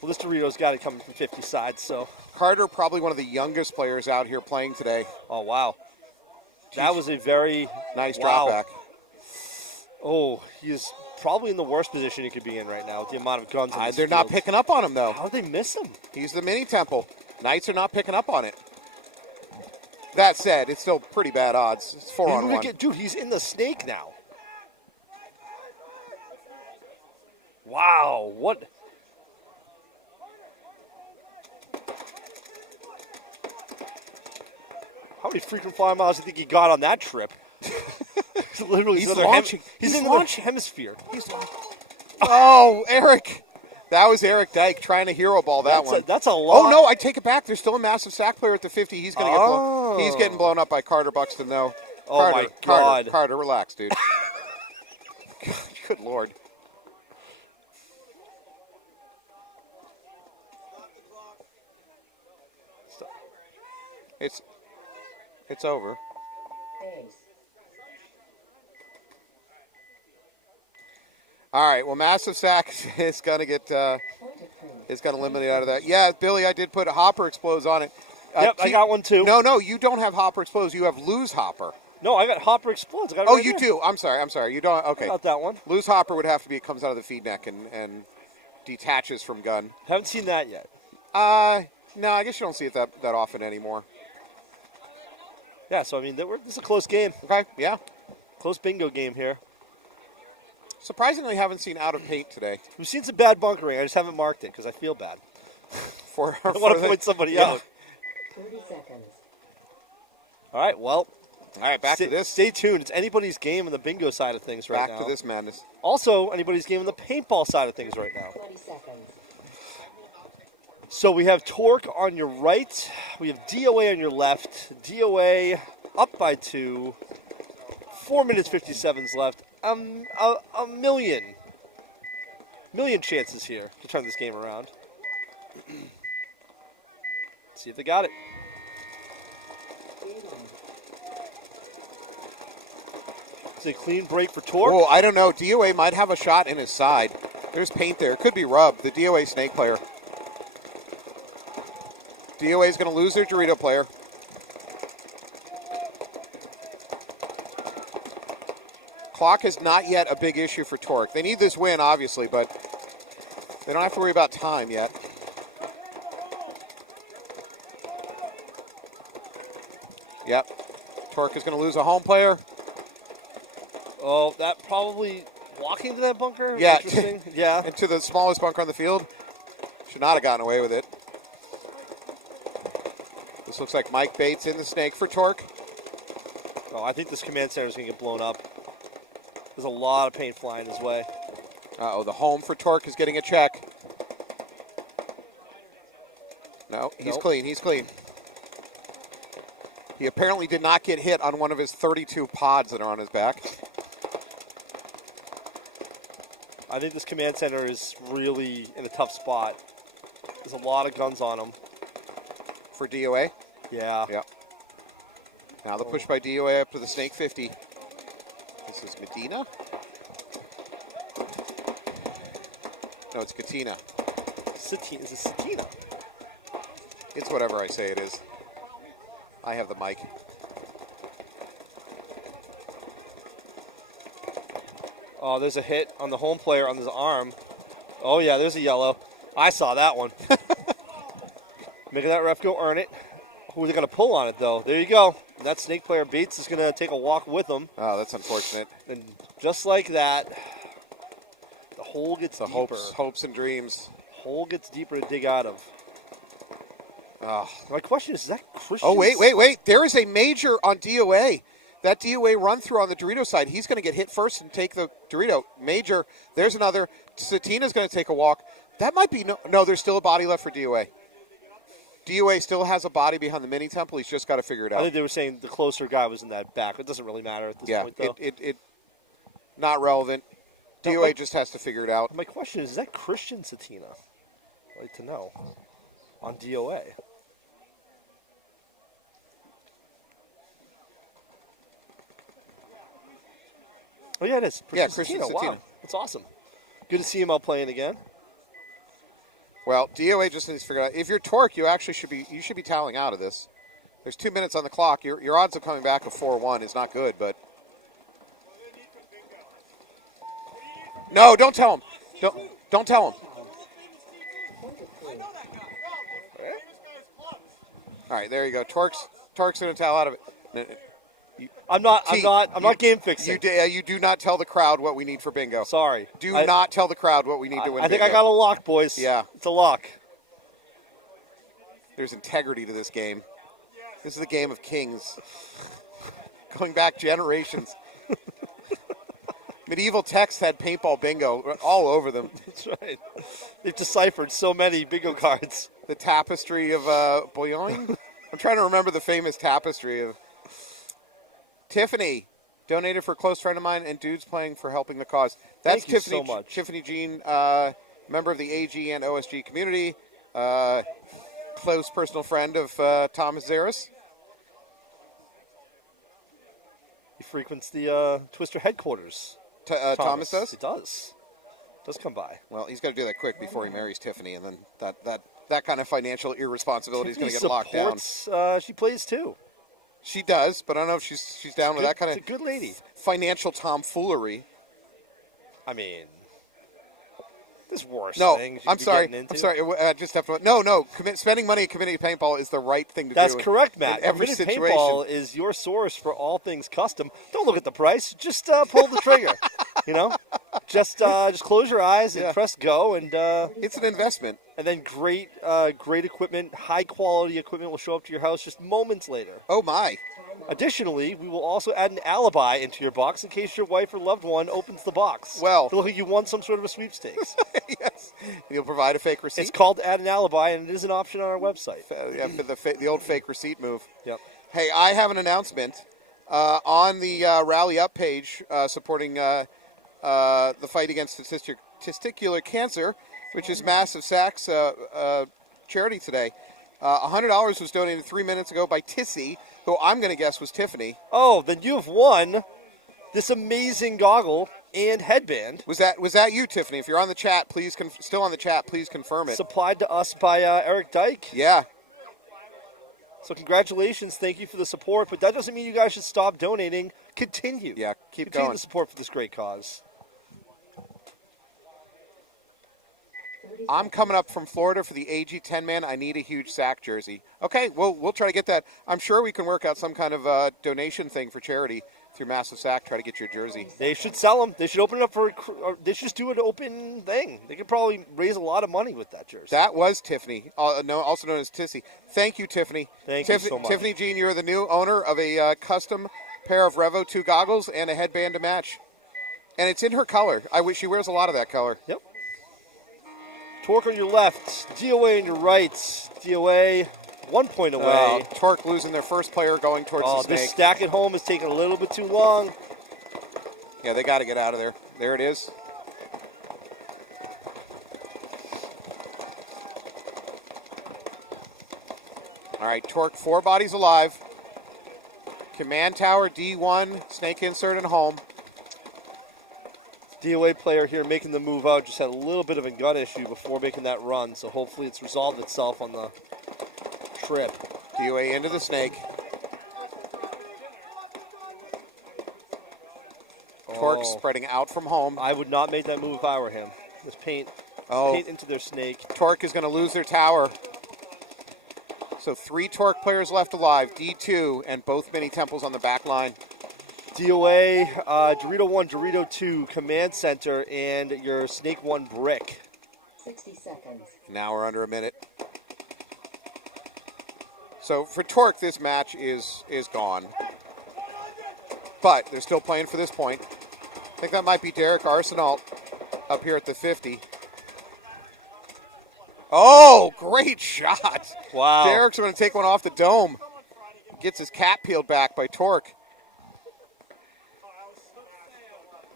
Well, this Dorito's got it coming from 50 sides, so. Carter, probably one of the youngest players out here playing today. Oh, wow. That was a very nice drop back. Oh, he's probably in the worst position he could be in right now with the amount of guns in this They're field. not picking up on him, though. How did they miss him? He's the mini temple. Knights are not picking up on it. That said, it's still pretty bad odds. It's 4-on-1. Dude, he's in the snake now. Wow, what? How many freaking flying miles do you think he got on that trip? Literally, he's launching. He's in the hemisphere. Oh, Eric. That was Eric Dyke trying to hero ball that one. That's a lot. Oh, no, I take it back. There's still a massive sack player at the 50. He's going to get blown. He's getting blown up by Carter Buxton, though. Oh, my God. Carter, relax, dude. Good Lord. It's over. Ace. All right. Well, massive sack is going to get is going to eliminate out of that. Yeah, Billy, I did put a Hopper Explodes on it. Yep, I got one too. No, you don't have Hopper Explodes. You have Lose Hopper. No, I got Hopper Explodes. I got it oh, right you there. do. I'm sorry. You don't. Okay. I got that one. Lose Hopper would have to be. It comes out of the feed neck and detaches from gun. Haven't seen that yet. No, I guess you don't see it that often anymore. Yeah, so I mean, this is a close game. Okay, yeah. Close bingo game here. Surprisingly, haven't seen out of paint today. We've seen some bad bunkering. I just haven't marked it because I feel bad. I want to point somebody out. 30 seconds. All right, well. All right, back to this. Stay tuned. It's anybody's game on the bingo side of things right now. Back to this madness. Also, anybody's game on the paintball side of things right now. 20 seconds. So we have Torque on your right. We have D.O.A on your left. D.O.A up by 2. 4 minutes 57 left. A million chances here to turn this game around. See if they got it. It's a clean break for Torque. Oh, I don't know. D.O.A might have a shot in his side. There's paint there. It could be Rub, the D.O.A snake player. D.O.A is going to lose their Dorito player. Clock is not yet a big issue for Torque. They need this win, obviously, but they don't have to worry about time yet. Yep. Torque is going to lose a home player. Oh, that probably walking to that bunker? Yeah. Interesting. Yeah. Into the smallest bunker on the field. Should not have gotten away with it. This looks like Mike Bates in the snake for Torque. Oh, I think this command center is going to get blown up. There's a lot of paint flying his way. Uh-oh, the home for Torque is getting a check. No, he's clean. He's clean. He apparently did not get hit on one of his 32 pods that are on his back. I think this command center is really in a tough spot. There's a lot of guns on him. For D.O.A? Yeah. Yeah. Now the push by D.O.A up to the Snake 50. This is Medina? No, it's Katina. Is it Satina? It's whatever I say it is. I have the mic. Oh, there's a hit on the home player on his arm. Oh, yeah, there's a yellow. I saw that one. Making that ref go earn it. Who are they going to pull on it, though? There you go. That snake player, Bates, is going to take a walk with him. Oh, that's unfortunate. And just like that, the hole gets deeper. Hopes and dreams. Hole gets deeper to dig out of. Oh. My question is that Christian? Oh, wait. There is a major on D.O.A. That D.O.A. run-through on the Dorito side, he's going to get hit first and take the Dorito. Major. There's another. Satina's going to take a walk. That might be no, there's still a body left for D.O.A. D.O.A. still has a body behind the mini temple. He's just got to figure it out. I think they were saying the closer guy was in that back. It doesn't really matter at this point, though. It not relevant. D.O.A. just has to figure it out. My question is that Christian Satina? I'd like to know. On D.O.A. Oh, yeah, it is. Christian Satina. Wow, that's awesome. Good to see him out playing again. Well, D.O.A. just needs to figure it out. If you're Torque, you should be toweling out of this. There's 2 minutes on the clock. Your odds of coming back of 4-1 is not good, but no, don't tell him. Don't tell him. All right, there you go. Torque's going to towel out of it. I'm not game fixing. You do not tell the crowd what we need for bingo. Sorry. Do not tell the crowd what we need to win. I think bingo. I got a lock, boys. Yeah. It's a lock. There's integrity to this game. This is the game of kings. Going back generations. Medieval texts had paintball bingo all over them. That's right. They've deciphered so many bingo cards. The tapestry of Bouillon. I'm trying to remember the famous tapestry of Tiffany. Donated for a close friend of mine and dudes playing for helping the cause. That's Thank you Tiffany. so much. Tiffany Jean, member of the AG and OSG community. Close personal friend of Thomas Zaris. He frequents the Twister headquarters. Thomas does? He does. Does come by. Well, he's got to do that quick before he marries Tiffany, and then that kind of financial irresponsibility is going to get locked down. She plays too. She does, but I don't know if she's down with that kind of a good lady. Financial tomfoolery. I mean, there's worse no, things. I'm sorry. I just have to. No. Spending money at community paintball is the right thing to do. That's correct, Matt. In every community situation. Paintball is your source for all things custom. Don't look at the price. Just pull the trigger. Just close your eyes and press go, and it's an investment. And then great equipment, high quality equipment will show up to your house just moments later. Oh my! Additionally, we will also add an alibi into your box in case your wife or loved one opens the box. Well, to look like you won some sort of a sweepstakes. Yes, you'll provide a fake receipt. It's called add an alibi, and it is an option on our website. For the old fake receipt move. Yep. Hey, I have an announcement on the Rally Up page supporting the fight against testicular cancer, which is Massive Sacks charity today. $100 was donated 3 minutes ago by Tissy, who I'm going to guess was Tiffany. Oh, then you've won this amazing goggle and headband. Was that you, Tiffany? If you're on the chat, please still on the chat, please confirm it. Supplied to us by Eric Dyke. Yeah. So congratulations, thank you for the support, but that doesn't mean you guys should stop donating. Continue. Yeah, Continue going. the support for this great cause. I'm coming up from Florida for the AG 10-man. I need a huge sack jersey. Okay, we'll try to get that. I'm sure we can work out some kind of donation thing for charity through Massive Sack. Try to get your jersey. They should sell them. They should open it up for. They should just do an open thing. They could probably raise a lot of money with that jersey. That was Tiffany, also known as Tissy. Thank you, Tiffany. Thank you so much. Tiffany Jean, you're the new owner of a custom pair of Revo 2 goggles and a headband to match. And it's in her color. She wears a lot of that color. Yep. Torque on your left, D.O.A. on your right. D.O.A. 1 point away. Torque losing their first player going towards the snake. This stack at home is taking a little bit too long. Yeah, they got to get out of there. There it is. All right, Torque, 4 bodies alive. Command tower, D1, snake insert and home. D.O.A. player here making the move out just had a little bit of a gut issue before making that run, so hopefully it's resolved itself on the trip. D.O.A. into the snake. Torque spreading out from home. I would not make that move if I were him. Just paint into their snake. Torque is going to lose their tower. So 3 Torque players left alive, D2 and both mini temples on the back line. D.O.A, Dorito 1, Dorito 2, Command Center, and your Snake 1 brick. 60 seconds. Now we're under a minute. So for Torque, this match is gone. But they're still playing for this point. I think that might be Derek Arsenal up here at the 50. Oh, great shot. Wow. Derek's going to take one off the dome. Gets his cap peeled back by Torque.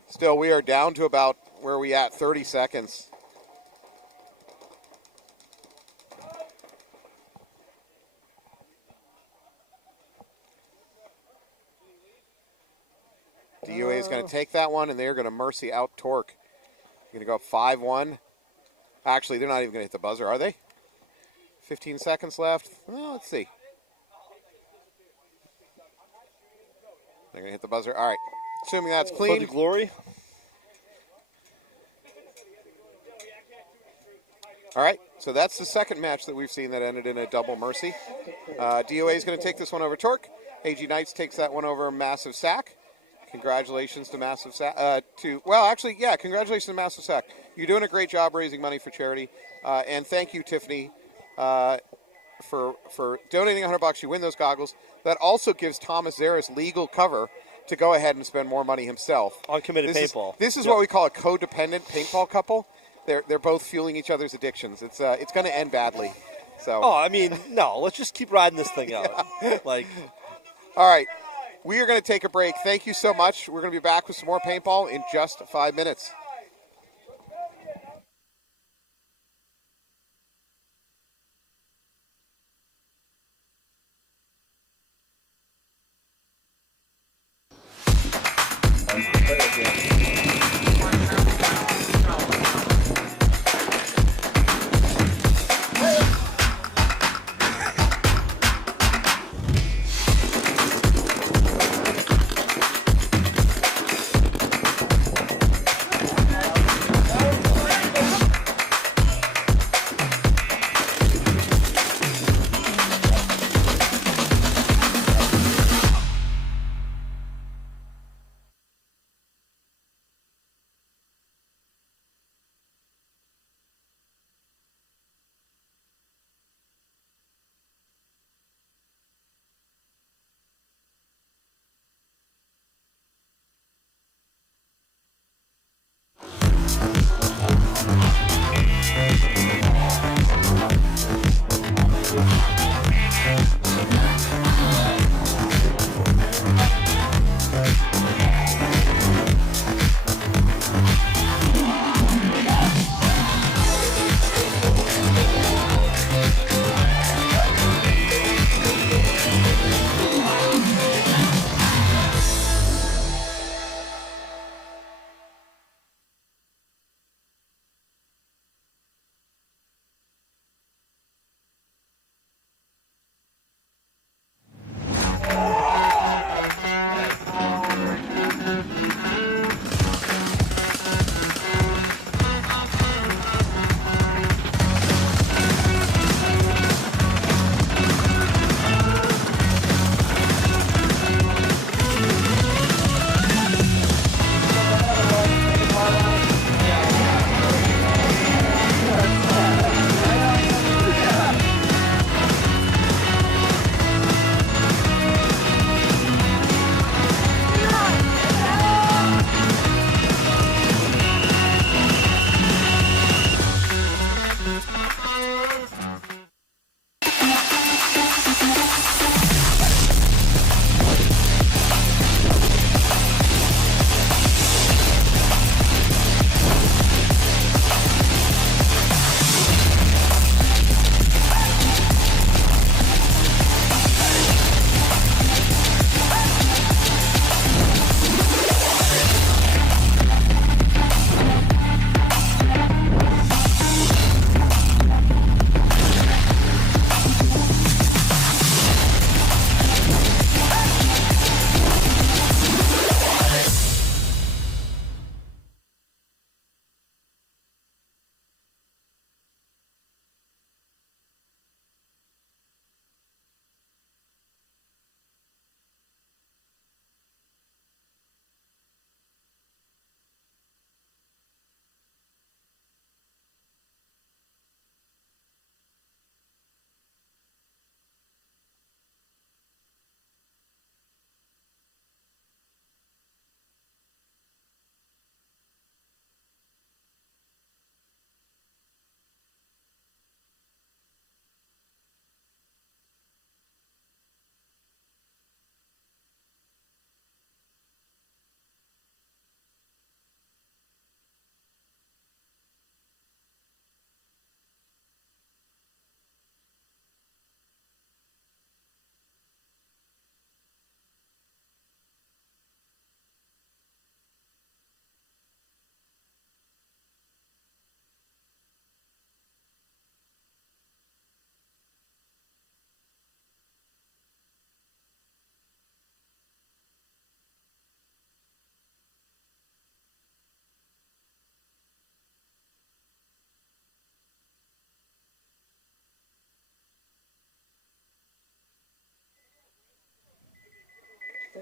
Still, we are down to about where we at, 30 seconds. D.O.A is going to take that one, and they're going to mercy out Torque. Going to go up 5-1. Actually, they're not even going to hit the buzzer, are they? 15 seconds left. Well, let's see. They're going to hit the buzzer. All right. Assuming that's For clean. the glory. All right. So that's the second match that we've seen that ended in a double mercy. D.O.A is going to take this one over Torque. AG Knights takes that one over Massive Sack. Congratulations to Massive Sack. Congratulations to Massive Sack. You're doing a great job raising money for charity. And thank you, Tiffany, for donating $100. You win those goggles. That also gives Thomas Zaris legal cover to go ahead and spend more money himself. Uncommitted paintball. This is what we call a codependent paintball couple. They're both fueling each other's addictions. It's going to end badly. So. Oh, I mean, no. Let's just keep riding this thing out. Like. All right. We are going to take a break. Thank you so much. We're going to be back with some more paintball in just 5 minutes.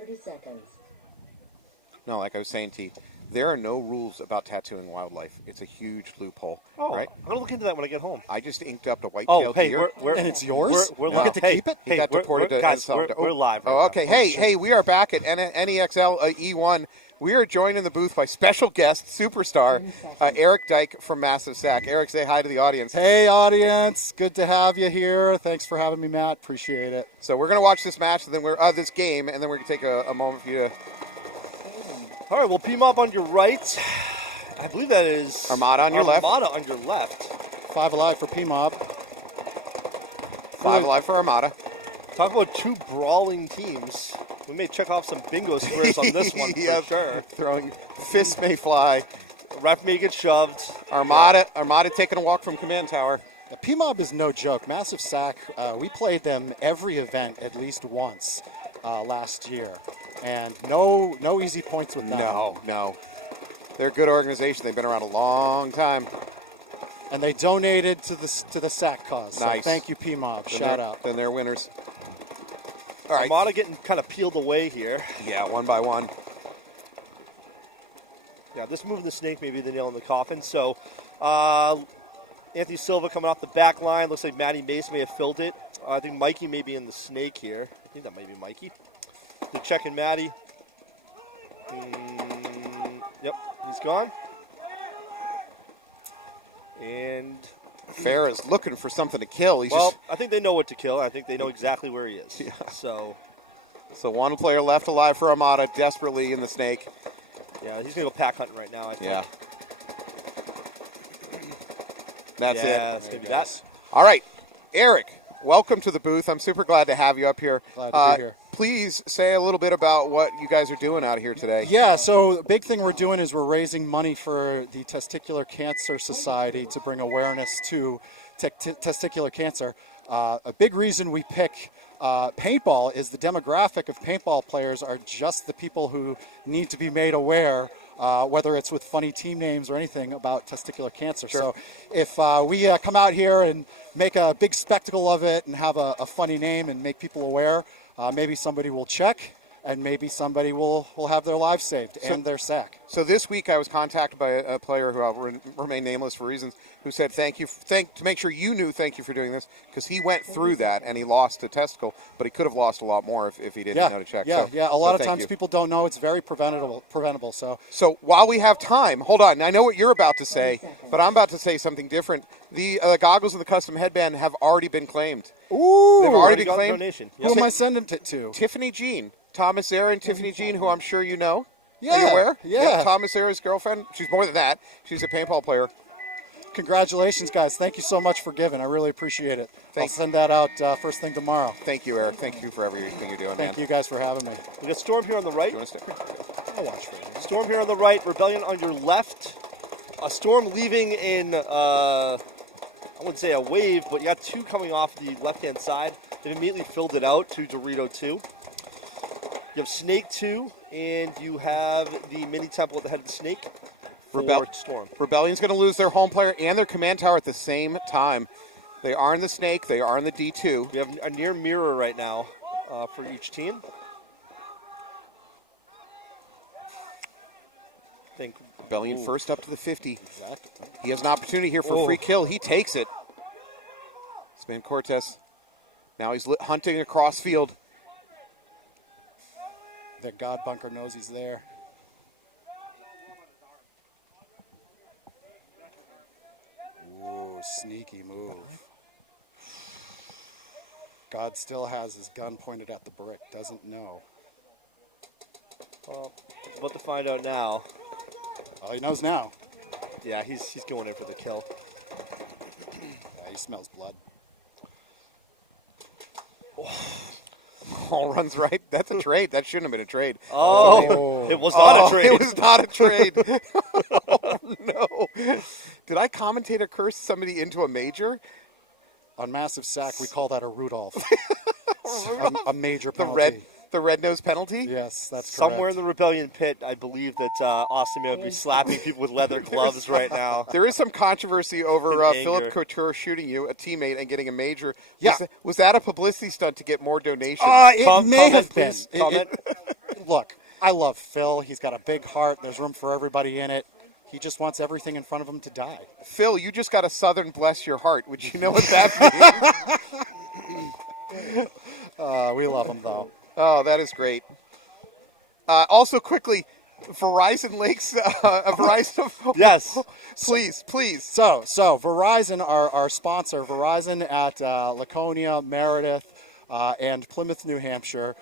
30 seconds. No, like I was saying, T, there are no rules about tattooing wildlife. It's a huge loophole, Oh, right? I'm gonna look into that when I get home. I just inked up a Oh, white-tailed hey, deer. And it's yours? We're You live. get to Hey, keep it? He hey, got we're- deported we're- to guys, El we're Salvador. live. Right Oh, now. okay. Hey, we are back at NEXL E1. We are joined in the booth by special guest, superstar, Eric Dyke from Massive Sack. Eric, say hi to the audience. Hey, audience. Good to have you here. Thanks for having me, Matt. Appreciate it. So we're going to watch this match, and then this game, and then we're going to take a moment for you to... All right, well, P-Mob on your right. I believe that is Armada on your left. Armada on your left. 5 alive for P-Mob. 5 alive for Armada. Talk about two brawling teams. We may check off some bingo squares on this one Yeah, for sure. Throwing fists may fly. Ref may get shoved. Armada taking a walk from command tower. Now, P-Mob is no joke. Massive Sack, we played them every event at least once last year. And no easy points with them. No. They're a good organization. They've been around a long time. And they donated to the Sack cause. Nice. So thank you, P-Mob. Shout out. Then they're winners. All right. Armada getting kind of peeled away here. Yeah, one by one. Yeah, this move of the snake may be the nail in the coffin. So, Anthony Silva coming off the back line. Looks like Matty Mace may have filled it. I think Mikey may be in the snake here. I think that might be Mikey. They're checking Matty. Yep, he's gone. And Farrah's looking for something to kill. I think they know what to kill. I think they know exactly where he is. Yeah. So one player left alive for Armada, desperately in the snake. yeah, he's gonna go pack hunting right now. I think. Yeah. That's Yeah, it. it's gonna be that. All right, Eric, welcome to the booth. I'm super glad to have you up here. Glad to be here. Please say a little bit about what you guys are doing out here today. Yeah, so the big thing we're doing is we're raising money for the Testicular Cancer Society to bring awareness to testicular cancer. A big reason we pick paintball is the demographic of paintball players are just the people who need to be made aware, whether it's with funny team names or anything about testicular cancer. Sure. So if we come out here and make a big spectacle of it and have a funny name and make people aware, maybe somebody will check, and maybe somebody will have their lives saved and their sack. So this week I was contacted by a player who I'll remain nameless for reasons, who said thank you to make sure you knew thank you for doing this, because he went through that and he lost a testicle, but he could have lost a lot more if he didn't know to check. Yeah. A lot of thank times you. people don't know. It's very preventable. So while we have time, hold on. I know what you're about to say, but I'm about to say something different. The goggles and the custom headband have already been claimed. ooh, They've already been got the claimed. donation. who am I sending it to? Tiffany Jean. Thomas Aaron, Tiffany Jean, who I'm sure you know. Yeah, Are you aware? yeah. Yep, Thomas Aaron's girlfriend. She's more than that. She's a paintball player. Congratulations, guys. Thank you so much for giving. I really appreciate it. I'll send that out first thing tomorrow. Thank you, Eric. Thank you for everything you're doing, Thank man. you guys for having me. We got Storm here on the right. You want to stay? I'll watch for you. Storm here on the right. Rebellion on your left. A Storm leaving in, I wouldn't say a wave, but you got two coming off the left-hand side. They've immediately filled it out to Dorito 2. You have Snake 2, and you have the mini temple at the head of the Snake for Storm. Rebellion's going to lose their home player and their command tower at the same time. They are in the Snake. They are in the D2. We have a near mirror right now for each team. Rebellion first up to the 50. Exactly. He has an opportunity here for a free kill. He takes it. Spin Cortez. Now he's hunting across field. The God Bunker knows he's there. Ooh, sneaky move. God still has his gun pointed at the brick. Doesn't know. Well, about to find out now. Oh, he knows now. Yeah, he's going in for the kill. Yeah, he smells blood. All runs right. That's a trade. That shouldn't have been a trade. Oh, it was not a trade. It was not a trade. Oh, no. Did I commentate or curse somebody into a major? On Massive Sack, we call that a Rudolph. a major The penalty. red nose penalty? Yes, that's correct. Somewhere in the Rebellion pit, I believe that Austin may be slapping people with leather gloves right now. There is some controversy over Anger. Philip Couture shooting you, a teammate, and getting a major. Yeah. Was that a publicity stunt to get more donations? It may Comment, have been. please. Comment. look, I love Phil. He's got a big heart. There's room for everybody in it. He just wants everything in front of him to die. Phil, you just got a Southern bless your heart. Would you know what that means? We love him, though. Oh, that is great. Also, quickly, Verizon links. Verizon. Yes. Please. So Verizon, our sponsor, Verizon at Laconia, Meredith, and Plymouth, New Hampshire.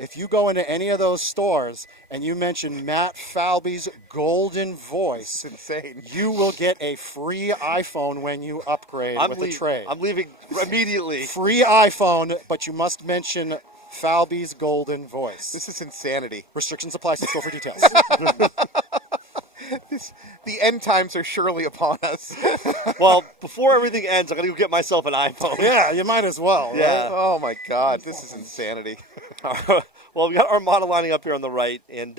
If you go into any of those stores and you mention Matt Falbe's golden voice, It's insane. you will get a free iPhone when you upgrade with a trade. I'm leaving immediately. Free iPhone, but you must mention Falbe's golden voice. This is insanity. Restrictions apply. See store for details. The end times are surely upon us. Well, before everything ends, I'm going to go get myself an iPhone. Yeah, you might as well. Yeah. Right? Oh my God, this is insanity. Well, we got Armada lining up here on the right and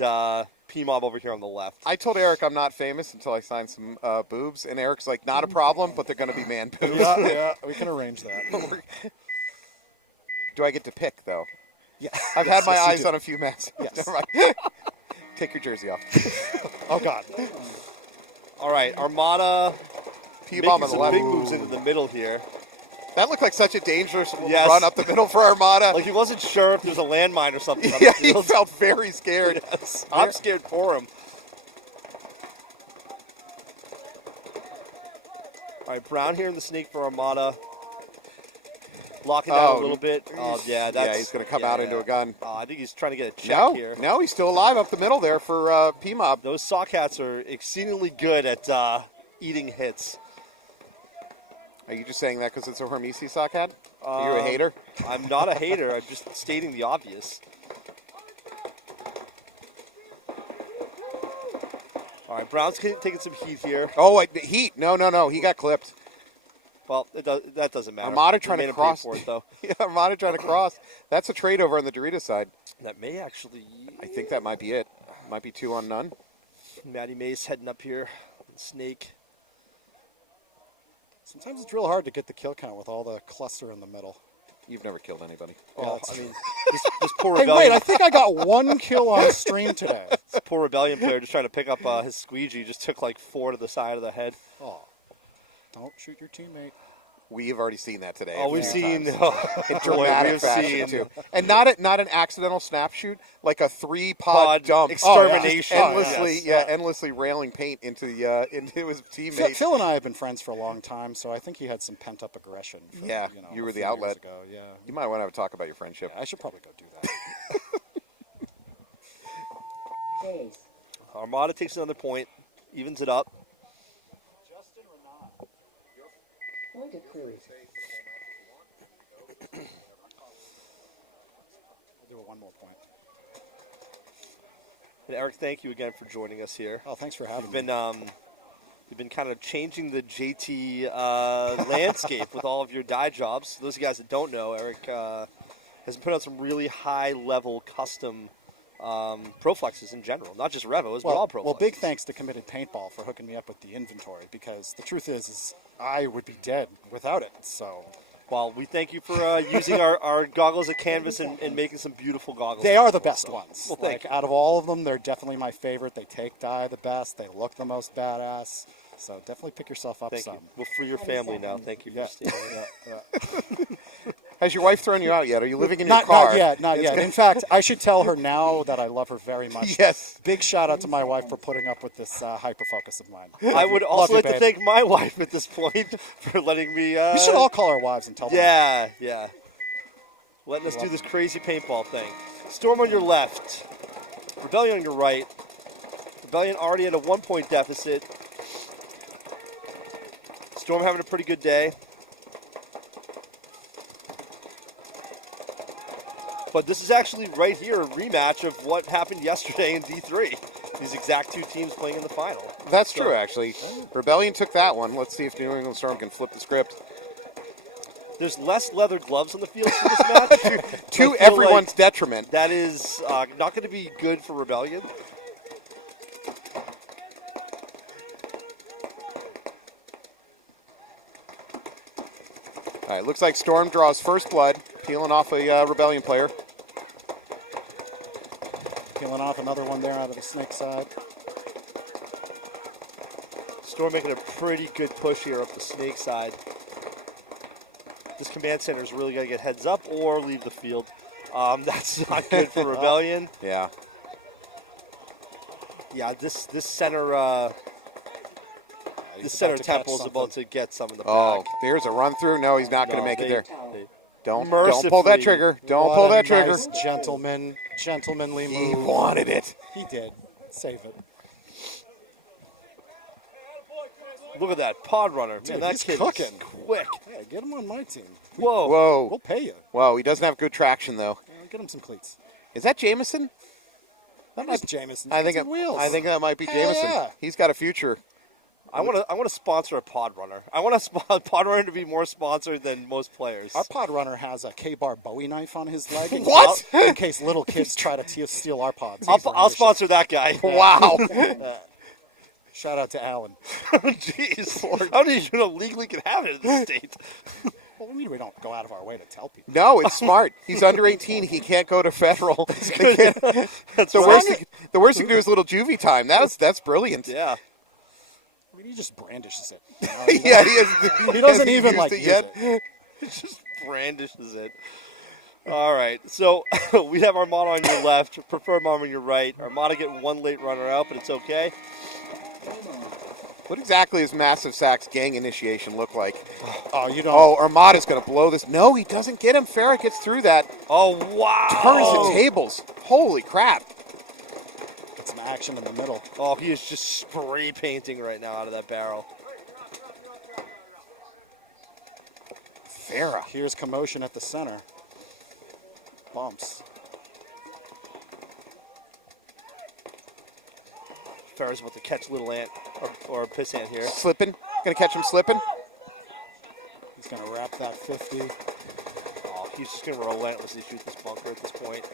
P-Mob over here on the left. I told Eric I'm not famous until I signed some boobs, and Eric's like, not a problem, but they're going to be man boobs. Yeah, we can arrange that. Do I get to pick, though? Yeah. I've had my Yes, you eyes do. on a few matches. Yes. Never mind. Take your jersey off. Oh, God. All right, Armada P-bomb making on the some left. big moves into the middle here. That looked like such a dangerous Yes. run up the middle for Armada. Like he wasn't sure if there was a landmine or something on Yeah, the he field. felt very scared. Yes, I'm scared for him. All right, Brown here in the snake for Armada. Locking down a little bit. Oh, yeah, that's... Yeah, he's going to come out into a gun. I think he's trying to get a check No, here. no, he's still alive up the middle there for P-Mob. Those sock hats are exceedingly good at eating hits. Are you just saying that because it's a Hormisi sock hat? Are you a hater? I'm not a hater. I'm just stating the obvious. All right, Brown's taking some heat here. Oh, heat. No. He got clipped. Well, that doesn't matter. Armada They trying made to him pay cross. for it, though. Yeah, Armada trying to cross. That's a trade over on the Dorita side. That may actually... I think that might be it. Might be 2 on none. Matty Mace heading up here. Snake. Sometimes it's real hard to get the kill count with all the cluster in the middle. You've never killed anybody. Well, I mean, this poor Hey, Rebellion... wait, I think I got 1 kill on stream today. This poor Rebellion player just trying to pick up his squeegee. Just took like 4 to the side of the head. Oh, don't shoot your teammate. We have already seen that today. Oh, a we've few seen... times. Oh, In boy, dramatic we've fashion, seen... too. And not an accidental snap shoot, like a 3-pod dump. Extermination. Endlessly, Yes. endlessly railing paint into his teammate. Phil and I have been friends for a long time, so I think he had some pent-up aggression. From, Yeah, you a were few the outlet. years ago. Yeah. You might want to have a talk about your friendship. I should probably go do that. Days. Armada takes another point. Evens it up. Point of crew. I'll do 1 more point. And Eric, thank you again for joining us here. Oh, thanks for having You've me. been kind of changing the JT landscape with all of your dye jobs. Those of you guys that don't know, Eric has put out some really high-level custom Proflexes in general, not just Revos, but all Proflexes. Well, big thanks to Committed Paintball for hooking me up with the inventory, because the truth is I would be dead without it. So, well, we thank you for using our goggles at canvas and making some beautiful goggles. they are the best ones. Well, thank you. Out of all of them, they're definitely my favorite. They take dye the best. They look the most badass. So definitely pick yourself up Thank some. you. Well, for your family now, thank you for staying. Has your wife thrown you out yet? Are you living in your Not car? Not yet. In fact, I should tell her now that I love her very much. Yes. Big shout out to my wife for putting up with this hyper focus of mine. I would Love also you, like to babe. thank my wife at this point for letting me... We should all call our wives and tell them. Yeah. Letting us do this crazy paintball thing. Storm on your left. Rebellion on your right. Rebellion already at a 1-point deficit. Storm having a pretty good day. But this is actually right here a rematch of what happened yesterday in D3. These exact 2 teams playing in the final. That's true, actually. Rebellion took that one. Let's see if New England Storm can flip the script. There's less leather gloves on the field for this match. To I feel everyone's like detriment. that is not going to be good for Rebellion. All right, looks like Storm draws first blood, peeling off a Rebellion player. Peeling off another one there out of the snake side. Storm making a pretty good push here up the snake side. This command center is really got to get heads up or leave the field. That's not good for Rebellion. Yeah. Yeah, this center temple is about to get some in the back. There's a run through. No, he's not going to make it there. Don't pull Mercifully. that trigger. Don't pull that trigger. Nice gentlemanly move. He wanted it. He did. Save it. Look at that pod runner. Man, Dude, that he's kid cooking. is quick. Yeah, get him on my team. Whoa. Whoa. We'll pay you. Whoa, he doesn't have good traction, though. Get him some cleats. Is that Jameson? That might be Jameson. I think wheels. I think that might be Jameson. Yeah. He's got a future. I want to sponsor a pod runner. I want a pod runner to be more sponsored than most players. Our pod runner has a K-bar Bowie knife on his leg. What? In case little kids try to steal our pods. I'll sponsor that guy. Wow. Shout out to Alan. Jeez. I don't even know legally can have it in the state. Well, we mean we don't go out of our way to tell people. No, it's smart. He's under 18. He can't go to federal. The worst he can do is little juvie time. That's brilliant. Yeah. I mean, he just brandishes it. Yeah, He doesn't even used like it use yet. it. It just brandishes it. All right. So we have Armada on your left, Preferred Mom on your right. Armada getting one late runner out, but it's okay. What exactly does Massive Sack's gang initiation look like? Oh, you don't. Oh, Armada's going to blow this. No, he doesn't get him. Farrah gets through that. Oh, wow. Turns the tables. Holy crap. Get some action in the middle. Oh, he is just spray painting right now out of that barrel. Farrah. Here's commotion at the center. Bumps. Farrah's about to catch Little Ant or Piss Ant here. Slipping. Going to catch him slipping. He's going to wrap that 50. Oh, he's just going to relentlessly shoot this bunker at this point.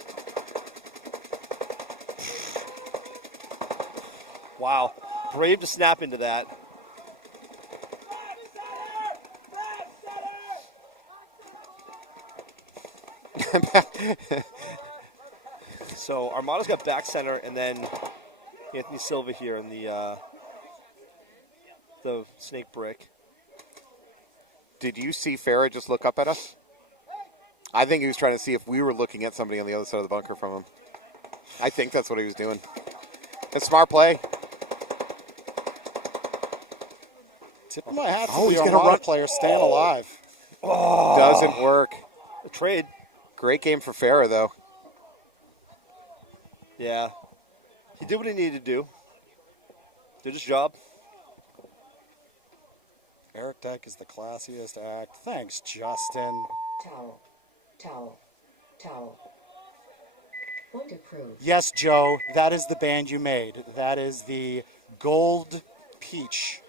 Wow. Brave to snap into that. So Armada's got back center, and then Anthony Silva here in the snake brick. Did you see Farrah just look up at us? I think he was trying to see if we were looking at somebody on the other side of the bunker from him. I think that's what he was doing. A smart play. Tip of my hat to Oh, he's the gonna Armada run. player staying alive. Doesn't work. A trade. Great game for Farrah, though. Yeah. He did what he needed to do. Did his job. Eric Dyke is the classiest act. Thanks, Justin. Towel. Towel. Towel. Point approved. Yes, Joe, that is the band you made. That is the Gold Peach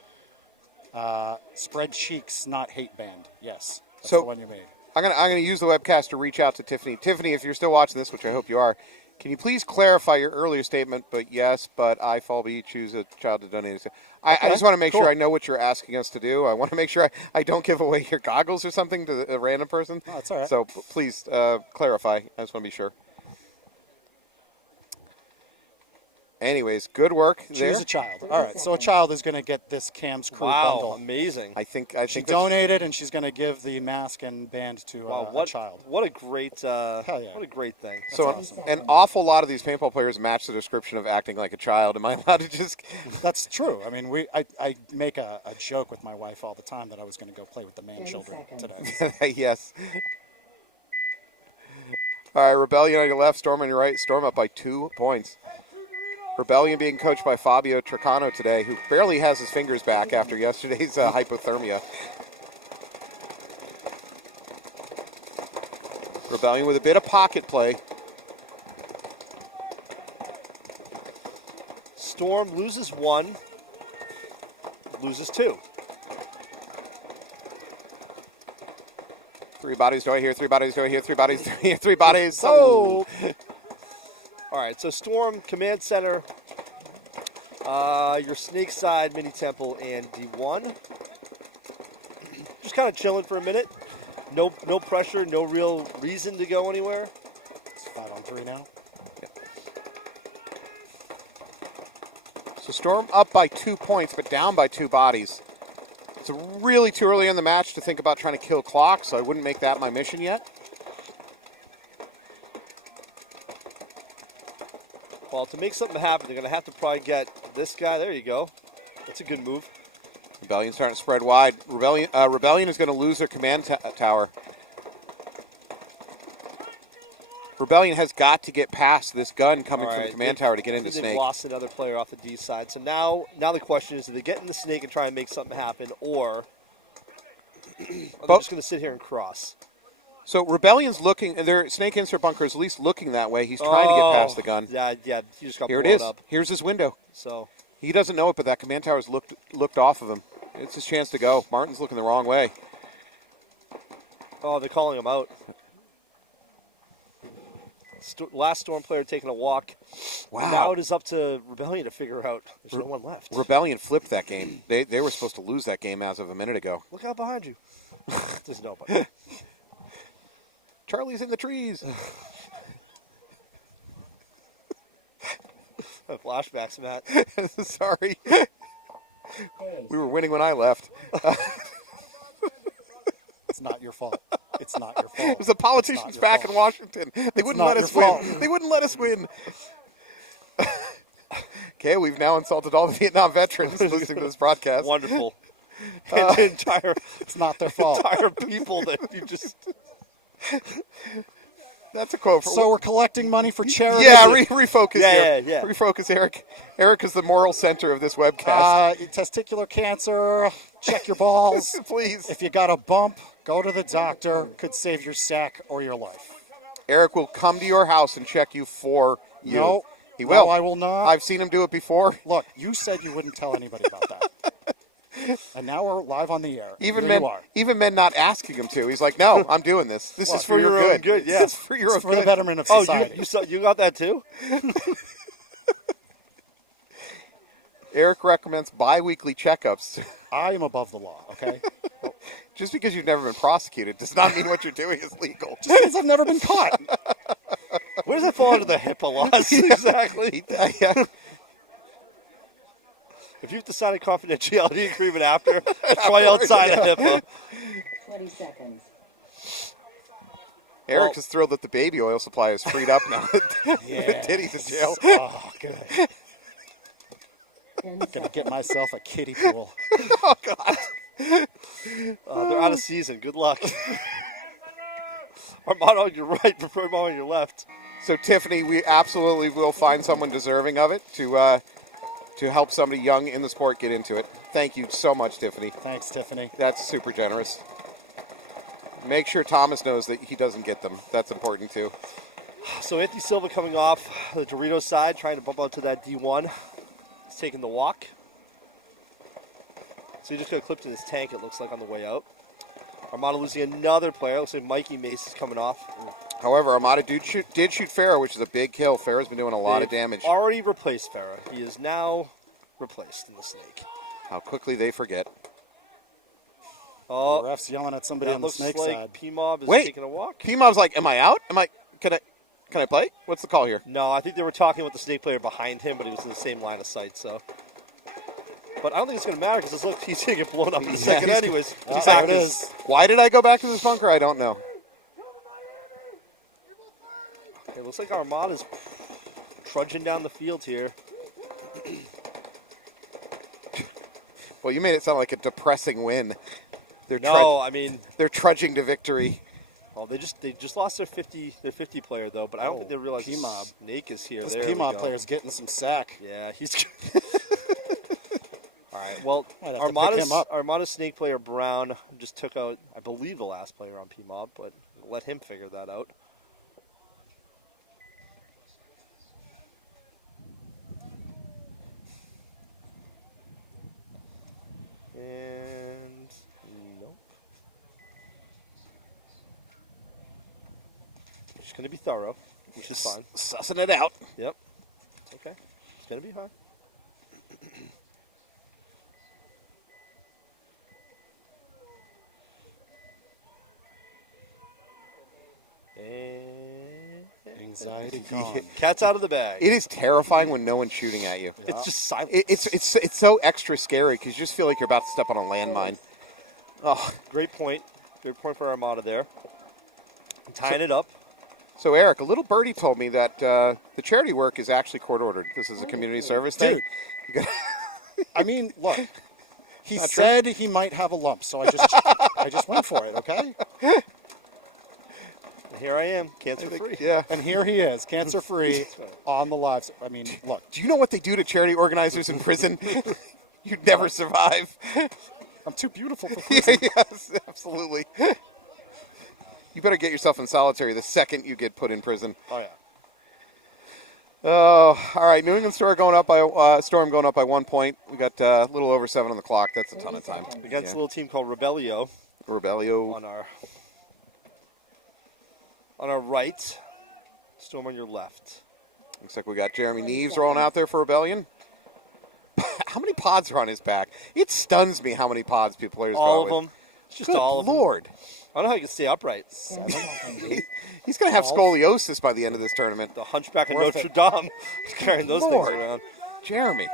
Spread Cheeks, Not Hate band. Yes, that's So- the one you made. I'm gonna use the webcast to reach out to Tiffany. Tiffany, if you're still watching this, which I hope you are, can you please clarify your earlier statement? But yes, but I, Falbe, choose a child to donate. I just want to make sure I know what you're asking us to do. I want to make sure I don't give away your goggles or something to a random person. Oh, that's all right. So please clarify. I just want to be sure. Anyways, good work there. Choose a child. All right, so a child is going to get this Cam's Crew Wow, bundle. amazing. I think She that's- donated, and she's going to give the mask and band to Wow, a child. what a great Hell yeah. what a great thing. So awesome. an awful lot of these paintball players match the description of acting like a child. Am I allowed to just? That's true. I mean, I make a joke with my wife all the time that I was going to go play with the man 30 children seconds. today. Yes. All right, Rebellion on your left, Storm on your right. Storm up by 2 points. Rebellion being coached by Fabio Tricano today, who barely has his fingers back after yesterday's hypothermia. Rebellion with a bit of pocket play. Storm loses 1, loses 2. 3 bodies go here, 3 bodies go here, 3 bodies here, 3 bodies. Oh. All right, so Storm, Command Center, your Snake Side, Mini Temple, and D1. Just kind of chilling for a minute. No pressure, no real reason to go anywhere. It's 5-on-3 now. So Storm up by 2 points, but down by 2 bodies. It's really too early in the match to think about trying to kill clock, so I wouldn't make that my mission yet. Well, to make something happen, they're going to have to probably get this guy. There you go. That's a good move. Rebellion starting to spread wide. Rebellion is going to lose their command tower. Rebellion has got to get past this gun coming from the command tower to get into They've Snake. lost another player off the D side. So now the question is, do they get in the Snake and try and make something happen, or are they just going to sit here and cross? So Rebellion's looking, their Snake insert bunker is at least looking that way. He's trying to get past the gun. Yeah, he just got Here it blown is. up. Here's his window. So he doesn't know it, but that command tower's looked off of him. It's his chance to go. Martin's looking the wrong way. oh, they're calling him out. Last Storm player taking a walk. Wow. Now it is up to Rebellion to figure out. There's no one left. Rebellion flipped that game. They were supposed to lose that game as of a minute ago. Look out behind you. There's nobody. Charlie's in the trees. Flashbacks, Matt. Sorry. We were winning when I left. It's not your fault. It's not your fault. It was the politicians back in Washington. They wouldn't let us win. They wouldn't let us win. Okay, we've now insulted all the Vietnam veterans listening to this broadcast. Wonderful. And the entire, It's not their fault. entire people that you just. That's a quote. So we're collecting money for charity. Yeah, refocus Yeah, here. yeah. Refocus, Eric. Eric is the moral center of this webcast. Testicular cancer. Check your balls. Please. If you got a bump, go to the doctor. Could save your sack or your life. Eric will come to your house and check you for you. No, he will. No, I will not. I've seen him do it before. Look, you said you wouldn't tell anybody about that. And now we're live on the air. Even Here men, you are. even men not asking him to. He's like, "No, I'm doing this. This is for your own good. good, yeah. This is for your own It's for the good." betterment of Oh, society. you got that too? Eric recommends bi-weekly checkups. I am above the law, okay? Just because you've never been prosecuted does not mean what you're doing is legal. Just because I've never been caught. Where does that fall under the HIPAA laws? Exactly. Yeah. If you have to sign a confidentiality agreement after, it's right outside of HIPAA. 20 seconds. Eric is thrilled that the baby oil supply is freed up now. Diddy's in jail. Oh, good. 10 Gonna seconds. get myself a kiddie pool. Oh, God. They're out of season. Good luck. Armada on your right, Armada on your left. So, Tiffany, we absolutely will find someone deserving of it to help somebody young in the sport get into it. Thank you so much, Tiffany. Thanks, Tiffany. That's super generous. Make sure Thomas knows that he doesn't get them. That's important, too. So Anthony Silva coming off the Doritos side, trying to bump out to that D1. He's taking the walk. So he just got clipped in his tank, it looks like, on the way out. Armada losing another player. Looks like Mikey Mace is coming off. However, Armada did shoot Farah, which is a big kill. Farah's been doing a lot of They've damage. already replaced Farah. He is now replaced in the Snake. How quickly they forget. The Oh, ref's yelling at somebody that on the looks snake like side. P-Mob is Wait. taking a walk. P-Mob's like, am I out? Can I play? What's the call here? No, I think they were talking with the Snake player behind him, but he was in the same line of sight, so. But I don't think it's going to matter because look, he's going to get blown up in a second he's- anyways. Oh, there it is. Why did I go back to this bunker? I don't know. It looks like Armada's trudging down the field here. Well, you made it sound like a depressing win. They're No, I mean, they're trudging to victory. well, they just lost their 50 player though, but I don't think they realize P-Mob. Snake is here. This There we P-Mob go. player's getting some sack. Yeah, he's. All right. Well, Might have to pick him up. Armada's Snake player Brown just took out, I believe, the last player on P-Mob, but let him figure that out. And nope. Just going to be thorough, which is fine. Sussing it out. Yep. Okay. It's going to be fine. And Anxiety gone. Cat's out of the bag. It is terrifying when no one's shooting at you. It's just silent. It's so extra scary because you just feel like you're about to step on a landmine. Oh, Great point. Good point for Armada there. Tying it up. so Eric, a little birdie told me that the charity work is actually court ordered. This is a community service thing. Dude. I mean, look. He Not said he might have a lump, so I just went for it, okay? And here I am, cancer-free. Yeah. And here he is, cancer-free, on the lives. I mean, look. Do you know what they do to charity organizers in prison? You'd never survive. I'm too beautiful for prison. Yes, absolutely. You better get yourself in solitary the second you get put in prison. Oh, yeah. Oh, all right. New England Storm going up by 1 point. We got a little over 7 on the clock. That's a ton of time. Against a little team called Rebellio Rebellio. on our right. Storm on your left. Looks like we got Jeremy Neves rolling out there for Rebellion. How many pods are on his back? It stuns me how many pods players All go of them. It's just Good all of them. Lord. I don't know how you can stay upright. He's going to have scoliosis by the end of this tournament. The Hunchback of Worth Notre it. Dame carrying those Lord. things around. Jeremy.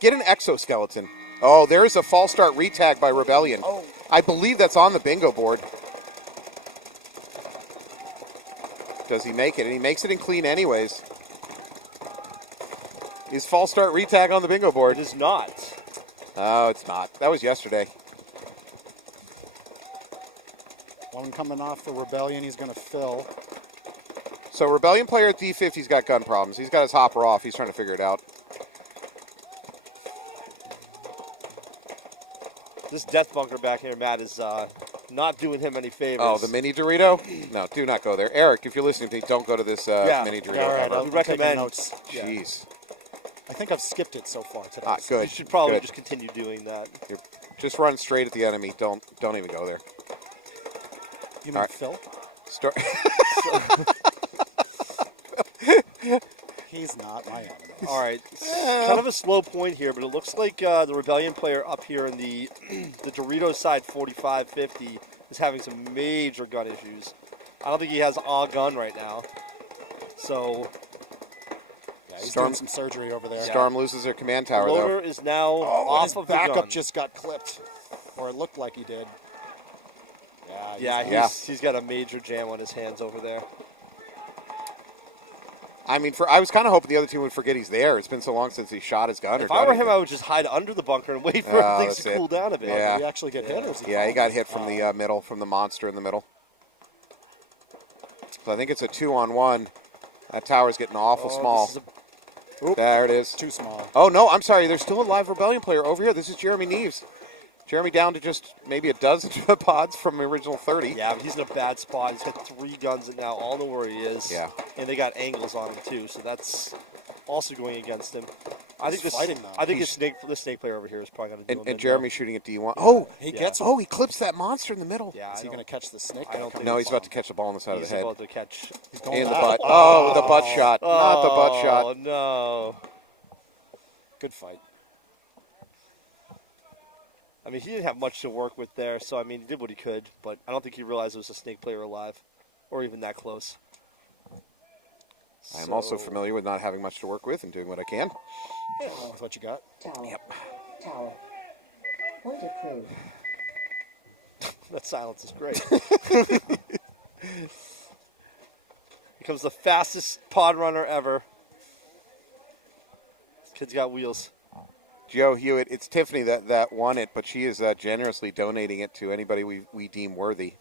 Get an exoskeleton. Oh, there is a false start retag by Rebellion. I believe that's on the bingo board. Does he make it? And he makes it in clean anyways. Is false start retag on the bingo board? It is not. Oh, it's not. That was yesterday. One coming off the Rebellion, he's going to fill. So Rebellion player at D50's got gun problems. He's got his hopper off. He's trying to figure it out. This death bunker back here, Matt, is not doing him any favors. Oh, the mini Dorito? No, do not go there. Eric, if you're listening to me, don't go to this mini Dorito. All right, ever. I'll We take your recommend- notes. Jeez. I think I've skipped it so far today. Ah, good. You should probably Good. just continue doing that. Just run straight at the enemy. Don't even go there. You mean All right. Phil? Start. He's not my enemy. All right. Kind of a slow point here, but it looks like the Rebellion player up here in the Doritos side 45-50 is having some major gun issues. I don't think he has a gun right now. So Yeah, he's Storm- doing some surgery over there. Storm loses their command tower, Loader though. is now Oh, off his of the backup gun. just got clipped. Or it looked like he did. Yeah, Yeah. he's got a major jam on his hands over there. I mean, I was kind of hoping the other team would forget he's there. It's been so long since he shot his gun. If I were him, I would just hide under the bunker and wait for Oh, things that's to it. cool down a bit. Yeah. Did he actually get hit? Or is he Yeah, he falling? got hit from the middle, from the monster in the middle. So I think it's a 2-on-1. That tower's getting awful Oh, small. this is There it is. Too small. Oh, no, I'm sorry. There's still a live Rebellion player over here. This is Jeremy Neves. Jeremy down to just maybe a dozen pods from the original 30. Yeah, but he's in a bad spot. He's got 3 guns that now all know where he is. Yeah. And they got angles on him too, so that's also going against him. I think this fighting, though. I think this snake player over here is probably going to do him And in Jeremy shooting at D1. Oh, He Yeah. gets him. oh, he clips that monster in the middle. there. Yeah, Is he I going to don't- catch the snake? I don't think No, he's about to catch the ball on the side he's of the head. about to catch. He's going In the back. butt. Oh, the butt shot. Not the butt Oh shot. no! Good fight. I mean, he didn't have much to work with there, so I mean, he did what he could, but I don't think he realized it was a snake player alive, or even that close. I am also So- familiar with not having much to work with and doing what I can. With what you got? Tower. Tower. Point approved. That silence is great. Becomes the fastest pod runner ever. This kid's got wheels. Joe Hewitt, it's Tiffany that won it, but she is generously donating it to anybody we deem worthy.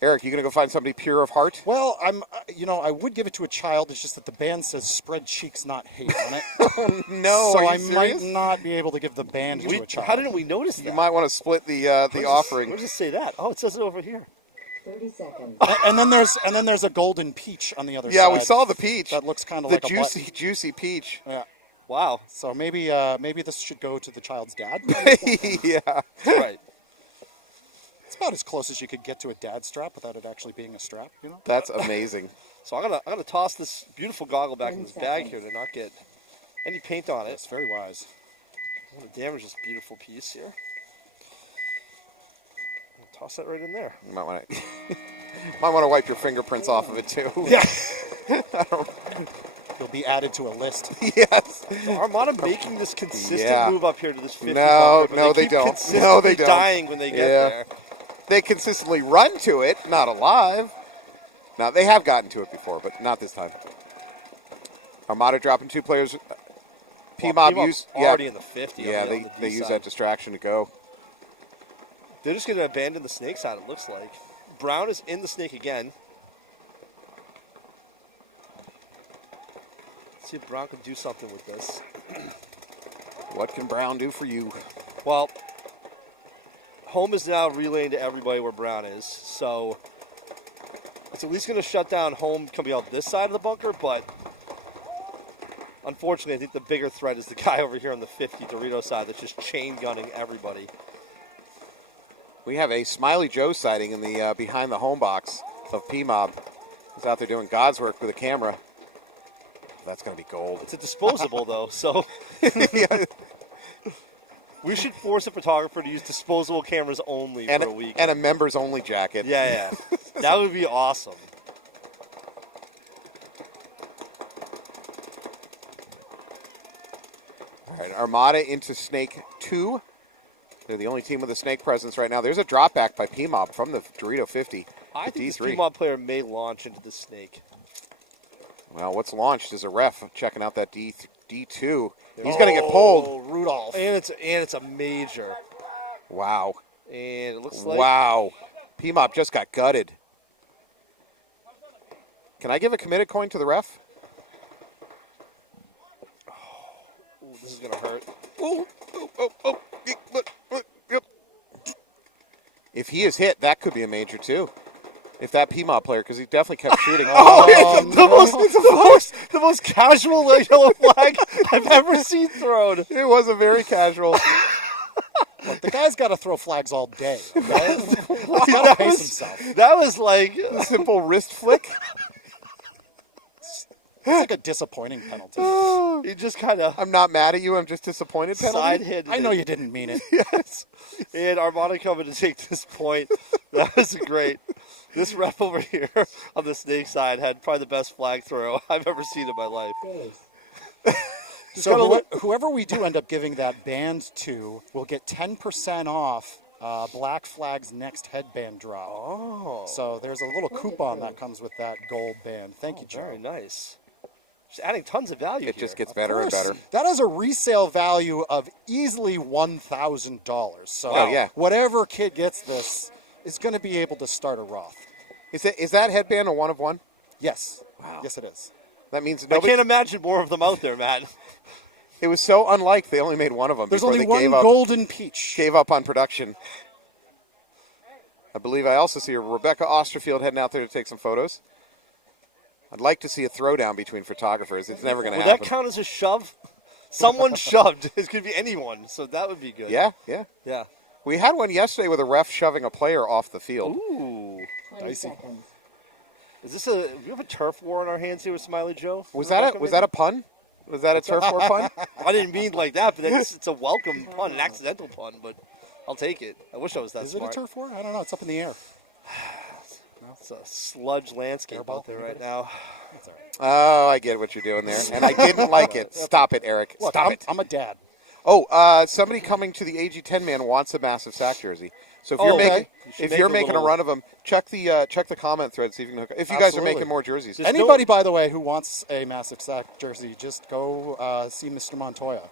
Eric, you going to go find somebody pure of heart? Well, I would give it to a child. It's just that the band says "spread cheeks, not hate" on it. No, so are you I serious? might not be able to give the band to a child. How didn't we notice that? You might want to split the offering. Where does it say that? Oh, it says it over here. 30 seconds. and then there's a golden peach on the other side. Yeah, we saw the peach. That looks kind of the like juicy peach. a butt. Yeah. Wow. So maybe this should go to the child's dad. Yeah. Right. It's about as close as you could get to a dad strap without it actually being a strap, you know? That's amazing. So I'm gonna toss this beautiful goggle back in this bag here to not get any paint on it. It's very wise. I want to damage this beautiful piece here. I'll toss that right in there. You might want to. Might want to wipe your fingerprints off of it too. Yeah. It'll be added to a list. Yes. Armada making this consistent Yeah. move up here to this 50 No, bunker, but no, they keep don't. consistently No, they don't. dying when they get Yeah. there. They consistently run to it, not alive. Now, they have gotten to it before, but not this time. Armada dropping 2 players. P-Mob P-Mob's use... already in the 50. Yeah, on the they D use side. that distraction to go. They're just going to abandon the snake side, it looks like. Brown is in the snake again. Let's see if Brown can do something with this. What can Brown do for you? Well, home is now relaying to everybody where Brown is, so it's at least going to shut down home coming out this side of the bunker, but unfortunately, I think the bigger threat is the guy over here on the 50 Dorito side that's just chain gunning everybody. We have a Smiley Joe sighting in the behind the home box of P-Mob. He's out there doing God's work with a camera. That's going to be gold. It's a disposable, though, so Yeah. we should force a photographer to use disposable cameras only and, for a week. and a members-only jacket. Yeah. That would be awesome. All right, Armada into Snake 2. They're the only team with a Snake presence right now. There's a drop back by P-Mob from the Dorito 50. I to think this D3. P-Mob player may launch into the snake. Well, what's launched is a ref checking out that D2. He's going to get pulled. Oh, Rudolph. And it's a major. Wow. And it looks like Wow. P-Mob just got gutted. Can I give a committed coin to the ref? Ooh, this is going to hurt. Yep. If he is hit, that could be a major too. If that P-Mob player, because he definitely kept shooting. The most casual yellow flag I've ever seen thrown. It was a very casual. Look, the guy's got to throw flags all day. Okay? He's got to pace himself. That was like A simple wrist flick. It's like a disappointing penalty. he just kind of I'm not mad at you. I'm just disappointed. side Penalty. hit. I know you didn't mean it. Yes. And Armada coming to take this point. That was great. This ref over here on the snake side had probably the best flag throw I've ever seen in my life. So whoever we do end up giving that band to will get 10% off Black Flag's next headband drop. Oh. So there's a little coupon that comes with that gold band. Thank you, Joe. Very nice. Just adding tons of value It here. just gets better and better. That has a resale value of easily $1,000. So Oh, yeah. whatever kid gets this is going to be able to start a Roth. Is that headband a 1 of 1? Yes. Wow. Yes, it is. That means I nobody. can't imagine more of them out there, Matt. It was so unlike they only made 1 of them. There's before only they one gave up, golden peach. gave up on production. I believe I also see Rebecca Osterfield heading out there to take some photos. I'd like to see a throwdown between photographers. It's never going to Would happen. that count as a shove? Someone shoved. It could be anyone, so that would be good. Yeah. Yeah. We had one yesterday with a ref shoving a player off the field. Ooh. 20 Dicey. seconds. Is this do we have a turf war on our hands here with Smiley Joe? Was that a pun? Was that a turf war pun? I didn't mean like that, but it's a welcome pun, an accidental pun, but I'll take it. I wish I was that Is it smart. a turf war? I don't know. It's up in the air. It's a sludge landscape Airball, out there right anybody? now. That's all right. Oh, I get what you're doing there, and I didn't like it. Stop it, Eric. Look, Stop it. I'm a dad. Oh, somebody coming to the AG10 man wants a massive sack jersey. So if you're okay. making You should if make you're a making a little- run of them, check the comment thread. See if you can hook. If you guys are Absolutely. making more jerseys. Just- Anybody, by the way, who wants a massive sack jersey, just go see Mr. Montoya.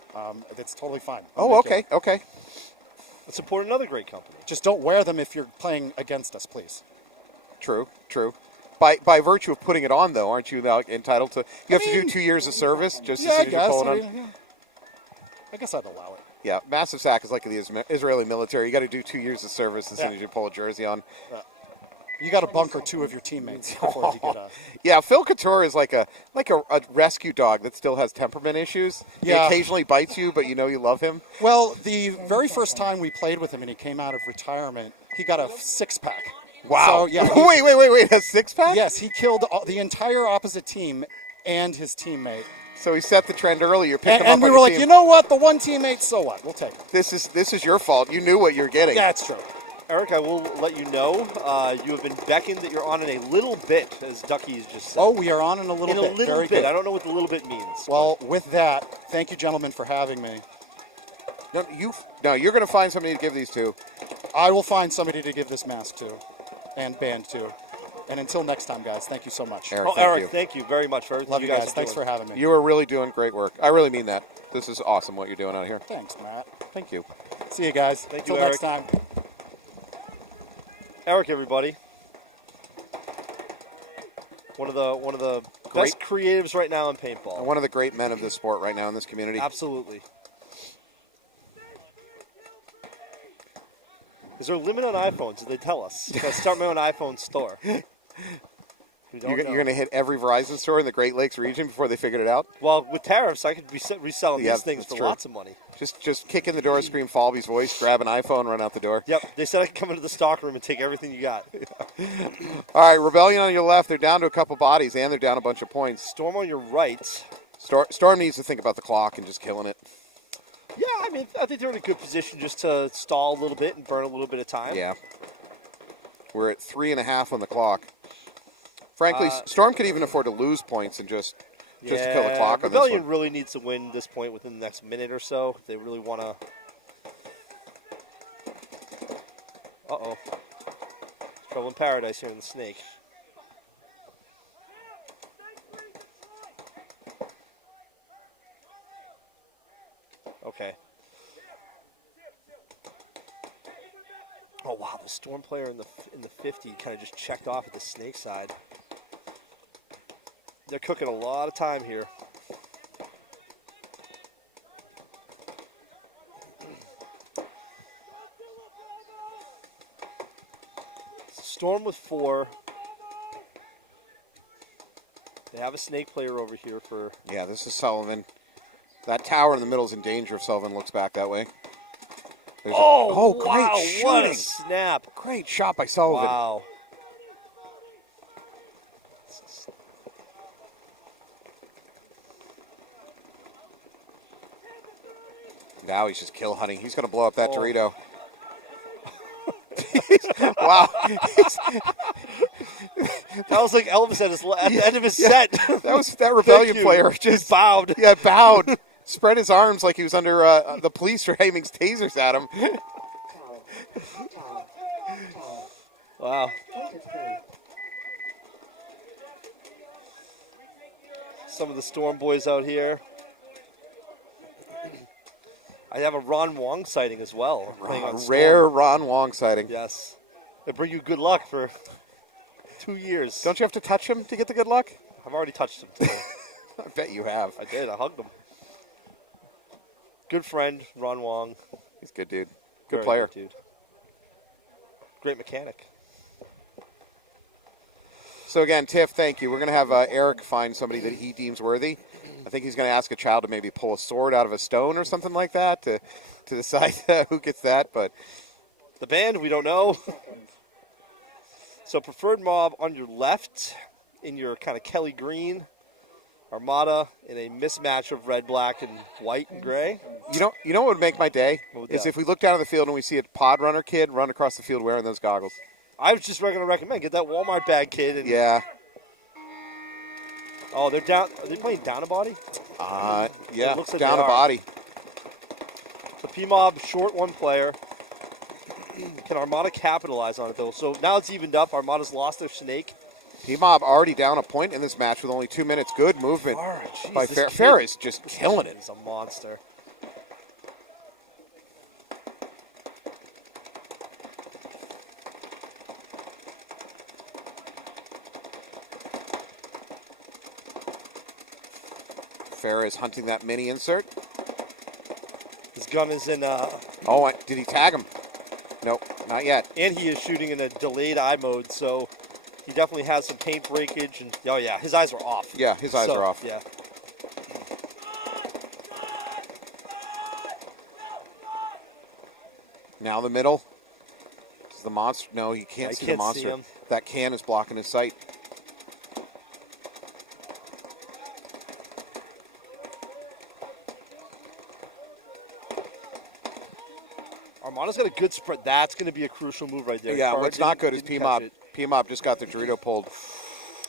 It's totally fine. Oh, We'll make okay. it. Let's support another great company. Just don't wear them if you're playing against us, please. True. By virtue of putting it on, though, aren't you now entitled to? You have to do 2 years of service just Yeah, as I soon as you guess. pull it on. Yeah. I guess I'd allow it. Yeah, massive sack is like the Israeli military. You got to do 2 years of service as soon Yeah. as you pull a jersey on. You got to bunker 2 of your teammates before you get a. Yeah, Phil Couture is like a rescue dog that still has temperament issues. He Yeah. occasionally bites you, but you know you love him. Well, the very first time we played with him and he came out of retirement, he got a 6-pack. Wow. So, yeah, wait, a 6-pack? Yes, he killed the entire opposite team and his teammate. So he set the trend early. You're picking him up And we on were your like, team. you know what? The one teammate, so what? We'll take it. This is your fault. You knew what you're getting. Yeah, it's true. Eric, I will let you know, you have been beckoned that you're on in a little bit, as Ducky has just said. Oh, we are on in a little in bit. a little Very bit. good. I don't know what the little bit means. Well, with that, thank you, gentlemen, for having me. No, you're going to find somebody to give these to. I will find somebody to give this mask to and band to. And until next time, guys, thank you so much. Eric, Eric, thank you very much for everything Love you guys. are Thanks doing. for having me. You are really doing great work. I really mean that. This is awesome what you're doing out here. Thanks, Matt. Thank you. See you guys. Thank you, Until next time. Eric, everybody. One of the Great. best creatives right now in paintball. And one of the great men of this sport right now in this community. Absolutely. Is there a limit on iPhones? Did they tell us? I start my own iPhone store. You're going to hit every Verizon store in the Great Lakes region before they figured it out? Well, with tariffs, I could be reselling Yeah, these things that's for true. lots of money. Just kick in the door, scream Falbe's voice, grab an iPhone, run out the door. Yep, they said I could come into the stock room and take everything you got. All right, Rebellion on your left. They're down to a couple bodies, and they're down a bunch of points. Storm on your right. Storm needs to think about the clock and just killing it. Yeah, I mean, I think they're in a good position just to stall a little bit and burn a little bit of time. Yeah. We're at 3.5 on the clock. Frankly, Storm could even afford to lose points and just kill the clock on this Rebellion one. really needs to win this point within the next minute or so. If they really want to. Uh-oh. Trouble in paradise here in the snake. Okay. Oh wow, the Storm player in the 50 kind of just checked off at the snake side. They're cooking a lot of time here. Storm with 4. They have a snake player over here for. Yeah, this is Sullivan. That tower in the middle is in danger if Sullivan looks back that way. Great Wow, shooting. what a snap. Great shot by Sullivan. Wow. Now he's just kill hunting. He's going to blow up that Oh. Dorito. Wow. That was like Elvis at the end of his set. That Rebellion player just bowed. Yeah, bowed. Spread his arms like he was under the police were aiming tasers at him. Wow. Some of the Storm boys out here. I have a Ron Wong sighting as well. Playing on Storm. Rare Ron Wong sighting. Yes. They bring you good luck for 2 years. Don't you have to touch him to get the good luck? I've already touched him today. I bet you have. I did. I hugged him. Good friend, Ron Wong. He's a good dude. Good Very player. good dude. Great mechanic. So again, Tiff, thank you. We're going to have Eric find somebody that he deems worthy. I think he's going to ask a child to maybe pull a sword out of a stone or something like that to decide who gets that. But the band, we don't know. So preferred mob on your left in your kind of Kelly green. Armada in a mismatch of red, black, and white and gray. You know what would make my day? What would Is that? if we look down at the field and we see a pod runner kid run across the field wearing those goggles. I was just going to recommend, get that Walmart bag, kid. And, Yeah. Oh, they're down. Are they playing down a body? Yeah, It looks like down they a are. body. The P-Mob short one player. Can Armada capitalize on it, though? So now it's evened up. Armada's lost their snake. P-Mob already down a point in this match with only 2 minutes. Good movement by Fair. Fair is just killing it. He's a monster. Fair is hunting that mini insert. His gun is in, Oh, did he tag him? Nope, not yet. and he is shooting in a delayed eye mode, so he definitely has some paint breakage. And oh yeah, his eyes are off. Yeah, his eyes are off. Yeah. Now the middle. Is the monster? No, you can't I see can't the see monster. him. That can is blocking his sight. Armada's got a good spread. That's going to be a crucial move right there. Yeah, Carr what's not good is didn't catch PMOB. it. PMOB just got the Dorito pulled.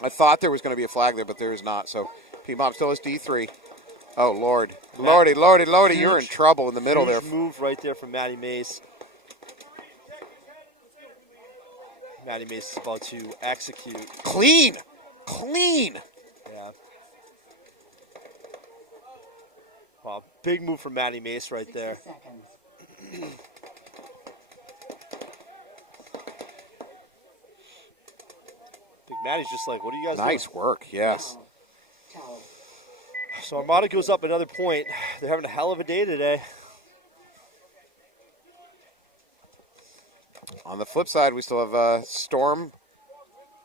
I thought there was going to be a flag there, but there is not. So PMOB still has D3. Oh, Lord. Lordy, you're in trouble in the middle there. Huge move right there from Matty Mace. Matty Mace is about to execute. Clean. Yeah. Wow, big move from Matty Mace right 60 there. seconds. I think Matty's just like, what are you guys Nice doing? work, yes. Towel. So Armada goes up another point. They're having a hell of a day today. On the flip side, we still have Storm,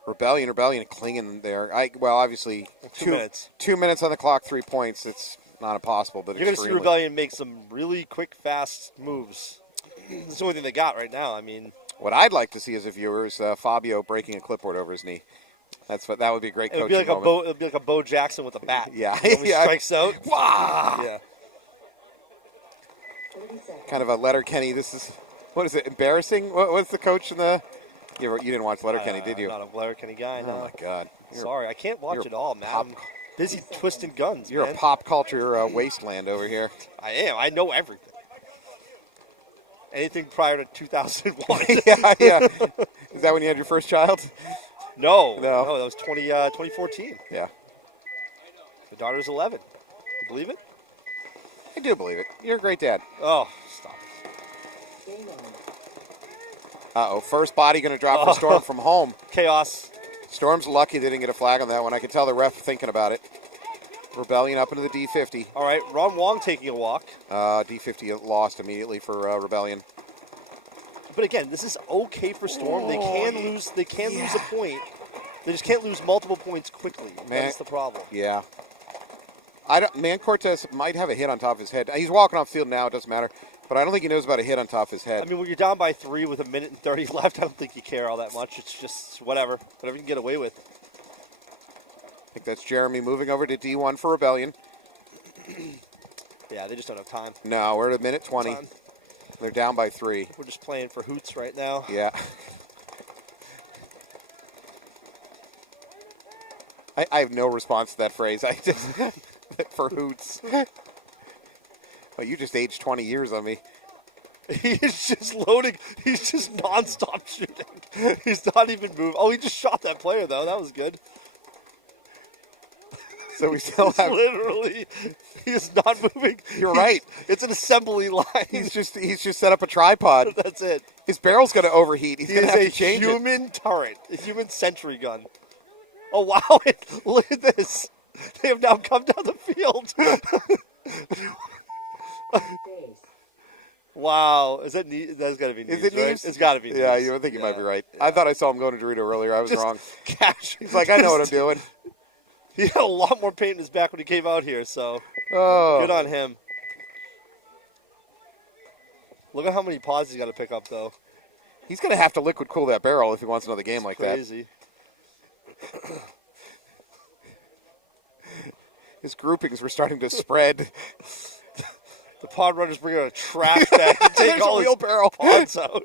Rebellion clinging there. Obviously, 2 minutes. 2 minutes on the clock, 3 points. It's not impossible, but You're going to see extremely. Rebellion make some really quick, fast moves. It's the only thing they got right now. I mean, What I'd like to see as a viewer is Fabio breaking a clipboard over his knee. That would be a great it would coaching be like moment. it would be like a Bo Jackson with a bat. Yeah. You know, when he Yeah. strikes out. Wah! Yeah. 30 seconds. Kind of a Letterkenny. This is, what is it, embarrassing? What's the coach in the... You didn't watch Letterkenny, did you? I'm not a Letterkenny guy. Oh, No. my God. Sorry, I can't watch you're it all, man. pop- I'm busy twisting guns, You're man. a pop culture wasteland over here. I am. I know everything. Anything prior to 2001. yeah. Is that when you had your first child? No, No. that was 2014. Yeah. The daughter's 11. You believe it? I do believe it. You're a great dad. Oh, stop. Game on. Uh-oh. First body going to drop for Storm from home. Chaos. Storm's lucky they didn't get a flag on that one. I could tell the ref thinking about it. Rebellion up into the D50. All right, Ron Wong taking a walk. D50 lost immediately for Rebellion. But again, this is okay for Storm. They can lose. They can lose a point. They just can't lose multiple points quickly. That's the problem. Yeah. Man Cortez might have a hit on top of his head. He's walking off field now. It doesn't matter. But I don't think he knows about a hit on top of his head. I mean, when you're down by 3 with 1 minute and 30 left, I don't think you care all that much. It's just whatever you can get away with. I think that's Jeremy moving over to D1 for Rebellion. Yeah, they just don't have time. No, we're at 1:20. Time. They're down by 3. We're just playing for hoots right now. Yeah. I have no response to that phrase. I just for hoots. Oh, you just aged 20 years on me. He's just loading. He's just nonstop shooting. He's not even moving. Oh, he just shot that player, though. That was good. So we still have. Literally, he is not moving. You're right. It's an assembly line. He's just set up a tripod. That's it. His barrel's going to overheat. He's He going to is have a to change it. human turret, a human sentry gun. Oh, wow. Look at this. They have now come down the field. Base. Wow. Is that that's got to be Neves, Is it right? Neves? It's got to be Neves. Yeah, I think you might be right. I thought I saw him going to Dorito earlier. I was Just wrong. Cash. He's like, I know what I'm doing. He had a lot more paint in his back when he came out here, so Oh. good on him. Look at how many pods he's got to pick up, though. He's going to have to liquid cool that barrel if he wants another game like that. Crazy. His groupings were starting to spread. The pod runners bring out a trash bag to take There's all a his wheelbarrow. pods out.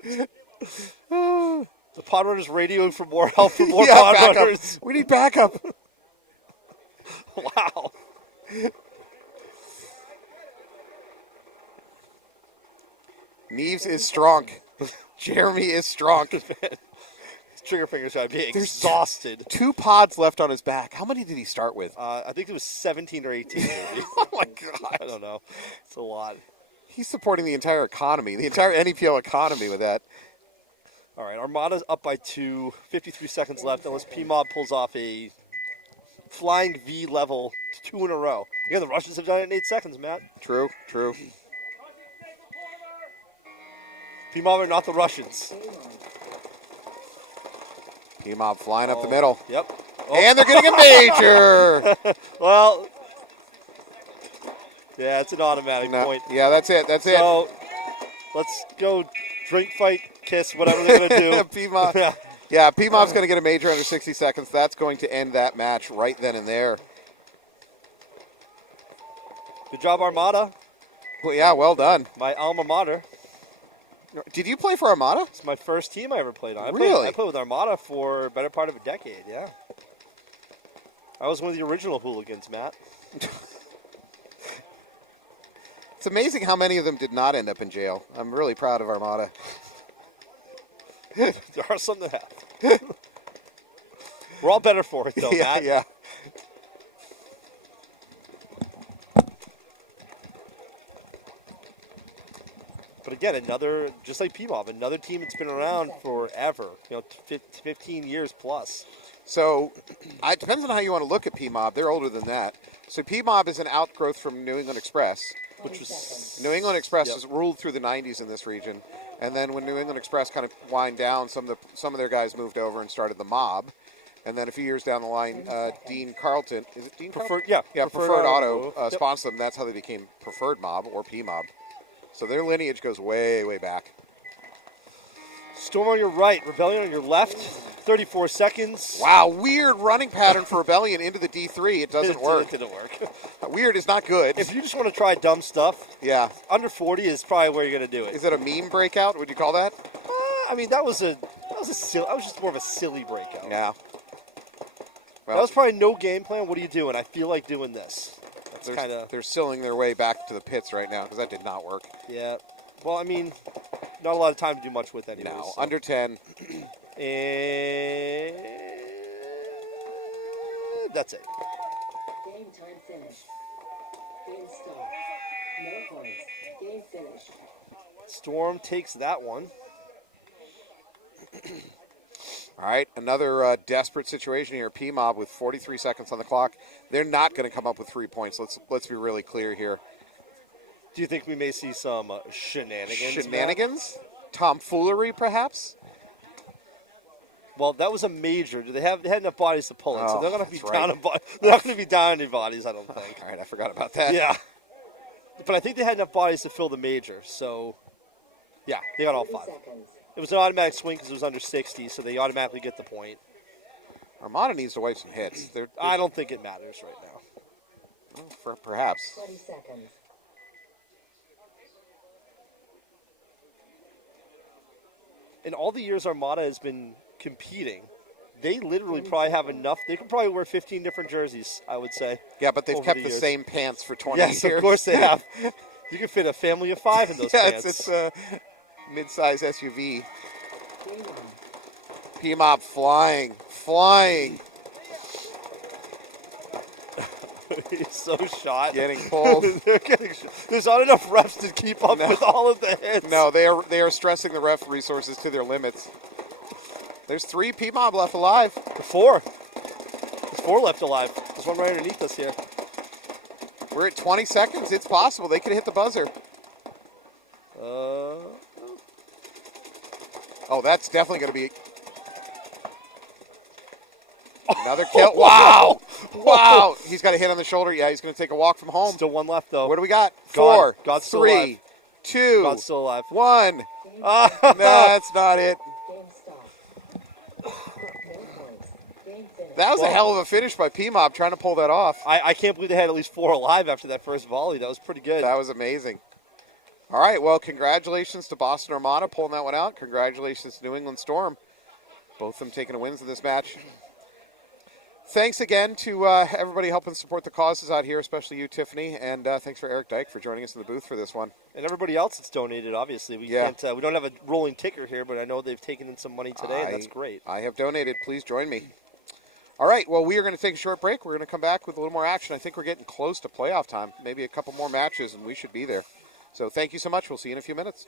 The pod runners radioing for more help for more Yeah, pod backup. runners. We need backup. Wow. Neves is strong. Jeremy is strong. His trigger fingers gotta be exhausted. 2 pods left on his back. How many did he start with? I think it was 17 or 18, maybe. Oh my God. I don't know. It's a lot. He's supporting the entire economy, the entire NEPL economy with that. All right, Armada's up by 2. 53 seconds left unless PMOB pulls off a flying V level 2 in a row. Again, the Russians have done it in 8 seconds, Matt. True. PMOB are not the Russians. P-Mob flying up the middle. Yep. Oh. And they're getting a major. Well, yeah, it's an automatic No, point. yeah, that's it. So let's go drink, fight, kiss, whatever they're going to do. P-Mob. Yeah. Yeah, P-Mob's going to get a major under 60 seconds. That's going to end that match right then and there. Good job, Armada. Well, yeah, well done. My alma mater. Did you play for Armada? It's my first team I ever played on. Really? I played with Armada for a better part of a decade, yeah. I was one of the original hooligans, Matt. It's amazing how many of them did not end up in jail. I'm really proud of Armada. There are some that have. We're all better for it, though, Yeah, Matt. yeah. But again, another, just like PMOB, another team that's been around forever, 15 years plus. So it depends on how you want to look at PMOB. They're older than that. So PMOB is an outgrowth from New England Express, Which was New England Express has ruled through the 90s in this region. And then when New England Express kind of wind down, some of their guys moved over and started the Mob. And then a few years down the line, Dean Carlton, is it Dean Carlton? Preferred Auto sponsored them. That's how they became Preferred Mob or PMOB. So their lineage goes way, way back. Storm on your right, Rebellion on your left. 34 seconds. Wow, weird running pattern for Rebellion into the D3. It doesn't work. It didn't work. Weird is not good. If you just want to try dumb stuff, Yeah. under 40 is probably where you're going to do it. Is it a meme breakout? Would you call that? I mean, that was just more of a silly breakout. Yeah. That Well, was probably no game plan. What are you doing? I feel like doing this. That's kind of, they're silling their way back to the pits right now because that did not work. yeah. Well, I mean, not a lot of time to do much with anyway. No, So. under 10. And that's it. Game time finished. Game stop. No points. Game finished. Storm takes that one. All right, another desperate situation here. PMOB with 43 seconds on the clock. They're not going to come up with 3 points. Let's be really clear here. Do you think we may see some shenanigans? Shenanigans? Tomfoolery, perhaps? Well, that was a major. They had enough bodies to pull it, so Oh, they're going to be that's down. right. They're not going to be down any bodies, I don't think. All right, I forgot about that. Yeah, but I think they had enough bodies to fill the major. So, yeah, they got all 30 5. seconds. It was an automatic swing because it was under 60, so they automatically get the point. Armada needs to wipe some hits. I don't think it matters right now. Perhaps. 20 seconds. In all the years Armada has been competing, they literally probably have enough. They could probably wear 15 different jerseys, I would say. Yeah, but they've over kept the the years. same pants for 20 Yes, years. of course they have. You can fit a family of 5 in those Yes, pants. it's a mid-size SUV. Game on. PMOB flying, He's so shot. getting pulled. They're getting shot. There's not enough refs to keep up with all of the hits. No, they are stressing the ref resources to their limits. There's 3 PMOB left alive. 4. There's 4 left alive. There's one right underneath us here. We're at 20 seconds. It's possible. They could hit the buzzer. Oh, that's definitely going to be another kill. Wow. Wow. He's got a hit on the shoulder. Yeah, he's going to take a walk from home. Still 1 left, though. What do we got? God. 4, God's still 3, alive. 2, God's still alive. 1. No, that's not it. Game stop. No points. Game finished. That was a hell of a finish by PMOB trying to pull that off. I can't believe they had at least 4 alive after that first volley. That was pretty good. That was amazing. All right, well, congratulations to Boston Armada pulling that one out. Congratulations to New England Storm. Both of them taking the wins in this match. Thanks again to everybody helping support the causes out here, especially you, Tiffany. And thanks for Eric Dyke for joining us in the booth for this one. And everybody else that's donated, obviously. We can't. We don't have a rolling ticker here, but I know they've taken in some money today, and that's great. I have donated. Please join me. All right, well, we are going to take a short break. We're going to come back with a little more action. I think we're getting close to playoff time. Maybe a couple more matches, and we should be there. So thank you so much. We'll see you in a few minutes.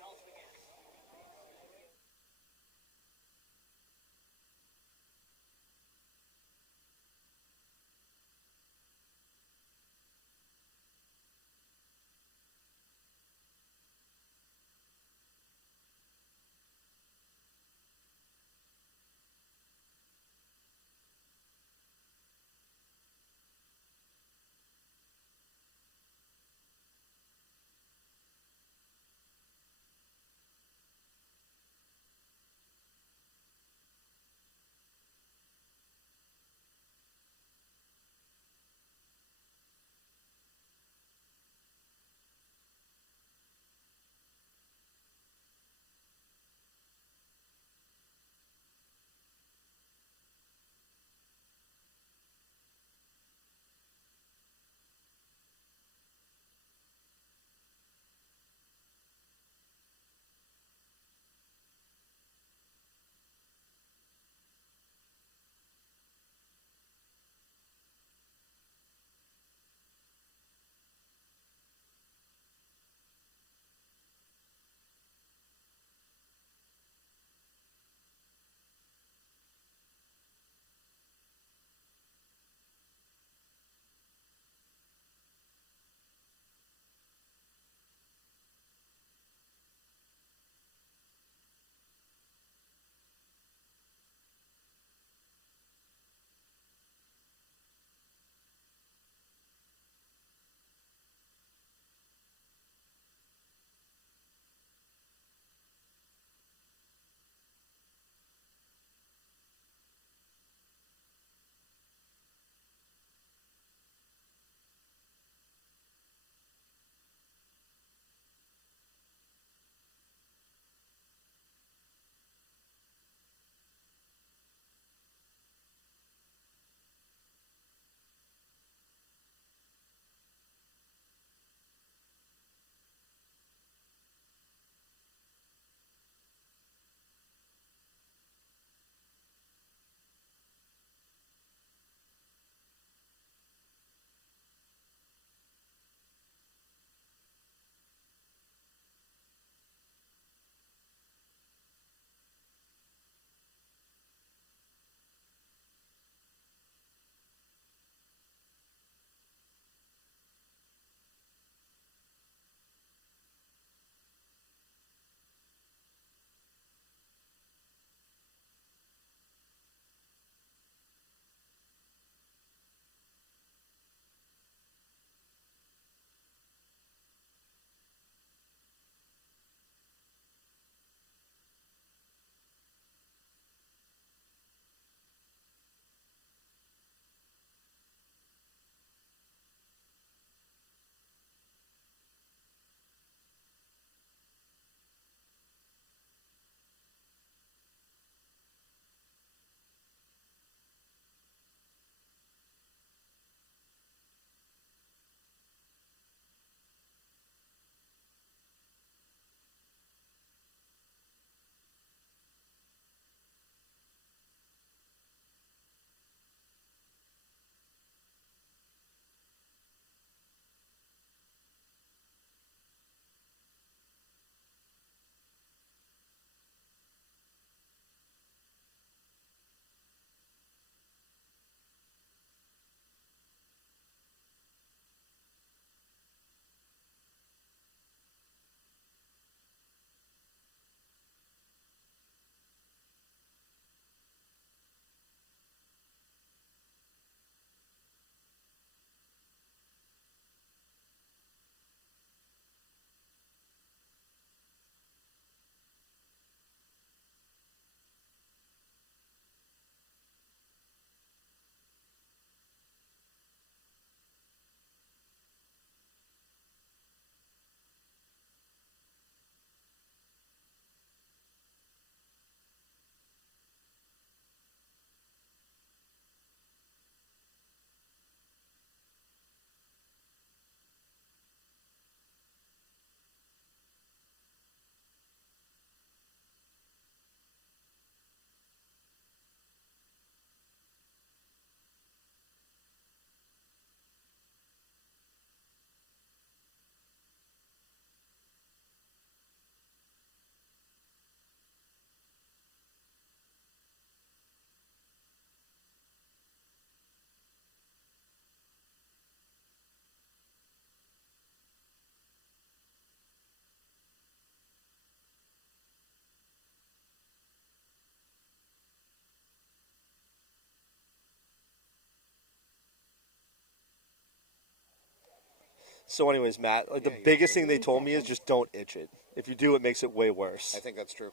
So anyways, Matt, like the biggest thing they told me is just don't itch it. If you do, it makes it way worse. I think that's true.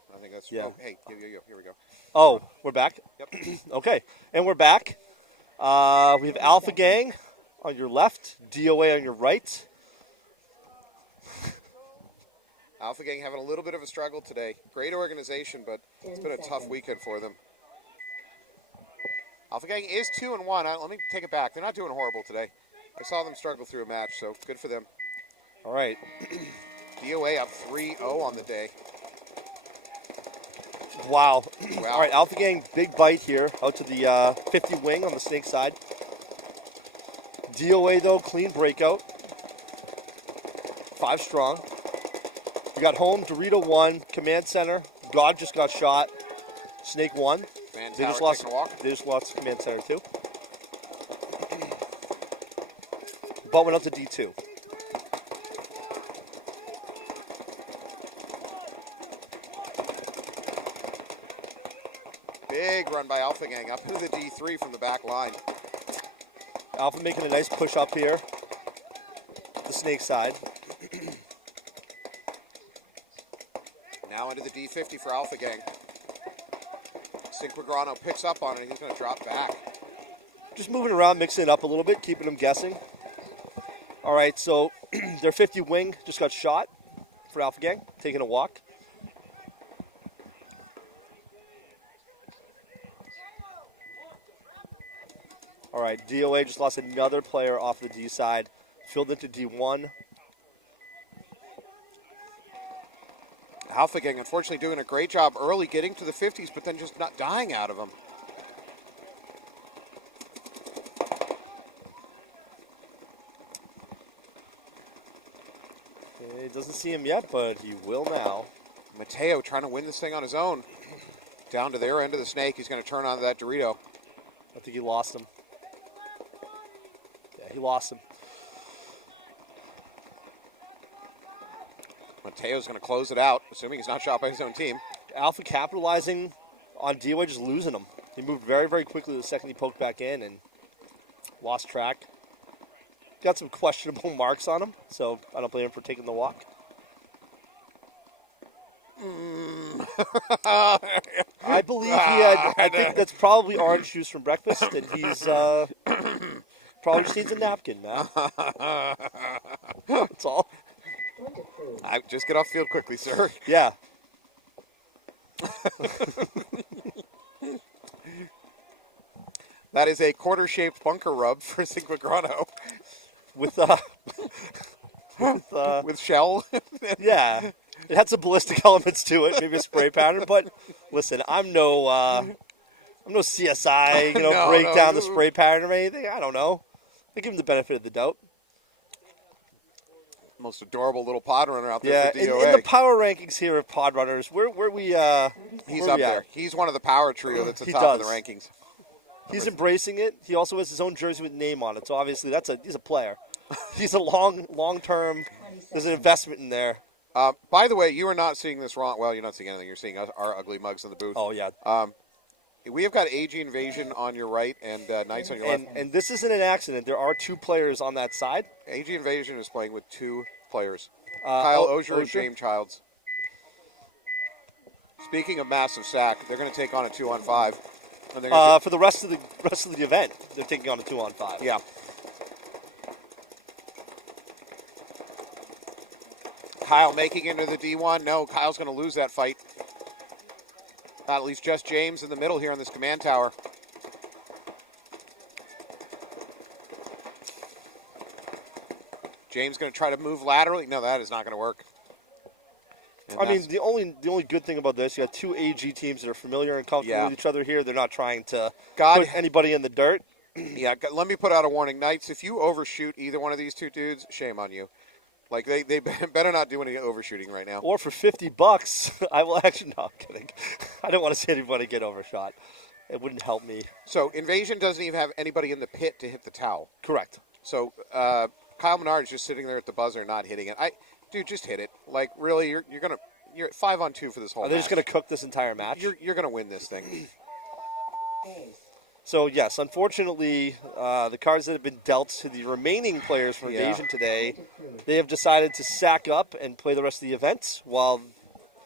Yeah. Oh, hey, here we go. Oh, we're back? Yep. Okay, and we're back. We have Alpha Gang on your left, D.O.A on your right. Alpha Gang having a little bit of a struggle today. Great organization, but it's been a tough weekend for them. Alpha Gang is 2-1. Let me take it back. They're not doing horrible today. I saw them struggle through a match, so good for them. All right. D.O.A up 3-0 on the day. Wow. All right, Alpha Gang, big bite here out to the 50 wing on the snake side. D.O.A, though, clean breakout. 5 strong. We got home, Dorito 1, command center. God just got shot. Snake 1. They just lost command center too. But went up to D2. Big run by Alpha Gang up into the D3 from the back line. Alpha making a nice push up here. The snake side. Now into the D50 for Alpha Gang. Cinquagrano picks up on it, and he's going to drop back. Just moving around, mixing it up a little bit, keeping them guessing. All right, so their 50 wing just got shot for Alpha Gang, taking a walk. All right, D.O.A just lost another player off the D side, filled into D1. Alpha Gang, unfortunately, doing a great job early getting to the 50s, but then just not dying out of them. He doesn't see him yet, but he will now. Mateo trying to win this thing on his own. Down to their end of the snake. He's going to turn on that Dorito. I think he lost him. Yeah, he lost him. Mateo's going to close it out, assuming he's not shot by his own team. Alpha capitalizing on D.O.A just losing him. He moved very, very quickly the second he poked back in and lost track. Got some questionable marks on him, so I don't blame him for taking the walk. I believe he had, I think that's probably orange juice from breakfast, and he's probably just needs a napkin, man. That's all. I just get off field quickly, sir. Yeah. That is a quarter-shaped bunker rub for Cinquagrano. With shell. Yeah. It had some ballistic elements to it, maybe a spray pattern, but listen, I'm no CSI, break down the spray pattern or anything. I don't know. I give him the benefit of the doubt. Most adorable little pod runner out there yeah, for D.O.A. in the power rankings here of pod runners, where we he's up there. He's one of the power trio that's at the top of the rankings. He's embracing it. He also has his own jersey with name on it, so obviously he's a player. He's a long term. There's an investment in there. By the way, you are not seeing this wrong. Well, you're not seeing anything. You're seeing our ugly mugs in the booth. Oh yeah. We have got AG Invasion on your right and Knights on your left. And this isn't an accident. There are 2 players on that side. AG Invasion is playing with 2 players. Kyle Osier and James Childs. Speaking of massive sack, they're going to take on a 2-on-5. And for the rest of the event, they're taking on a 2-on-5. Yeah. Kyle making into the D1. No, Kyle's going to lose that fight. At least just James in the middle here on this command tower. James going to try to move laterally. No, that is not going to work. And I mean, the only good thing about this, you got 2 AG teams that are familiar and comfortable with each other here. They're not trying to put anybody in the dirt. Yeah, let me put out a warning. Knights, if you overshoot either one of these 2 dudes, shame on you. Like, they better not do any overshooting right now. Or for $50, I will actually, no, I'm kidding. I don't want to see anybody get overshot. It wouldn't help me. So, Invasion doesn't even have anybody in the pit to hit the towel. Correct. So, Kyle Maynard is just sitting there at the buzzer not hitting it. Dude, just hit it. Like, really, you're at 5-on-2 for this whole match. Are they just going to cook this entire match? You're going to win this thing. So, yes, unfortunately, the cards that have been dealt to the remaining players from Invasion today, they have decided to sack up and play the rest of the event, while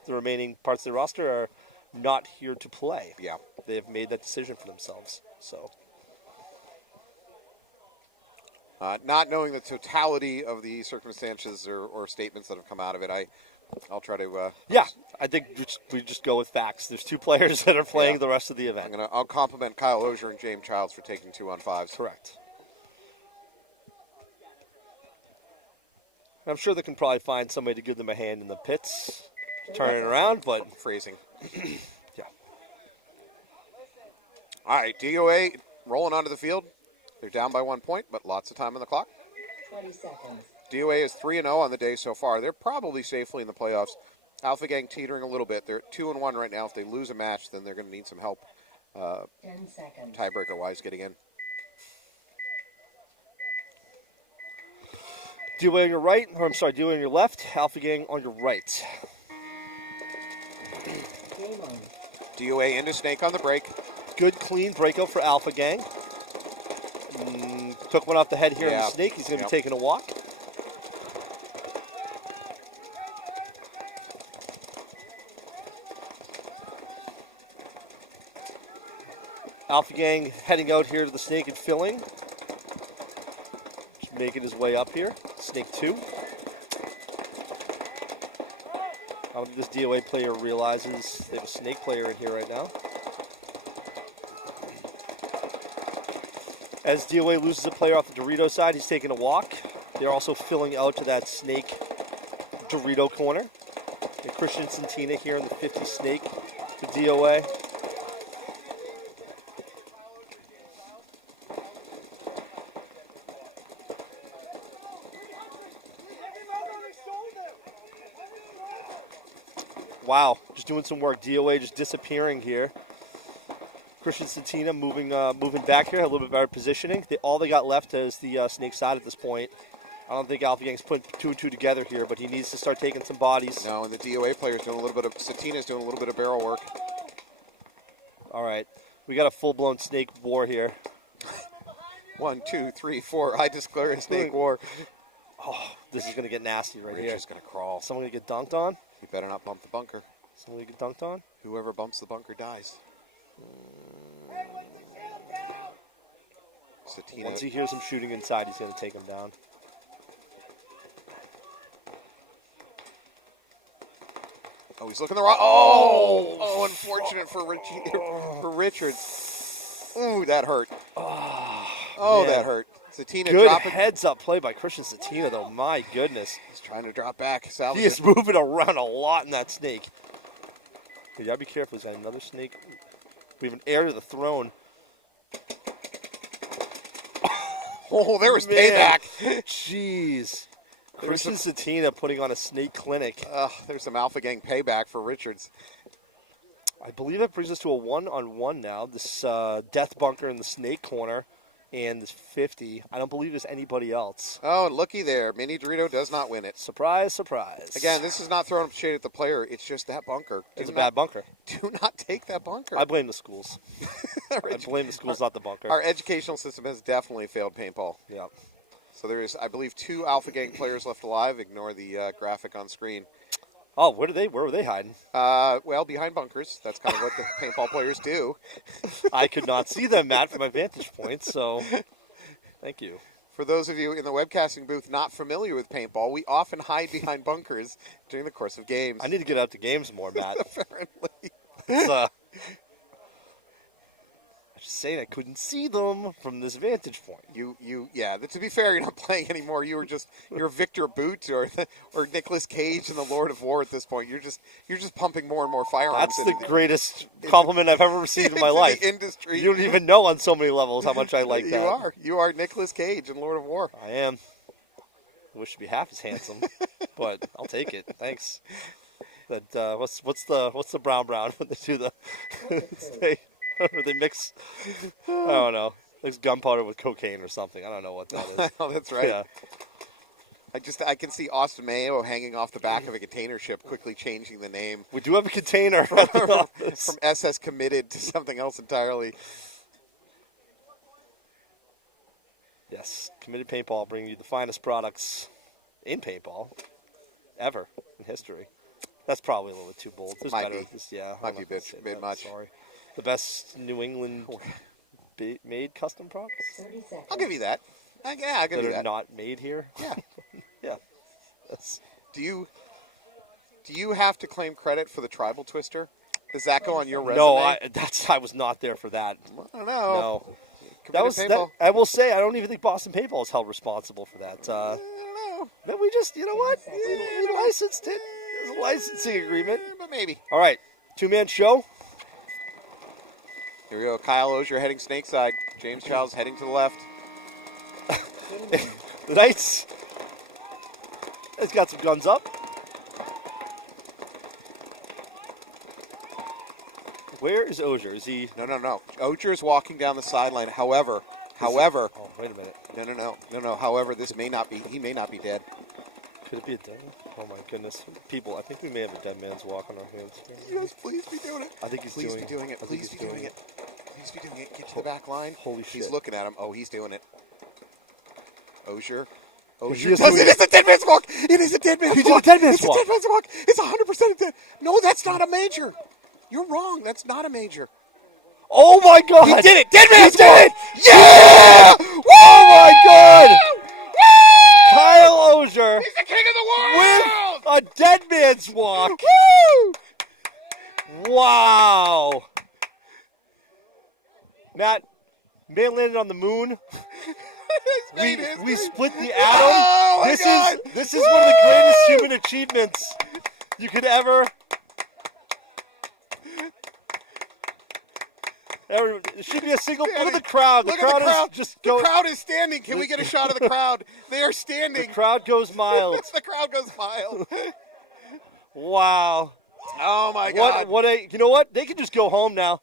the remaining parts of the roster are not here to play. Yeah. They have made that decision for themselves. So, not knowing the totality of the circumstances or statements that have come out of it, I'll try to. yeah, I think we just go with facts. There's 2 players that are playing the rest of the event. I'll compliment Kyle Ozier and James Childs for taking 2-on-5s. Correct. I'm sure they can probably find somebody to give them a hand in the pits, turn it around, but Phrasing. yeah. All right, D.O.A. rolling onto the field. They're down by 1 point, but lots of time on the clock. 20 seconds. D.O.A. is 3-0 on the day so far. They're probably safely in the playoffs. Alpha Gang teetering a little bit. They're at 2-1 right now. If they lose a match, then they're going to need some help 10 seconds. tiebreaker-wise getting in. D.O.A. on your right, or I'm sorry, D.O.A. on your left, Alpha Gang on your right. Game on. D.O.A. into Snake on the break. Good, clean breakout for Alpha Gang. Took one off the head here on Yeah. the Snake. He's going to Yep. be taking a walk. Alpha Gang heading out here to the Snake and filling. Just making his way up here. Snake 2. I don't think this D.O.A. player realizes they have a Snake player in here right now. As D.O.A. loses a player off the Dorito side, he's taking a walk. They're also filling out to that Snake Dorito corner. And Christian Santina here in the 50 Snake to D.O.A. Wow, just doing some work. D.O.A. just disappearing here. Christian Santina moving back here, a little bit better positioning. All they got left is the Snake side at this point. I don't think Alpha Gang's putting 2 and 2 together here, but he needs to start taking some bodies. No, and the D.O.A. player's doing a little bit of, Satina's doing a little bit of barrel work. All right, we got a full-blown Snake war here. 1, 2, 3, 4. I declare a Snake war. Oh, this is going to get nasty right here. Richard's going to crawl. Someone going to get dunked on? You better not bump the bunker. Someone going to get dunked on? Whoever bumps the bunker dies. Satina. Once he hears him shooting inside, he's going to take him down. Oh, he's looking the wrong. Oh, unfortunate for Richard. Ooh, that hurt. Oh, man. that hurt. Satina Good dropping. heads-up play by Christian Satina, though. My goodness. He's trying to drop back. Salvage He is it. moving around a lot in that Snake. You gotta be careful. He's got another Snake. We have an heir to the throne. Oh, there was Man. payback. Jeez. There was Christian Satina putting on a Snake clinic. There's some Alpha Gang payback for Richards. I believe that brings us to a 1-on-1 now. This Death Bunker in the Snake corner and this 50. I don't believe there's anybody else. Oh, and looky there. Mini Dorito does not win it. Surprise, surprise. Again, this is not throwing up shade at the player. It's just that bunker. It's a Do bad not- bunker. Do not take that bunker. I blame the schools. I blame the schools, not the bunker. Our educational system has definitely failed paintball. Yeah. So there is, I believe, 2 Alpha Gang players left alive. Ignore the graphic on screen. Oh, where were they hiding? Well, behind bunkers. That's kind of what the paintball players do. I could not see them, Matt, from my vantage point, so thank you. For those of you in the webcasting booth not familiar with paintball, we often hide behind bunkers during the course of games. I need to get out to games more, Matt. Apparently. It's, I'm just saying I couldn't see them from this vantage point. Yeah. To be fair, you're not playing anymore. You're Victor Boot or Nicolas Cage in the Lord of War at this point. You're just pumping more and more firearms. That's the into greatest compliment I've ever received in my into life. The industry. You don't even know on so many levels how much I like that. You are Nicolas Cage in Lord of War. I am. I wish to be half as handsome, but I'll take it. Thanks. But what's the brown when they do the or they mix? I don't know. Mix gunpowder with cocaine or something. I don't know what that is. Oh, that's right. Yeah. I can see Austin Mayo hanging off the back of a container ship, quickly changing the name We do have a container at the office. from SS Committed to something else entirely. Yes, Committed Paintball, bringing you the finest products in paintball ever in history. That's probably a little bit too bold. There's Might better. be. Yeah, Might be a bit much. Sorry. The best New England made custom products 30 seconds. I'll give you that. Yeah, I'll give that you are that. not made here. Yeah. Yeah. That's, Do you have to claim credit for the tribal twister? Does that go on your resume? no, I was not there for that. I don't know. No. Committed That was paintball. I will say I don't even think Boston Paintball is held responsible for that. I don't know. But we just, you know what? We licensed it. There's a licensing agreement. But maybe. All right, 2-man show. Here we go. Kyle Ozier heading snake side. James Childs heading to the left. The Knights. It's got some guns up. Where is Ozier? Is he? No. Ozier is walking down the sideline. However. Oh, wait a minute. No. However, this may not be. He may not be dead. Could it be a dead man? Oh my goodness. People, I think we may have a dead man's walk on our hands. Yes, please be doing it. I think he's Please doing be doing it. I think Please he's be doing it. Please be doing it. Get to the back line. Holy He's shit. looking at him. Oh, he's doing it. Ozier. He Ozier is does doing it. It's a dead man's walk. It is a dead man's He did a walk. dead man's It's walk. a dead man's walk. It's 100% a dead. No, that's not a major. You're wrong. That's not a major. Oh my god! He did it. Dead man's did walk. it. Yeah! Oh my god! Woo! Kyle Ozier He's the king of the with world. a dead man's walk. Woo! Wow. Matt, man landed on the moon. We split the atom. Oh my God. This is one of the greatest human achievements you could ever. It should be a single. Look at the crowd. The Look crowd at the crowd. is just The going. crowd is standing. Can we get a shot of the crowd? They are The standing. crowd goes mild. The crowd goes wild. Wow. Oh my God. You know what? They can just go home now.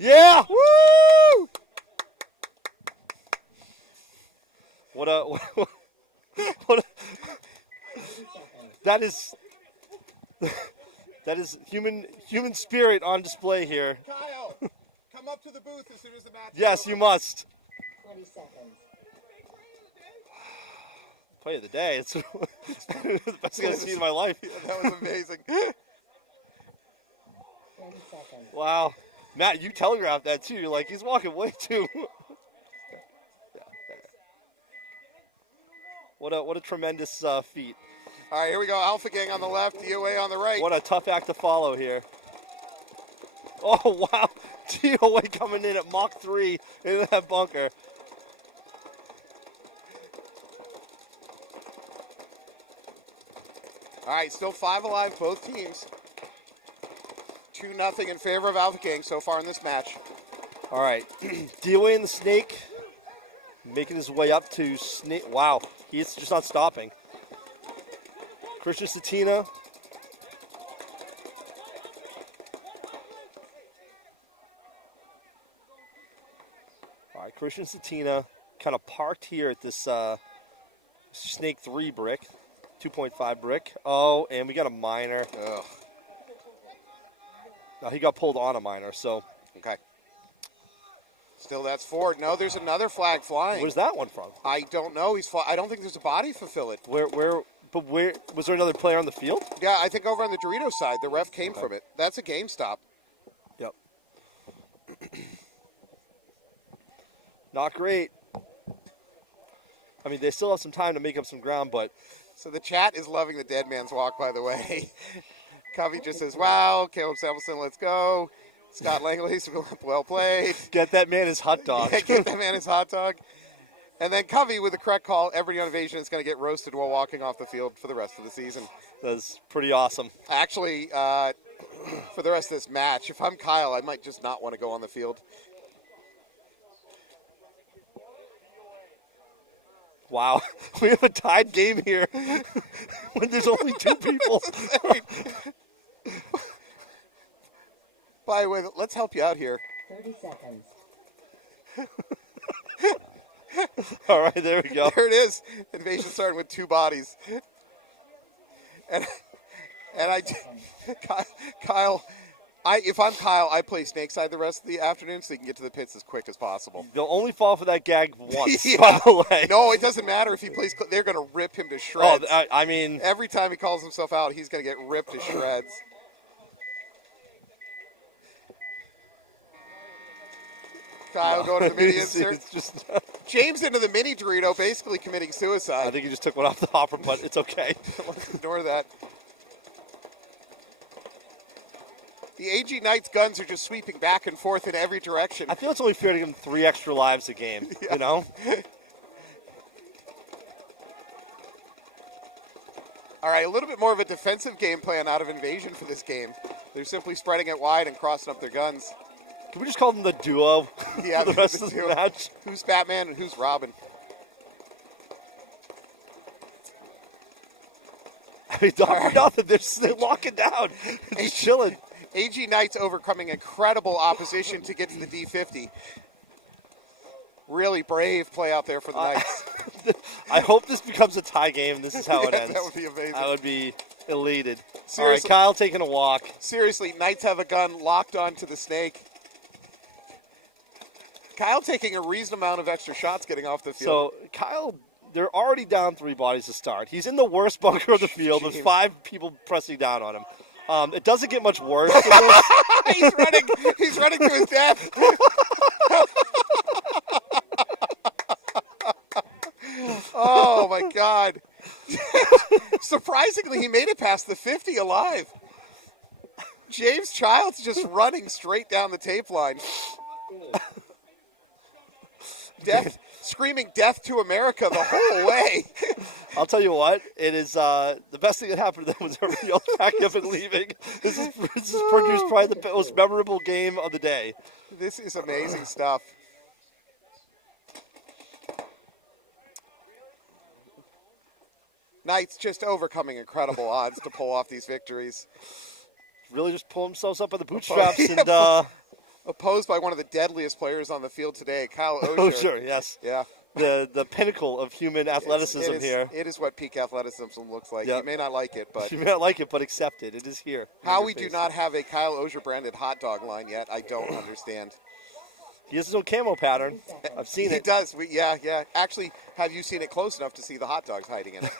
Yeah. Woo! What a that is human spirit on display here. Kyle, come up to the booth as soon as the match. Yes, you must. 20 seconds. Play of the day. It's the best thing I've seen in my life. That was amazing. 10 seconds. Wow. Matt, you telegraphed that too. You're like, he's walking way too. What a tremendous feat. All right, here we go. Alpha Gang on the left, D.O.A on the right. What a tough act to follow here. Oh, wow. D.O.A coming in at Mach 3 in that bunker. All right, still 5 alive, both teams. 2-0 in favor of Alpha Gang so far in this match. All right. D.O.A and the Snake making his way up to Snake. Wow. He's just not stopping. Christian Satina. All right, Christian Satina kind of parked here at this Snake 3 brick, 2.5 brick. Oh, and we got a minor. Ugh. Now he got pulled on a minor, so. Okay. Still, that's forward. No, there's another flag flying. Where's that one from? I don't know. I don't think there's a body fulfill it. Where was there another player on the field? Yeah, I think over on the Dorito side, the ref came from it. That's a game stop. Yep. Not great. I mean, they still have some time to make up some ground, but So the chat is loving the dead man's walk, by the way. Covey just says, wow. Caleb Samuelson, let's go. Scott Langley, well played. get that man his hot dog. Yeah, get that man his hot dog. And then Covey with the correct call. Every innovation is going to get roasted while walking off the field for the rest of the season. That's pretty awesome. Actually, for the rest of this match, if I'm Kyle, I might just not want to go on the field. Wow. We have a tied game here when there's only 2 people. By the way, let's help you out here. 30 seconds. All right, there we go. There it is. Invasion starting with 2 bodies. And Kyle, If I'm Kyle, I play snake side the rest of the afternoon so you can get to the pits as quick as possible. They'll only fall for that gag once, Yeah. by the way. No, it doesn't matter if he plays. They're going to rip him to shreds. Oh, I mean, every time he calls himself out, he's going to get ripped to shreds. Kyle going to the mini insert. Just, James into the mini Dorito, basically committing suicide. I think he just took one off the hopper, but it's okay. Let's ignore that. The AG Knights guns are just sweeping back and forth in every direction. I feel it's only fair to give them 3 extra lives a game, you know? All right, a little bit more of a defensive game plan out of Invasion for this game. They're simply spreading it wide and crossing up their guns. Can we just call them the duo Yeah, for the rest the of the duo. match? Who's Batman and who's Robin? I mean, not for nothing. They're locking down. They're just chilling. AG Knights overcoming incredible opposition to get to the D50. Really brave play out there for the Knights. I hope this becomes a tie game, and this is how it Yes, ends. that would be amazing. I would be elated. Seriously. All right, Kyle taking a walk. Seriously, Knights have a gun locked onto the snake. Kyle taking a reasonable amount of extra shots getting off the field. So, Kyle, they're already down 3 bodies to start. He's in the worst bunker of the field with 5 people pressing down on him. It doesn't get much worse than this. He's running to his death. Oh my God. Surprisingly, he made it past the 50 alive. James Childs just running straight down the tape line. Death, screaming death to America the whole way. I'll tell you what, it is the best thing that happened to them was everybody else packing up and leaving. This is produced probably the most memorable game of the day. This is amazing stuff. Knights just overcoming incredible odds to pull off these victories. Really just pull themselves up by the bootstraps and opposed by one of the deadliest players on the field today, Kyle Osher. oh sure, yes. Yeah. The pinnacle of human athleticism here. It is what peak athleticism looks like. Yep. You may not like it, but You may not like it, but accept it. It is here. how we do not have a Kyle Osher branded hot dog line yet, I don't understand. He has his own camo pattern. I've seen He it. does. Yeah. Actually, have you seen it close enough to see the hot dogs hiding in it?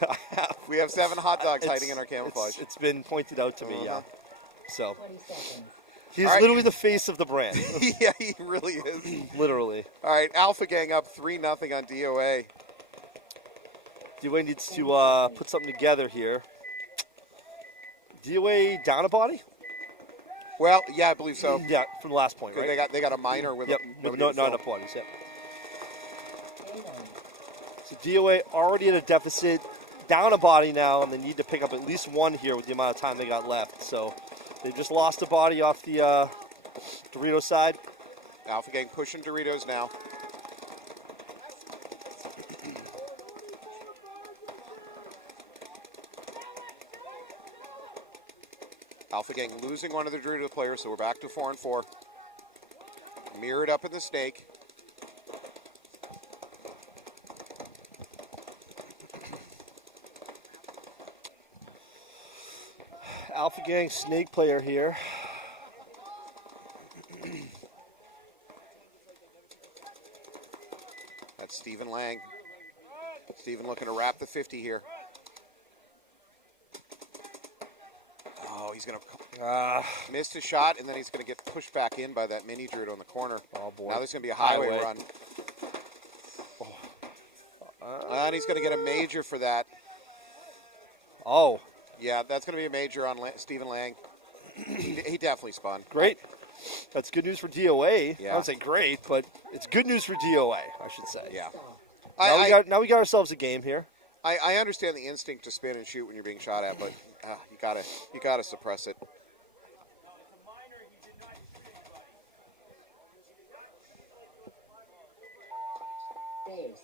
We have 7 hot dogs hiding in our camouflage. It's been pointed out to me, yeah. So 20 seconds. he's All right. literally the face of the brand. Yeah, he really is. Literally. All right, Alpha Gang up 3-0 on D.O.A. D.O.A needs to put something together here. D.O.A down a body? Well, yeah, I believe so. Yeah, from the last point, right? They got a minor with Yep, nobody with not to fill. enough bodies, yep. So D.O.A already at a deficit, down a body now, and they need to pick up at least 1 here with the amount of time they got left. So they've just lost a body off the Dorito side. Alpha Gang pushing Doritos now. Alpha Gang losing one of the Dorito players, so we're back to 4-4. Mirrored up in the snake. Alpha Gang snake player here. That's Stephen Lang. Stephen looking to wrap the 50 here. Oh, he's going to missed a shot, and then he's going to get pushed back in by that mini Dorito in the corner. Oh, boy. Now there's going to be a highway Highway. run. And he's going to get a major for that. Oh, Yeah, that's going to be a major on Stephen Lang. He definitely spun. great. That's good news for D.O.A. Yeah. I would say great, but it's good news for D.O.A, I should say. Yeah. Now we got ourselves a game here. I understand the instinct to spin and shoot when you're being shot at, but you gotta suppress it. Days.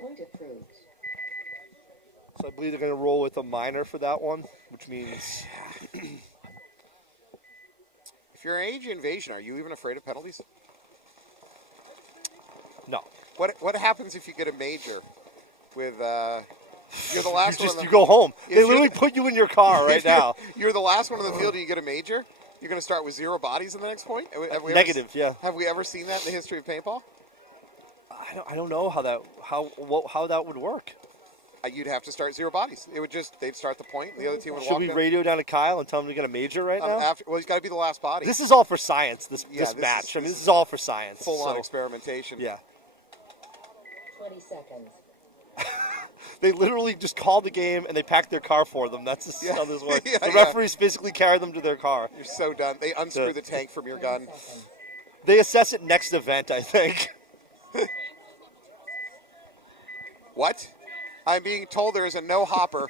Point approved. So I believe they're going to roll with a minor for that one, which means If you're an AG Invasion, are you even afraid of penalties? no. What happens if you get a major? with you're the last one. You go home. If They you're literally the- put you in your car right now. You're the last one in the field and you get a major. You're going to start with 0 bodies in the next point? Have we Negative, yeah. Have we ever seen that in the history of paintball? I don't know how that would work. You'd have to start 0 bodies. They'd start the point, and the other team would Should walk we in. radio down to Kyle and tell him to get a major right now? Well, he's got to be the last body. This is all for science. This this match. is- This is all for science. Full-on so, experimentation. Yeah. 20 seconds. They literally just called the game and they packed their car for them. That's just how this works. Yeah, the yeah. referees physically carry them to their car. You're so done. They unscrew the tank from your 10 gun. seconds. They assess it next event, I think. What? I'm being told there is a no hopper.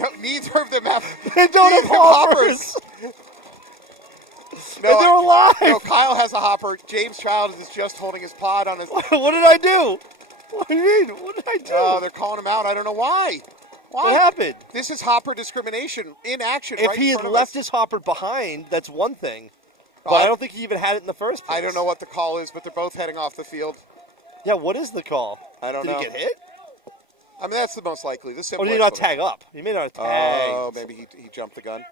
No, neither of them have. They don't have neither hoppers. No, And they're alive. No, Kyle has a hopper. James Childs is just holding his pod on his. What did I do? What do you mean? What did I do? Oh, they're calling him out. I don't know why. Why? What happened? This is hopper discrimination in action. If right he in had front of left us. his hopper behind, that's one thing. But Oh, I don't think he even had it in the first place. I don't know what the call is, but they're both heading off the field. Yeah, what is the call? I don't Did know. he get hit? I mean, that's the most likely. The Or simplest did he not one. tag up? He may not have tagged. Oh, maybe he jumped the gun.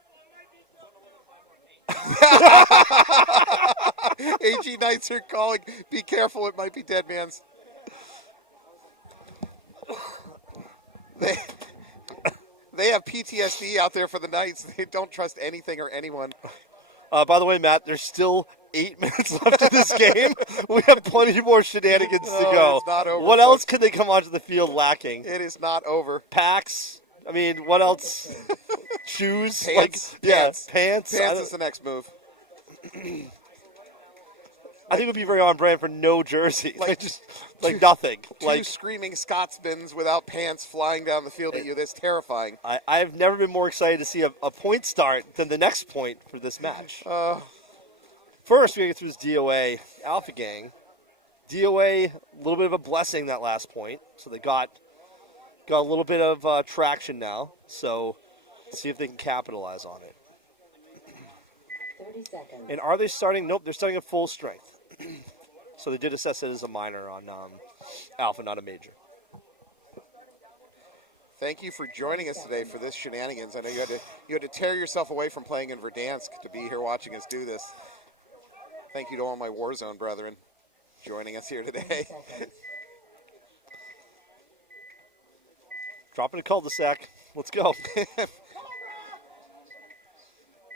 AG Knights are calling. Be careful, it might be Dead Man's. They have PTSD out there for the Knights. They don't trust anything or anyone. By the way, Matt, there's still 8 minutes left in this game. We have plenty more shenanigans to go. It's not over, What else folks. can they come onto the field lacking? It is not over. Packs? I mean, what else? Shoes? Pants. Pants. Pants is the next move. I think it would be very on brand for no jersey. Like, Just nothing. Two screaming Scotsmans without pants flying down the field at you. That's terrifying. I've never been more excited to see a point start than the next point for this match. First, we gotta get through this D.O.A. Alpha Gang. D.O.A. a little bit of a blessing that last point, so they got a little bit of traction now. So, see if they can capitalize on it. 30 seconds. And are they starting? Nope, they're starting at full strength. So they did assess it as a minor on Alpha, not a major. Thank you for joining us today for this shenanigans. I know you had to tear yourself away from playing in Verdansk to be here watching us do this. Thank you to all my Warzone brethren joining us here today. Seconds. Dropping a cul-de-sac. Let's go.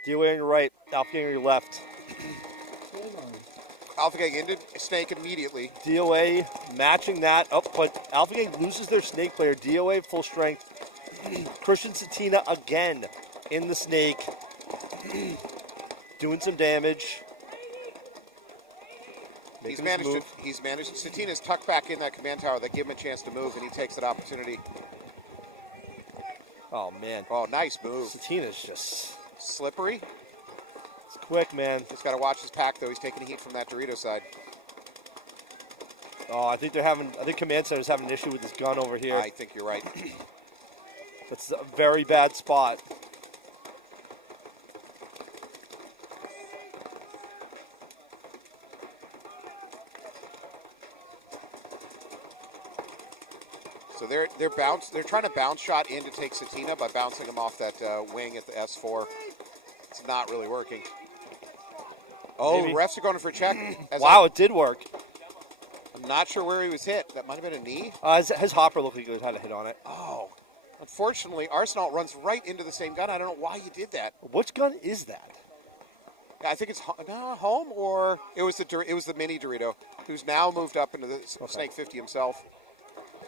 D.O.A. on your right, Alpha Gang on your left. Game on. Alpha Gang into Snake immediately. D.O.A. matching that. Oh, but Alpha Gang loses their Snake player. D.O.A. full strength. Christian Satina again in the Snake. Doing some damage. He's Making his managed. move. Satina's tucked back in that command tower. That give him a chance to move, and he takes that opportunity. Oh, man. Oh, nice move. Satina's just Slippery. it's quick, man. He's got to watch his pack, though. He's taking heat from that Dorito side. Oh, I think Command Center's having an issue with his gun over here. I think you're right. That's a very bad spot. So they're trying to bounce shot in to take Satina by bouncing him off that wing at the S4. It's not really working. Oh, Maybe. refs are going for a check. Wow, it did work. I'm not sure where he was hit. That might have been a knee. His hopper looked like it had a hit on it. Oh, unfortunately, Arsenal runs right into the same gun. I don't know why you did that. Which gun is that? I think it's home, or it was the mini Dorito, who's now moved up into the Snake 50 himself.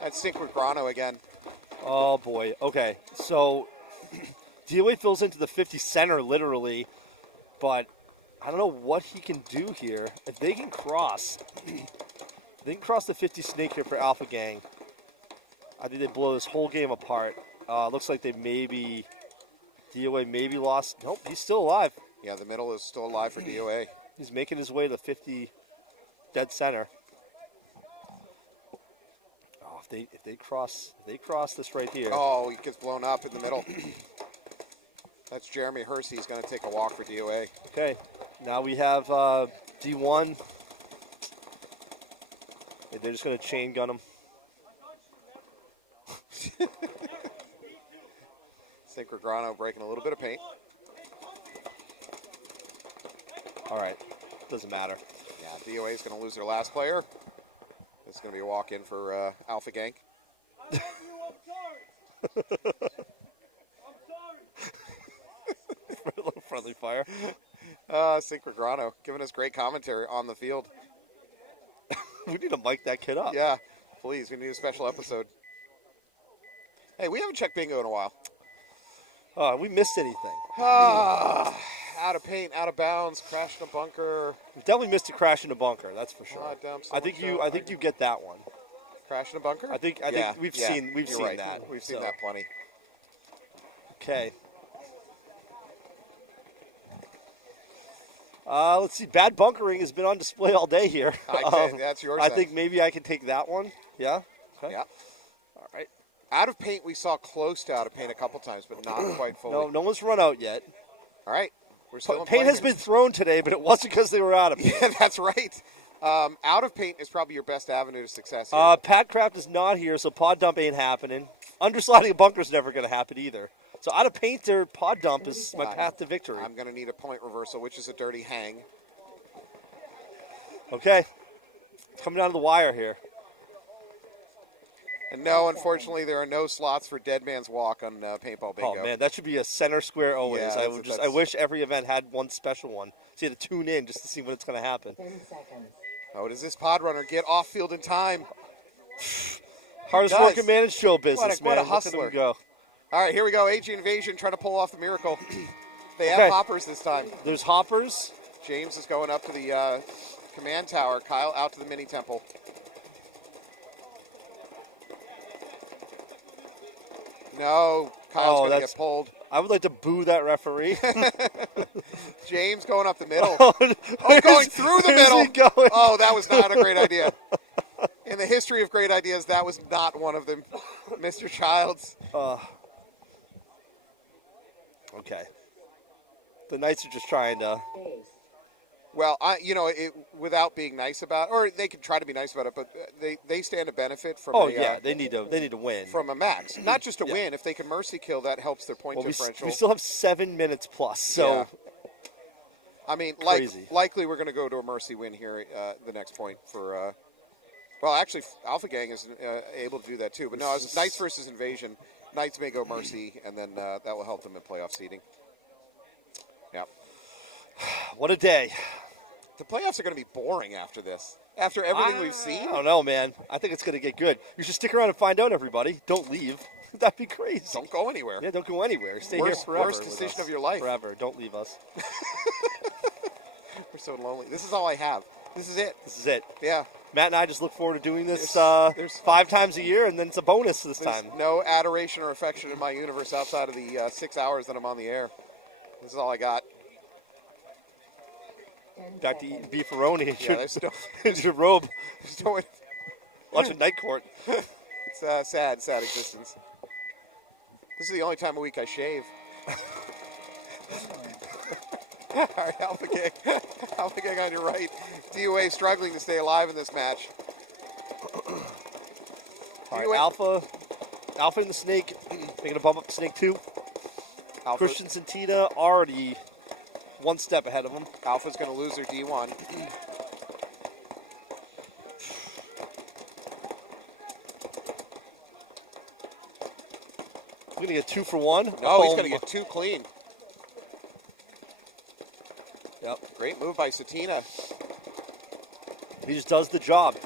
That's sync with Grano again. Oh, boy. Okay, so D.O.A. fills into the 50 center, literally, but I don't know what he can do here. If they can cross, the 50 Snake here for Alpha Gang, I think they blow this whole game apart. Looks like they D.O.A. maybe lost. Nope, he's still alive. Yeah, the middle is still alive for D.O.A. He's making his way to 50 dead center. Oh, if they cross this right here. Oh, he gets blown up in the middle. That's Jeremy Hersey. He's going to take a walk for D.O.A. Okay, now we have D1. They're just going to chain gun him. Synchrograno breaking a little bit of paint. All right. Doesn't matter. Yeah, D.O.A is going to lose their last player. It's going to be a walk-in for Alpha Gang. A little friendly fire. Synchrograno giving us great commentary on the field. We need to mic that kid up. Yeah, please. We need a special episode. Hey, we haven't checked bingo in a while. We missed anything. Out of paint, out of bounds, crashed in a bunker. We definitely missed a crash in a bunker. That's for sure. Dump I think you get that one. Crash in a bunker. I think we've yeah, seen you're right. that. We've seen that plenty. Okay. Let's see. Bad bunkering has been on display all day here. That's yours. I think maybe I can take that one. Yeah. Okay. Yeah. All right. Out of paint, we saw close to out of paint a couple times, but not quite fully. No one's run out yet. All right. We're still in Paint has play been thrown today, but it wasn't because they were out of paint. Yeah, that's right. Out of paint is probably your best avenue to success here. Pat Craft is not here, so pod dump ain't happening. Undersliding a bunker is never going to happen either. So out of paint or pod dump is my path to victory. I'm going to need a point reversal, which is a dirty hang. Okay. Coming down to the wire here. And no, unfortunately, there are no slots for Dead Man's Walk on Paintball Bingo. Oh, man, that should be a center square always. Yeah, I wish every event had one special one. So you had to tune in just to see when it's going to happen. 10 seconds. Oh, does this pod runner get off field in time? Hardest working man in show business, What a man. Look at hustler. him go. All right, here we go. AG Invasion trying to pull off the miracle. They have hoppers this time. There's hoppers. James is going up to the command tower. Kyle out to the mini temple. No, Kyle's going to get pulled. I would like to boo that referee. James going up the middle. Going through the middle. Oh, that was not a great idea. In the history of great ideas, that was not one of them. Mr. Childs. Okay. The Knights are just trying to... Well, without being nice about it, or they can try to be nice about it, but they stand to benefit from they need to win. From a max. Not just a win. If they can mercy kill, that helps their point differential. We still have 7 minutes plus, so... Yeah. I mean, likely we're going to go to a mercy win here the next point for... well, actually, Alpha Gang is able to do that too. But no, it's Knights versus Invasion. Knights may go mercy, and then that will help them in playoff seeding. Yeah. What a day. The playoffs are going to be boring after this. After everything we've seen? I don't know, man. I think it's going to get good. You should stick around and find out, everybody. Don't leave. That'd be crazy. Don't go anywhere. Yeah, don't go anywhere. Stay here forever. Worst decision of your life. Forever. Don't leave us. We're so lonely. This is all I have. This is it. This is it. Yeah. Matt and I just look forward to doing this 5 times a year, and then it's a bonus this time. No adoration or affection in my universe outside of the 6 hours that I'm on the air. This is all I got. Back to eating beefaroni. Yeah, your robe. Watch Watching Night Court. It's a sad existence. This is the only time a week I shave. All right, Alpha Gang on your right. D.O.A struggling to stay alive in this match. All right, Alpha and the Snake making a bump up to Snake 2. Christian Santina already 1 step ahead of him. Alpha's going to lose their D1. He's going to get 2 for 1. No, he's going to get 2 clean. Yep. Great move by Satina. He just does the job.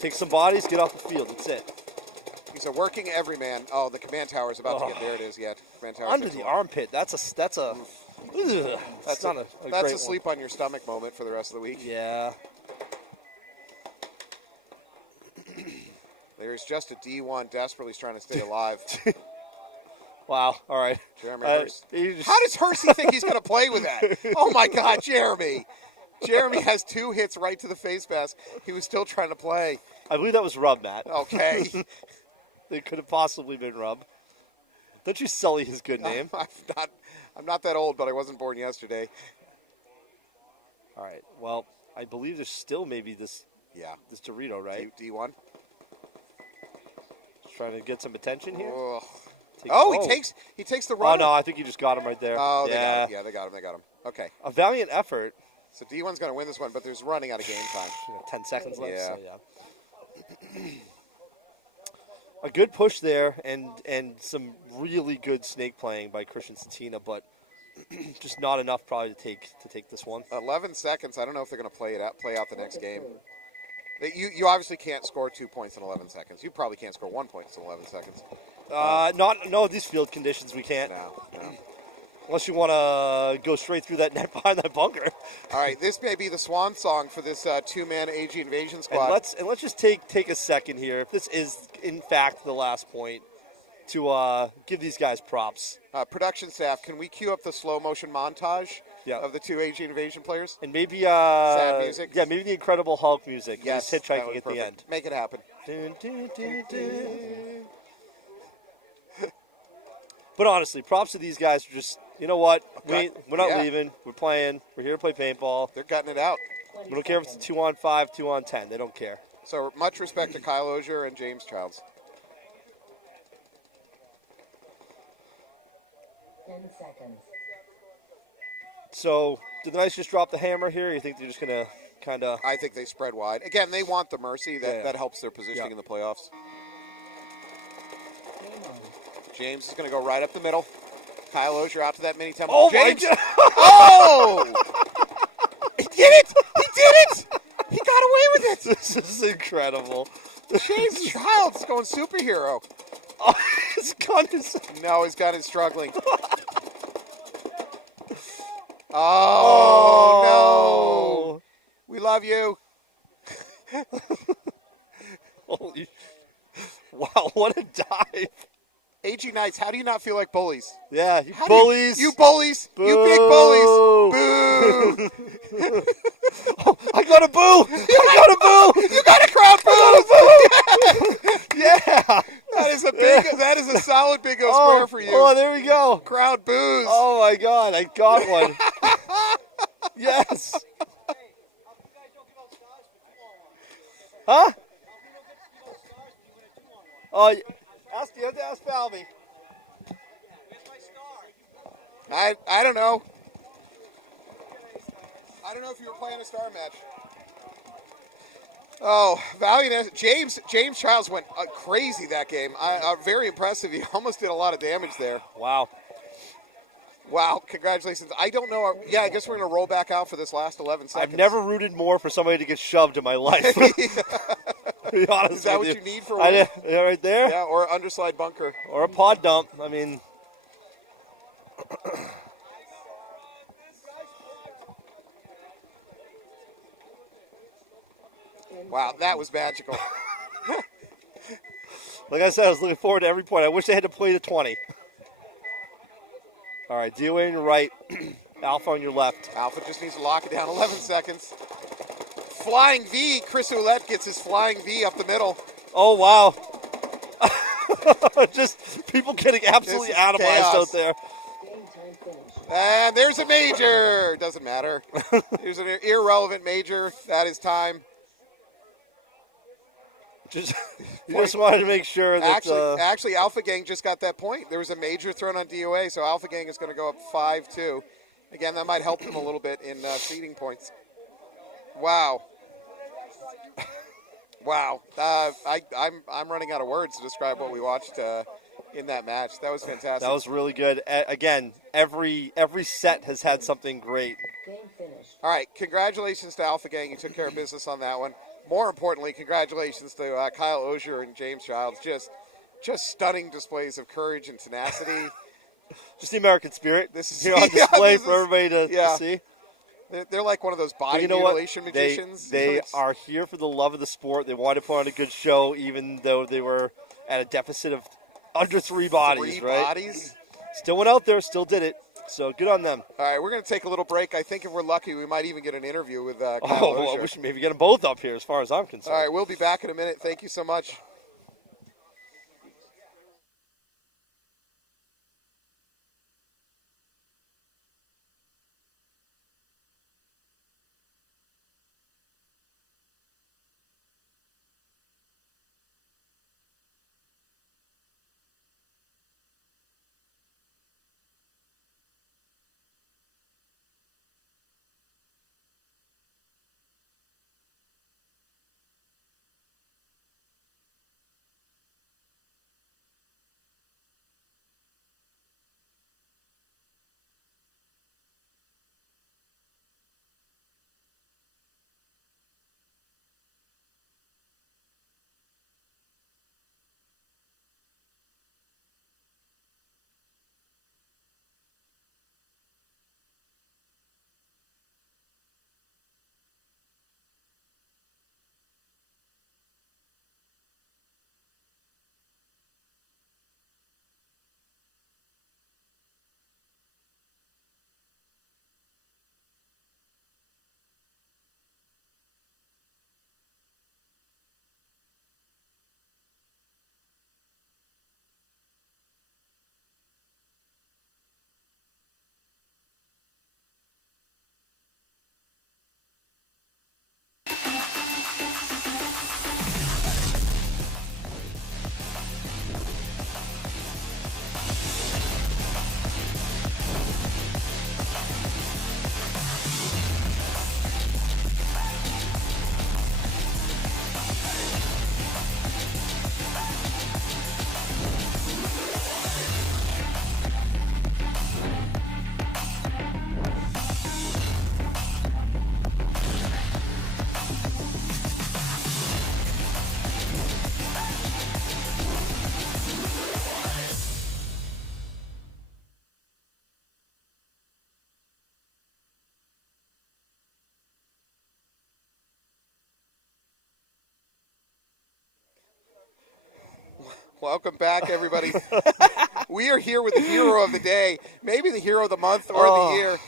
Take some bodies, get off the field. That's it. He's a working everyman. Oh, the command tower is about to get there. It is yet. Command tower under the armpit. That's a. That's not a that's great a sleep on your stomach moment for the rest of the week. Yeah. There's just a D1 desperately trying to stay alive. Wow. All right. Jeremy Hurst. How does Hersey think he's going to play with that? Oh, my God, Jeremy. Jeremy has 2 hits right to the face mask. He was still trying to play. I believe that was Rub, Matt. Okay. It could have possibly been Rub. Don't you sully his good name. I'm not that old, but I wasn't born yesterday. All right. Well, I believe there's still maybe this Dorito, right? D1. Trying to get some attention here. Ugh. Take- Oh, he takes the run. Oh, no, I think you just got him right there. Oh, yeah. They got him. Okay. A valiant effort. So D1's going to win this one, but there's running out of game time. 10 seconds left. Yeah. So, yeah. A good push there, and some really good snake playing by Christian Satina, but just not enough probably to take this one. 11 seconds. I don't know if they're going to play out the next game. You obviously can't score 2 points in 11 seconds. You probably can't score 1 point in 11 seconds. No, these field conditions we can't. No. Unless you want to go straight through that net behind that bunker. All right, this may be the swan song for this two-man AG Invasion squad. And let's just take a second here. If this is in fact the last point, to give these guys props. Production staff, can we cue up the slow motion montage of the two AG Invasion players? And maybe sad music. Yeah, maybe the Incredible Hulk music. Yes, just hitchhiking at perfect. the end. Make it happen. Dun, dun, dun, dun. But honestly, props to these guys for just, you know what? We're not leaving. We're playing. We're here to play paintball. They're gutting it out. We don't care if it's a 2-on-5, 2-on-10. They don't care. So much respect to Kyle Osier and James Childs. 10 seconds. So did the Knights just drop the hammer here? Or you think they're just going to kind of... I think they spread wide. Again, they want the mercy. That helps their positioning in the playoffs. James is going to go right up the middle. Kyle Osier out to that mini temple. Oh, James. my God. Oh! He did it! He did it! He got away with it! This is incredible. James Childs going superhero. Oh, his gun is... No, his gun is struggling. Oh, no. We love you. Holy... Wow, what a dive. AG Knights, how do you not feel like bullies? Yeah, you bullies. You bullies. Boo. You big bullies. Boo. Oh, I got a boo. I got a boo. You got a crowd boo. Yeah. That is a solid big O square for you. Oh, there we go. Crowd boos. Oh, my God. I got one. Yes. Huh? Oh, you have to ask Falbe. I don't know. I don't know if you were playing a star match. Oh, valiant. James Childs went crazy that game. Very impressive. He almost did a lot of damage there. Wow. Wow, congratulations. I don't know. Yeah, I guess we're going to roll back out for this last 11 seconds. I've never rooted more for somebody to get shoved in my life. To be honest Is that with what you you need for a win? Yeah, right there? Yeah, or underslide bunker. Or a pod dump. I mean... Wow, that was magical. Like I said, I was looking forward to every point. I wish they had to play to 20. All right, D.O.A on your right, Alpha on your left. Alpha just needs to lock it down. 11 seconds. Flying V. Chris Ouellette gets his flying V up the middle. Oh, wow. Just people getting absolutely atomized chaos out there. Game time finished. And there's a major. Doesn't matter. Here's an irrelevant major. That is time. Just wanted to make sure that... Actually, Alpha Gang just got that point. There was a major thrown on D.O.A, so Alpha Gang is going to go up 5-2. Again, that might help them a little bit in seeding points. Wow. Wow. I'm running out of words to describe what we watched in that match. That was fantastic. That was really good. Again, every set has had something great. Game finished. All right, congratulations to Alpha Gang. You took care of business on that one. More importantly, congratulations to Kyle Osier and James Childs. Just stunning displays of courage and tenacity. Just the American spirit. This is here on display for everybody to see. They're like one of those body mutilation magicians. They are here for the love of the sport. They wanted to put on a good show, even though they were at a deficit of under 3 bodies. Three right? bodies. Still went out there, still did it. So good on them. All right, we're going to take a little break. I think if we're lucky, we might even get an interview with Kyle Osier. We should maybe get them both up here as far as I'm concerned. All right, we'll be back in a minute. Thank you so much. Welcome back, everybody. We are here with the hero of the day, maybe the hero of the month or the year.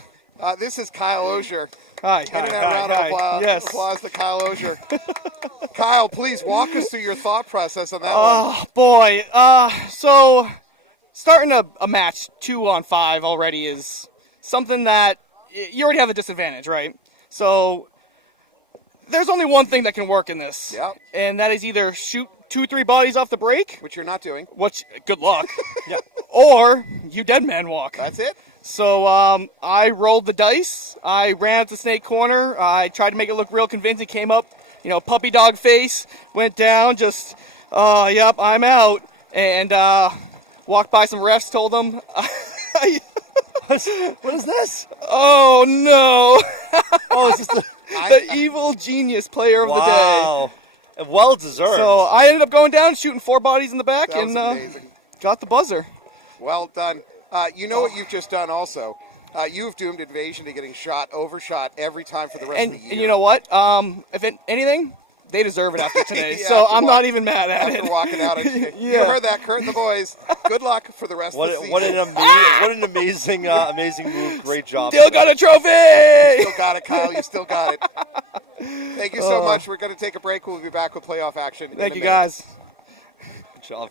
This is Kyle Osier. Hi, Internet round of applause, Yes. applause to Kyle Osier. Kyle, please walk us through your thought process on that one. Oh, boy. So starting a match 2-on-5 already is something that you already have a disadvantage, right? So there's only one thing that can work in this. Yep. And that is either shoot 2-3 bodies off the break, Which you're not doing. which, good luck. Yeah. Or you dead man walk. That's it? So I rolled the dice. I ran up the snake corner. I tried to make it look real convincing. Came up, puppy dog face. Went down. Just, yep, I'm out. And walked by some refs. Told them, What is this? oh no, Oh, it's just the evil genius player of the day. wow. And well deserved. So I ended up going down, shooting 4 bodies in the back, That was and amazing. got the buzzer. Well done. You know what you've just done also? You've doomed Invasion to getting overshot every time for the rest of the year. And you know what? If anything, they deserve it after today. Yeah, so after I'm not even mad at After it. walking out. You Yeah. heard that, Kurt and the boys. Good luck for the rest of the season. what an amazing move. Great job. Still got a trophy! Still got it, Kyle. You still got it. Thank you so much. We're going to take a break. We'll be back with playoff action. in Thank a you, minute. guys. Good job.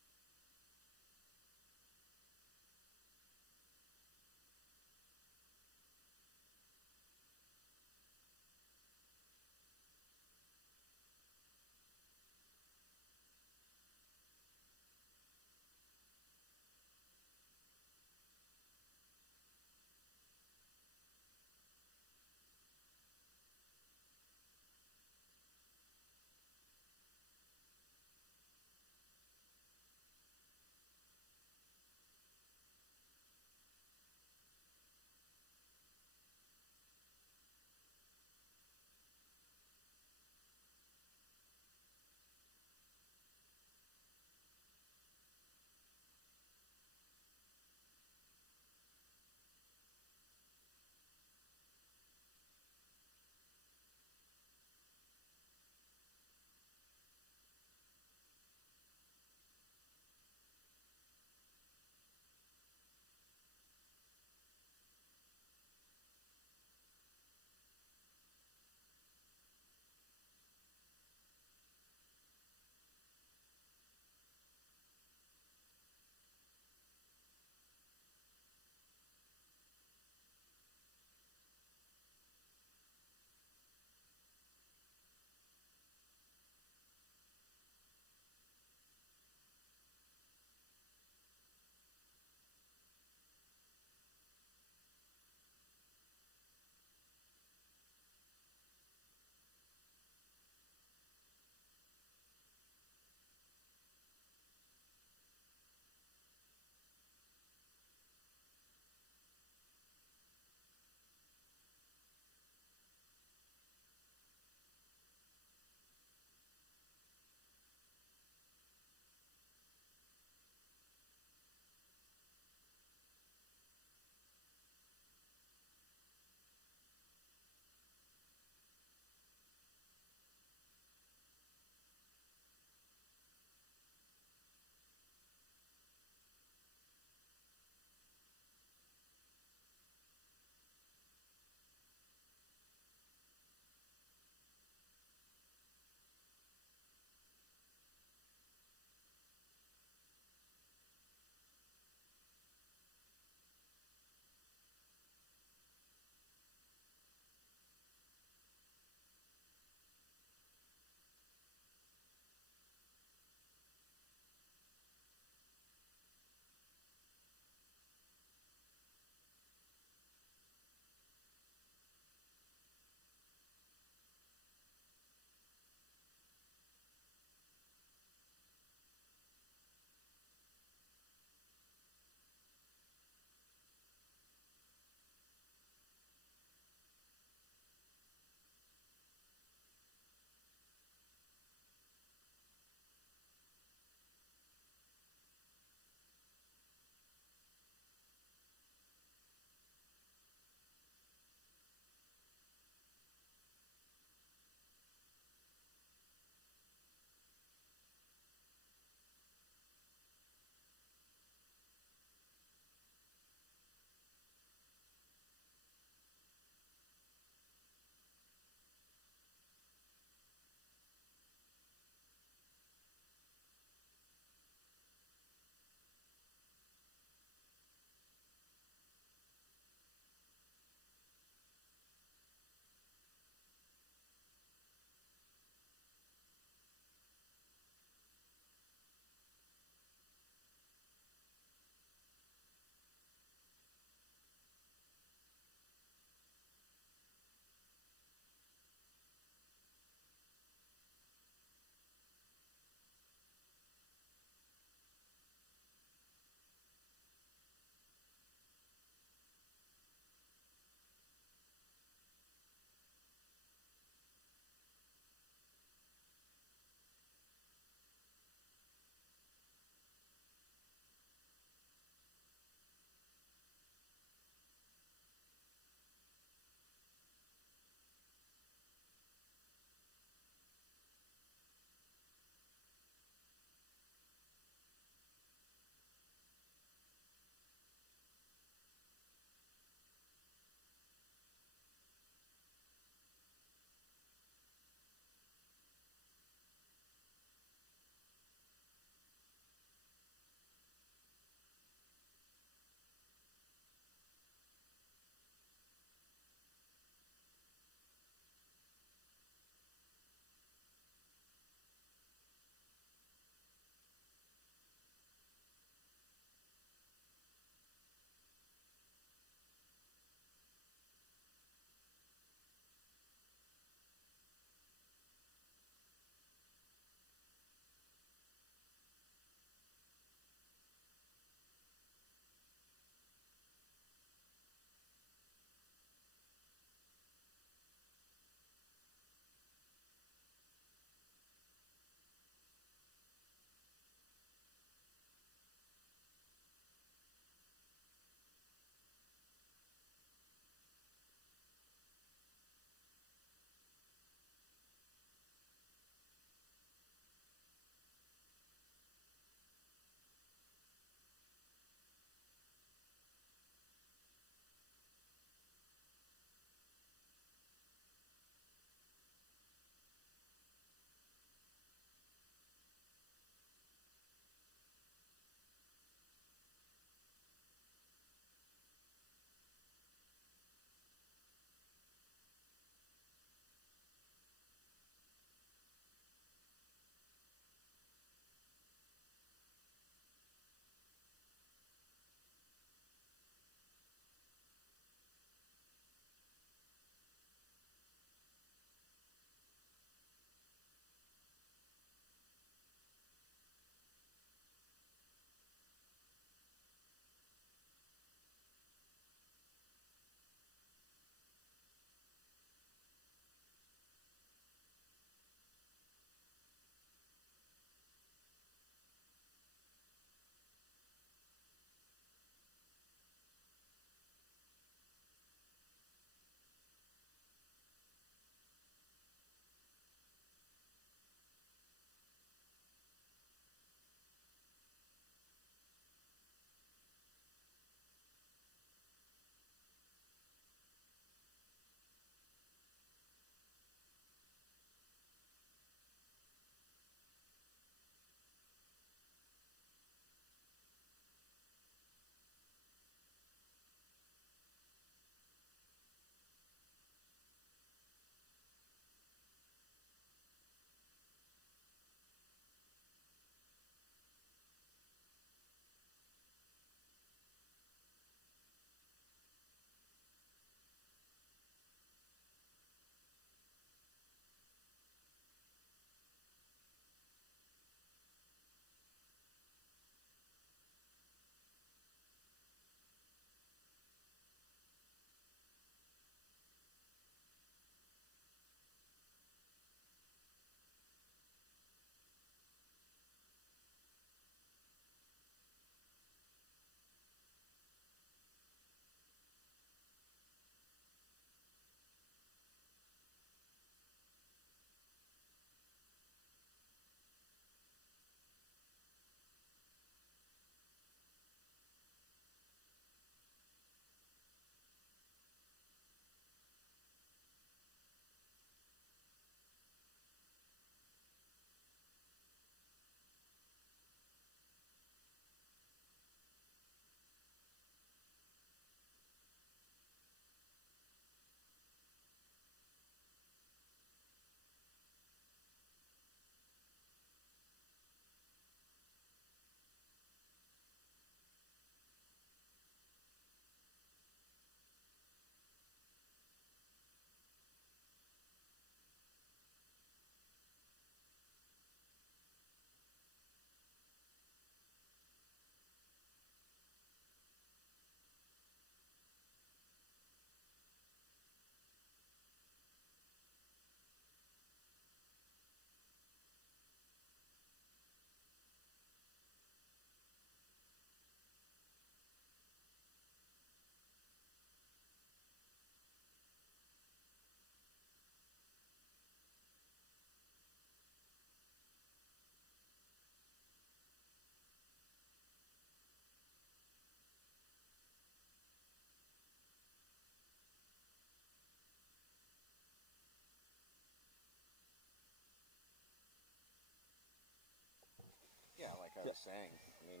just saying. I mean,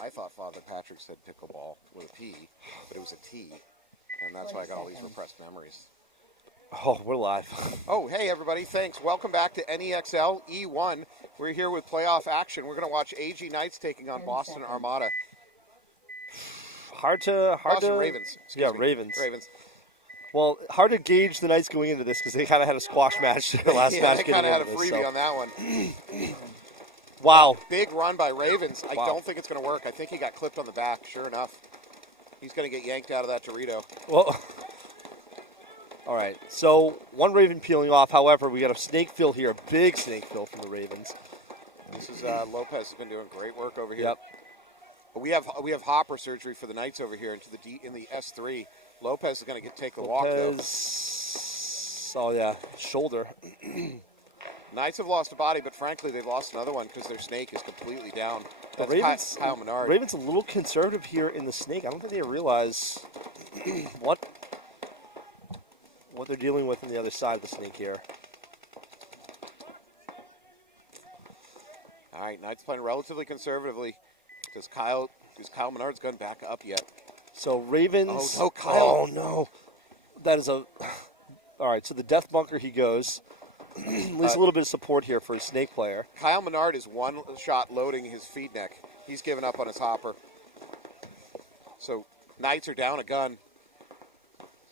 I thought Father Patrick said pickleball with a P, but it was a T, and that's why I got all these repressed memories. Oh, we're live. Oh, hey, everybody. Thanks. Welcome back to NEXL E1. We're here with playoff action. We're going to watch AG Knights taking on Boston Armada. Boston Ravens. Yeah, Me. Ravens. Ravens. Well, hard to gauge the Knights going into this because they kind of had a squash match their last Yeah, match. they kind of had a this, freebie so. on that one. Wow. Big run by Ravens. I Wow. don't think it's going to work. I think he got clipped on the back. Sure enough. He's going to get yanked out of that Dorito. Well, all right. So one Raven peeling off. However, we got a snake fill here, a big snake fill from the Ravens. This is Lopez has been doing great work over here. Yep. But we have hopper surgery for the Knights over here into in the S3. Lopez is going to take the walk though. Oh yeah, shoulder. Knights have lost a body, but frankly they've lost another one because their snake is completely down. That's Ravens, Kyle Maynard. Ravens a little conservative here in the snake. I don't think they realize what they're dealing with on the other side of the snake here. All right, Knights playing relatively conservatively. Does Kyle Maynard's gun back up yet? So Ravens. Oh no, Kyle! Oh no, that is a. All right, so the death bunker he goes. Leaves a little bit of support here for his snake player. Kyle Maynard is one shot loading his feed neck. He's given up on his hopper. So Knights are down a gun.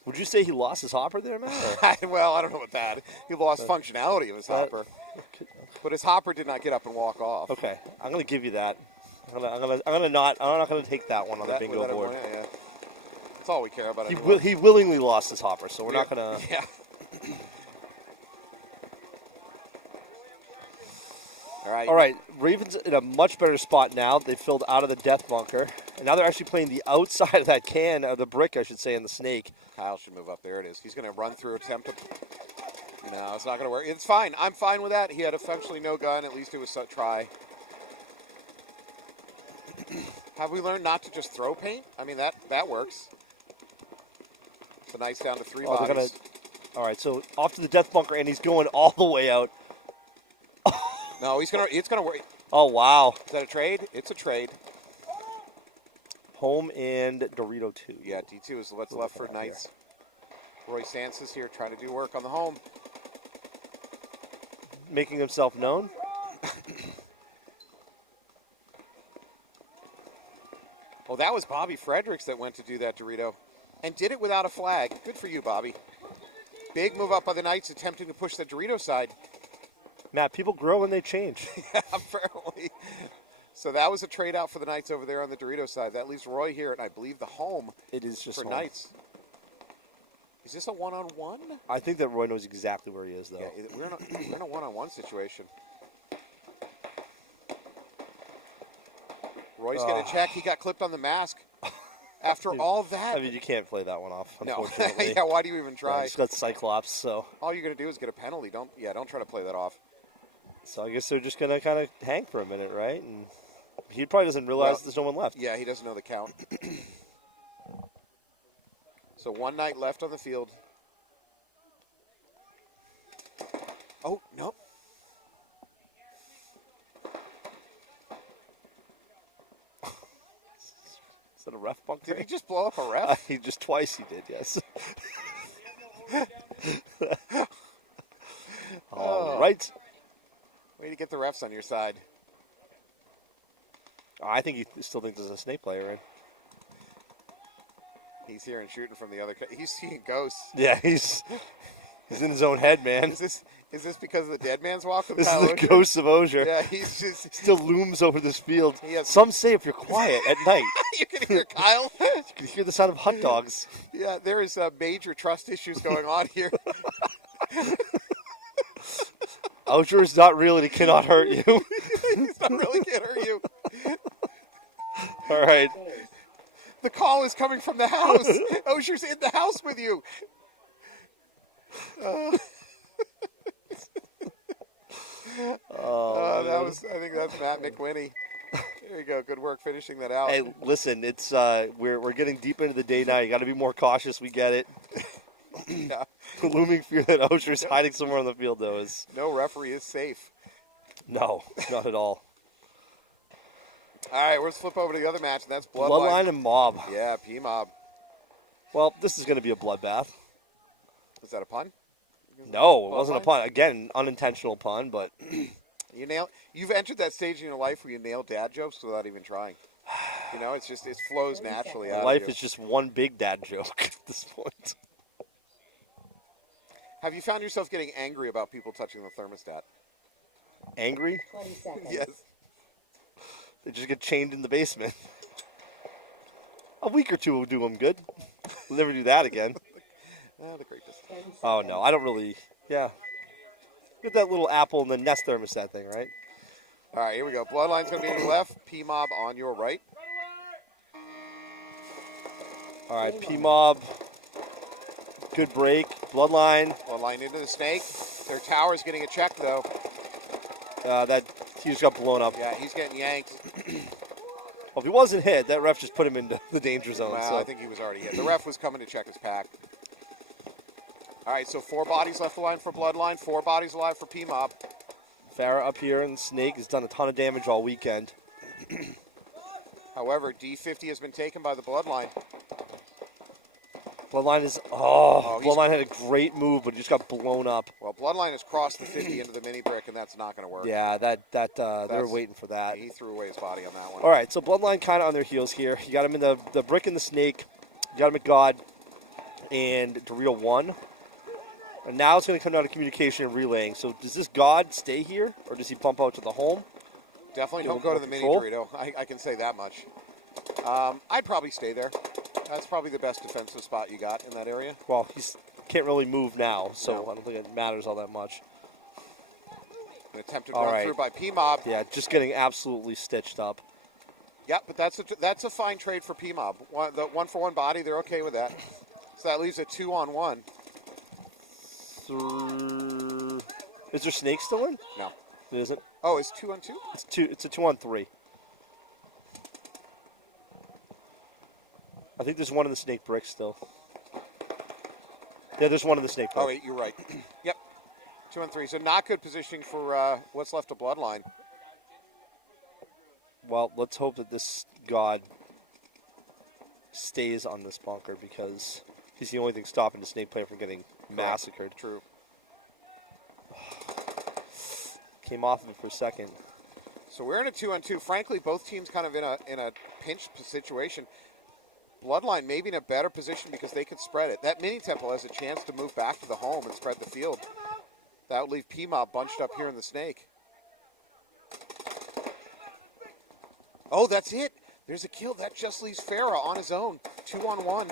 Would you say he lost his hopper there, Matt? Well, I don't know about that. He lost functionality of his hopper, but his hopper did not get up and walk off. Okay, I'm gonna give you that. I'm not gonna take that one on the bingo board. Yeah. That's all we care about. He willingly lost his hopper, so we're not gonna. Yeah. All right. Ravens in a much better spot now. They filled out of the death bunker, and now they're actually playing the outside of that can, or the brick, I should say, in the snake. Kyle should move up. There it is. He's going to run through, attempt to. No, it's not going to work. It's fine. I'm fine with that. He had essentially no gun. At least it was a try. Have we learned not to just throw paint? I mean, that works. The Knights down to 3 bodies. All right, so off to the death bunker, and he's going all the way out. No, it's gonna work. Oh wow! Is that a trade? It's a trade. Home and Dorito 2. Yeah, D2 is what's left for Knights. Roy Sands is here trying to do work on the home. Making himself known. Oh, that was Bobby Fredericks that went to do that Dorito. And did it without a flag. Good for you, Bobby. Big move up by the Knights attempting to push the Dorito side. Matt, people grow and they change. Yeah, apparently. So that was a trade out for the Knights over there on the Dorito side. That leaves Roy here, and I believe the home. It is just for home. Knights. Is this a one-on-one? I think that Roy knows exactly where he is, though. Yeah, we're in a one-on-one situation. Roy's going to check. He got clipped on the mask. After all that. I mean, you can't play that one off, No. unfortunately. Yeah, why do you even try? Yeah, just got Cyclops, so. All you're going to do is get a penalty. Don't try to play that off. So I guess they're just going to kind of hang for a minute, right? And he probably doesn't realize there's no one left. Yeah, he doesn't know the count. So one Knight left on the field. Oh, nope. Is that a ref bunker? Did he just blow up a ref? He just twice he did, yes. All right. Way to get the refs on your side. I think he still thinks there's a snake player, right? He's hearing shooting from the other. He's seeing ghosts. Yeah, he's in his own head, man. Is this because of the dead man's walk with This Kyle is the Oshie? ghost of Osier. Yeah, he's just Still looms over this field. Has- Some say if you're quiet at night, you can hear Kyle. you can hear the sound of hot dogs. Yeah, there is major trust issues going on here. Osier is not real and he cannot hurt you. He's not really going to hurt you. All right. The call is coming from the house. Osier's in the house with you. I think that's Matt McWhinney. There you go. Good work finishing that out. Hey, listen, it's we're getting deep into the day now. You got to be more cautious. We get it. Yeah. The looming fear that Osier's hiding somewhere on the field, though, is No referee is safe. no, not at all. All right, let's flip over to the other match, and that's Bloodline and Mob. Yeah, P-Mob. Well, this is going to be a bloodbath. Is that a pun? No, it wasn't a pun. Again, unintentional pun, but You've entered that stage in your life where you nail dad jokes without even trying. You know, it flows naturally out life of you. is just one big dad joke at this point. Have you found yourself getting angry about people touching the thermostat? Angry? 20 seconds. Yes. They just get chained in the basement. A week or two will do them good. We'll never do that again. Oh, the greatest. 10 seconds. Oh, no, I don't really. Yeah. Get that little Apple and the Nest thermostat thing, right? All right, here we go. Bloodline's going to be on your left, P-Mob on your right. All right, P-Mob. Good break. Bloodline. Bloodline into the snake. Their tower's getting a check, though. He just got blown up. Yeah, he's getting yanked. Well, if he wasn't hit, that ref just put him into the danger zone. Well, So I think he was already hit. The ref was coming to check his pack. All right, so 4 bodies left the line for Bloodline, 4 bodies alive for P-Mob. Farrah up here, and Snake has done a ton of damage all weekend. However, D50 has been taken by the Bloodline. Bloodline is he's- Bloodline had a great move, but he just got blown up. Well, Bloodline has crossed the 50 into the mini brick, and that's not going to work. Yeah, they were waiting for that. He threw away his body on that one. All right, so Bloodline kind of on their heels here. You got him in the brick and the snake. You got him at God, and Dario won. And now it's going to come down to communication and relaying. So does this God stay here, or does he bump out to the home? Definitely Yeah, don't go to the mini control. Dorito. I can say that much. I'd probably stay there. That's probably the best defensive spot you got in that area. Well, he can't really move now, so No. I don't think it matters all that much. An attempted All run right. through by P-Mob. Yeah, just getting absolutely stitched up. Yeah, but that's a fine trade for P-Mob. The 1-for-1 body, they're okay with that. So that leaves a 2-on-1. Is there Snake still in? No. It isn't. Oh, it's 2-on-2? It's a 2-on-3. I think there's one in the Snake brick still. Yeah, there's one in the Snake brick. Oh, wait, you're right. Yep. 2-on-3. So not good positioning for what's left of Bloodline. Well, let's hope that this God stays on this bunker because he's the only thing stopping the Snake player from getting massacred. True. Came off of it for a second. So we're in a 2-on-2. Frankly, both teams kind of in a pinch situation. Bloodline maybe in a better position because they could spread it. That mini temple has a chance to move back to the home and spread the field. That would leave P-Mob bunched up here in the snake. Oh, that's it. There's a kill. That just leaves Farrah on his own. 2-on-1.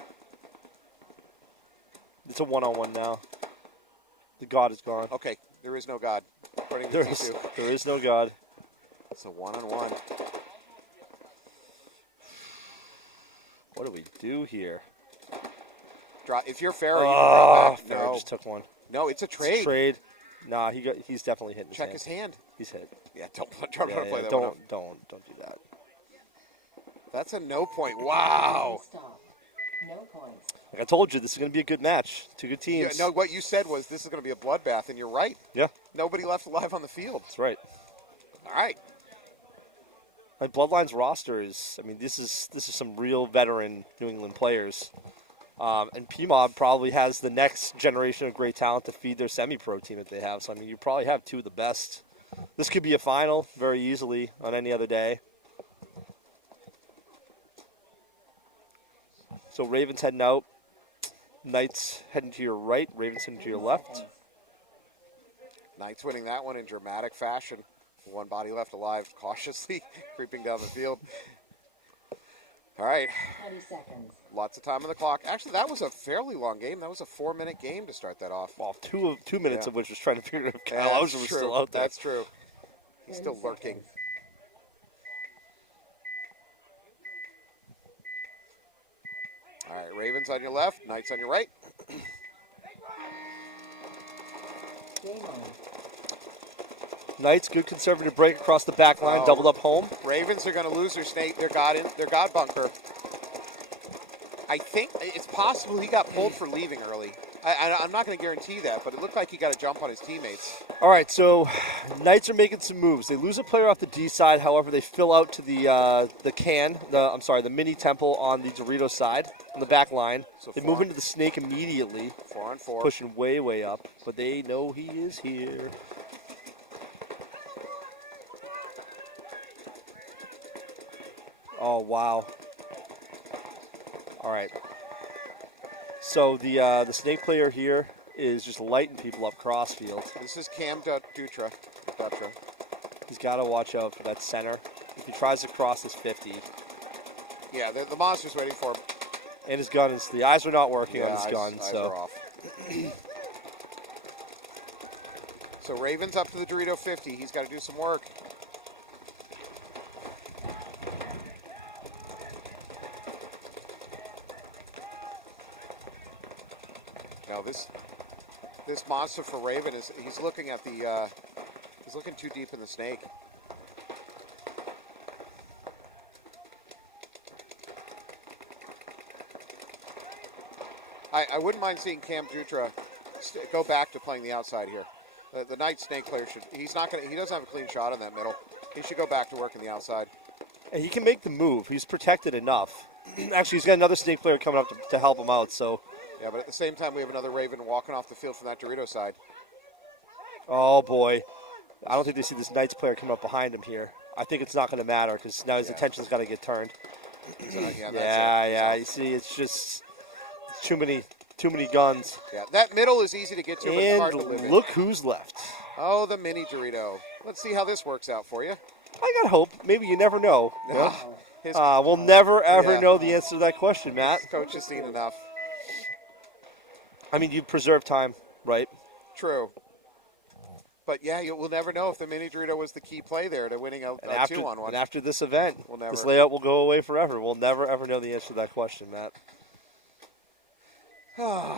It's a 1-on-1 now. The God is gone. Okay, there is no God. According to There T2. is no God. It's a 1-on-1. What do we do here? If you're Farrah, you can drop back. Farrah No. just took one. No, it's a It's trade. a trade. Nah, he's definitely hitting Check his hand. He's hit. Yeah, don't Yeah, play that one off. don't do that. That's a no point. Wow. Stop. No points. Like I told you, this is going to be a good match. Two good Yeah, teams. no, what you said was this is going to be a bloodbath, and you're right. Yeah, Nobody left alive on the field. that's right. All right. Like Bloodline's roster is, I mean, this is some real veteran New England players. And P-Mob probably has the next generation of great talent to feed their semi-pro team that they have. So, I mean, you probably have two of the best. This could be a final very easily on any other day. So Ravens heading out. Knights heading to your right. Ravens heading to your left. Knights winning that one in dramatic fashion. One body left alive, cautiously creeping down the field. All right. 20 seconds. Lots of time on the clock. Actually, that was a fairly long game. That was a 4-minute game to start that off. Well, 2 minutes Yeah. of which was trying to figure out if Yeah, Kyle that's Hauser was true. still out there. That's true. He's 10 still lurking. seconds. All right, Ravens on your left, Knights on your right. Game on. Knights, good conservative break across the back line, Oh. doubled up home. Ravens are going to lose their snake, their god bunker. I think it's possible he got pulled for leaving early. I'm not going to guarantee that, but it looked like he got a jump on his teammates. All right, so Knights are making some moves. They lose a player off the D side. However, they fill out to the mini temple on the Dorito side on the back line. So they move into the snake immediately. 4-on-4. Pushing way, way up, but they know he is here. Oh, wow. All right. So the snake player here is just lighting people up crossfield. This is Cam Dutra. He's got to watch out for that center. If he tries to cross his 50. Yeah, the monster's waiting for him. And his gun is, the eyes are not working on his gun. Eyes so are off. So Raven's up to the Dorito 50. He's got to do some work. Now this monster for Raven he's looking at the he's looking too deep in the snake. I wouldn't mind seeing Cam Dutra go back to playing the outside here. The Knight snake player he doesn't have a clean shot in that middle. He should go back to working the outside. And he can make the move. He's protected enough. Actually, he's got another snake player coming up to help him out. So. Yeah, but at the same time, we have another Raven walking off the field from that Dorito side. Oh, boy. I don't think they see this Knights player coming up behind him here. I think it's not going to matter because now his attention's got to get turned. You see, it's just too many guns. Yeah, that middle is easy to get to, but it's hard to live in. Look who's left. Oh, the mini Dorito. Let's see how this works out for you. I got hope. Maybe you never know. We'll never, ever know the answer to that question, Matt. His coach has seen enough. I mean, you preserve time, right? True. But, yeah, we'll never know if the mini Dorito was the key play there to winning a 2-on-1. And after this event, we'll never. This layout will go away forever. We'll never, ever know the answer to that question, Matt. Are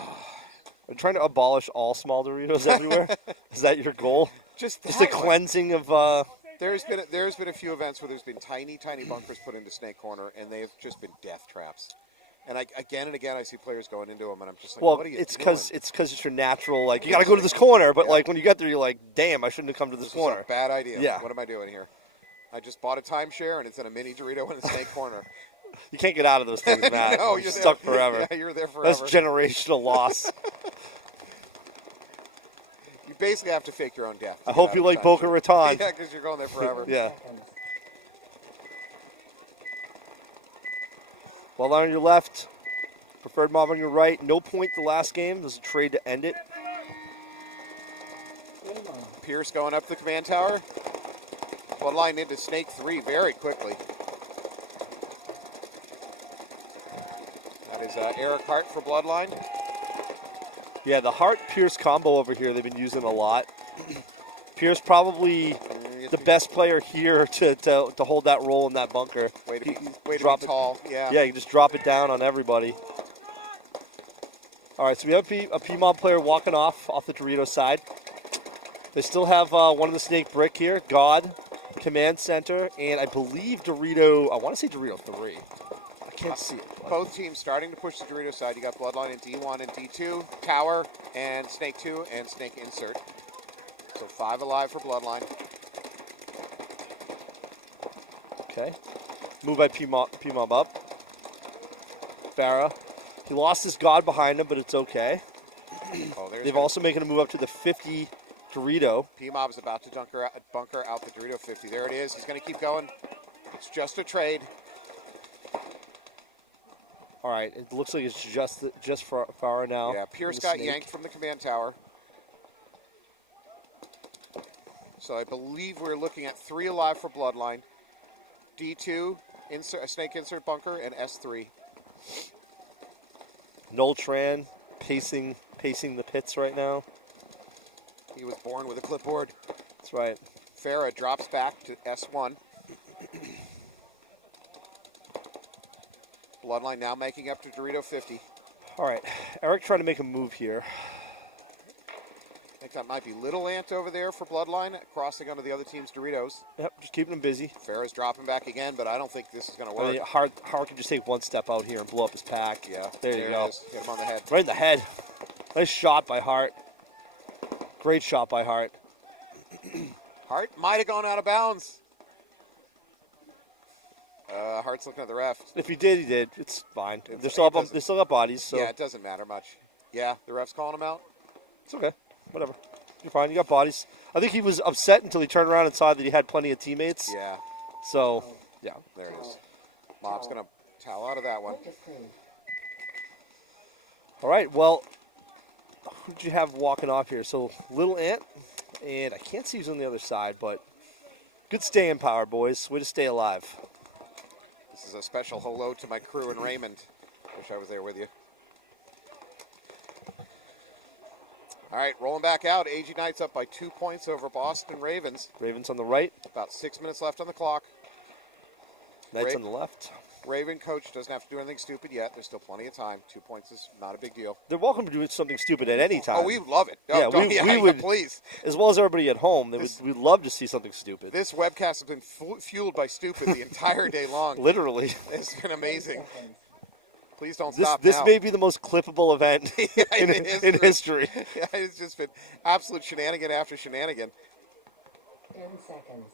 you trying to abolish all small Doritos everywhere? Is that your goal? Just a cleansing of... There's been a few events where there's been tiny bunkers put into Snake Corner, and they've just been death traps. And again and again, I see players going into them, and I'm just like, what are you doing? It's because it's your natural, like, you got to go to this corner, but, like, when you get there, you're like, damn, I shouldn't have come to this corner. Is a bad idea. Yeah. What am I doing here? I just bought a timeshare, and it's in a mini Dorito in the Snake Corner. You can't get out of those things, Matt. No, you're stuck forever. Yeah, you're there forever. That's generational loss. You basically have to fake your own death. I hope you like Boca Raton. Yeah, because you're going there forever. Yeah. Well, on your left, preferred mob on your right. No point the last game. There's a trade to end it. Pierce going up the command tower. Bloodline into Snake 3 very quickly. That is Eric Hart for Bloodline. Yeah, the Hart-Pierce combo over here they've been using a lot. Pierce probably the best player here to hold that role in that bunker. Way to be tall. Yeah. Yeah, you just drop it down on everybody. All right, so we have a P-Mob player walking off the Dorito side. They still have one of the Snake Brick here, God, Command Center, and I believe Dorito, I want to say Dorito 3. I can't see it. Both teams starting to push the Dorito side. You got Bloodline in D1 and D2, Tower and Snake 2 and Snake Insert. So 5 alive for Bloodline. Okay. Move by P-Mob up. Farah. He lost his God behind him, but it's okay. They've also making a move up to the 50 Dorito. P-Mob's about to bunker out the Dorito 50. There it is. He's going to keep going. It's just a trade. All right. It looks like it's just for Farah now. Yeah, Pierce got yanked from the command tower. So I believe we're looking at 3 alive for Bloodline. D2, Snake Insert Bunker, and S3. Noltran pacing the pits right now. He was born with a clipboard. That's right. Farah drops back to S1. Bloodline now making up to Dorito 50. All right. Eric trying to make a move here. I think that might be Little Ant over there for Bloodline, crossing onto the other team's Doritos. Yep, just keeping him busy. Farah's dropping back again, but I don't think this is going to work. I mean, Hart can just take one step out here and blow up his pack. Yeah, there you go. It is. Get him on the head. Right in the head. Nice shot by Hart. Great shot by Hart. Hart might have gone out of bounds. Hart's looking at the ref. If he did, he did. It's fine. They're still up bodies, so Yeah, it doesn't matter much. Yeah, the ref's calling him out. it's okay. Whatever. You're fine. You got bodies. I think he was upset until he turned around and saw that he had plenty of teammates. Yeah, So, yeah. there it is. Mob's going to towel out of that one. Focus clean. All right, well, who'd you have walking off here? So, Little Ant, and I can't see who's on the other side, but good staying power, boys. Way to stay alive. This is a special hello to my crew in Raymond. Wish I was there with you. All right, rolling back out. AG Knights up by 2 points over Boston Ravens. Ravens on the right, About 6 minutes left on the clock. Knights Ra- on the left. Raven coach doesn't have to do anything stupid yet. There's still plenty of time. 2 points is not a big deal. They're welcome to do something stupid at any time. Oh, we love it. Yeah, we would- Please. As well as everybody at home, we'd love to see something stupid. This webcast has been fueled by stupid the entire day long. Literally. It's been amazing. Please don't This stop this now. may be the most clippable event in history. Yeah, it's just been absolute shenanigan after shenanigan. 10 seconds.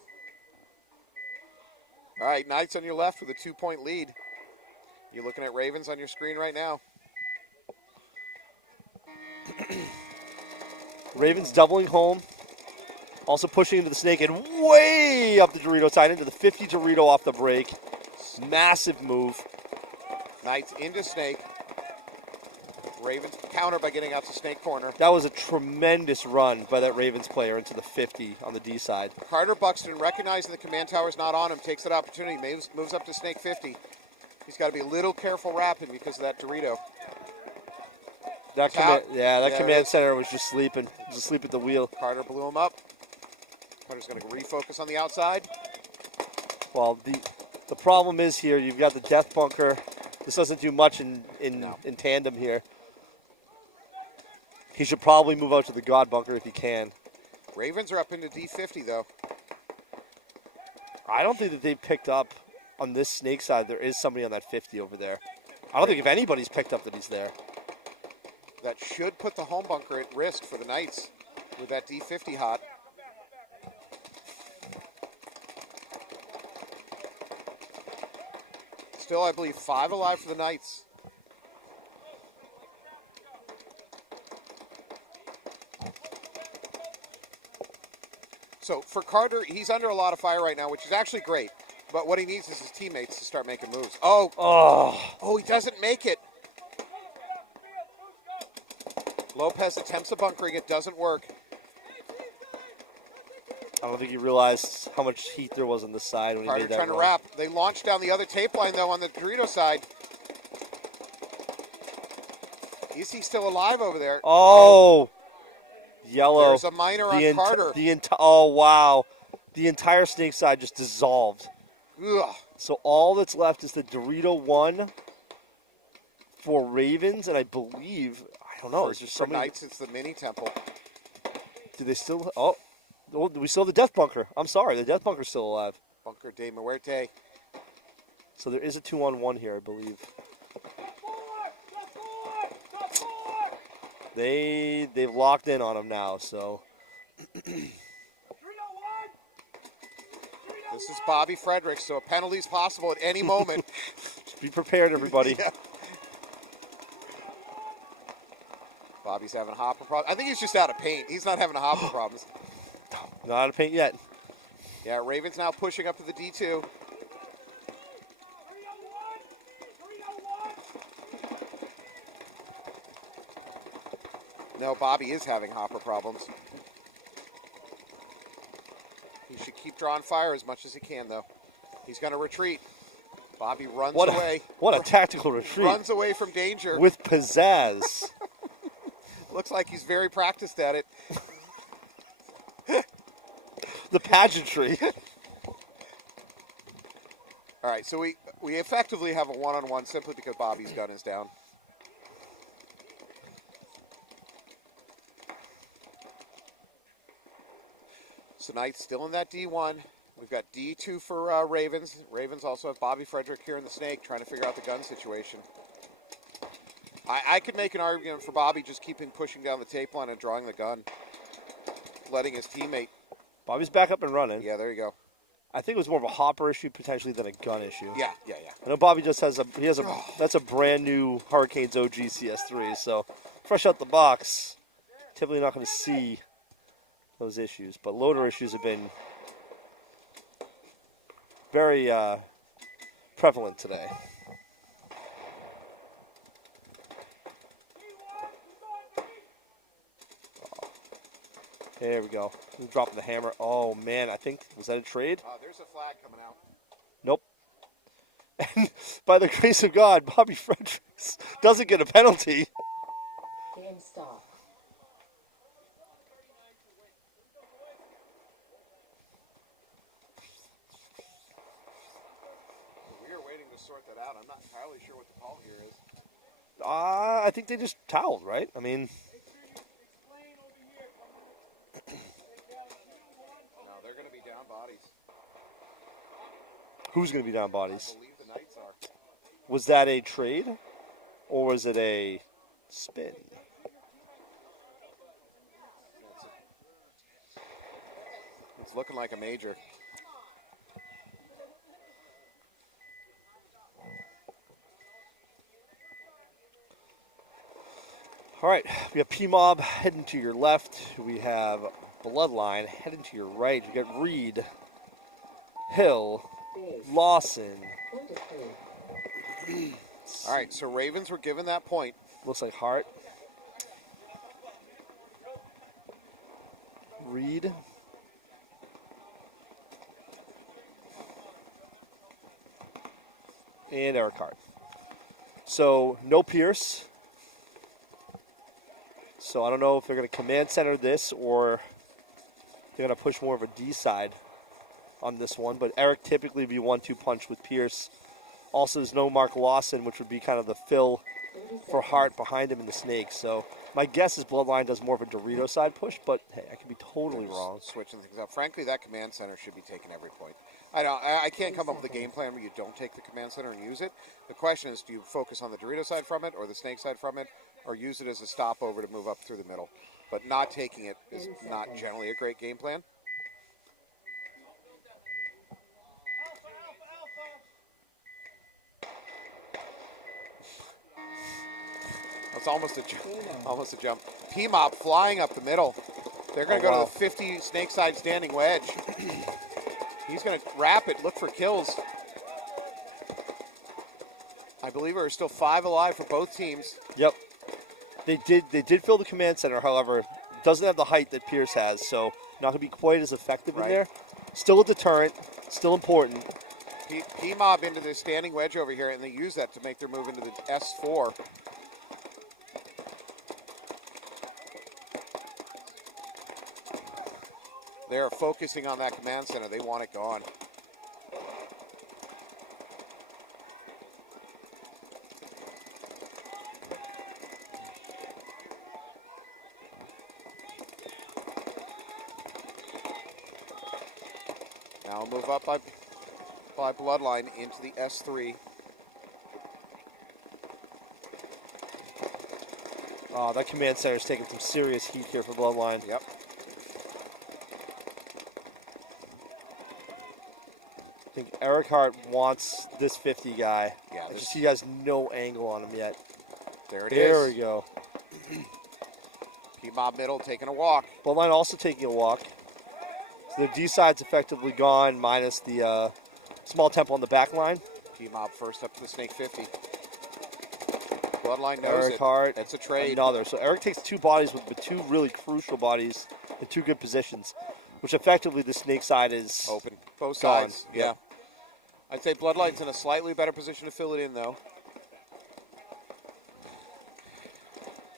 All right, Knights on your left with a 2-point lead. You're looking at Ravens on your screen right now. Ravens doubling home. Also pushing into the snake and way up the Dorito side into the 50 Dorito off the break. Massive move. Knights into Snake. Ravens counter by getting out to Snake corner. That was a tremendous run by that Ravens player into the 50 on the D side. Carter Buxton, recognizing the command tower's not on him, takes that opportunity, moves up to Snake 50. He's got to be a little careful wrapping because of that Dorito. That Out. command, There command it is. center was just sleeping, asleep at the wheel. Carter blew him up. Carter's going to refocus on the outside. Well, the problem is here, you've got the death bunker. This doesn't do much in tandem here. He should probably move out to the God bunker if he can. Ravens are up into D50 though. I don't think that they picked up on this snake side. There is somebody on that 50 over there. I don't think if anybody's picked up that he's there. That should put the home bunker at risk for the Knights with that D50 hot. Still, I believe 5 alive for the Knights. So for Carter, he's under a lot of fire right now, which is actually great. But what he needs is his teammates to start making moves. Oh, he doesn't make it. Lopez attempts the bunkering. It doesn't work. I don't think he realized how much heat there was on this side when he Carter made that trying to run. wrap. They launch down the other tape line, though, on the Dorito side. Is he still alive over there? Oh, yellow. There's a minor on Carter. Oh, wow. The entire snake side just dissolved. Ugh. So all that's left is the Dorito 1 for Ravens, and I believe, I don't know, is there For somebody? Knights, it's the mini temple. Do they still? Oh, we still have the death bunker. I'm sorry, the death bunker's still alive. Bunker de Muerte. So there is a 2-on-1 here, I believe. They've locked in on him now. So This is Bobby Fredericks, so a penalty's possible at any moment. be prepared, everybody. Yeah. Bobby's having hopper problems. I think he's just out of paint. He's not having hopper problems. Not out of paint yet. Yeah, Ravens now pushing up to the D2. No, Bobby is having hopper problems. He should keep drawing fire as much as he can, though. He's going to retreat. Bobby runs away. What a tactical retreat. Runs away from danger. With pizzazz. Looks like he's very practiced at it. The pageantry. All right, so we effectively have a one-on-one simply because Bobby's gun is down. So Knights still in that D1. We've got D2 for Ravens. Ravens also have Bobby Frederick here in the Snake trying to figure out the gun situation. I could make an argument for Bobby just pushing down the tape line and drawing the gun, letting his teammate. Bobby's back up and running. Yeah, there you go. I think it was more of a hopper issue potentially than a gun issue. Yeah. I know Bobby just has that's a brand new Hurricanes OG CS3, so fresh out the box, typically not going to see those issues. But loader issues have been very prevalent today. There we go. He's dropping the hammer. Oh, man. I think, was that a trade? There's a flag coming out. Nope. And by the grace of God, Bobby Fredericks doesn't get a penalty. Game stop. We are waiting to sort that out. I'm not entirely sure what the call here is. I think they just toweled, right? I mean... No, they're going to be down bodies. Who's going to be down bodies? I believe the Knights are. Was that a trade? Or was it a spin? It's looking like a major. All right, we have P-Mob heading to your left. We have Bloodline heading to your right. We got Reed, Hill, Lawson. All right, so Ravens were given that point. Looks like Hart. Reed. And Eric Hart. So no Pierce. So I don't know if they're going to command center this or they're going to push more of a D side on this one. But Eric typically would be 1-2 punch with Pierce. Also, there's no Mark Lawson, which would be kind of the fill for Hart behind him in the snake. So my guess is Bloodline does more of a Dorito side push, but hey, I could be totally wrong. Switching things up. Frankly, that command center should be taking every point. I can't come up with a game plan where you don't take the command center and use it. The question is, do you focus on the Dorito side from it or the snake side from it, or use it as a stopover to move up through the middle? But not taking it is not generally a great game plan. That's almost a jump. P-Mob flying up the middle. They're going to go to the 50 snake side standing wedge. He's going to wrap it, look for kills. I believe there are still 5 alive for both teams. Yep. They did fill the command center, however, doesn't have the height that Pierce has, so not going to be quite as effective in there. Still a deterrent, still important. P-Mob into the standing wedge over here, and they use that to make their move into the S4. They're focusing on that command center. They want it gone. Now move up by Bloodline into the S3. Oh, that command center is taking some serious heat here for Bloodline. Yep. I think Eric Hart wants this 50 guy. Yeah, he has no angle on him yet. There it is. There we go. P-Mob middle taking a walk. Bloodline also taking a walk. So the D side's effectively gone, minus the small temple on the back line. P-Mob first up to the snake 50. Bloodline knows Eric it. Hart. It's a trade. Another. So Eric takes 2 bodies with 2 really crucial bodies in 2 good positions, which effectively the snake side is open. Both gone. sides. Yeah. I'd say Bloodline's in a slightly better position to fill it in, though.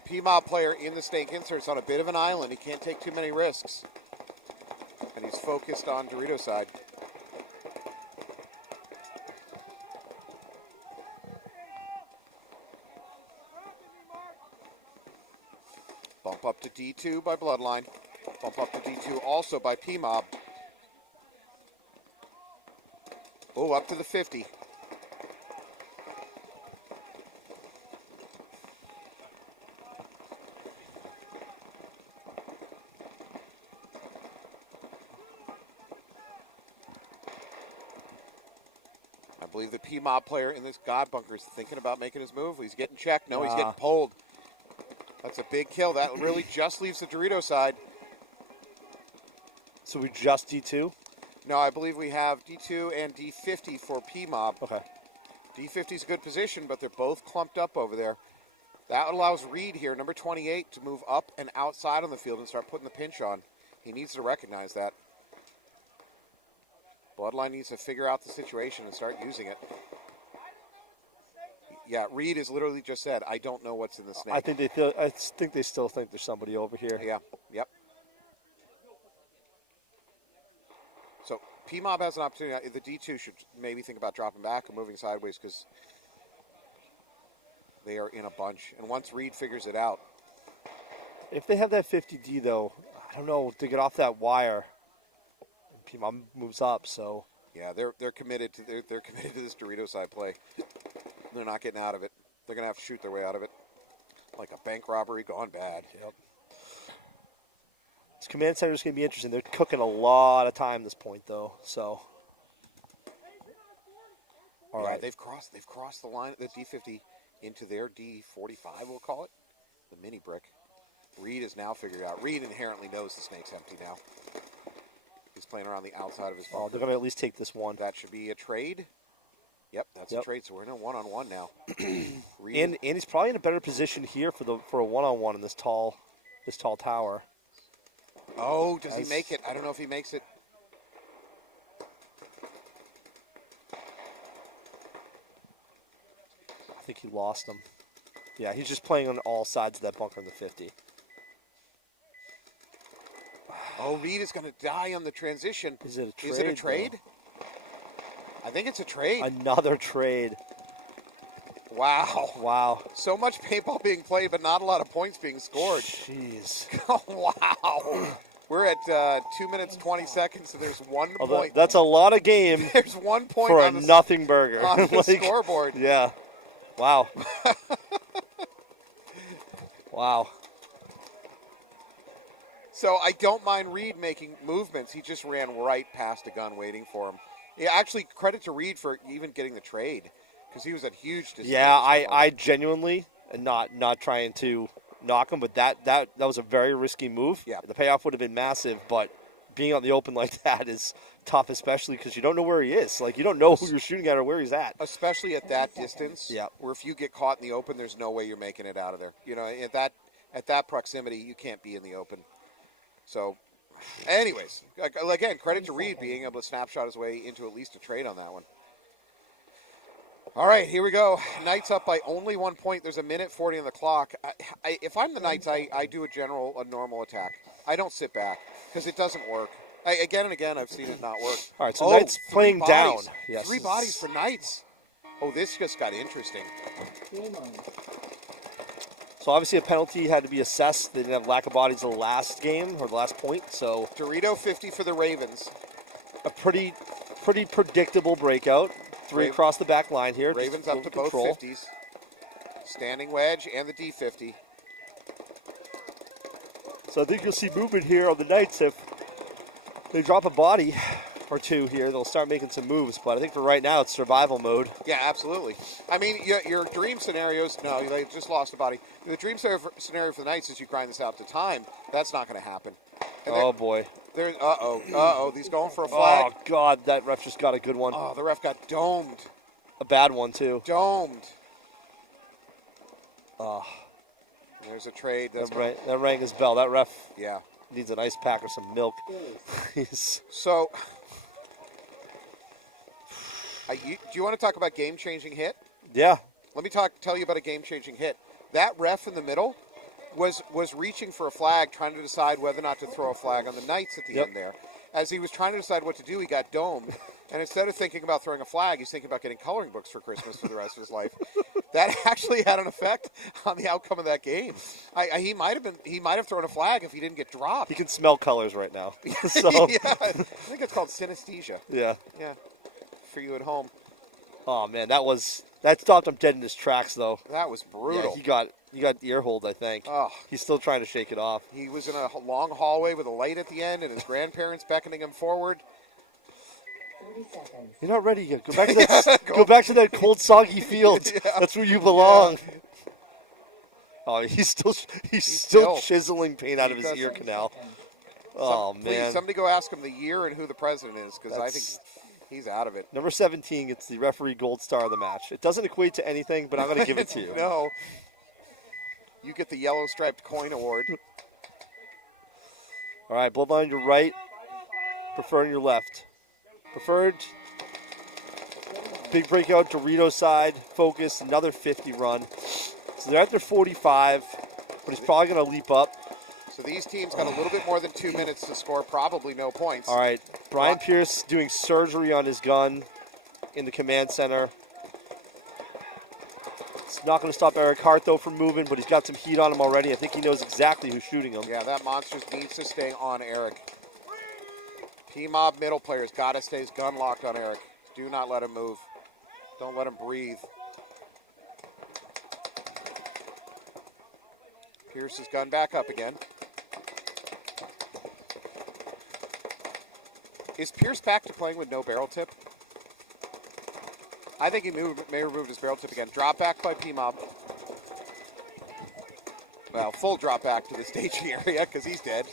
P-Mob player in the snake inserts on a bit of an island. He can't take too many risks. And he's focused on Dorito side. Bump up to D2 by Bloodline. Bump up to D2 also by P-Mob. Oh, up to the 50. believe the P-Mob player in this God bunker is thinking about making his move. He's getting checked. No, he's getting pulled. That's a big kill. That really just leaves the Dorito side. So we just D2? No, I believe we have D2 and D50 for P-Mob. Okay. D50's a good position, but they're both clumped up over there. That allows Reed here, number 28, to move up and outside on the field and start putting the pinch on. He needs to recognize that. Bloodline needs to figure out the situation and start using it. Yeah, Reed has literally just said, I don't know what's in the snake. I think they still think there's somebody over here. Yeah, yep. So P-Mob has an opportunity. The D2 should maybe think about dropping back or moving sideways because they are in a bunch. And once Reed figures it out. If they have that 50D, though, I don't know, to get off that wire, P-Mob moves up, so. Yeah, they're committed to they're committed to this Dorito side play. They're not getting out of it. They're going to have to shoot their way out of it. Like a bank robbery gone bad. Yep. This command center is going to be interesting. They're cooking a lot of time this point, though. So, all right, they've crossed the line, the D50 into their D45, we'll call it, the mini brick. Reed has now figured it out. Reed inherently knows the snake's empty now. He's playing around the outside of his ball. They're going to at least take this one. That should be a trade. Yep, that's a trade. So we're in a one-on-one now. And he's probably in a better position here for a one-on-one in this tall tower. Oh, does he make it? I don't know if he makes it. I think he lost him. Yeah, he's just playing on all sides of that bunker in the 50. Oh, Reed is going to die on the transition. Is it a trade? Is it a trade? I think it's a trade. Another trade. Wow. Wow. So much paintball being played, but not a lot of points being scored. Jeez. Oh, wow. We're at 2 minutes, 20 seconds, so there's 1 point. That's a lot of game. There's 1 point for on a nothing burger. On the scoreboard. Yeah. Wow. Wow. So I don't mind Reed making movements. He just ran right past a gun waiting for him. Yeah, actually, credit to Reed for even getting the trade because he was at huge distance. Yeah, I genuinely, and not trying to knock him, but that was a very risky move. Yeah. The payoff would have been massive, but being on the open like that is tough, especially because you don't know where he is. Like, you don't know who you're shooting at or where he's at. Especially at that distance. Yeah. Where if you get caught in the open, there's no way you're making it out of there. You know, at that proximity, you can't be in the open. So, anyways, again, credit to Reed being able to snapshot his way into at least a trade on that one. All right, here we go. Knights up by only 1 point. There's 1:40 on the clock. If I'm the Knights, I do a normal attack. I don't sit back because it doesn't work. Again and again, I've seen it not work. All right, so Knights playing down. Yes. 3 bodies for Knights. Oh, this just got interesting. So obviously a penalty had to be assessed. They didn't have lack of bodies the last game or the last point. So Dorito 50 for the Ravens. A pretty predictable breakout. 3 across the back line here. Ravens up to both 50s. Standing wedge and the D50. So I think you'll see movement here on the Knights. If they drop a body or two here, they'll start making some moves. But I think for right now, it's survival mode. Yeah, absolutely. I mean, your dream scenarios, no, they just lost a body. The dream scenario for the Knights is you grind this out to time. That's not going to happen. And oh, boy. He's going for a flag. Oh, God, that ref just got a good one. Oh, the ref got domed. A bad one, too. Domed. Oh. There's a trade. That rang his bell. That ref needs an ice pack or some milk. So, do you want to talk about game-changing hit? Yeah. Let me tell you about a game-changing hit. That ref in the middle was reaching for a flag, trying to decide whether or not to throw a flag on the Knights at the end there. As he was trying to decide what to do, he got domed. And instead of thinking about throwing a flag, he's thinking about getting coloring books for Christmas for the rest of his life. That actually had an effect on the outcome of that game. He might have thrown a flag if he didn't get dropped. He can smell colors right now. So. Yeah, I think it's called synesthesia. Yeah. Yeah. For you at home. Oh man, that stopped him dead in his tracks though. That was brutal. Yeah, he got ear hold, I think. Oh. He's still trying to shake it off. He was in a long hallway with a light at the end and his grandparents beckoning him forward. 30 seconds. You're not ready yet. Go back to that. Go back to that cold, soggy field. That's where you belong. Oh, he's still chiseling paint out of his ear canal. Oh, Please, man. somebody go ask him the year and who the president is, because I think he's out of it. Number 17 gets the referee gold star of the match. It doesn't equate to anything, but I'm going to give it to you. No. You get the yellow striped coin award. All right, Bloodline, your right. Preferred your left. Preferred. Big breakout, Dorito side. Focus, another 50 run. So they're at their 45, but he's probably going to leap up. So these teams got a little bit more than 2 minutes to score, probably no points. All right, Brian Pierce doing surgery on his gun in the command center. It's not going to stop Eric Hart, though, from moving, but he's got some heat on him already. I think he knows exactly who's shooting him. Yeah, that monster needs to stay on Eric. P-Mob middle players got to stay gun locked on Eric. Do not let him move. Don't let him breathe. Pierce's gun back up again. Is Pierce back to playing with no barrel tip? I think he may have removed his barrel tip again. Drop back by P-Mob. Well, full drop back to the staging area because he's dead.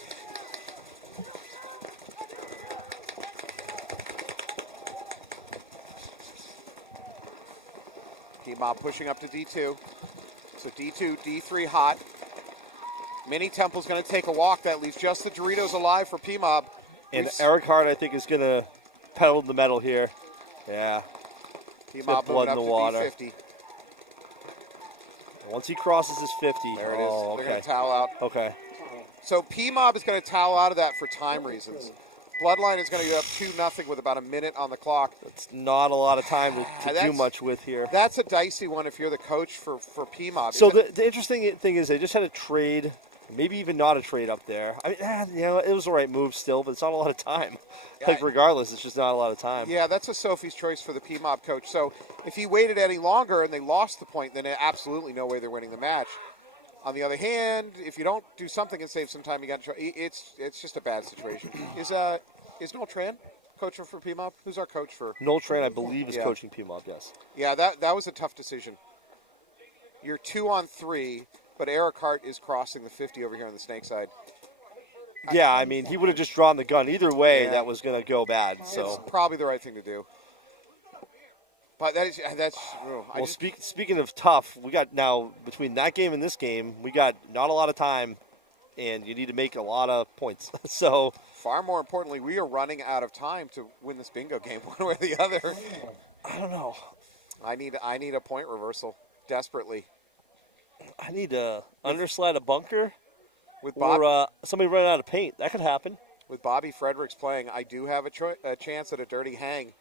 P-Mob pushing up to D2. So D2, D3 hot. Mini Temple's going to take a walk. That leaves just the Doritos alive for P-Mob. And Eric Hart, I think, is going to pedal to the metal here. Yeah. P-Mob blood moving in up the to water. D50. Once he crosses his 50. There it is. Oh, They're okay. going to towel out. Okay. So P-Mob is going to towel out of that for time reasons. Bloodline is going to get up 2-0 with about a minute on the clock. It's not a lot of time to do much with here. That's a dicey one if you're the coach for P-Mob. So the interesting thing is they just had a trade, maybe even not a trade up there. I mean, it was the right move still, but it's not a lot of time. Like, regardless, it's just not a lot of time. Yeah, that's a Sophie's choice for the P-Mob coach. So if he waited any longer and they lost the point, then absolutely no way they're winning the match. On the other hand, if you don't do something and save some time, you got to try. It's just a bad situation. Is Noel Tran coaching for P-Mob? Who's our coach for? Noel Tran, I believe, is coaching P-Mob, yes. Yeah, that was a tough decision. You're 2-on-3, but Eric Hart is crossing the 50 over here on the snake side. Yeah, I mean, he would have just drawn the gun. Either way, that was going to go bad. So It's probably the right thing to do. But well, speaking of tough, we got now, between that game and this game, we got not a lot of time, and you need to make a lot of points. So far more importantly, we are running out of time to win this bingo game one way or the other. I don't know. I need a point reversal desperately. I need to underslide a bunker With Bob, or somebody running out of paint. That could happen. With Bobby Fredericks playing, I do have a chance at a dirty hang.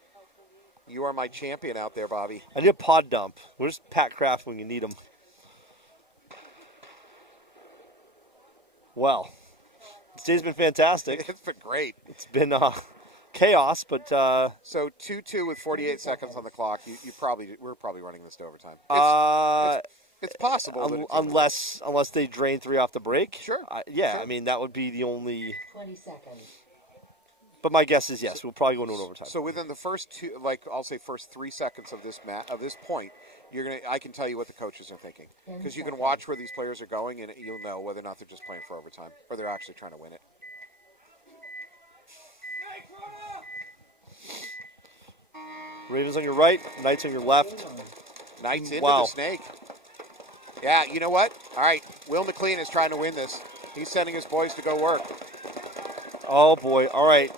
You are my champion out there, Bobby. I need a pod dump. Where's Pat Kraft when you need him? Well, this day's been fantastic. It's been great. It's been chaos, but so 2-2 with 48 seconds on the clock. We're probably running this to overtime. It's possible. Unless they drain 3 off the break. Sure. Yeah, sure. I mean, that would be the only. 20 seconds. But my guess is yes, we'll probably go into an overtime. So within the first first 3 seconds of this point, I can tell you what the coaches are thinking, because you can watch where these players are going, and you'll know whether or not they're just playing for overtime or they're actually trying to win it. Ravens on your right, Knights on your left. Knights into the snake. Yeah, you know what? All right, Will McLean is trying to win this. He's sending his boys to go work. Oh boy! All right.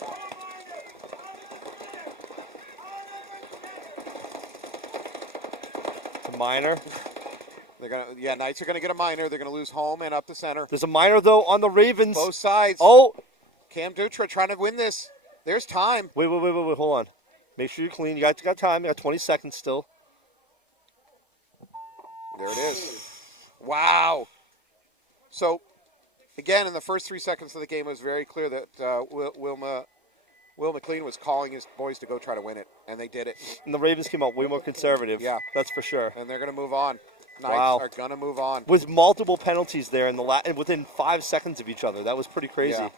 It's a minor. Knights are gonna get a minor. They're gonna lose home and up the center. There's a minor though on the Ravens. Both sides. Oh, Cam Dutra trying to win this. There's time. Wait, hold on. Make sure you're clean. You got time. You got 20 seconds still. There it is. Wow. So, again, in the first 3 seconds of the game, it was very clear that Will McLean was calling his boys to go try to win it, and they did it. And the Ravens came out way more conservative. Yeah. That's for sure. And they're going to move on. Knights are going to move on. With multiple penalties there in and within 5 seconds of each other. That was pretty crazy. Yeah.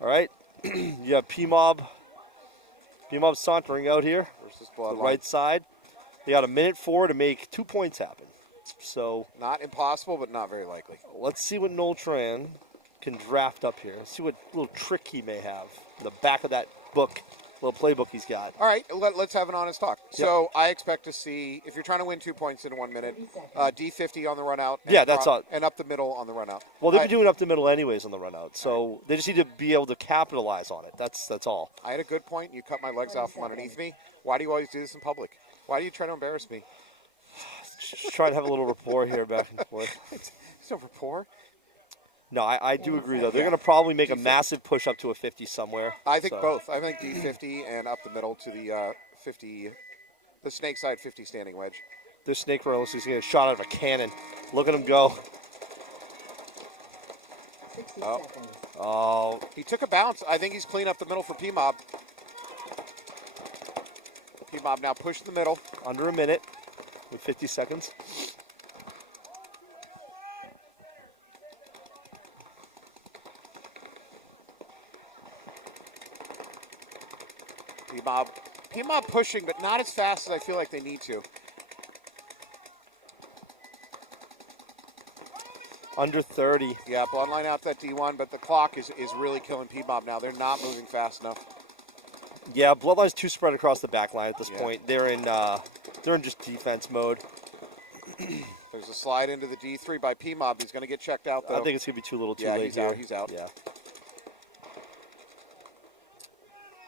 All right. You have P-Mob. P-Mob sauntering out here. Versus The Bloodline. right side. They got a minute 4 to make 2 points happen. So Not impossible, but not very likely. let's see what Noel Tran can draft up here. Let's see what little trick he may have in the back of that book, little playbook he's got. All right, let's have an honest talk. So I expect to see, if you're trying to win 2 points in 1 minute, D50 on the run out. Yeah, that's all. And up the middle on the run out. Well, they've been doing up the middle anyways on the run out, so they just need to be able to capitalize on it. That's all. I had a good point. You cut my legs off from underneath me. Why do you always do this in public? Why do you try to embarrass me? Just trying to have a little rapport here back and forth. It's no rapport. No, I do agree, though. They're going to probably make a massive push up to a 50 somewhere. I think so. both. I think D50 and up the middle to the 50, the snake side 50 standing wedge. This snake runner looks like he's going to get a shot out of a cannon. Look at him go. 60 Oh. seconds. Oh, He took a bounce. I think he's clean up the middle for P-Mob. P-Mob now push the middle. under a minute with 50 seconds. P-Mob pushing, but not as fast as I feel like they need to. Under 30. Yeah, Bloodline out that D1, but the clock is really killing P-Mob now. They're not moving fast enough. Yeah, Bloodline's too spread across the back line at this Yeah. point. They're in just defense mode. There's a slide into the D3 by P-Mob. He's going to get checked out, though. I think it's going to be too little too Yeah, late he's here. out, he's out. Yeah.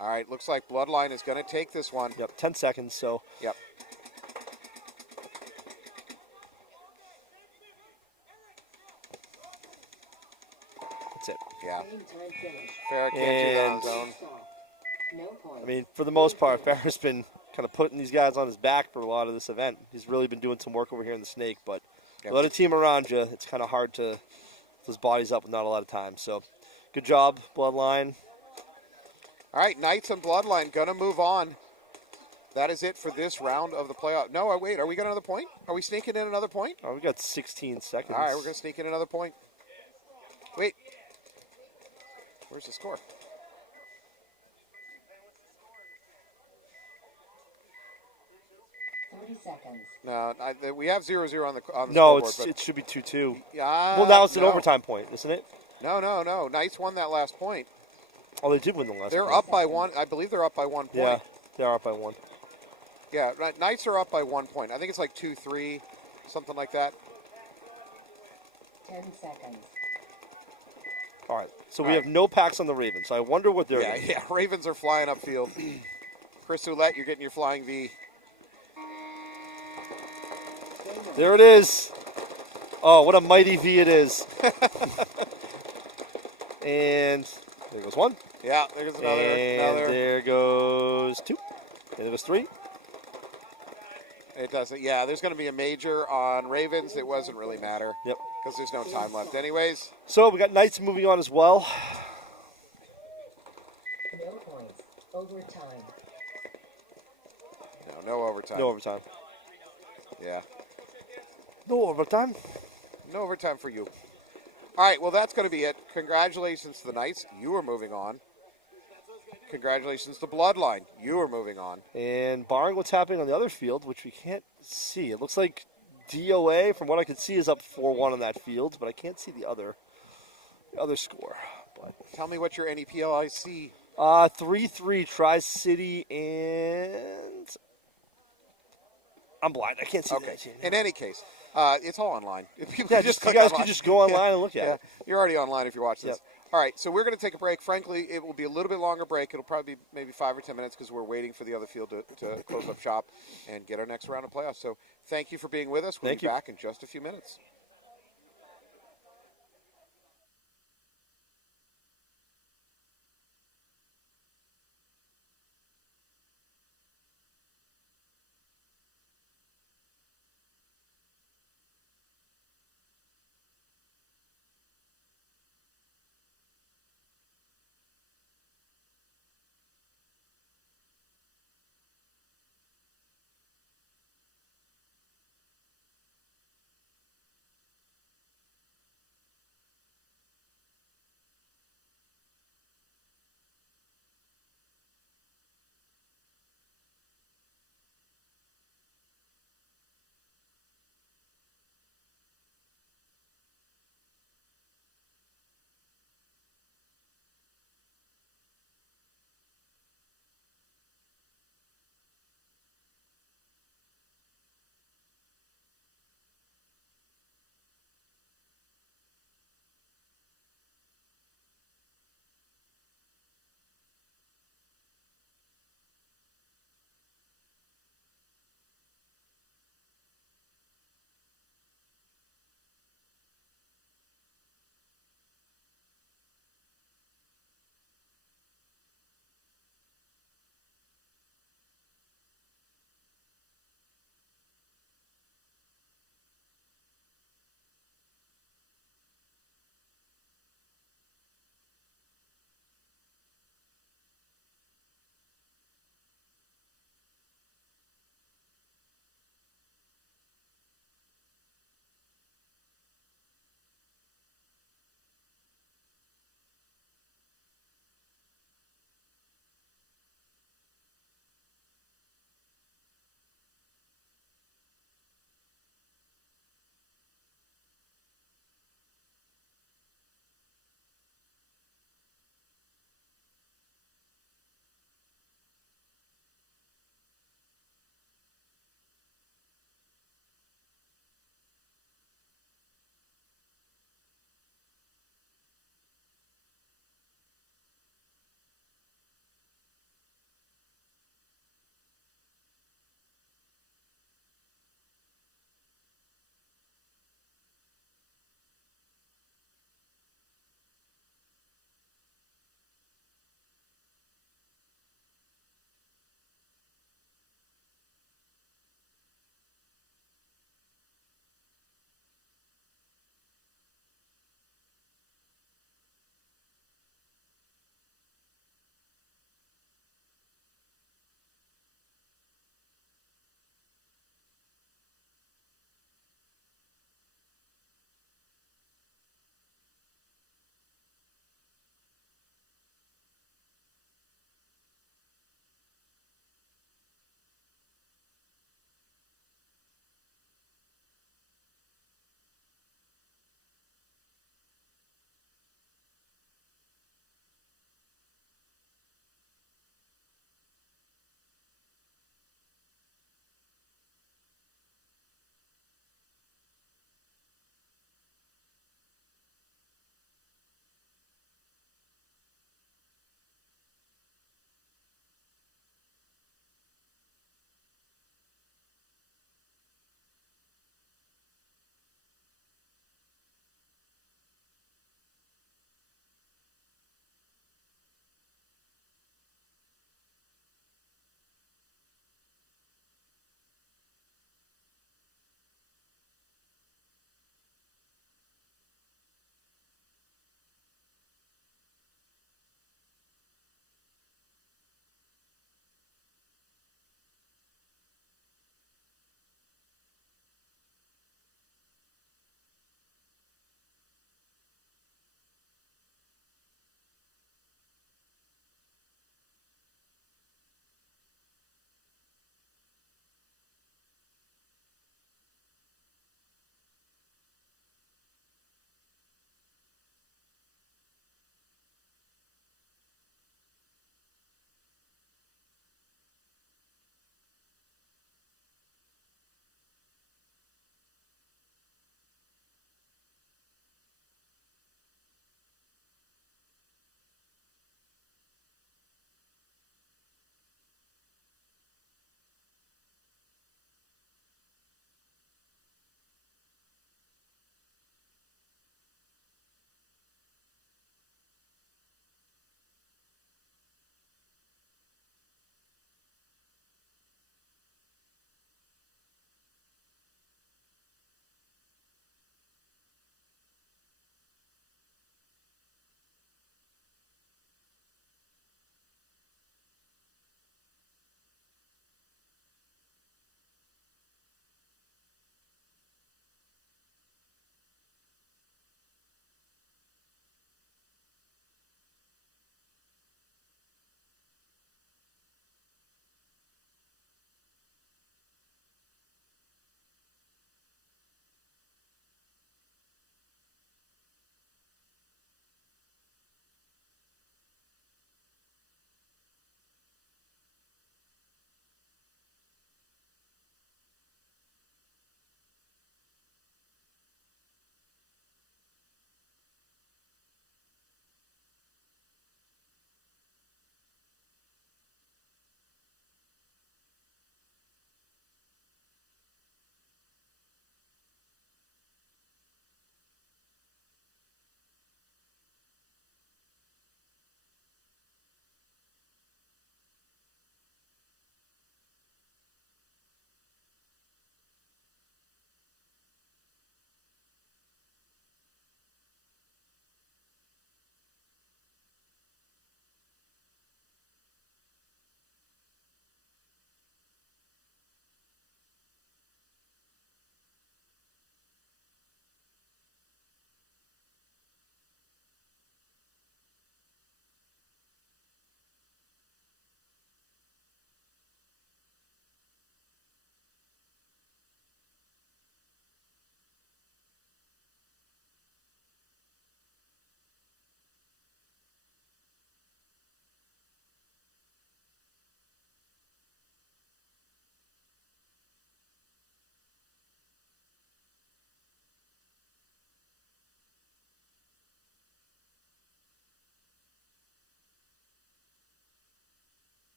All right, looks like Bloodline is going to take this one. Yep, 10 seconds, so Yep. that's it. Yeah. Game time finished. Farrah can't do that on And- his own. Stop. No points. I mean, for the most part, Farrah's been kind of putting these guys on his back for a lot of this event. He's really been doing some work over here in the snake, but Yep. a lot of team around you, it's kind of hard to those bodies up with not a lot of time. So, good job, Bloodline. All right, Knights and Bloodline going to move on. That is it for this round of the playoff. No, wait, are we got another point? Are we sneaking in another point? Oh, we got 16 seconds. All right, we're going to sneak in another point. Wait. Where's the score? 30 seconds. No, we have 0-0 on the No, scoreboard. it should be 2-2. Yeah. Well, now it's an no. overtime point, isn't it? No. Knights won that last point. Oh, they did win the last. They're point. up by one. I believe they're up by 1 point. Yeah, they are up by 1. Yeah, Knights are up by 1 point. I think it's like 2-3, something like that. 10 seconds. All right, so we All have right. no packs on the Ravens. So I wonder what they're. Yeah, yeah. Ravens are flying upfield. Chris Ouellette, you're getting your flying V. There it is. Oh, what a mighty V it is. And there goes 1. Yeah, there's another. And there goes 2. And there goes 3. It doesn't. Yeah, there's going to be a major on Ravens. It wasn't really matter. Yep. Because there's no time left. Anyways, So we got Knights moving on as well. No points. Overtime. no overtime. No overtime. Yeah, No overtime. no overtime for you. All right, well, that's going to be it. Congratulations to the Knights. You are moving on. Congratulations to Bloodline. You are moving on. And barring what's happening on the other field, which we can't see, it looks like D.O.A, from what I can see, is up 4-1 on that field, but I can't see the other score. But Tell me what your NEPXL 3-3 TriCity and I'm blind. I can't see. Okay. that. In any case, it's all online. People Yeah, can just you click guys online. can just go online and look at Yeah, it. you're already online if you're watching this. Yep. All right, so we're going to take a break. Frankly, it will be a little bit longer break. It'll probably be maybe 5 or 10 minutes because we're waiting for the other field to close up shop and get our next round of playoffs. So thank you for being with us. We'll Thank be you. back in just a few minutes.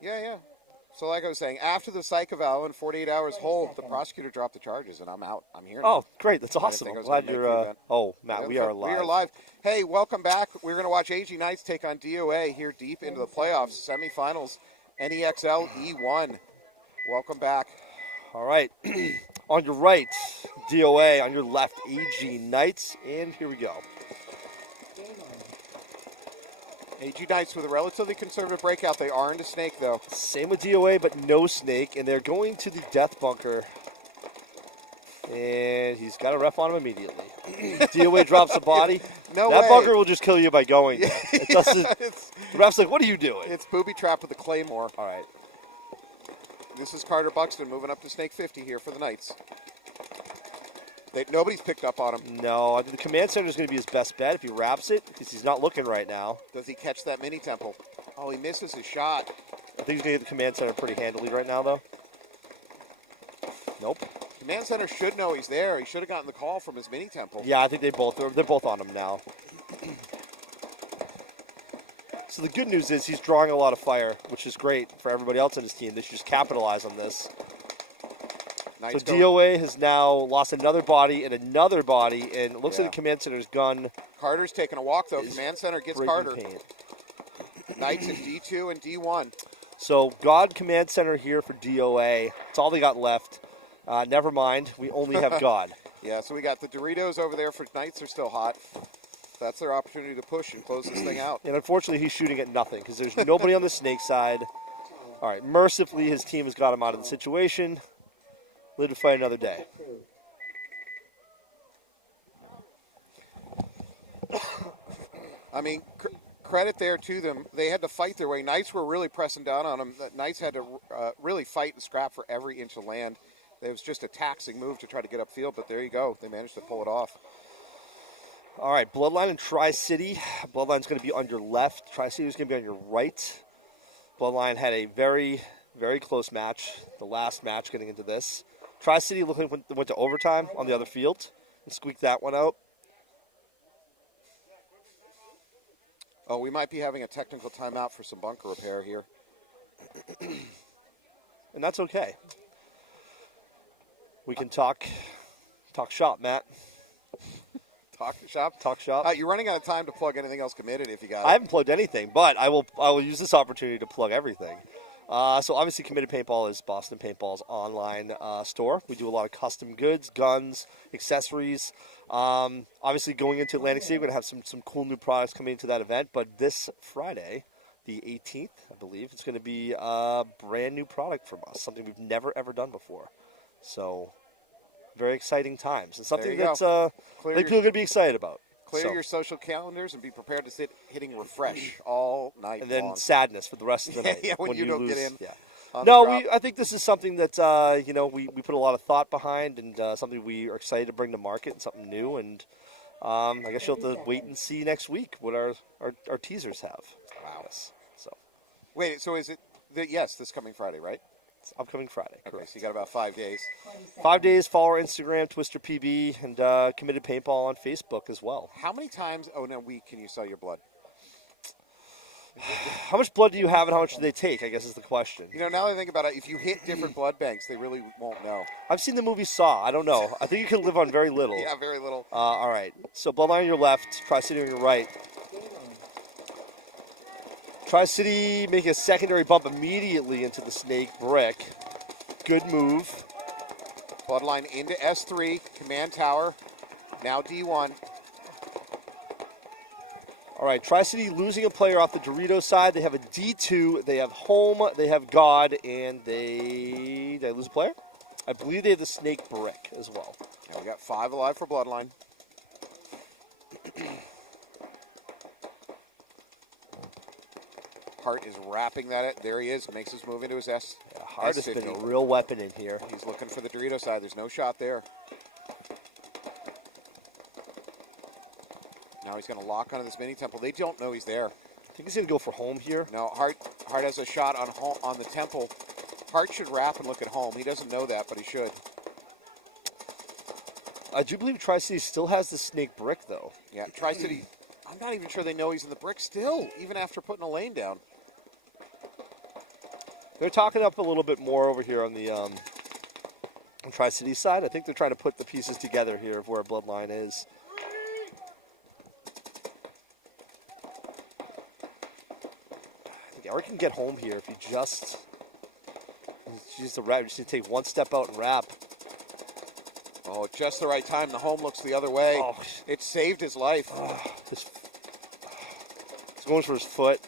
Yeah. So like I was saying, after the psych eval and 48 hours hold, the prosecutor dropped the charges, and I'm out. I'm here now. Oh, great. That's awesome. think I I'm was glad gonna make you're... the event. oh, Matt, Yeah, we are live. We are live. Hey, welcome back. We're going to watch AG Knights take on D.O.A. here deep into the playoffs, semifinals, NEXL E1. Welcome back. All right. On your right, D.O.A. On your left, AG Knights. And here we go. Game on. AG Knights with a relatively conservative breakout. They are into Snake, though. Same with D.O.A., but no Snake. And they're going to the death bunker. And he's got a ref on him immediately. D.O.A. drops the body. No that way. bunker will just kill you by going there. It doesn't, the ref's like, what are you doing? It's booby trap with the Claymore. All right. This is Carter Buxton moving up to Snake 50 here for the Knights. Nobody's picked up on him. No, I think the command center is going to be his best bet if he wraps it, because he's not looking right now. Does he catch that mini temple? Oh, he misses his shot. I think he's going to get the command center pretty handily right now, though. Nope. Command center should know he's there. He should have gotten the call from his mini temple. Yeah, I think they're both on him now. So the good news is he's drawing a lot of fire, which is great for everybody else on his team. They should just capitalize on this. Knights So D.O.A. has now lost another body and another body, and it looks Yeah. like the command center's gun Carter's taking a walk, though. is Command center gets breaking Carter. paint. Knights in D2 and D1. So God command center here for D.O.A. That's all they got left. Never mind, we only have God. Yeah, so we got the Doritos over there for Knights are still hot. That's their opportunity to push and close this thing out. And unfortunately, he's shooting at nothing because there's nobody on the snake side. All right, mercifully, his team has got him out of the situation. Live to fight another day. I mean, credit there to them. They had to fight their way. Knights were really pressing down on them. The Knights had to really fight and scrap for every inch of land. It was just a taxing move to try to get upfield, but there you go. They managed to pull it off. All right, Bloodline and TriCity. Bloodline's going to be on your left. TriCity is going to be on your right. Bloodline had a very, very close match, the last match getting into this. TriCity went to overtime on the other field and squeaked that one out. Oh, we might be having a technical timeout for some bunker repair here. And that's okay. We can talk shop, Matt. Talk shop. Talk shop. You're running out of time to plug anything else committed if you got it. I haven't plugged anything, but I will use this opportunity to plug everything. So obviously Committed Paintball is Boston Paintball's online store. We do a lot of custom goods, guns, accessories. Obviously going into Atlantic City, we're going to have some cool new products coming into that event. But this Friday, the 18th, I believe, it's going to be a brand new product from us, something we've never, ever done before. So very exciting times. And something There you that's go. I think people are going to be excited about. Clear So- your social calendars and be prepared to sit hitting refresh all night and then long. sadness for the rest of the night. Yeah, when you don't lose. get in Yeah. on the No, drop. I think this is something that we put a lot of thought behind, and something we are excited to bring to market, and something new. And I guess you'll have to wait and see next week what our teasers have. Wow. Yes. So Wait, so is it? Yes, this coming Friday, right? it's upcoming Friday. Okay, Correct. so you got about 5 days. 5 days. Follow our Instagram, Twister PB, and Committed Paintball on Facebook as well. How many times in a week can you sell your blood? How much blood do you have, and how much do they take? I guess is the question. You know, now that I think about it, if you hit different blood banks, they really won't know. I've seen the movie Saw. I don't know. I think you can live on very little. Yeah, very little. All right. So Bloodline on your left, TriCity on your right. TriCity making a secondary bump immediately into the snake brick. Good move. Bloodline into S3, command tower, now D1. All right, TriCity losing a player off the Dorito side. They have a D2, they have home, they have God, and did they lose a player? I believe they have the snake brick as well. And we got 5 alive for Bloodline. Hart is wrapping that. There he is. Makes his move into his S. Hart has S50. been a real weapon in here. He's looking for the Dorito side. There's no shot there. Now he's going to lock onto this mini temple. They don't know he's there. I think he's going to go for home here. No, Hart has a shot on home, on the temple. Hart should wrap and look at home. He doesn't know that, but he should. I do believe TriCity still has the snake brick, though. Yeah, TriCity. I'm not even sure they know he's in the brick still, even after putting a lane down. They're talking up a little bit more over here on the TriCity side. I think they're trying to put the pieces together here of where Bloodline is. I think Eric can get home here if he just the wrap. Just need to take one step out and wrap. Oh, just the right time. The home looks the other way. Oh. It saved his life. He's going for his foot.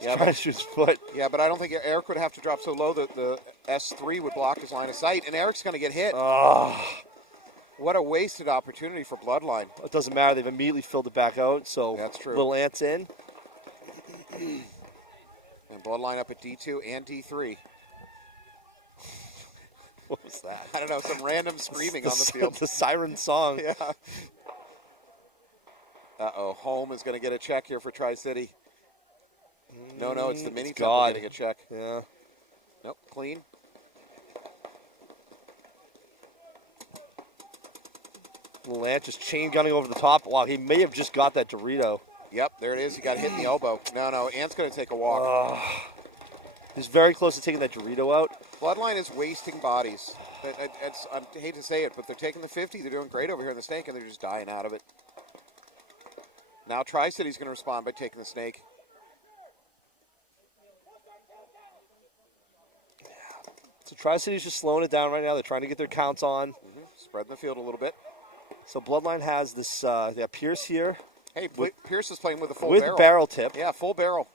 Yeah, Trying to shoot his foot. Yeah, but I don't think Eric would have to drop so low that the S3 would block his line of sight, and Eric's going to get hit. What a wasted opportunity for Bloodline. It doesn't matter. They've immediately filled it back out, so that's true. Little Ant's in. And Bloodline up at D2 and D3. What was that? I don't know, some random screaming on the field. The siren song. Yeah. Uh-oh, home is going to get a check here for TriCity. No, it's the mini temple getting a check. Yeah. Nope, clean. Little Ant just chain gunning over the top. Wow, he may have just got that Dorito. Yep, there it is. He got hit in the elbow. No, Ant's going to take a walk. He's very close to taking that Dorito out. Bloodline is wasting bodies. I hate to say it, but they're taking the 50. They're doing great over here in the snake, and they're just dying out of it. Now TriCity's going to respond by taking the snake. So TriCity's just slowing it down right now. They're trying to get their counts on. Spreading the field a little bit. So Bloodline has this, they have Pierce here. Hey, Pierce is playing with a full with barrel. With barrel tip. Yeah, full barrel.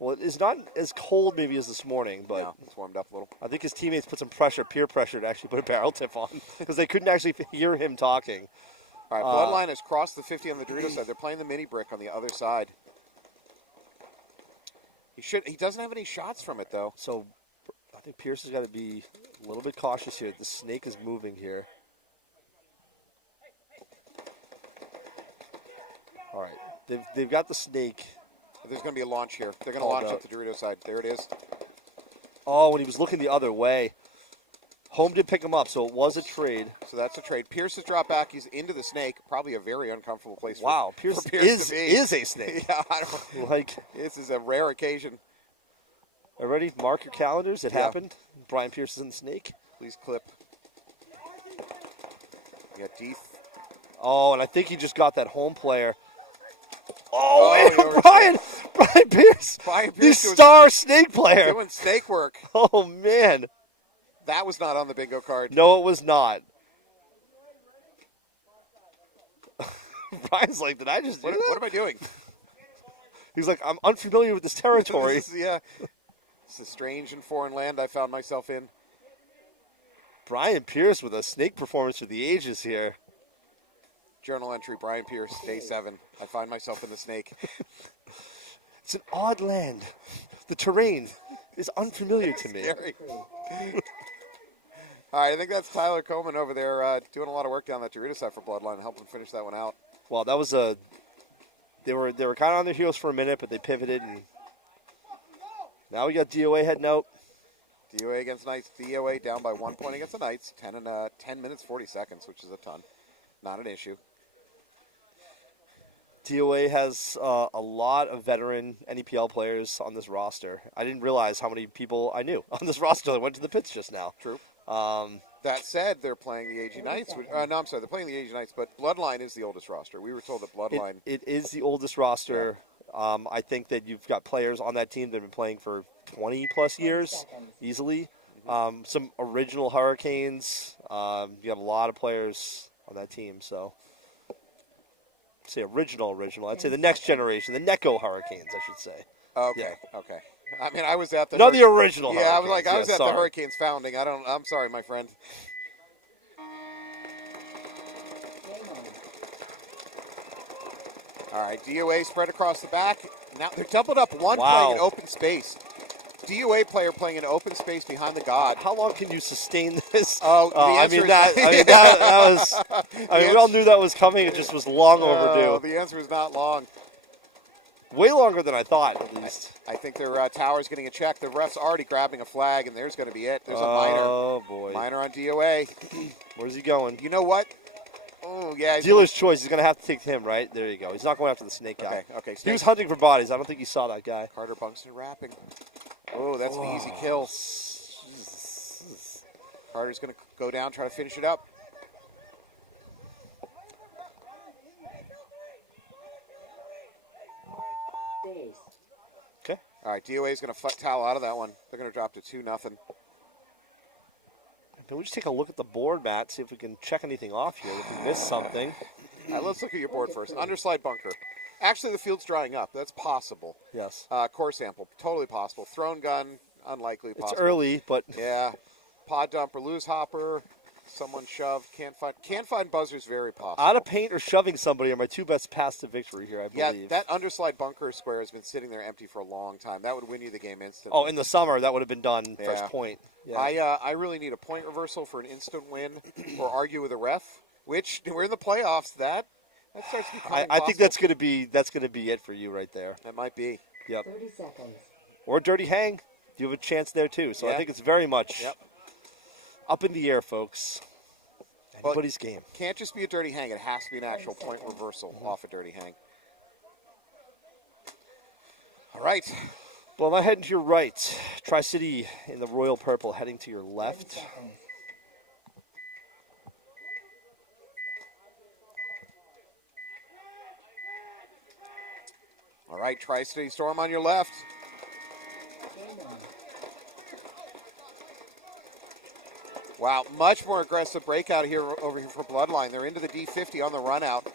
Well, it is not as cold maybe as this morning, but no, it's warmed up a little. I think his teammates put some pressure, peer pressure, to actually put a barrel tip on because they couldn't actually hear him talking. All right, Bloodline has crossed the 50 on the Dorito side. They're playing the mini brick on the other side. He doesn't have any shots from it, though. So I think Pierce has got to be a little bit cautious here. The snake is moving here. All right, they've got the snake. There's going to be a launch here. They're going to launch up the Dorito side. There it is. Oh, when he was looking the other way. Home did pick him up, so it was a trade. So that's a trade. Pierce has dropped back. He's into the snake. Probably a very uncomfortable place for Pierce to be. Is a snake. Yeah, I don't, this is a rare occasion. Already, mark your calendars. It happened. Brian Pierce is in the snake. Please clip. Yeah, Deeth. Oh, and I think he just got that home player. Oh, Brian Pierce. The star snake player. Doing snake work. Oh, man. That was not on the bingo card. No, it was not. Brian's like, did I just do that? What am I doing? He's like, I'm unfamiliar with this territory. It's a strange and foreign land I found myself in. Brian Pierce with a snake performance for the ages here. Journal entry, Brian Pierce, day 7. I find myself in the snake. It's an odd land. The terrain is unfamiliar to me. All right, I think that's Tyler Coleman over there doing a lot of work down that Dorito side for Bloodline, helping finish that one out. Well, that was they were kind of on their heels for a minute, but they pivoted, and now we got D.O.A. heading out. D.O.A. against Knights. D.O.A. down by 1 point against the Knights. 10 minutes, 40 seconds, which is a ton. Not an issue. D.O.A. has a lot of veteran NEPL players on this roster. I didn't realize how many people I knew on this roster that went to the pits just now. True. That said, they're playing the AG Knights. They're playing the AG Knights, but Bloodline is the oldest roster. We were told that Bloodline... It is the oldest roster. Yeah. I think that you've got players on that team that have been playing for 20-plus years, easily. Some original Hurricanes. You have a lot of players on that team, so... I'd say original. I'd say the next generation, the NEXL Hurricanes, I should say. Okay. I mean, I was at the... Not the original Hurricanes. I was at the Hurricanes founding. I'm sorry, my friend. All right, D.O.A. spread across the back. Now they're doubled up one playing in open space. D.O.A. player playing in open space behind the god. How long can you sustain this? Oh, that was... we all knew that was coming. It just was long overdue. The answer is not long. Way longer than I thought, at least. I think their tower's getting a check. The ref's already grabbing a flag, and there's going to be it. There's a minor. Oh, boy. Minor on D.O.A. Where's he going? You know what? Oh, yeah. Dealer's choice. He's going to have to take him, right? There you go. He's not going after the snake guy. Okay. He was hunting for bodies. I don't think he saw that guy. Carter Bunkston rapping. Oh, that's an easy kill. Carter's going to go down, try to finish it up. Base. Okay. All right, D.O.A. is going to foot towel out of that one. They're going to drop to 2-0. Can we just take a look at the board, Matt, see if we can check anything off here, if we missed something? All right, let's look at your board first. Underslide bunker. Actually, the field's drying up. That's possible. Yes. Core sample, totally possible. Thrown gun, unlikely possible. It's early, but Yeah. Pod dumper, loose hopper, someone shoved. Can't find buzzers, very possible. out of paint or shoving somebody are my two best paths to victory here, I Yeah, believe. that underslide bunker square has been sitting there empty for a long time. That would win you the game instantly. Oh, in the summer, that would have been done first Yeah. point. Yeah. I really need a point reversal for an instant win or argue with a ref, which we're in the playoffs. That starts becoming I think possible. that's gonna be it for you right there. That might be. Yep. 30 seconds. Or dirty hang. You have a chance there too. So I Yeah. think it's very much Yep. up in the air, folks. Well, Anybody's game. Can't just be a dirty hang. It has to be an actual point reversal off a dirty hang. All right. Well, I'm heading to your right. TriCity in the royal purple heading to your 10 left. seconds. All right, Tri-City Storm on your left. Game on. Wow, much more aggressive breakout here over here for Bloodline. They're into the D50 on the run out.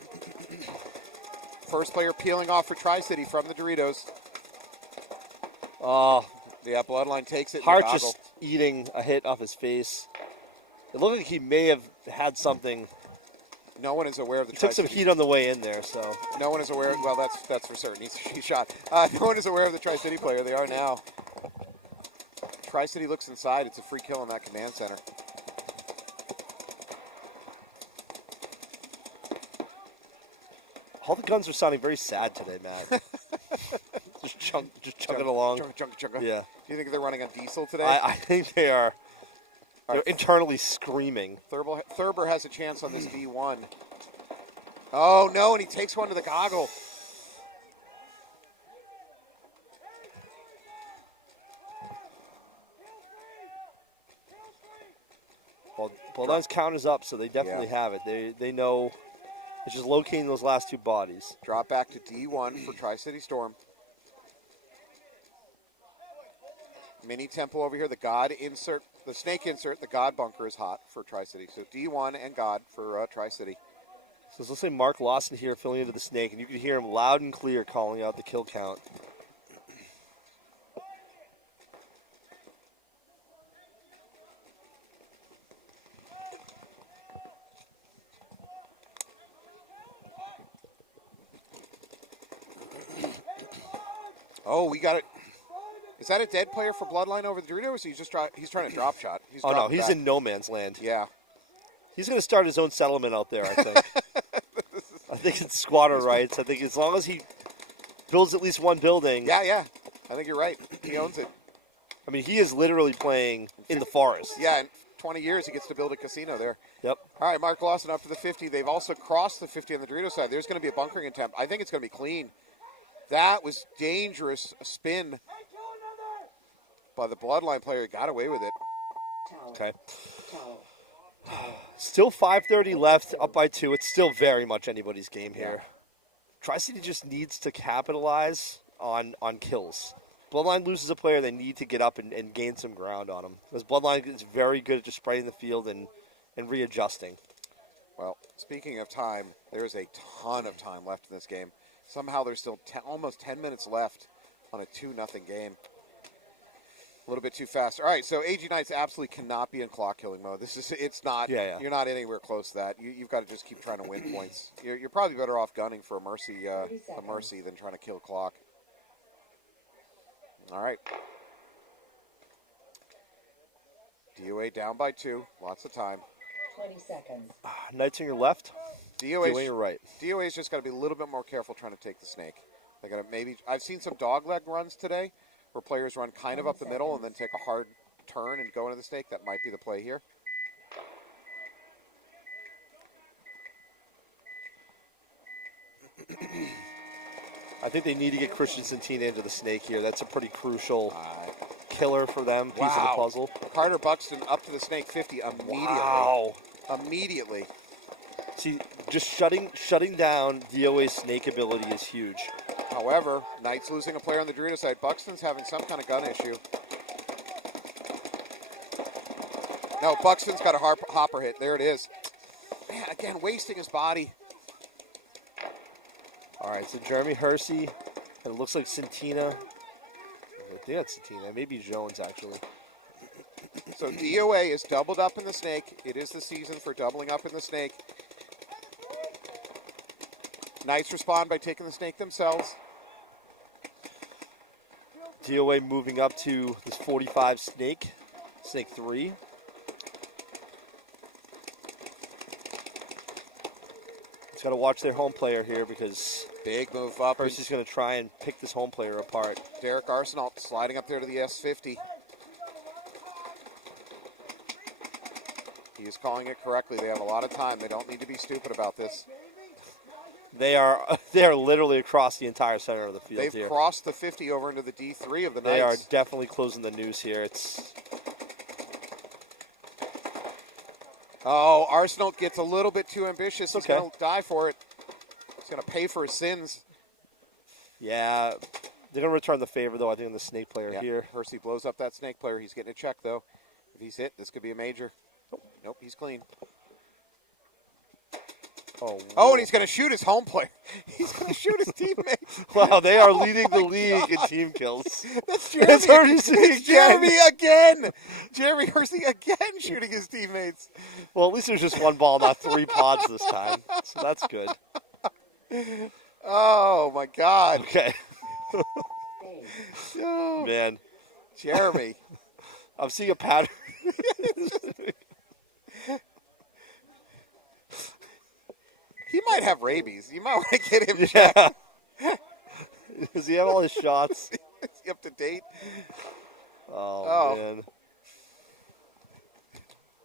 First player peeling off for Tri-City from the Doritos. Oh, Yeah, Bloodline takes it. in the Hart goggle. just eating a hit off his face. It looked like he may have had something. No one is aware of the He took some Tri-City. heat on the way in there, so. No one is aware. Well, that's for certain. He's shot. No one is aware of the Tri-City player. They are now. Tri-City looks inside. It's a free kill in that command center. All the guns are sounding very sad today, Matt. just chugging along. Chugga. Yeah. Do you think they're running on diesel today? I think they are. They're right. internally screaming. Thurber has a chance on this D1. Oh, no, and he takes one to the goggle. Well, Bloodline's count is up, so they definitely Yeah. have it. They know. It's just locating those last two bodies. Drop back to D1 for Tri-City Storm. Mini temple over here. The God insert, the snake insert, the God bunker is hot for Tri-City. So D1 and God for Tri-City. So let's say Mark Lawson here filling into the snake, and you can hear him loud and clear calling out the kill count. Oh, we got it. Is that a dead player for Bloodline over the Doritos? Or he's trying to drop shot. He's Oh no, dropping he's back. in no man's land. Yeah. He's going to start his own settlement out there, I think. I think it's squatter rights. I think as long as he builds at least one building. Yeah. I think you're right. He owns it. I mean, he is literally playing in the forest. Yeah, in 20 years he gets to build a casino there. Yep. All right, Mark Lawson up to the 50. They've also crossed the 50 on the Dorito side. There's going to be a bunkering attempt. I think it's going to be clean. That was dangerous. A spin by the Bloodline player. He got away with it. Tower. Okay. Tower. Still 5:30 left, up by 2. It's still very much anybody's game here. Tri-City just needs to capitalize on kills. Bloodline loses a player, they need to get up and gain some ground on him. Because Bloodline is very good at just spraying the field and readjusting. Well, speaking of time, there's a ton of time left in this game. Somehow there's still almost 10 minutes left on a 2-0 game. A little bit too fast. All right, so AG Knights absolutely cannot be in clock killing mode. It's not. Yeah. You're not anywhere close to that. You've got to just keep trying to win points. You're probably better off gunning for a mercy than trying to kill clock. All right. D.O.A. down by 2. Lots of time. 20 seconds. Knights on your left, D.O.A. on your right. DOA's just got to be a little bit more careful trying to take the snake. They got to maybe. I've seen some dog leg runs today where players run kind of up the middle and then take a hard turn and go into the snake. That might be the play here. I think they need to get Christian Santina into the snake here. That's a pretty crucial killer for them, piece of the puzzle. Carter Buxton up to the Snake 50 immediately. Wow. Immediately. See, just shutting down D.O.A's Snake ability is huge. However, Knight's losing a player on the Dorito side. Buxton's having some kind of gun issue. No, Buxton's got a hopper hit. There it is. Man, again, wasting his body. All right, so Jeremy Hersey, and it looks like Santina. I think that's Santina. Maybe Jones, actually. So D.O.A. is doubled up in the Snake. It is the season for doubling up in the Snake. Knights respond by taking the Snake themselves. D.O.A. moving up to this 45 Snake. Snake 3. Got to watch their home player here because big move up. Hersey's going to try and pick this home player apart. Derek Arsenault sliding up there to the S50. He is calling it correctly. They have a lot of time. They don't need to be stupid about this. They are literally across the entire center of the field. They've crossed the 50 over into the D3 of the Knights. They are definitely closing the news here. Oh, Arsenault gets a little bit too ambitious. He's okay. going to die for it. He's going to pay for his sins. Yeah, they're going to return the favor, though, I think, on the Snake player here. Hersey blows up that Snake player. He's getting a check, though. If he's hit, this could be a major. Nope, he's clean. Oh, and he's going to shoot his home player. He's going to shoot his teammate. Wow, they are leading the league in team kills. That's Jeremy. It's Jeremy again. Jeremy Hersey again shooting his teammates. Well, at least there's just one ball, not 3 pods this time. So that's good. Oh, my God. Okay. Oh, man. Jeremy. I'm seeing a pattern. He might have rabies. You might want to get him checked. Does he have all his shots? Is he up to date? Oh, man.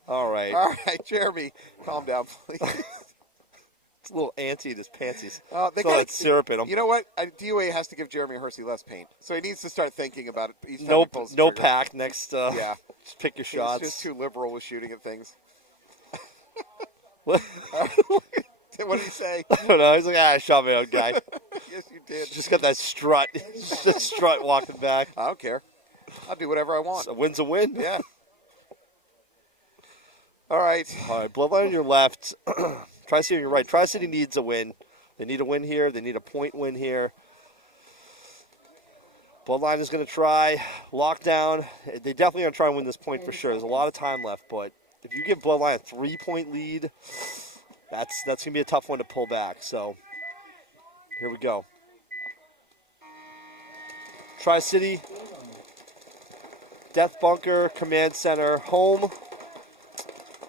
All right. All right, Jeremy, calm down, please. It's a little antsy in his pantsies. They got that syrup in him. You know what? D.O.A. has to give Jeremy Hersey less paint. So he needs to start thinking about it. Each time No he pulls the trigger. pack next. Yeah. Just pick your shots. He's just too liberal with shooting at things. What? What did he say? I don't know. He's like, I shot my own guy. Yes, you did. Just got that strut. That strut walking back. I don't care. I'll do whatever I want. A win's a win. Yeah. All right. All right. Bloodline on your left. TriCity on your right. TriCity needs a win. They need a win here. They need a point win here. Bloodline is going to try. Lockdown. They definitely going to try and win this point for sure. There's a lot of time left, but if you give Bloodline a 3-point lead, that's going to be a tough one to pull back. So here we go. TriCity, Death Bunker, Command Center, home,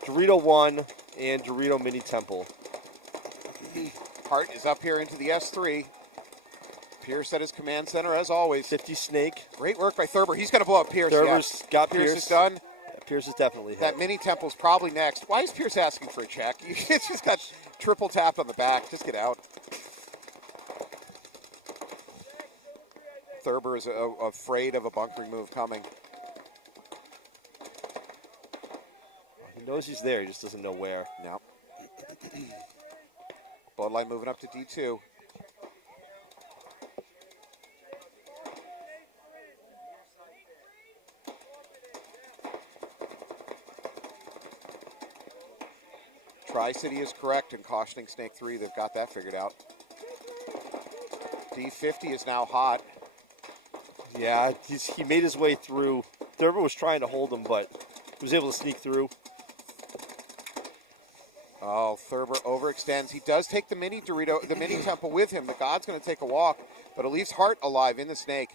Dorito 1, and Dorito Mini Temple. Hart is up here into the S3. Pierce at his command center, as always. 50 Snake. Great work by Thurber. He's going to blow up Pierce. Thurber's got Pierce. Pierce is done. Yeah, Pierce is definitely hit. That mini temple's probably next. Why is Pierce asking for a check? It's just got triple tapped on the back. Just get out. Thurber is afraid of a bunkering move coming. He knows he's there. He just doesn't know where. No. Bloodline moving up to D2. TriCity is correct in cautioning Snake 3. They've got that figured out. D50 is now hot. Yeah, he made his way through. Thurber was trying to hold him, but he was able to sneak through. Oh, Thurber overextends. He does take the mini Dorito, the mini temple with him. The God's going to take a walk, but it leaves Hart alive in the Snake.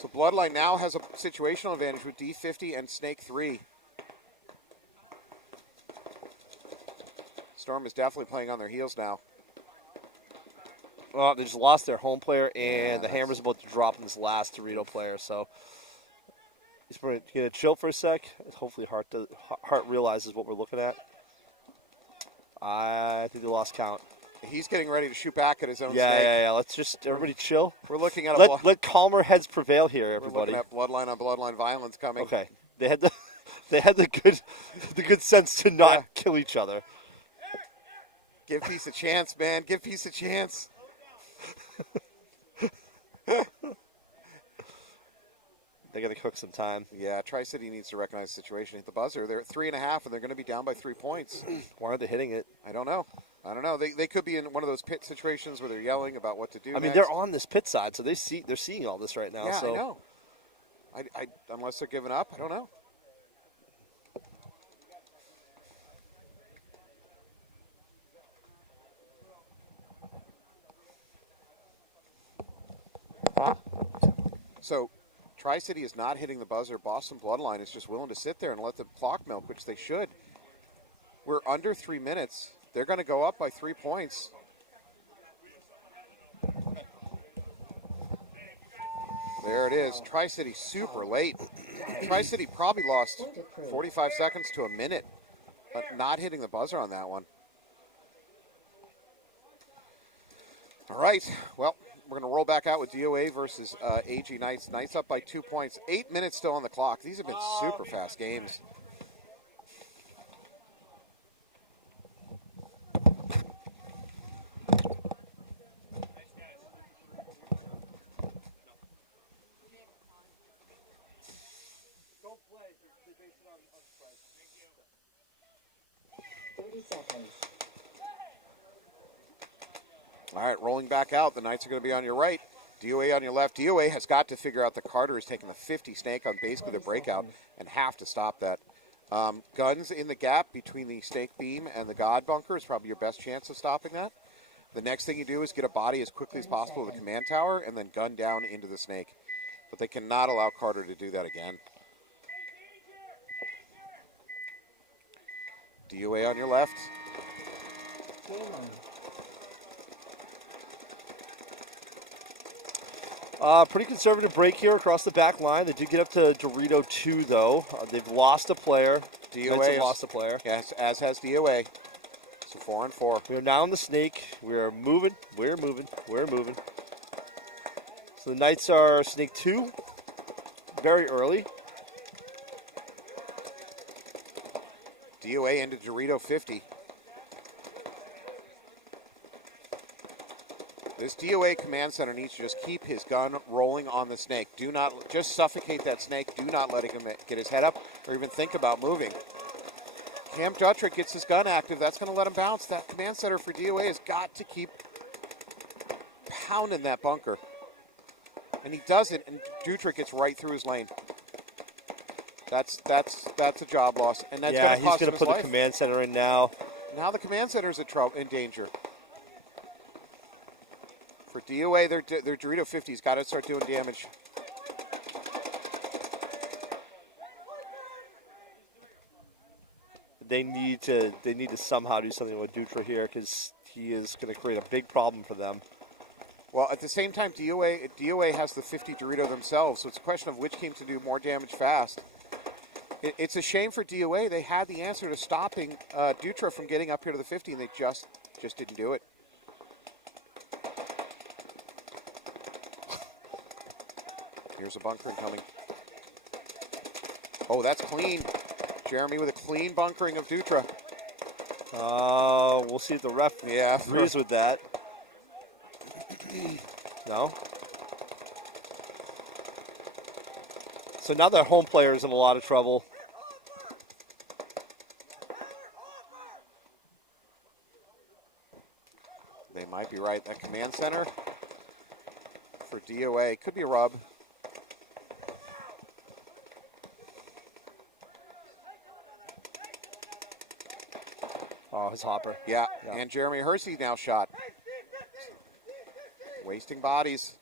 So Bloodline now has a situational advantage with D50 and Snake 3. Storm is definitely playing on their heels now. Well, they just lost their home player, and the hammer's about to drop in this last Dorito player. So he's going to chill for a sec. Hopefully Hart realizes what we're looking at. I think they lost count. He's getting ready to shoot back at his own Yeah, snake. yeah. Let's just everybody chill. We're looking at Let calmer heads prevail here, we're everybody. looking at bloodline on bloodline violence coming. Okay, they had the good sense to not kill each other. Give peace a chance, man. Give peace a chance. They got to cook some time. Yeah, TriCity needs to recognize the situation. Hit the buzzer. They're at 3.5, and they're going to be down by 3 points. Why aren't they hitting it? I don't know. They could be in one of those pit situations where they're yelling about what to do. I mean, next. they're on this pit side, so they're seeing all this right now. Yeah, so. I know. I unless they're giving up, I don't know. So, TriCity is not hitting the buzzer. Boston Bloodline is just willing to sit there and let the clock milk, which they should. We're under 3 minutes. They're going to go up by 3 points. There it is. TriCity super late. TriCity probably lost 45 seconds to a minute, but not hitting the buzzer on that one. All right. Well, we're going to roll back out with D.O.A. versus AG Knights. Knights up by 2 points. 8 minutes still on the clock. These have been super fast games. All right, rolling back out. The Knights are going to be on your right. D.O.A. on your left. D.O.A. has got to figure out that Carter is taking the 50 snake on basically the breakout and have to stop that. Guns in the gap between the snake beam and the God bunker is probably your best chance of stopping that. The next thing you do is get a body as quickly as possible to the command tower and then gun down into the snake. But they cannot allow Carter to do that again. D.O.A. on your left. Pretty conservative break here across the back line. They did get up to Dorito 2, though. They've lost a player. D.O.A. lost a player. Yes, as has D.O.A. So 4-4. We are now in the snake. We are moving. We're moving. We're moving. So the Knights are snake 2. Very early. D.O.A. into Dorito 50. This D.O.A. command center needs to just keep his gun rolling on the snake. Do not just suffocate that snake. Do not let him get his head up or even think about moving. Cam Juttrick gets his gun active. That's going to let him bounce. That command center for D.O.A. has got to keep pounding that bunker. And he does it, and Juttrick gets right through his lane. That's a job loss, and that's going to cost him his life. He's going to put the command center in now. Now the command center is in danger. For D.O.A., their Dorito 50's got to start doing damage. They need to somehow do something with Dutra here because he is going to create a big problem for them. Well, at the same time, D.O.A. has the 50 Dorito themselves, so it's a question of which team to do more damage fast. It's a shame for D.O.A. They had the answer to stopping Dutra from getting up here to the 50, and they just didn't do it. Here's a bunker incoming. Oh, that's clean. Jeremy with a clean bunkering of Dutra. We'll see if the ref agrees with that. No. So now their home player is in a lot of trouble. They might be right. That command center for D.O.A. could be a rub. Oh, his hopper. Yeah, and Jeremy Hersey now shot. Wasting bodies.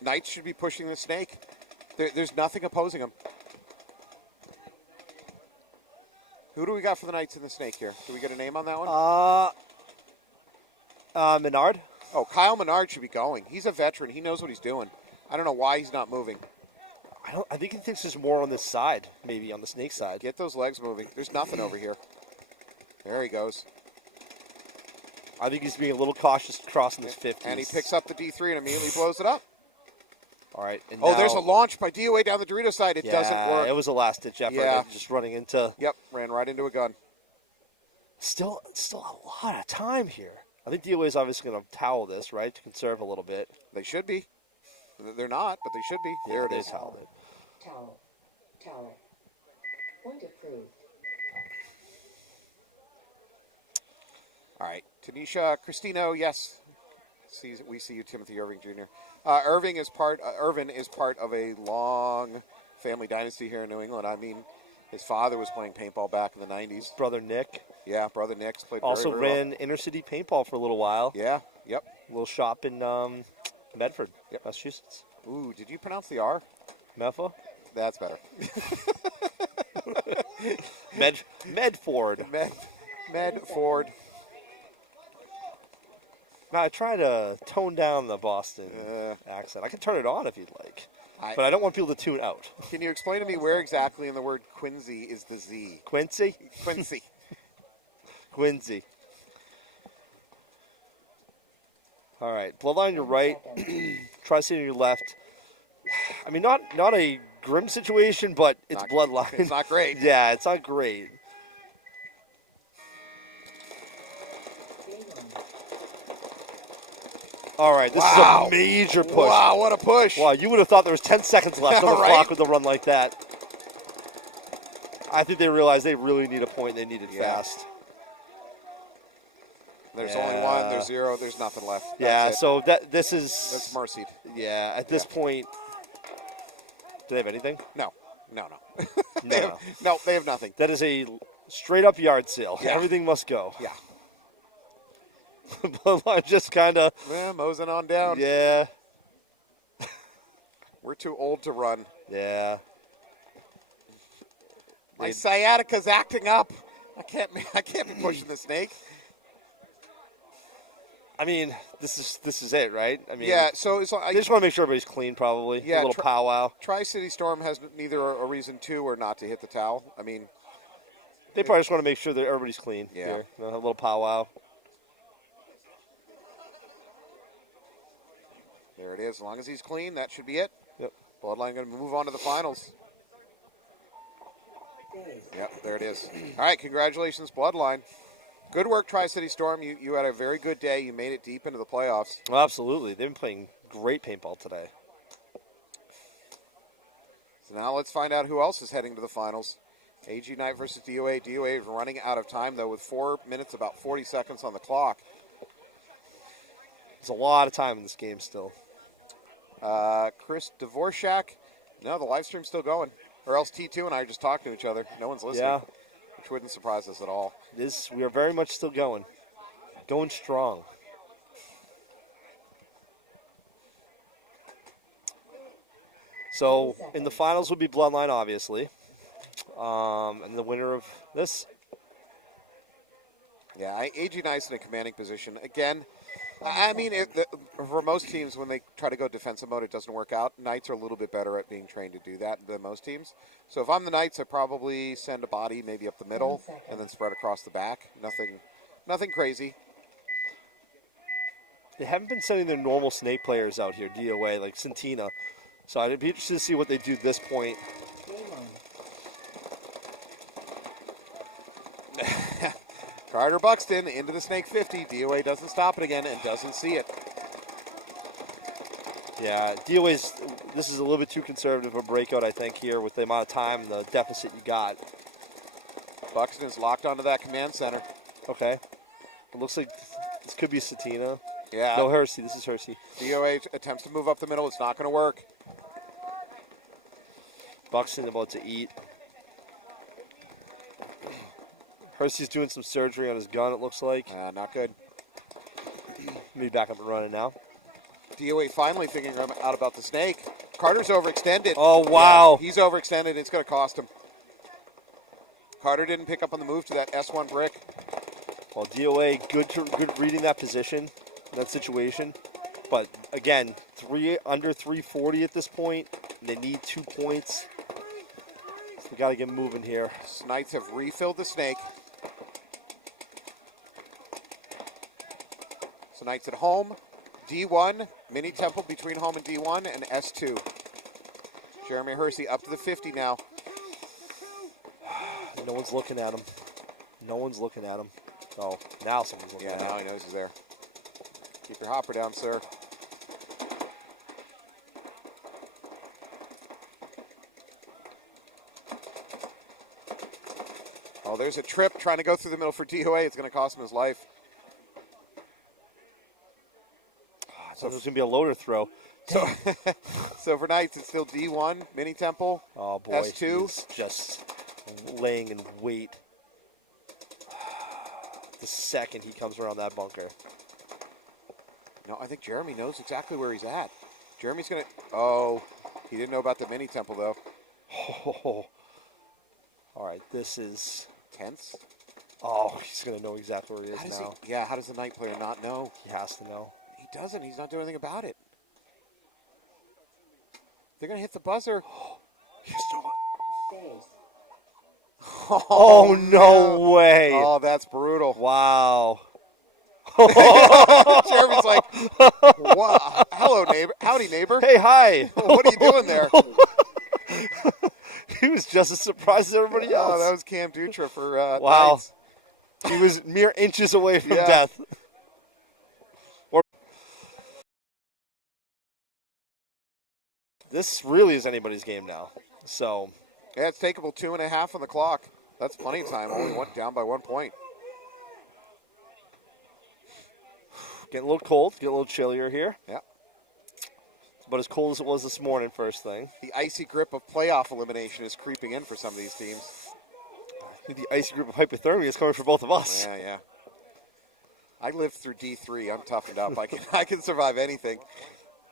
Knights should be pushing the snake. There's nothing opposing them. Who do we got for the Knights in the snake here? Do we get a name on that one? Maynard. Oh, Kyle Maynard should be going. He's a veteran. He knows what he's doing. I don't know why he's not moving. I think he thinks there's more on this side, maybe on the snake side. Get those legs moving. There's nothing over here. There he goes. I think he's being a little cautious crossing his 50s. And he picks up the D3 and immediately blows it up. All right. And Oh, there's a launch by D.O.A down the Dorito side. It doesn't work. It was a last-ditch effort. Yeah. Just running into... Yep, ran right into a gun. Still a lot of time here. I think D.O.A is obviously going to towel this, right, to conserve a little bit. They should be. They're not, but they should be. There it is. Toweled it. Towel. Tower. Point approved. All right. Tanisha Cristino, yes. We see you, Timothy Irving Jr. Irvin is part of a long family dynasty here in New England. I mean, his father was playing paintball back in the 90s. Brother Nick. Yeah, brother Nick's played Also very, very ran well. inner city paintball for a little while. Yeah, yep. A little shop in Medford, Massachusetts. Ooh, did you pronounce the R? Meffa? That's better. Medford. Medford. Now, I try to tone down the Boston accent. I can turn it on if you'd like. But I don't want people to tune out. Can you explain to me where exactly in the word Quincy is the Z? Quincy? Quincy. Quincy. All right. Bloodline, your right. TriCity on your left. I mean, not a grim situation, but it's Bloodline. It's not great. Yeah, it's not great. All right, this is a major push. Wow, what a push. Wow, you would have thought there was 10 seconds left on the clock with a run like that. I think they realized they really need a point. They need it fast. There's only one. There's zero. There's nothing left. That's so this is... That's mercied. Yeah, at this point... Do they have anything? No. No. They have nothing. That is a straight-up yard sale. Yeah. Everything must go. Yeah. Bloodline just kind of... moseying on down. Yeah. We're too old to run. Yeah. My sciatica's acting up. I can't be pushing the snake. I mean, this is it, right? I mean, yeah. So it's like, they just want to make sure everybody's clean, probably. Yeah. A little powwow. TriCity Storm has neither a reason to or not to hit the towel. I mean, they probably just want to make sure that everybody's clean. Yeah. Here. A little powwow. There it is. As long as he's clean, that should be it. Yep. Bloodline going to move on to the finals. Yep, there it is. All right, congratulations, Bloodline. Good work, TriCity Storm. You had a very good day. You made it deep into the playoffs. Well, absolutely. They've been playing great paintball today. So now let's find out who else is heading to the finals. AG Knight versus D.O.A. D.O.A. is running out of time, though, with 4 minutes, about 40 seconds on the clock. There's a lot of time in this game still. Chris Dvorak. No, the live stream's still going. Or else T2 and I are just talking to each other. No one's listening. Yeah. Which wouldn't surprise us at all. We are very much still going. Going strong. So, in the finals will be Bloodline, obviously. And the winner of this. Yeah, AG Knight's in a commanding position. Again, I mean, for most teams, when they try to go defensive mode, it doesn't work out. Knights are a little bit better at being trained to do that than most teams. So if I'm the Knights, I probably send a body maybe up the middle and then spread across the back. Nothing crazy. They haven't been sending their normal snake players out here, D.O.A., like Santina. So I'd be interested to see what they do at this point. Carter Buxton into the snake 50. D.O.A. doesn't stop it again and doesn't see it. Yeah, D.O.A.'s, this is a little bit too conservative a breakout, I think, here with the amount of time and the deficit you got. Buxton is locked onto that command center. Okay. It looks like this could be Satina. Yeah. No, Hersey. This is Hersey. D.O.A. attempts to move up the middle. It's not going to work. Buxton about to eat. Hersey's doing some surgery on his gun, it looks like. Not good. Maybe back up and running now. D.O.A. finally figuring out about the snake. Carter's overextended. Oh, wow. Yeah, he's overextended. It's going to cost him. Carter didn't pick up on the move to that S1 brick. Well, D.O.A. good reading that position, that situation. But, again, under 340 at this point. and they need 2 points. So we got to get moving here. Knights have refilled the snake. So Knights at home, D1, mini temple between home and D1, and S2. Jeremy Hersey up to the 50 now. No one's looking at him. No one's looking at him. Oh, now someone's looking at him. Yeah, now he knows he's there. Keep your hopper down, sir. Oh, there's a trip trying to go through the middle for D.O.A. It's going to cost him his life. So there's going to be a loader throw. So, so for Knights, it's still D1, mini temple. Oh, boy. S2. He's just laying in wait. The second he comes around that bunker. No, I think Jeremy knows exactly where he's at. Jeremy's going to... Oh, he didn't know about the mini temple, though. Oh. All right, this is... Tense. Oh, he's going to know exactly where he is now. Yeah, how does the Knight player not know? He has to know. He doesn't. He's not doing anything about it. They're going to hit the buzzer. He's doing Phase. Oh, no way. Oh, that's brutal. Wow. Jeremy's like, wow. Hello, neighbor. Howdy, neighbor. Hey, hi. What are you doing there? He was just as surprised as everybody else. Oh, that was Cam Dutra for wow. Knights. He was mere inches away from Yeah. death. This really is anybody's game now. So, Yeah, it's takeable 2.5 on the clock. That's plenty of time. Only went down by 1 point. getting a little cold, getting a little chillier here. Yeah. But as cold as it was this morning, first thing. The icy grip of playoff elimination is creeping in for some of these teams. I think the icy grip of hypothermia is coming for both of us. Yeah, yeah. I lived through D3. I'm toughened up. I can survive anything.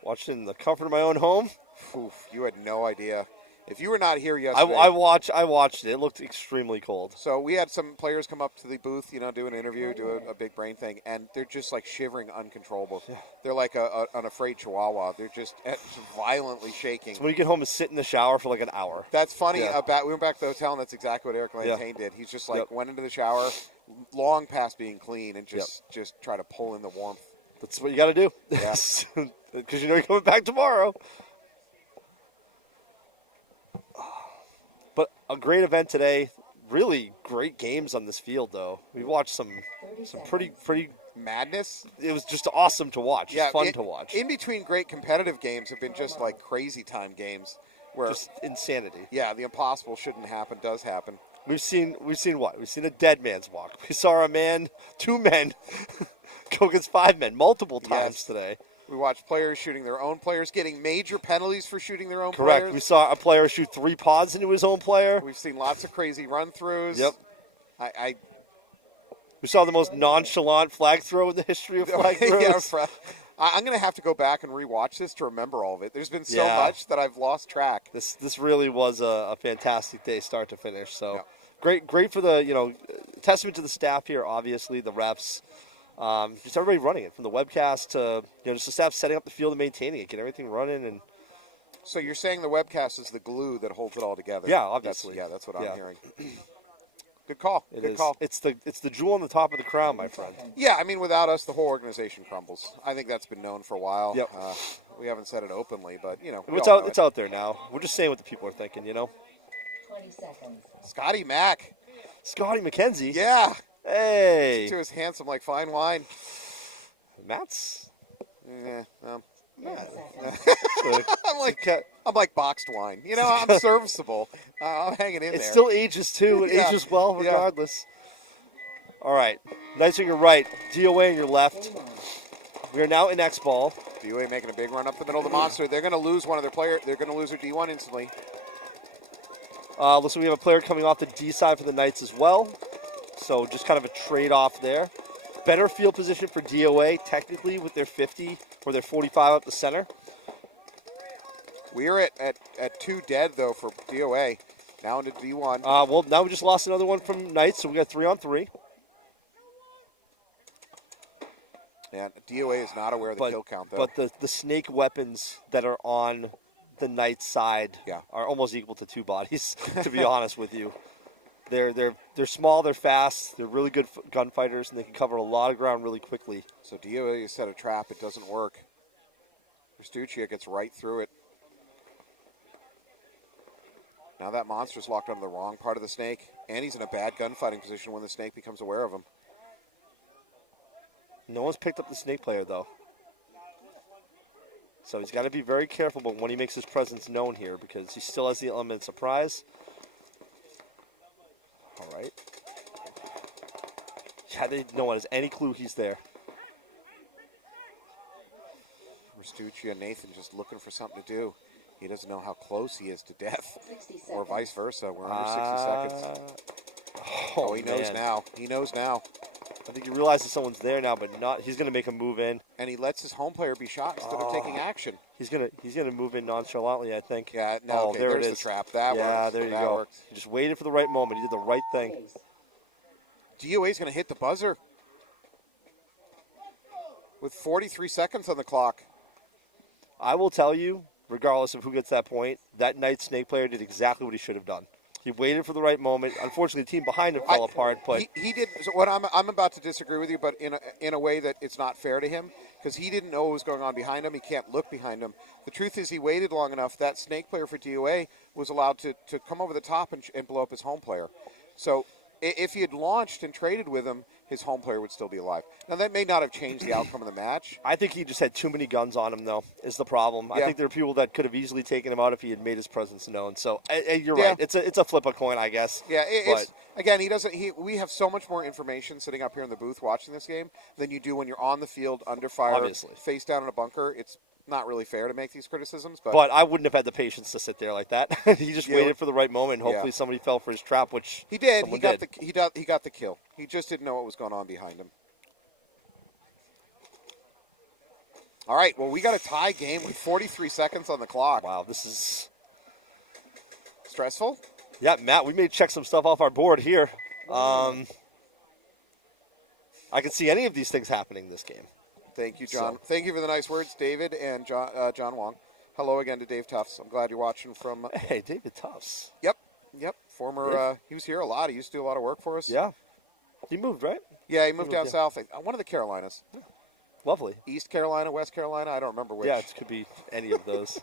Watched in the comfort of my own home. Oof, you had no idea. If you were not here yesterday. I watched it. It looked extremely cold. So we had some players come up to the booth, do an interview, do a big brain thing, and they're just like shivering uncontrollable. Yeah. They're like an afraid chihuahua. They're just violently shaking. So when you get home and sit in the shower for like an hour. That's funny. Yeah. We went back to the hotel, and that's exactly what Eric Lantain did. He's just like went into the shower, long past being clean, and just try to pull in the warmth. That's what you got to do. Yeah. Because you're coming back tomorrow. But a great event today. Really great games on this field, though. We watched some pretty madness. It was just awesome to watch. Yeah, fun to watch. In between great competitive games have been just like crazy time games where just insanity. Yeah, the impossible shouldn't happen does happen. We've seen what? We've seen a dead man's walk. We saw two men go against 5 men multiple times today. We watched players shooting their own players, getting major penalties for shooting their own Correct. players. We saw a player shoot 3 pods into his own player. We've seen lots of crazy run-throughs. Yep. We saw the most nonchalant flag throw in the history of flag throws. I'm going to have to go back and rewatch this to remember all of it. There's been so much that I've lost track. This really was a fantastic day, start to finish. So great for the testament to the staff here. Obviously, the refs. Just everybody running it, from the webcast to just the staff setting up the field and maintaining it, getting everything running. And so you're saying the webcast is the glue that holds it all together? Yeah, obviously. That's what I'm hearing. Good call. Good call. It's the jewel on the top of the crown, my friend. Yeah, I mean, without us, the whole organization crumbles. I think that's been known for a while. Yep. We haven't said it openly, but it's out there now. We're just saying what the people are thinking. 20 seconds. Scotty Mack. Scotty McKenzie. Yeah. Hey. To his handsome like fine wine. Matt's. Yeah. I'm like boxed wine. I'm serviceable. I'm hanging in there. It still ages too. It ages well regardless. All right. Knights on your right. D.O.A. on your left. We are now in XBall. D.O.A. making a big run up the middle of the monster. They're going to lose one of their players. They're going to lose their D1 instantly. Looks like we have a player coming off the D side for the Knights as well. So just kind of a trade-off there. Better field position for D.O.A. technically with their 50 or their 45 up the center. We are at 2 dead, though, for D.O.A. Now into D1. Well, now we just lost another one from Knights, so we got 3-on-3. And D.O.A. is not aware of the kill count, though. But the snake weapons that are on the Knights side are almost equal to two bodies, to be honest with you. They're small, they're fast, they're really good gunfighters, and they can cover a lot of ground really quickly. So D.O.A. set a trap. It doesn't work. Restuccia gets right through it. Now that monster's locked onto the wrong part of the snake, and he's in a bad gunfighting position when the snake becomes aware of him. No one's picked up the snake player, though. So he's got to be very careful when he makes his presence known here, because he still has the element of surprise. All right. Yeah, no one has any clue he's there. Restuccia and Nathan just looking for something to do. He doesn't know how close he is to death, or vice versa. We're under 60 seconds. Oh, he knows now. He knows now. I think he realizes someone's there now, but not. He's going to make a move in, and he lets his home player be shot instead of taking action. He's gonna move in nonchalantly, I think. Yeah, no, okay, there's the trap. That works. Yeah, there you go. Works. He just waited for the right moment. He did the right thing. D.O.A.'s going to hit the buzzer with 43 seconds on the clock. I will tell you, regardless of who gets that point, that Knight Snake player did exactly what he should have done. He waited for the right moment. Unfortunately, the team behind him fell apart. But he did. So what I'm about to disagree with you, but in a way that it's not fair to him, because he didn't know what was going on behind him. He can't look behind him. The truth is, he waited long enough. That snake player for D.O.A. was allowed to come over the top and blow up his home player. So if he had launched and traded with him, his home player would still be alive. Now, that may not have changed the outcome of the match. I think he just had too many guns on him, though, is the problem. Yeah. I think there are people that could have easily taken him out if he had made his presence known. So you're right. It's a flip a coin, I guess. Yeah, again, we have so much more information sitting up here in the booth watching this game than you do when you're on the field, under fire, obviously, face down in a bunker. It's not really fair to make these criticisms. But I wouldn't have had the patience to sit there like that. He just waited for the right moment. And hopefully somebody fell for his trap, which he did. He got the kill. He just didn't know what was going on behind him. All right, well, we got a tie game with 43 seconds on the clock. Wow, this is stressful. Yeah, Matt, we may check some stuff off our board here. I can see any of these things happening this game. Thank you, John. Thank you for the nice words, David and John Wong. Hello again to Dave Tufts. I'm glad you're watching from... Hey, David Tufts. Yep. Former, he was here a lot. He used to do a lot of work for us. Yeah. He moved, right? Yeah, he moved down south. One of the Carolinas. Yeah. Lovely. East Carolina, West Carolina, I don't remember which. Yeah, it could be any of those.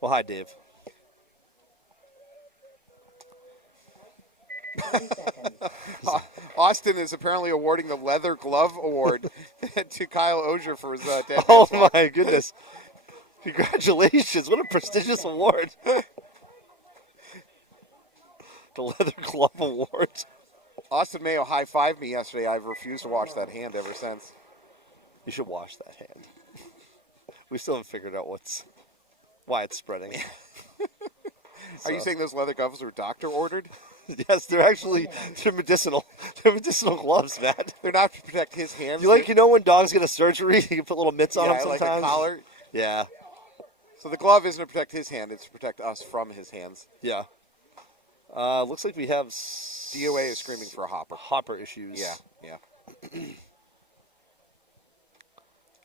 Well, hi, Dave. Austin is apparently awarding the Leather Glove Award to Kyle Osier for his dead. Oh, my goodness. Congratulations. What a prestigious award. The Leather Glove Award. Austin Mayo high-fived me yesterday. I've refused to wash that hand ever since. You should wash that hand. We still haven't figured out why it's spreading. Are you saying those leather gloves were doctor-ordered? Yes, they're medicinal. They're medicinal gloves, Matt. They're not to protect his hands. You know when dogs get a surgery, you can put little mitts on them sometimes? Like a collar? Yeah. So the glove isn't to protect his hand, it's to protect us from his hands. Yeah. Looks like we have... D.O.A. is screaming for a hopper. Hopper issues. Yeah.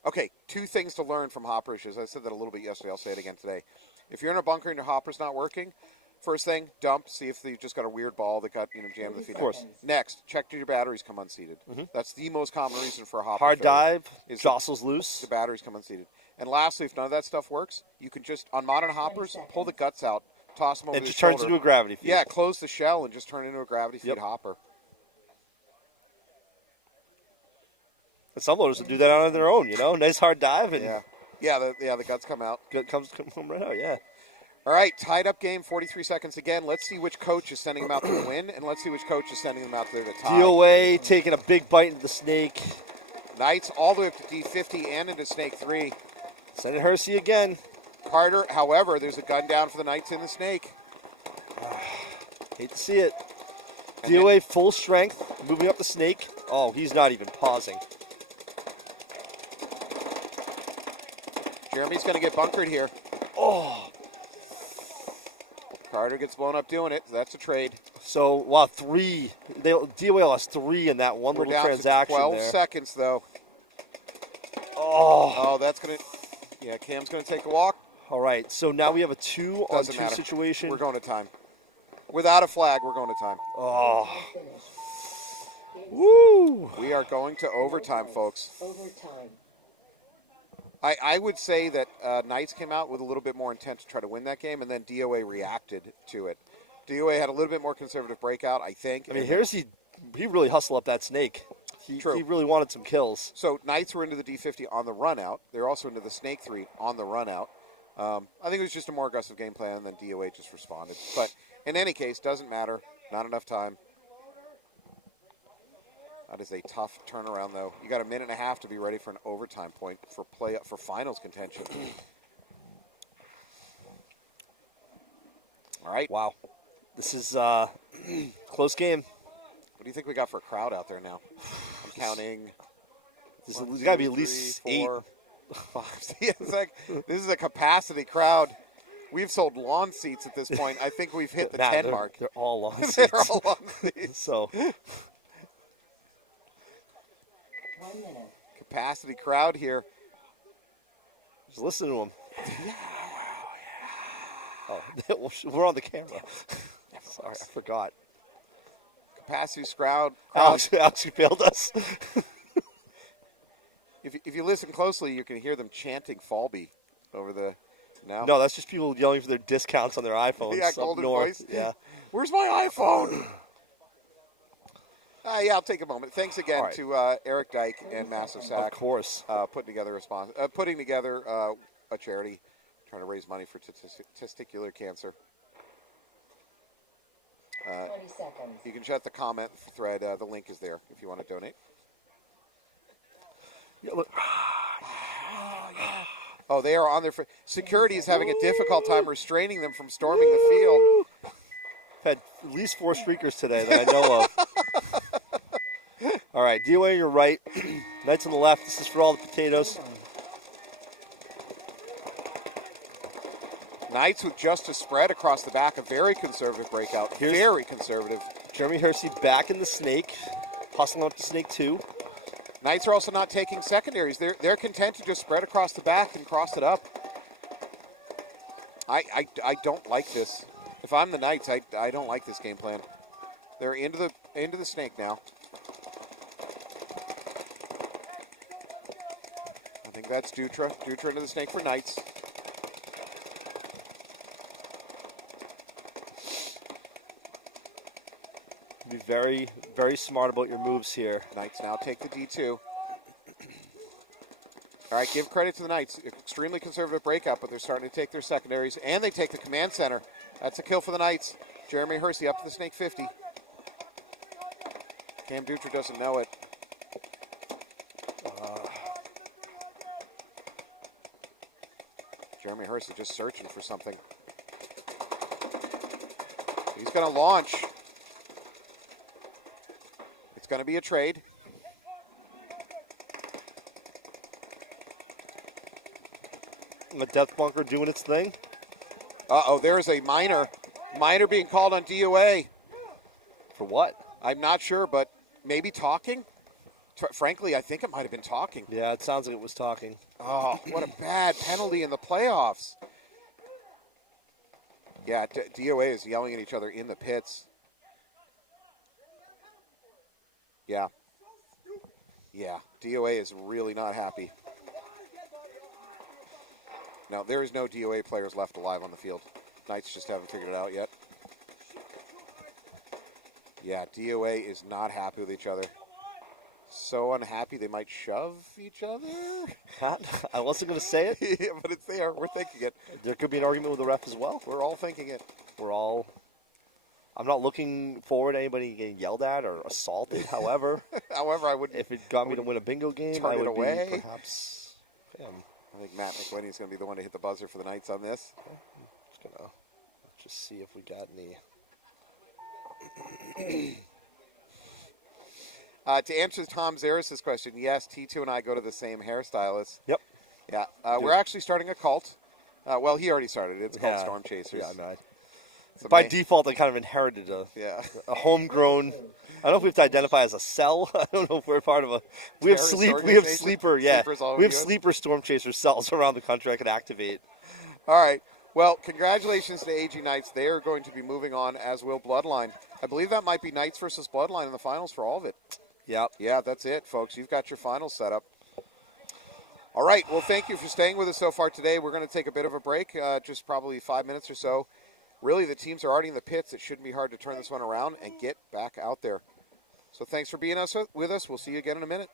Okay, two things to learn from hopper issues. I said that a little bit yesterday. I'll say it again today. If you're in a bunker and your hopper's not working, first thing, dump. See if you just got a weird ball that got jammed in the feet. Of course. Next, check do your batteries come unseated. Mm-hmm. That's the most common reason for a hopper. Hard dive, jostles loose. The batteries come unseated. And lastly, if none of that stuff works, you can just, on modern hoppers, pull the guts out, toss them over and the just shoulder. turns into a gravity feed. Yeah, close the shell and just turn it into a gravity feed hopper. And some loaders will do that on their own, Nice hard dive. And the guts come out. Come right out, yeah. All right, tied up game, 43 seconds again. Let's see which coach is sending them out to win, and let's see which coach is sending them out there to tie. D.O.A. taking a big bite into the snake. Knights all the way up to D50 and into snake 3. Sending Hersey again. Carter, however, there's a gun down for the Knights in the snake. Hate to see it. D.O.A. full strength, moving up the snake. Oh, he's not even pausing. Jeremy's going to get bunkered here. Oh. Carter gets blown up doing it. That's a trade. So, wow, 3. D.O.A. lost 3 in that one little transaction to 12 there. seconds, though. Oh, that's going to... Yeah, Cam's going to take a walk. All right, so now we have a 2-on-2 Doesn't matter. situation. We're going to time. Without a flag, we're going to time. Oh, Finish. Game woo! We are going to overtime, folks. overtime. I would say that Knights came out with a little bit more intent to try to win that game, and then D.O.A. reacted to it. D.O.A. had a little bit more conservative breakout, I think. I mean, here's he really hustled up that snake. True. He really wanted some kills. So Knights were into the D50 on the run out. They're also into the Snake 3 on the run out. I think it was just a more aggressive game plan, and then D.O.A. just responded. But in any case, doesn't matter. Not enough time. That is a tough turnaround, though. You got a minute and a half to be ready for an overtime point for finals contention. All right. Wow. This is close game. What do you think we got for a crowd out there now? I'm counting. There's got to be at least 8. 5. Yeah, it's like, this is a capacity crowd. We've sold lawn seats at this point. I think we've hit the Matt, 10 mark. They're all long They're seats. all lawn seats. So 1 minute. Capacity crowd here. just listen to him. Oh, we're on the camera. Sorry, I forgot. Capacity crowd. Alex failed us. If you listen closely, you can hear them chanting Falbe over the. No, that's just people yelling for their discounts on their iPhones. Yeah, up golden north. voice. Yeah. Where's my iPhone? Yeah, I'll take a moment. Thanks again All right. to Eric Dyke and Massive Of Sack. course. Putting together a charity trying to raise money for testicular cancer. 20 seconds. You can check the comment thread. The link is there if you want to donate. Yeah, look. Oh, they are on their. Security is having a difficult time restraining them from storming the field. Had at least 4 streakers today that I know of. All right, D.O.A. you're right. Knights on the left. This is for all the potatoes. Knights with just a spread across the back. A very conservative breakout. Very conservative. Jeremy Hersey back in the snake. Hustling up to snake 2. Knights are also not taking secondaries. They're content to just spread across the back and cross it up. I don't like this. If I'm the Knights, I don't like this game plan. They're into the snake now. I think that's Dutra. Dutra into the snake for Knights. Be very, very smart about your moves here. Knights now take the D2. All right, give credit to the Knights. Extremely conservative breakout, but they're starting to take their secondaries, and they take the command center. That's a kill for the Knights. Jeremy Hersey up to the snake 50. Cam Dutra doesn't know it. Jeremy Hersey just searching for something. He's going to launch. It's going to be a trade. The death bunker doing its thing. Uh-oh, there's a minor. Minor being called on D.O.A. For what? I'm not sure, but maybe talking? Frankly, I think it might have been talking. Yeah, it sounds like it was talking. Oh, what a bad penalty in the playoffs. Yeah, D.O.A. is yelling at each other in the pits. Yeah. Yeah, D.O.A. is really not happy. Now, there is no D.O.A. players left alive on the field. Knights just haven't figured it out yet. Yeah, D.O.A. is not happy with each other. So unhappy they might shove each other. I wasn't going to say it. Yeah, but it's there. We're thinking it. There could be an argument with the ref as well. We're all thinking it. I'm not looking forward to anybody getting yelled at or assaulted. However, I would. If it got me to win a bingo game, I turn it would away. be perhaps. I think Matt McWhinney is going to be the one to hit the buzzer for the Knights on this. Just gonna see if we got any. To answer Tom Zaris' question, yes, T2 and I go to the same hairstylist. Yep. Yeah, we're actually starting a cult. Well, he already started it. It's called Storm Chasers. Yeah, I mean, by default, I kind of inherited a homegrown. I don't know if we have to identify as a cell. I don't know if we're part of a. We have sleeper. Yeah, we have sleeper storm chaser cells around the country I could activate. All right. Well, congratulations to AG Knights. They are going to be moving on, as will Bloodline. I believe that might be Knights versus Bloodline in the finals for all of it. Yep. Yeah, that's it, folks. You've got your finals set up. All right. Well, thank you for staying with us so far today. We're going to take a bit of a break, just probably 5 minutes or so. Really, the teams are already in the pits. It shouldn't be hard to turn this one around and get back out there. So thanks for being with us. We'll see you again in a minute.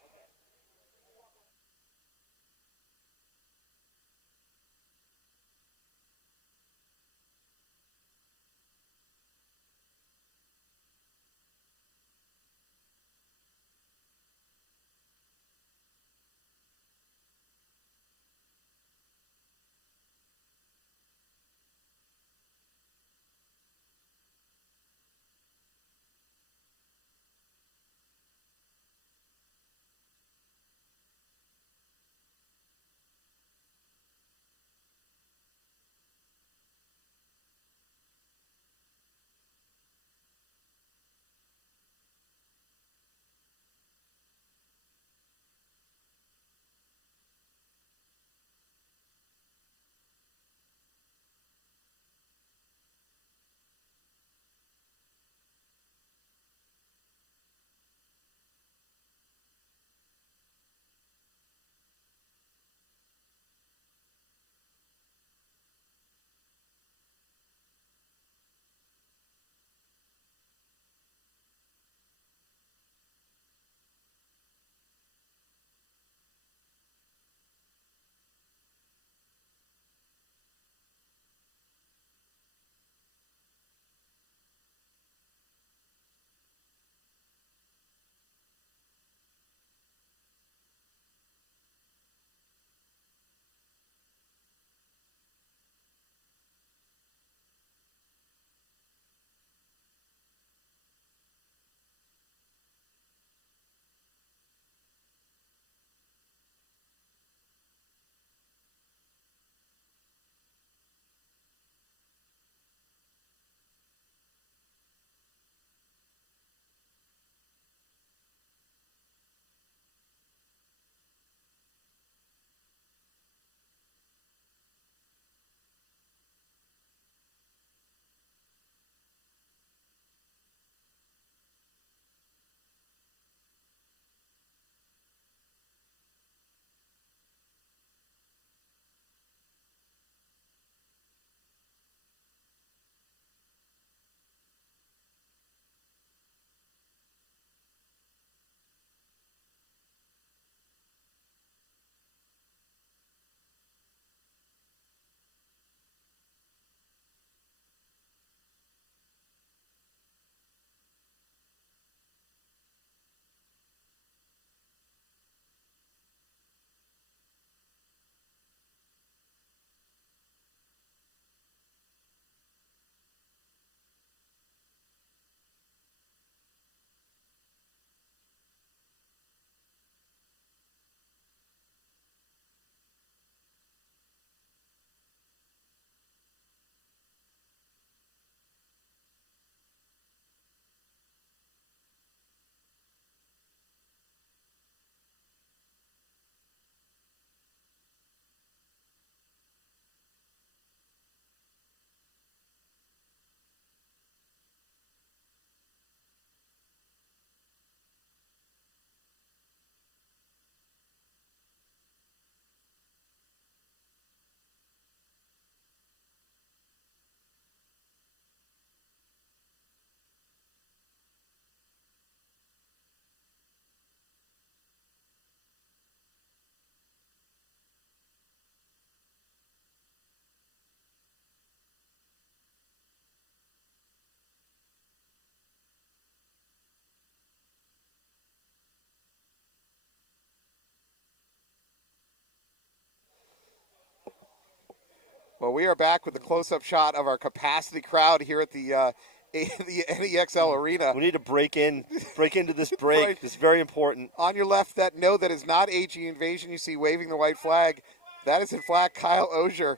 Well, we are back with the close-up shot of our capacity crowd here at the NEXL Arena. We need to break into this break. Right. It's very important. On your left, that no, that is not AG Invasion. You see waving the white flag. That is in fact Kyle Osier.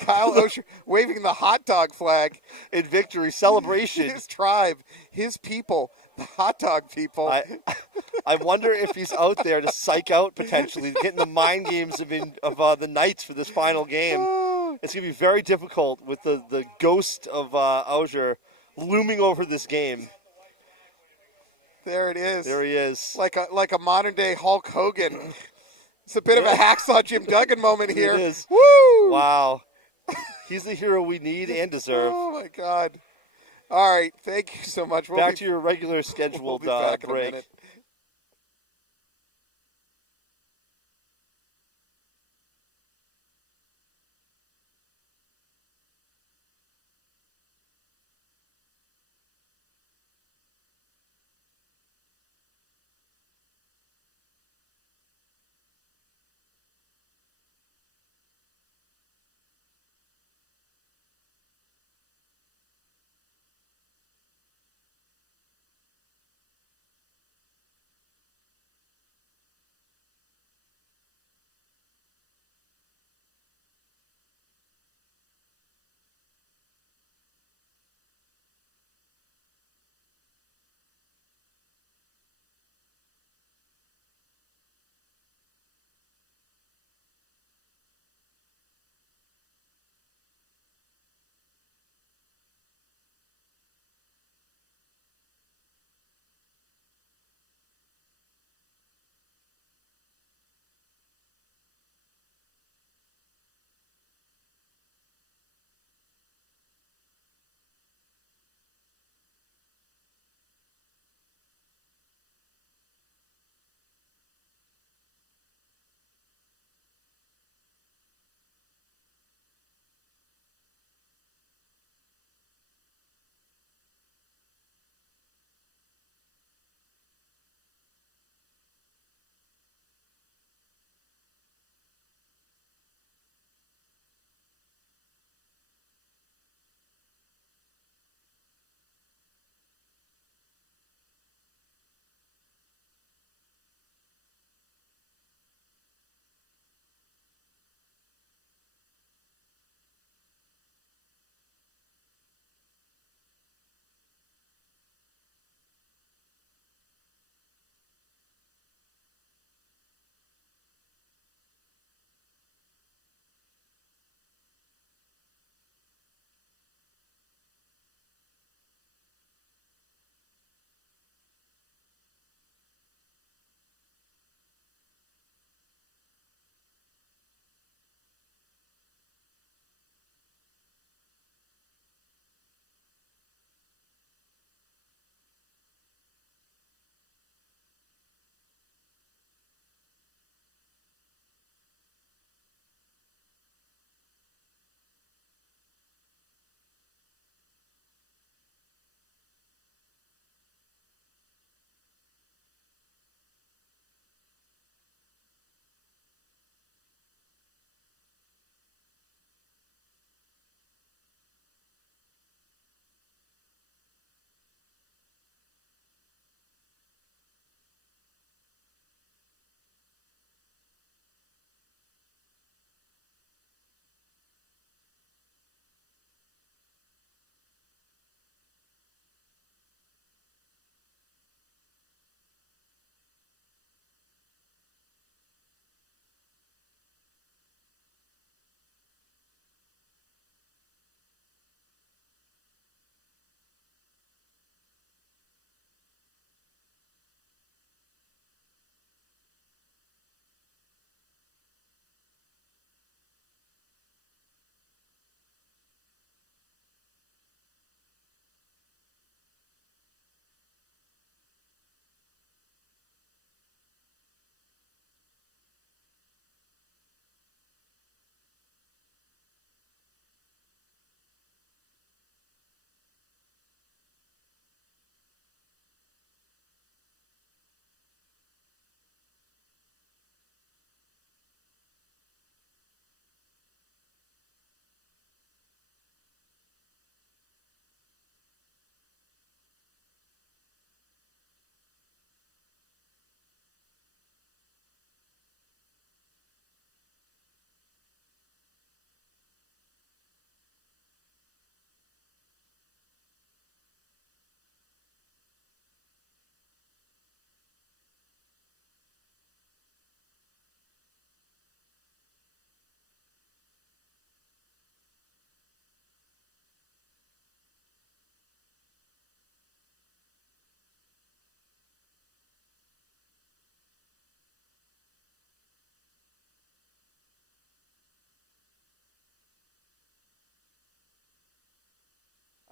Kyle Osier waving the hot dog flag In victory celebration. His tribe, his people, the hot dog people. I wonder if he's out there to psych out potentially, getting the mind games of the Knights for this final game. It's going to be very difficult with the ghost of Auger looming over this game. There it is. There he is. Like a modern day Hulk Hogan. It's a bit of a hacksaw Jim Duggan moment here. It is. Woo! Wow. He's the hero we need and deserve. Oh my God. All right. Thank you so much. Back to your regular we'll scheduled be back in a break. minute.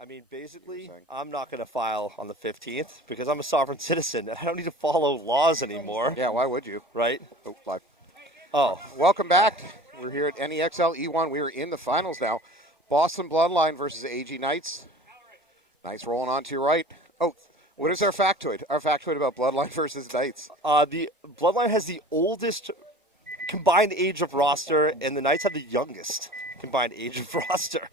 I mean, basically, You're saying. I'm not going to file on the 15th because I'm a sovereign citizen and I don't need to follow laws anymore. Yeah, why would you? Right? Oh, live. Oh, Welcome back. We're here at NEXL E1. We are in the finals now. Boston Bloodline versus AG Knights. Knights rolling on to your right. Oh, what is our factoid? Our factoid about Bloodline versus Knights. the Bloodline has the oldest combined age of roster, and the Knights have the youngest combined age of roster.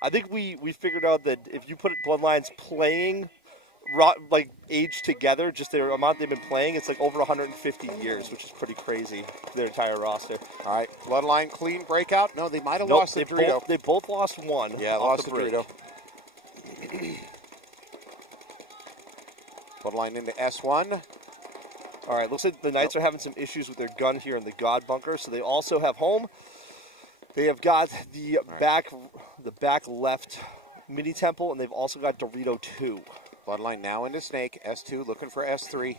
I think we figured out that if you put Bloodlines playing like age together, just the amount they've been playing, it's like over 150 years, which is pretty crazy for their entire roster. All right, Bloodline clean breakout. No, they might have Nope, lost the Dorito. they both lost one. Yeah, off lost the break. Dorito. Bloodline into S1. All right, looks like the Knights are having some issues with their gun here in the God bunker, so they also have home. They have got the back left mini temple, and they've also got Dorito 2. Bloodline now into Snake. S2 looking for S3.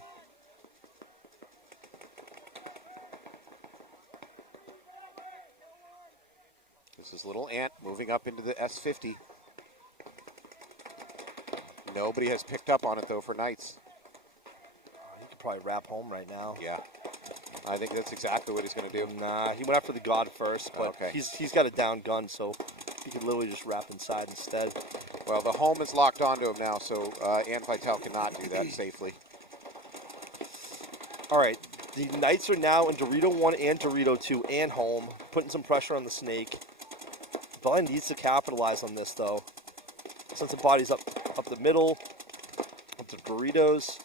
This is Little Ant moving up into the S50. Nobody has picked up on it, though, for Knights. He could probably wrap home right now. Yeah. I think that's exactly what he's going to do. Nah, he went after the God first, but Okay. he's got a down gun, so he could literally just wrap inside instead. Well, the home is locked onto him now, so Ant Vital cannot do that safely. All right, the Knights are now in Dorito 1 and Dorito 2 and home, putting some pressure on the Snake. Bloodline needs to capitalize on this, though. Send some bodies up the middle, up to Doritos.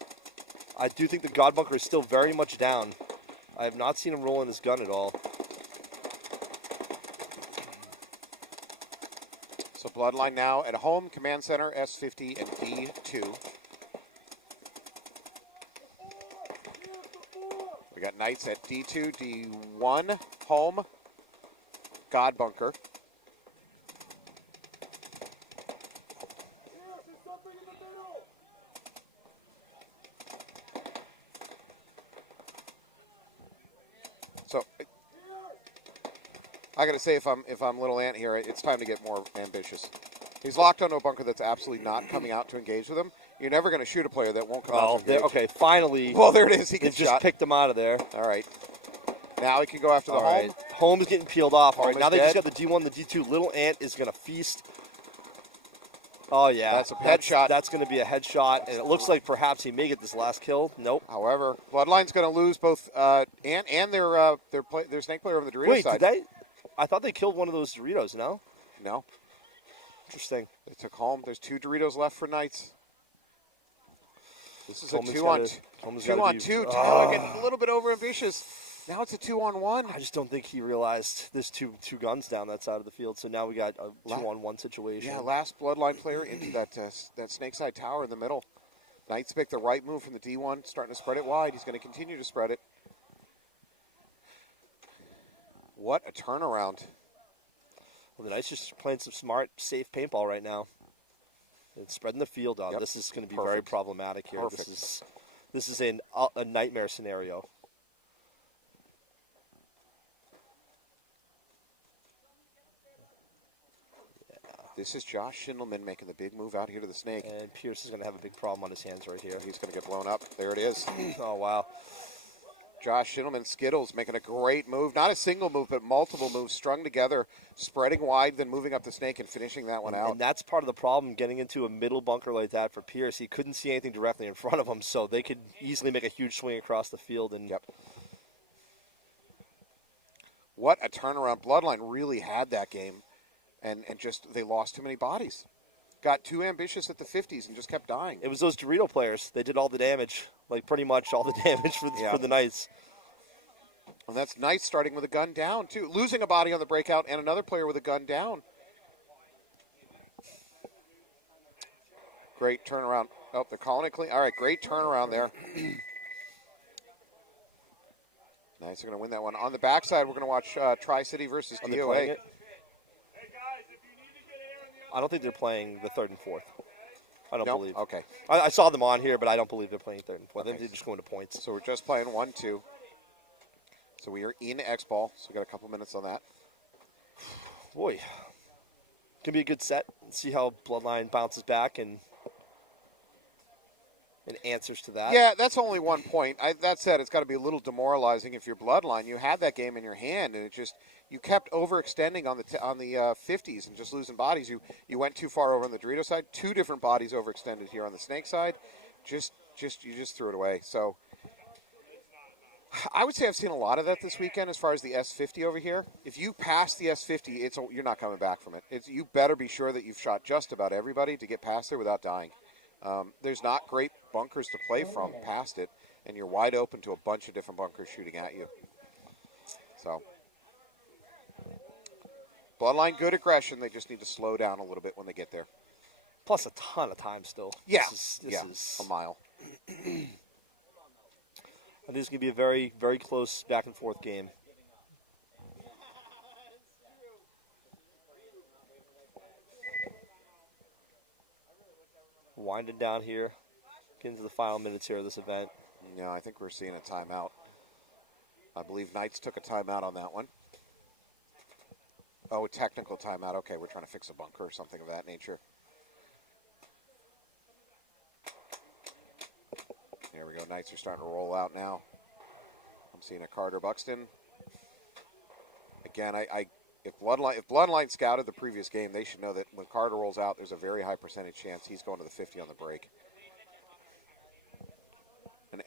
I do think the God bunker is still very much down. I have not seen him roll in his gun at all. So Bloodline now at home, Command Center, S50 and D2. We got Knights at D2, D1, home, God bunker. So I got to say, if I'm Little Ant here, it's time to get more ambitious. He's locked onto a bunker that's absolutely not coming out to engage with him. You're never going to shoot a player that won't come out to engage. Okay, finally. Well, there it is. He They've gets just shot. picked him out of there. All right. Now he can go after the All home. right. Home is getting peeled off. All Home right, now is they just dead. got the D1, the D2. Little Ant is going to feast. Oh, yeah. That's a headshot. That's going to be a headshot, and it looks like perhaps he may get this last kill. Nope. However, Bloodline's going to lose both Ant and their snake player on the Dorito Wait, side. did they? I thought they killed one of those Doritos, no? No. Interesting. They took home. There's 2 Doritos left for Knights. This is a Coleman's 2 gotta on be- 2. Tyler getting a little bit over ambitious. Now it's a 2-on-1. I just don't think he realized there's two guns down that side of the field, so now we got a 2-on-1 situation. Yeah, last Bloodline player into that snake side tower in the middle. Knights pick the right move from the D1, starting to spread it wide. He's going to continue to spread it. What a turnaround. Well, the Knights just playing some smart, safe paintball right now. And spreading the field out. Yep. This is going to be very Perfect. problematic here. Perfect. This is a nightmare scenario. This is Josh Schindelman making the big move out here to the snake. And Pierce is going to have a big problem on his hands right here. He's going to get blown up. There it is. Oh, wow. Josh Schindelman, Skittles, making a great move. Not a single move, but multiple moves strung together, spreading wide, then moving up the snake and finishing that one out. And that's part of the problem, getting into a middle bunker like that for Pierce. He couldn't see anything directly in front of him, so they could easily make a huge swing across the field. And Yep. What a turnaround. Bloodline really had that game, and just they lost too many bodies. Got too ambitious at the 50s and just kept dying. it was those Dorito players. They did all the damage, like pretty much all the damage for the Knights. And that's nice, starting with a gun down, too. Losing a body on the breakout and another player with a gun down. Great turnaround. Oh, they're calling it clean. All right, great turnaround there. Nice, they're going to win that one. On the backside, we're going to watch TriCity versus Are they playing D.O.A. it? I don't think they're playing the third and fourth. I don't No? believe. Okay. I saw them on here, but I don't believe they're playing third and fourth. I think Okay. they're just going to points. So we're just playing 1-2. So we are in XBall, so we got a couple minutes on that. Boy, Gonna be a good set. See how Bloodline bounces back and answers to that. Yeah, that's only one point. That said, it's got to be a little demoralizing if you're Bloodline. You had that game in your hand, and you kept overextending on the 50s and just losing bodies. You went too far over on the Dorito side. 2 different bodies overextended here on the Snake side. You just threw it away. So I would say I've seen a lot of that this weekend as far as the S50 over here. If you pass the S50, you're not coming back from it. You better be sure that you've shot just about everybody to get past there without dying. There's not great bunkers to play from past it, and you're wide open to a bunch of different bunkers shooting at you. So, Bloodline, good aggression. They just need to slow down a little bit when they get there. Plus a ton of time still. Yeah, This is a mile. I think it's going to be a very, very close back and forth game. Winding down here. Getting to the final minutes here of this event. No, I think we're seeing a timeout. I believe Knights took a timeout on that one. Oh, a technical timeout. Okay, we're trying to fix a bunker or something of that nature. There we go. Knights are starting to roll out now. I'm seeing a Carter Buxton. Again, if Bloodline scouted the previous game, they should know that when Carter rolls out, there's a very high percentage chance he's going to the 50 on the break.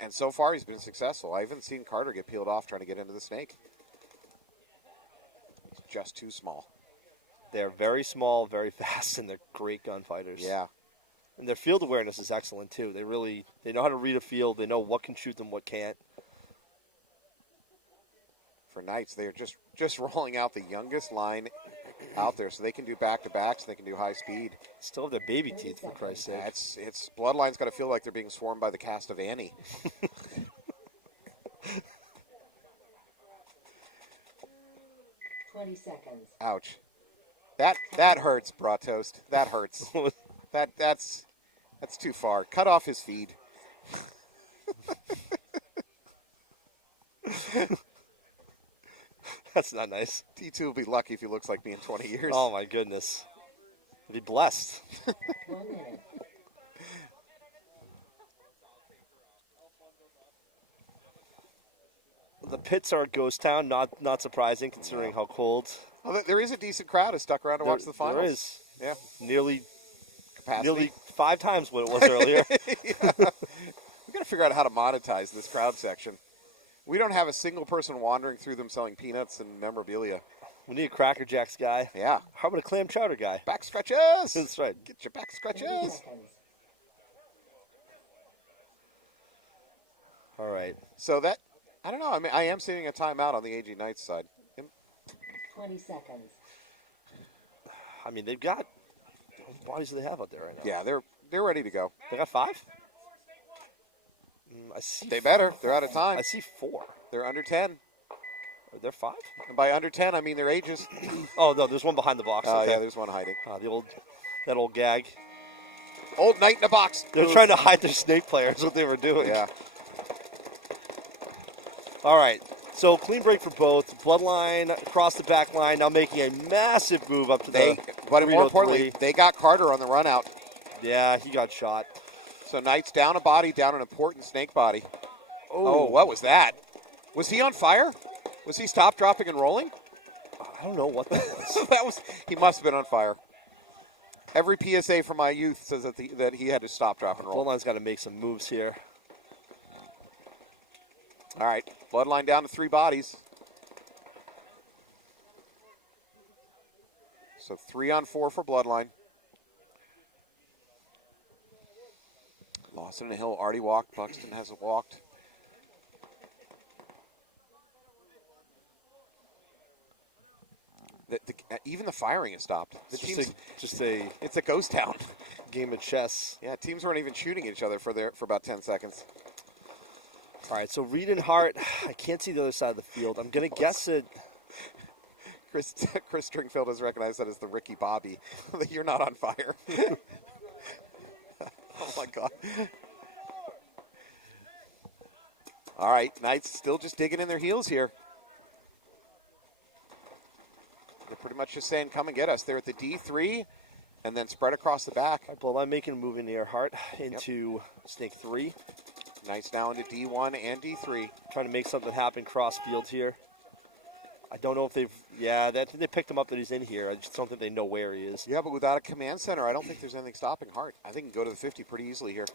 And so far, he's been successful. I haven't seen Carter get peeled off trying to get into the Snake. He's just too small. They're very small, very fast, and they're great gunfighters. Yeah. And their field awareness is excellent, too. They know how to read a field. They know what can shoot them, what can't. For Knights, they're just rolling out the youngest line out there, so they can do back-to-backs, they can do high speed. Still have their baby teeth, for Christ's sake. Yeah, it's Bloodline's got to feel like they're being swarmed by the cast of Annie. 20 seconds. Ouch. That hurts, Bra Toast. That hurts. That's too far. Cut off his feed. That's not nice. T2 will be lucky if he looks like me in 20 years. Oh, my goodness. He'll be blessed. 1 minute. The pits are a ghost town, not surprising considering how cold. Well, there is a decent crowd who stuck around to watch the finals. There is. Yeah. Nearly Capacity. 5 times what it was earlier. Yeah. We've got to figure out how to monetize this crowd section. We don't have a single person wandering through them selling peanuts and memorabilia. We need a Cracker Jacks guy. Yeah. How about a clam chowder guy? Back stretches. That's right. Get your back 30 stretches. seconds. All right. So that, I don't know. I mean, I am seeing a timeout on the AG Knights side. 20 seconds. I mean, they've got, how many bodies do they have out there right now? Yeah, they're ready to go. They got 5? I see. They better. They're out of time. I see 4. They're under 10. Are there 5? And by under 10, I mean their ages. Oh, no, there's one behind the box. Oh, Okay. yeah, there's one hiding. That old gag. Old Knight in a box. They're trying to hide their snake player is what they were doing. Yeah. All right. So clean break for both. Bloodline across the back line, now making a massive move up to But more importantly, they got Carter on the run out. Yeah, he got shot. So Knight's down a body, down an important snake body. Oh, what was that? Was he on fire? Was he stop, dropping, and rolling? I don't know what that was. He must have been on fire. Every PSA from my youth says that he had to stop, drop, and roll. Bloodline's got to make some moves here. All right, Bloodline down to 3 bodies. So 3 on 4 for Bloodline. Lawson and Hill already walked. Buxton hasn't walked. Even the firing has stopped. It's a ghost town. Game of chess. Yeah, teams weren't even shooting each other for about 10 seconds. All right, so Reed and Hart, I can't see the other side of the field. I'm going to guess it. Chris Stringfield has recognized that as the Ricky Bobby. That you're not on fire. Oh, my God. All right, Knights still just digging in their heels here. They're pretty much just saying, come and get us. They're at the D3 and then spread across the back. All right, Bloodline making a move in the Earhart into Snake 3. Knights now into D1 and D3. Trying to make something happen cross field here. I don't know if they've, they picked him up that he's in here. I just don't think they know where he is. Yeah, but without a command center, I don't think there's anything stopping Hart. I think he can go to the 50 pretty easily here.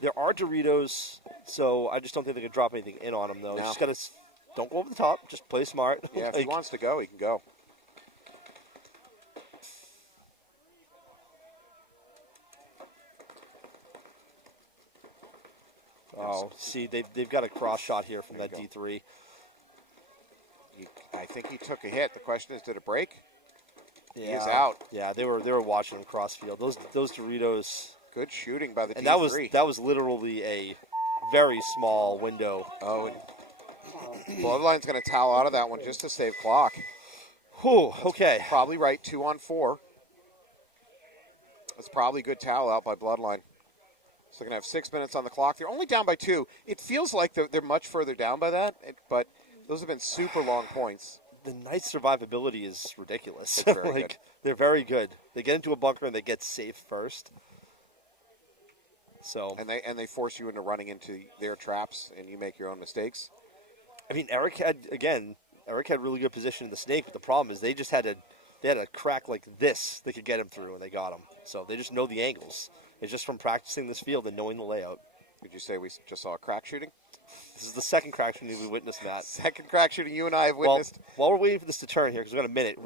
There are Doritos, so I just don't think they can drop anything in on him, though. No. You just got to, don't go over the top. Just play smart. Yeah, if he wants to go, he can go. Oh, see, they've got a cross shot here from that D3. I think he took a hit. The question is, did it break? Yeah. He is out. Yeah, they were watching him cross field. Those Doritos. Good shooting by the And D3. that was literally a very small window. Oh, and Bloodline's going to towel out of that one just to save clock. Whew, okay. Probably right, 2 on 4. That's probably a good towel out by Bloodline. So they're going to have 6 minutes on the clock. They're only down by 2. It feels like they're much further down by that, but those have been super long points. The Knights' survivability is ridiculous. It's very good. They're very good. They get into a bunker and they get safe first. So And they force you into running into their traps, and you make your own mistakes. I mean, Eric had really good position in the snake, but the problem is they had a crack like this they could get him through, and they got him. So they just know the angles. It's just from practicing this field and knowing the layout. Would you say we just saw a crack shooting? This is the second crack shooting we witnessed, Matt. Second crack shooting you and I have witnessed. While we're waiting for this to turn here, because we've got a minute,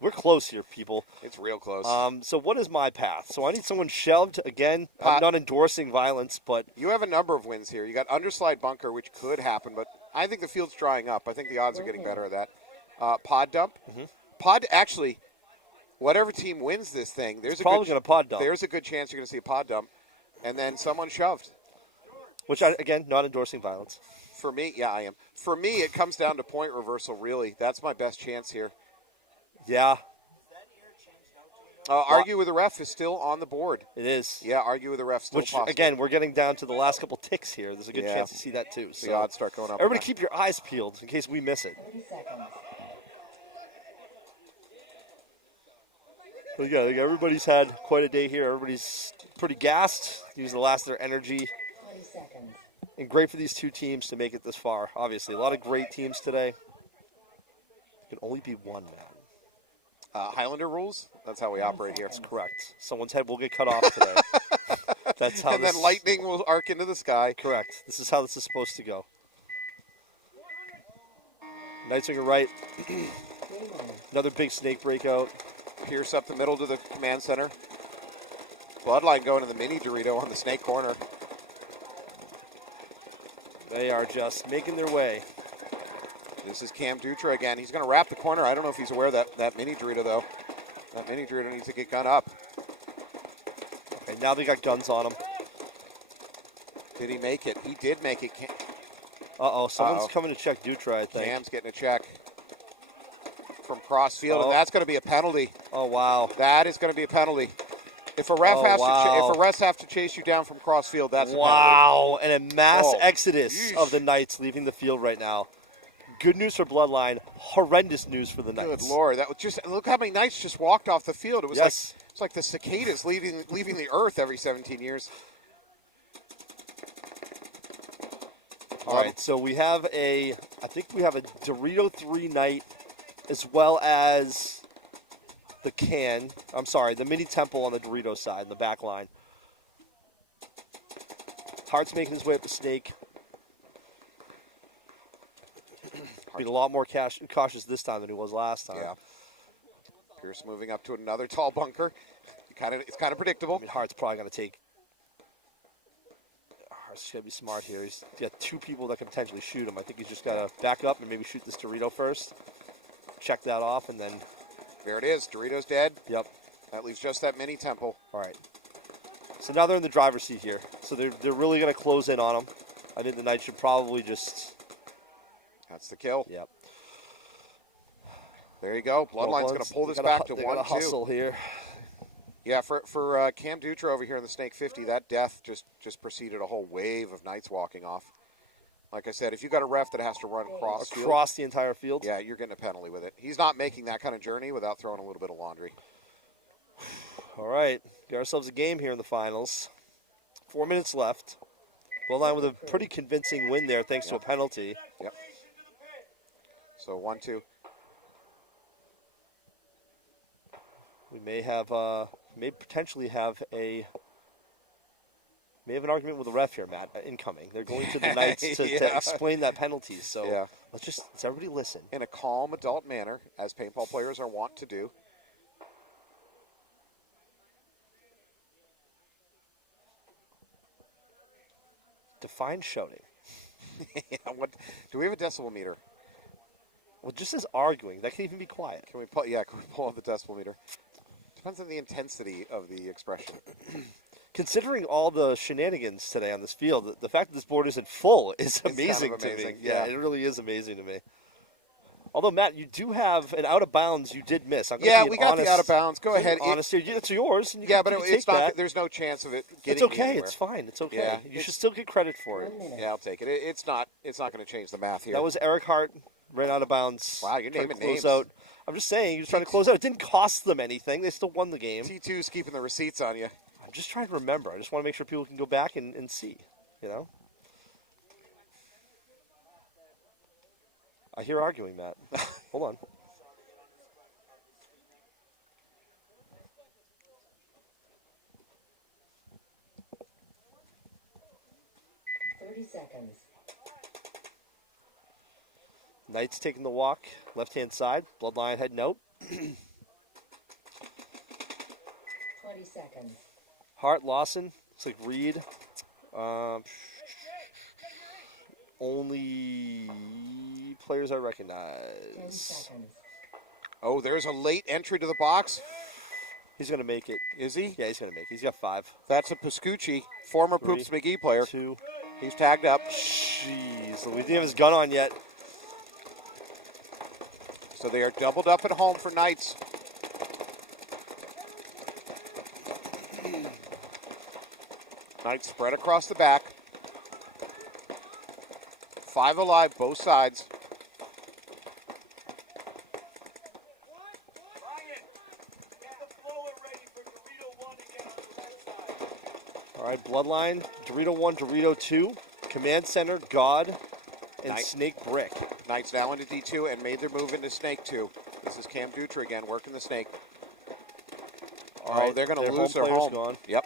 we're close here, people. It's real close. So what is my path? So I need someone shoved. Again, I'm not endorsing violence, but You have a number of wins here. You got underslide bunker, which could happen, but I think the field's drying up. I think the odds are getting better at that. Pod dump. Pod, actually, whatever team wins this thing, there's probably going to pod dump. There's a good chance you're going to see a pod dump, and then someone shoved. Which, again, not endorsing violence. For me, yeah, I am. For me, it comes down to point reversal, really. That's my best chance here. Yeah. Argue with the ref is still on the board. It is. Yeah, argue with the ref still Which, possible. again, we're getting down to the last couple ticks here. There's a good chance to see that, too. The odds start going up. Everybody keep your eyes peeled in case we miss it. 30 seconds. But yeah, everybody's had quite a day here. Everybody's pretty gassed, using the last of their energy. 20 seconds. And great for these two teams to make it this far. Obviously, a lot of great teams today. Can only be one, man. Highlander rules. That's how we operate here. That's correct. Someone's head will get cut off today. That's how. And then lightning will arc into the sky. Correct. This is how this is supposed to go. Knights winger right. Another big snake breakout. Pierce up the middle to the command center. Bloodline going to the mini Dorito on the snake corner. They are just making their way. This is Cam Dutra again. He's going to wrap the corner. I don't know if he's aware of that mini Dorito, though. That mini Dorito needs to get gun up. Okay, now they got guns on him. Did he make it? He did make it. Someone's coming to check Dutra, I think. Cam's getting a check from cross field, and that's going to be a penalty. Oh, wow. That is going to be a penalty. If a ref if a ref have to chase you down from cross field, that's a penalty. Wow, and a mass exodus yeesh. of the Knights leaving the field right now. Good news for Bloodline, horrendous news for the Knights. Good Lord, that was just look how many Knights just walked off the field. It was Yes. like the cicadas leaving the earth every 17 years. All right, so we have I think we have a Dorito 3 Knight as well as the mini temple on the Dorito side, in the back line. Hart's making his way up the snake. Being a lot more cautious this time than he was last time. Yeah. Pierce moving up to another tall bunker. It's kind of predictable. I mean, Hart's probably going to take. Hart's going to be smart here. He's got two people that can potentially shoot him. I think he's just got to back up and maybe shoot this Dorito first. Check that off, and then. There it is. Dorito's dead. Yep. That leaves just that mini temple. All right. So now they're in the driver's seat here. So they're really going to close in on him. I think the Knights should probably just. That's the kill. Yep. There you go. Bloodline's going to pull this back to 1-2. Hustle here. Yeah, for Cam Dutra over here in the Snake 50, that death just preceded a whole wave of Knights walking off. Like I said, if you got a ref that has to run across the entire field. yeah, you're getting a penalty with it. He's not making that kind of journey without throwing a little bit of laundry. All right, got ourselves a game here in the finals. 4 minutes left. Bloodline with a pretty convincing win there, thanks to a penalty. Yep. So 1-2. We may have, potentially have an argument with the ref here, Matt, incoming. They're going to the Knights to explain that penalty. So let's everybody listen. In a calm, adult manner, as paintball players are wont to do. Define shouting. What, do we have a decibel meter? Well, just as arguing. That can even be quiet. Can we pull up the decibel meter? Depends on the intensity of the expression. Considering all the shenanigans today on this field, the fact that this board isn't full is amazing, kind of amazing. to me. Yeah, it really is amazing to me. Although, Matt, you do have an out of bounds you did miss. I'm Yeah, we got the out of bounds. Go ahead. Honest here. It's yours. And but you it's take not. that. There's no chance of it getting. It's okay. anywhere. It's fine. It's okay. Yeah, you should still get credit for it. Yeah, I'll take it. It's not going to change the math here. That was Eric Hart. Ran out of bounds. Wow, you're naming names. Out. I'm just saying, he was trying to close out. It didn't cost them anything. They still won the game. T2's keeping the receipts on you. I'm just trying to remember. I just want to make sure people can go back and see, you know? I hear arguing, Matt. Hold on. Seconds. Knights taking the walk, left-hand side. Bloodline heading out. 20 seconds. Hart, Lawson. Looks like Reed. Only players I 10 recognize. seconds. Oh, there's a late entry to the box. He's going to make it. Is he? Yeah, he's going to make it. He's got 5. That's a Pascucci, former 3, Poops McGee player. 2. He's tagged up. Jeez, we didn't have his gun on yet. So they are doubled up at home for Knights. Knights spread across the back. 5 alive, both sides. All right, Bloodline, Dorito 1, Dorito 2, Command Center, God, and Knight. Snake Brick. Knights now into D2 and made their move into Snake 2. This is Cam Dutra again, working the Snake. All right, they're going to lose their player's home. Gone. Yep.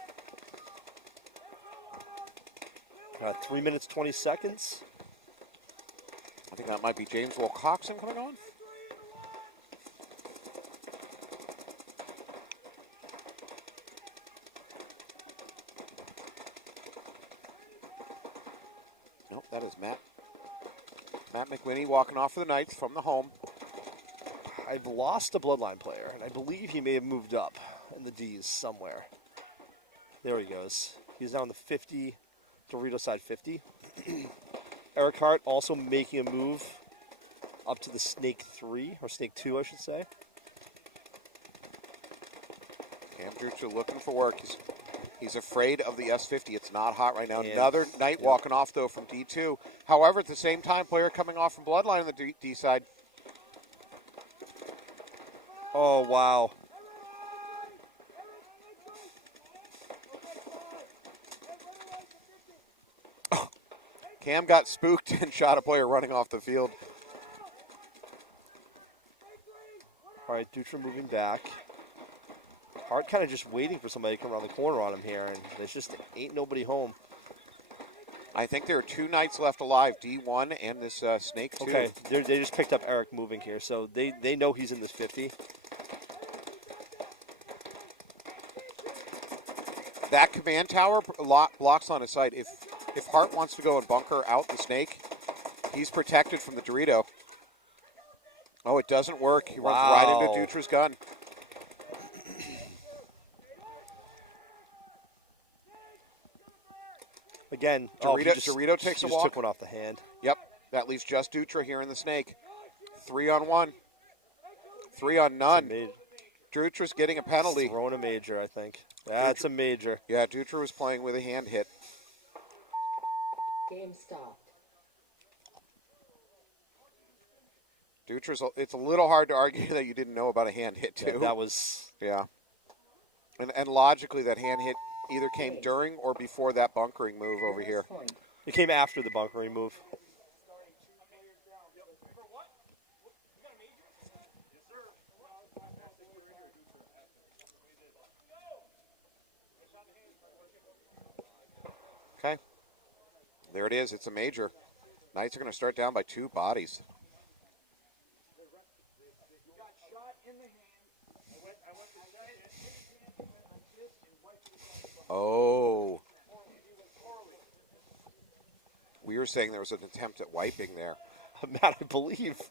3 minutes, 20 seconds. I think that might be James Wilcoxon coming on. Nope, that is Matt. Matt McWinney walking off for the Knights from the home. I've lost a Bloodline player, and I believe he may have moved up in the D's somewhere. There he goes. He's now on the 50, Dorito side 50. Eric Hart also making a move up to the Snake 3, or Snake 2, I should say. Cam Dutra looking for work. He's afraid of the S50. It's not hot right now. And Another Knight walking off, though, from D2. However, at the same time, player coming off from Bloodline on the D side. Oh, wow. Cam got spooked and shot a player running off the field. All right, Dutra moving back. Hart kind of just waiting for somebody to come around the corner on him here, and there's just ain't nobody home. I think there are 2 Knights left alive, D1 and this Snake 2. Okay, they just picked up Eric moving here, so they know he's in this 50. That command tower blocks on his side. If Hart wants to go and bunker out the Snake, he's protected from the Dorito. Oh, it doesn't work. He runs right into Dutra's gun. Again, Dorito takes a walk. Took one off the hand. Yep, that leaves just Dutra here in the Snake. 3 on 1. 3 on none. Dutra's getting a penalty. Throwing a major, I think. That's a major. Yeah, Dutra was playing with a hand hit. Game stopped. It's a little hard to argue that you didn't know about a hand hit, too. Yeah, that was... Yeah. And logically, that hand hit either came during or before that bunkering move over here. It came after the bunkering move. Okay. There it is. It's a major. Knights are going to start down by 2 bodies. Oh. We were saying there was an attempt at wiping there. Matt, I believe.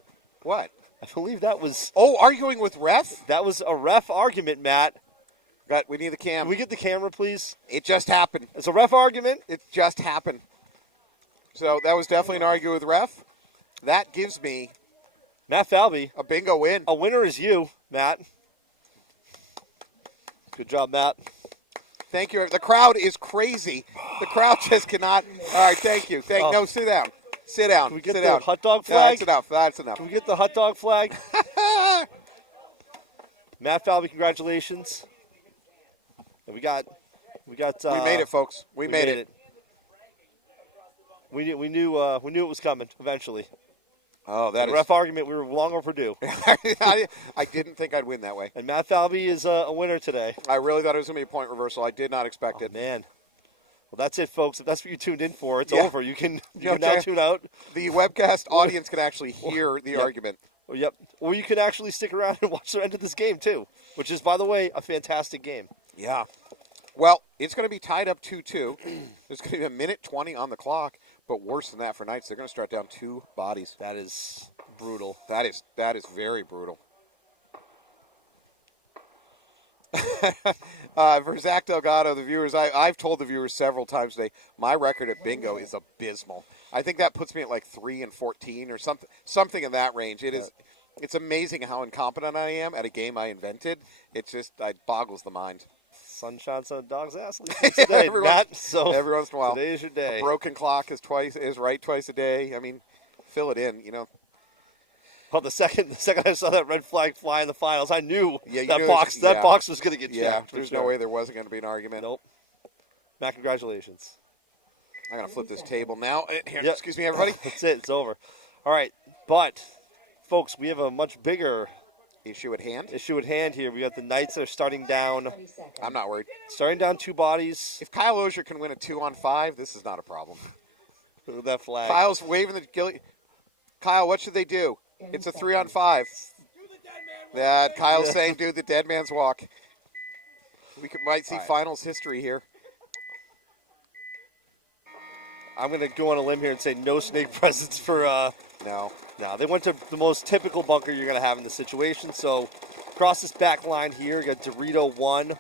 What? I believe that was... Oh, arguing with ref? That was a ref argument, Matt. We need the cam. Can we get the camera, please? It just happened. It's a ref argument. It just happened. So that was definitely an argue with ref. That gives me Matt Falbe. a bingo win. A winner is you, Matt. Good job, Matt. Thank you. The crowd is crazy. The crowd just cannot. All right, thank you. No, sit down. Sit down. Can we get sit the down. hot dog No, flag? that's enough. That's enough. Can we get the hot dog flag? Matt Falbe, congratulations. And we made it, folks. We made it. We knew it was coming eventually. Oh, that the is ref argument. We were long overdue. I didn't think I'd win that way. And Matt Falbe is a winner today. I really thought it was going to be a point reversal. I did not expect it. Man. Well, that's it, folks. If that's what you tuned in for, it's Yeah. over. You can now tune out. The webcast audience can actually hear the argument. Oh, yep. Or you can actually stick around and watch the end of this game, too, which is, by the way, a fantastic game. Yeah. Well, it's going to be tied up 2-2. There's going to be a minute 20 on the clock, but worse than that for Knights. They're going to start down 2 bodies. That is brutal. That is very brutal. For Zach Delgado, the viewers, I've told the viewers several times today, my record at bingo is abysmal. I think that puts me at like 3-14 or something in that range. It's amazing how incompetent I am at a game I invented. It boggles the mind. Sun shines on a dog's ass at least today, Matt. So every once in a while, today is your day. A broken clock is right twice a day. I mean, fill it in, Well, the second I saw that red flag fly in the finals, I knew that knew box was going to get jacked. There's no way there wasn't going to be an argument. Nope. Matt, congratulations. I'm going to flip this table now. Here, Yep. Excuse me, everybody. That's it. It's over. All right. But, folks, we have a much bigger issue at hand here. We got the Knights that are starting down. I'm not worried. Starting down 2 bodies. If Kyle Ozier can win a 2-on-5, this is not a problem. Look at that flag. Kyle's waving the gilly. Kyle, what should they do? It's a 3-on-5. Yeah, Kyle's saying, "Do the dead man's walk." Might see finals history here. I'm going to go on a limb here and say no snake presence for. No. They went to the most typical bunker you're going to have in this situation. So across this back line here, you got Dorito 1.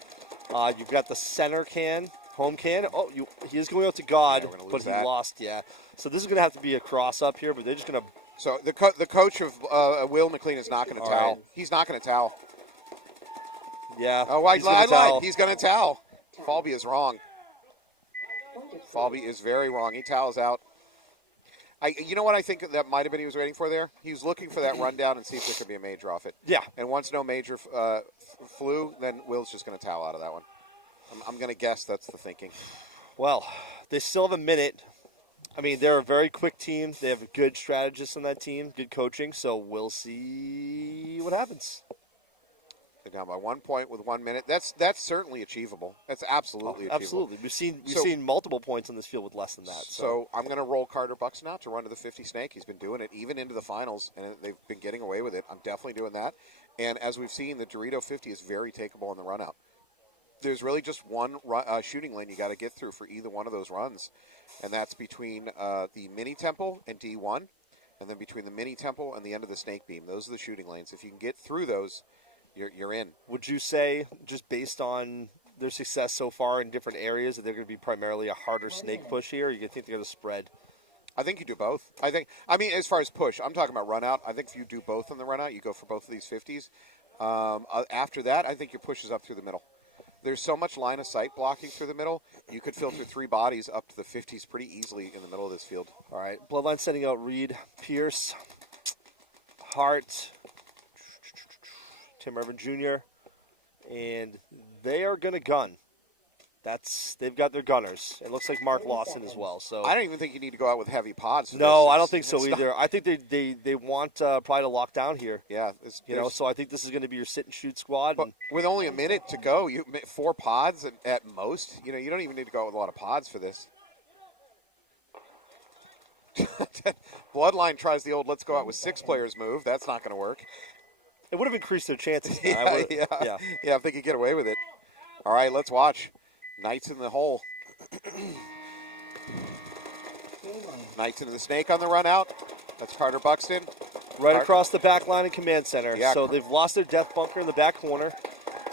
You've got the center can, home can. Oh, he is going out to God, but he lost. Yeah. So this is going to have to be a cross up here, but they're just going to. So the coach of Will McLean is not going to towel. Right. He's not going to towel. Yeah. Oh, I lied. He's going to towel. Falbe is wrong. Falbe is very wrong. He towels out. You know what I think that might have been he was waiting for there? He was looking for that rundown and see if there could be a major off it. Yeah. And once no major flew, then Will's just going to towel out of that one. I'm going to guess that's the thinking. Well, they still have a minute. I mean, they're a very quick team. They have a good strategist on that team, good coaching, so we'll see what happens. They're down by 1 point with 1 minute. That's certainly achievable. That's absolutely achievable. Absolutely. We've seen multiple points on this field with less than that. So I'm going to roll Carter Buxton out to run to the 50 snake. He's been doing it even into the finals, and they've been getting away with it. I'm definitely doing that. And as we've seen, the Dorito 50 is very takeable in the run out. There's really just one shooting lane you got to get through for either one of those runs, and that's between the mini temple and D1, and then between the mini temple and the end of the snake beam. Those are the shooting lanes. If you can get through those, you're in. Would you say, just based on their success so far in different areas, that they're going to be primarily a harder snake push here, or you think they're going to spread? I think you do both. I mean, as far as push, I'm talking about run out. I think if you do both on the run out, you go for both of these 50s. After that, I think your push is up through the middle. There's so much line of sight blocking through the middle, you could filter 3 bodies up to the 50s pretty easily in the middle of this field. All right, Bloodline sending out Reed, Pierce. Hart, Tim Irvin Jr., and they are going to gun. They've got their gunners. It looks like Mark Lawson as well. So I don't even think you need to go out with heavy pods. For no, this. I don't think so It's either. not- I think they want probably to lock down here. Yeah, So I think this is going to be your sit and shoot squad. But And with only a minute to go, 4 pods at most. You don't even need to go out with a lot of pods for this. Bloodline tries the old "let's go out with 6 players" move. That's not going to work. it would have increased their chances. Yeah, yeah. if they could get away with it. All right, let's watch. Knights in the hole. Game on. Knights into the snake on the run out. That's Carter Buxton. Right across the back line and command center. Yeah. So they've lost their death bunker in the back corner.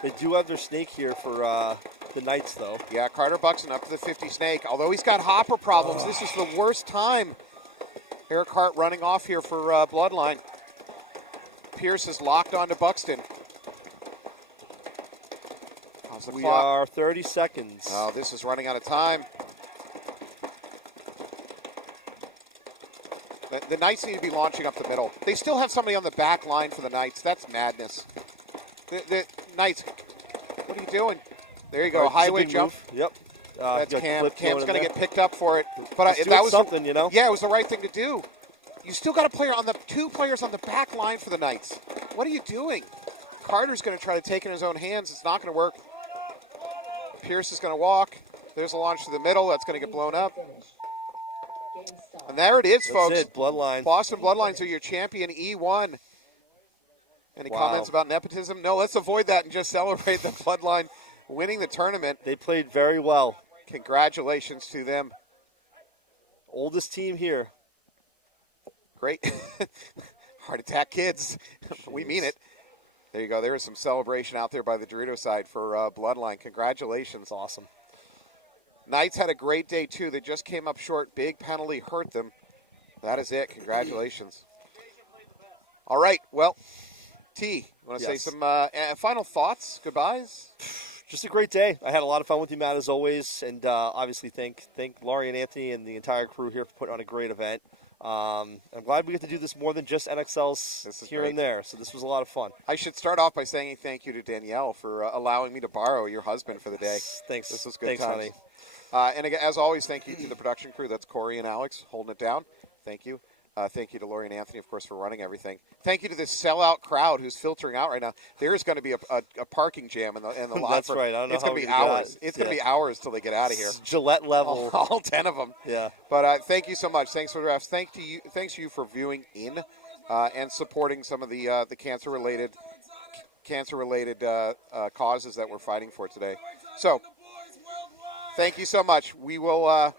They do have their snake here for the Knights, though. Yeah, Carter Buxton up to the 50 snake. Although he's got hopper problems, this is the worst time. Eric Hart running off here for Bloodline. Pierce is locked onto Buxton. How's the We clock? are 30 seconds. Oh, this is running out of time. The Knights need to be launching up the middle. They still have somebody on the back line for the Knights. That's madness. The Knights, what are you doing? There you go, Right, it's a highway big jump. move. Yep. That's got Cam. Cliff Cam's going in to there. get picked up for it. But He's that doing was something, you know? Yeah, it was the right thing to do. You still got a player on the 2 players on the back line for the Knights. What are you doing? Carter's going to try to take it in his own hands. It's not going to work. Pierce is going to walk. There's a launch to the middle. That's going to get blown up. Finish. Game stop. And there it is, That's folks. it, Bloodline. Boston Bloodlines are your champion, E1. Any Wow. comments about nepotism? No, let's avoid that and just celebrate the Bloodline winning the tournament. They played very well. Congratulations to them. Oldest team here. Great. Heart attack kids. We mean it. There you go. There was some celebration out there by the Dorito side for Bloodline. Congratulations. Awesome. Knights had a great day, too. They just came up short. Big penalty hurt them. That is it. Congratulations. All right. Well, T, you want to say Yes. some final thoughts? Goodbyes? Just a great day. I had a lot of fun with you, Matt, as always, and obviously thank Laurie and Anthony and the entire crew here for putting on a great event. I'm glad we get to do this more than just NXLs This is here great. and there, so this was a lot of fun. I should start off by saying thank you to Danielle for allowing me to borrow your husband for the day. Thanks. This was good Thanks, times. honey. And again, as always, thank you to the production crew. That's Corey and Alex holding it down. Thank you. Thank you to Lori and Anthony, of course, for running everything. Thank you to this sellout crowd who's filtering out right now. There is going to be a parking jam in the lot. That's right. I don't know it's how going to be we do that. hours. It's going to be hours till they get out of here. It's Gillette level. All 10 of them. Yeah. But thank you so much. Thanks for the refs. Thanks to you for viewing in and supporting some of the cancer-related causes that we're fighting for today. So, thank you so much. We will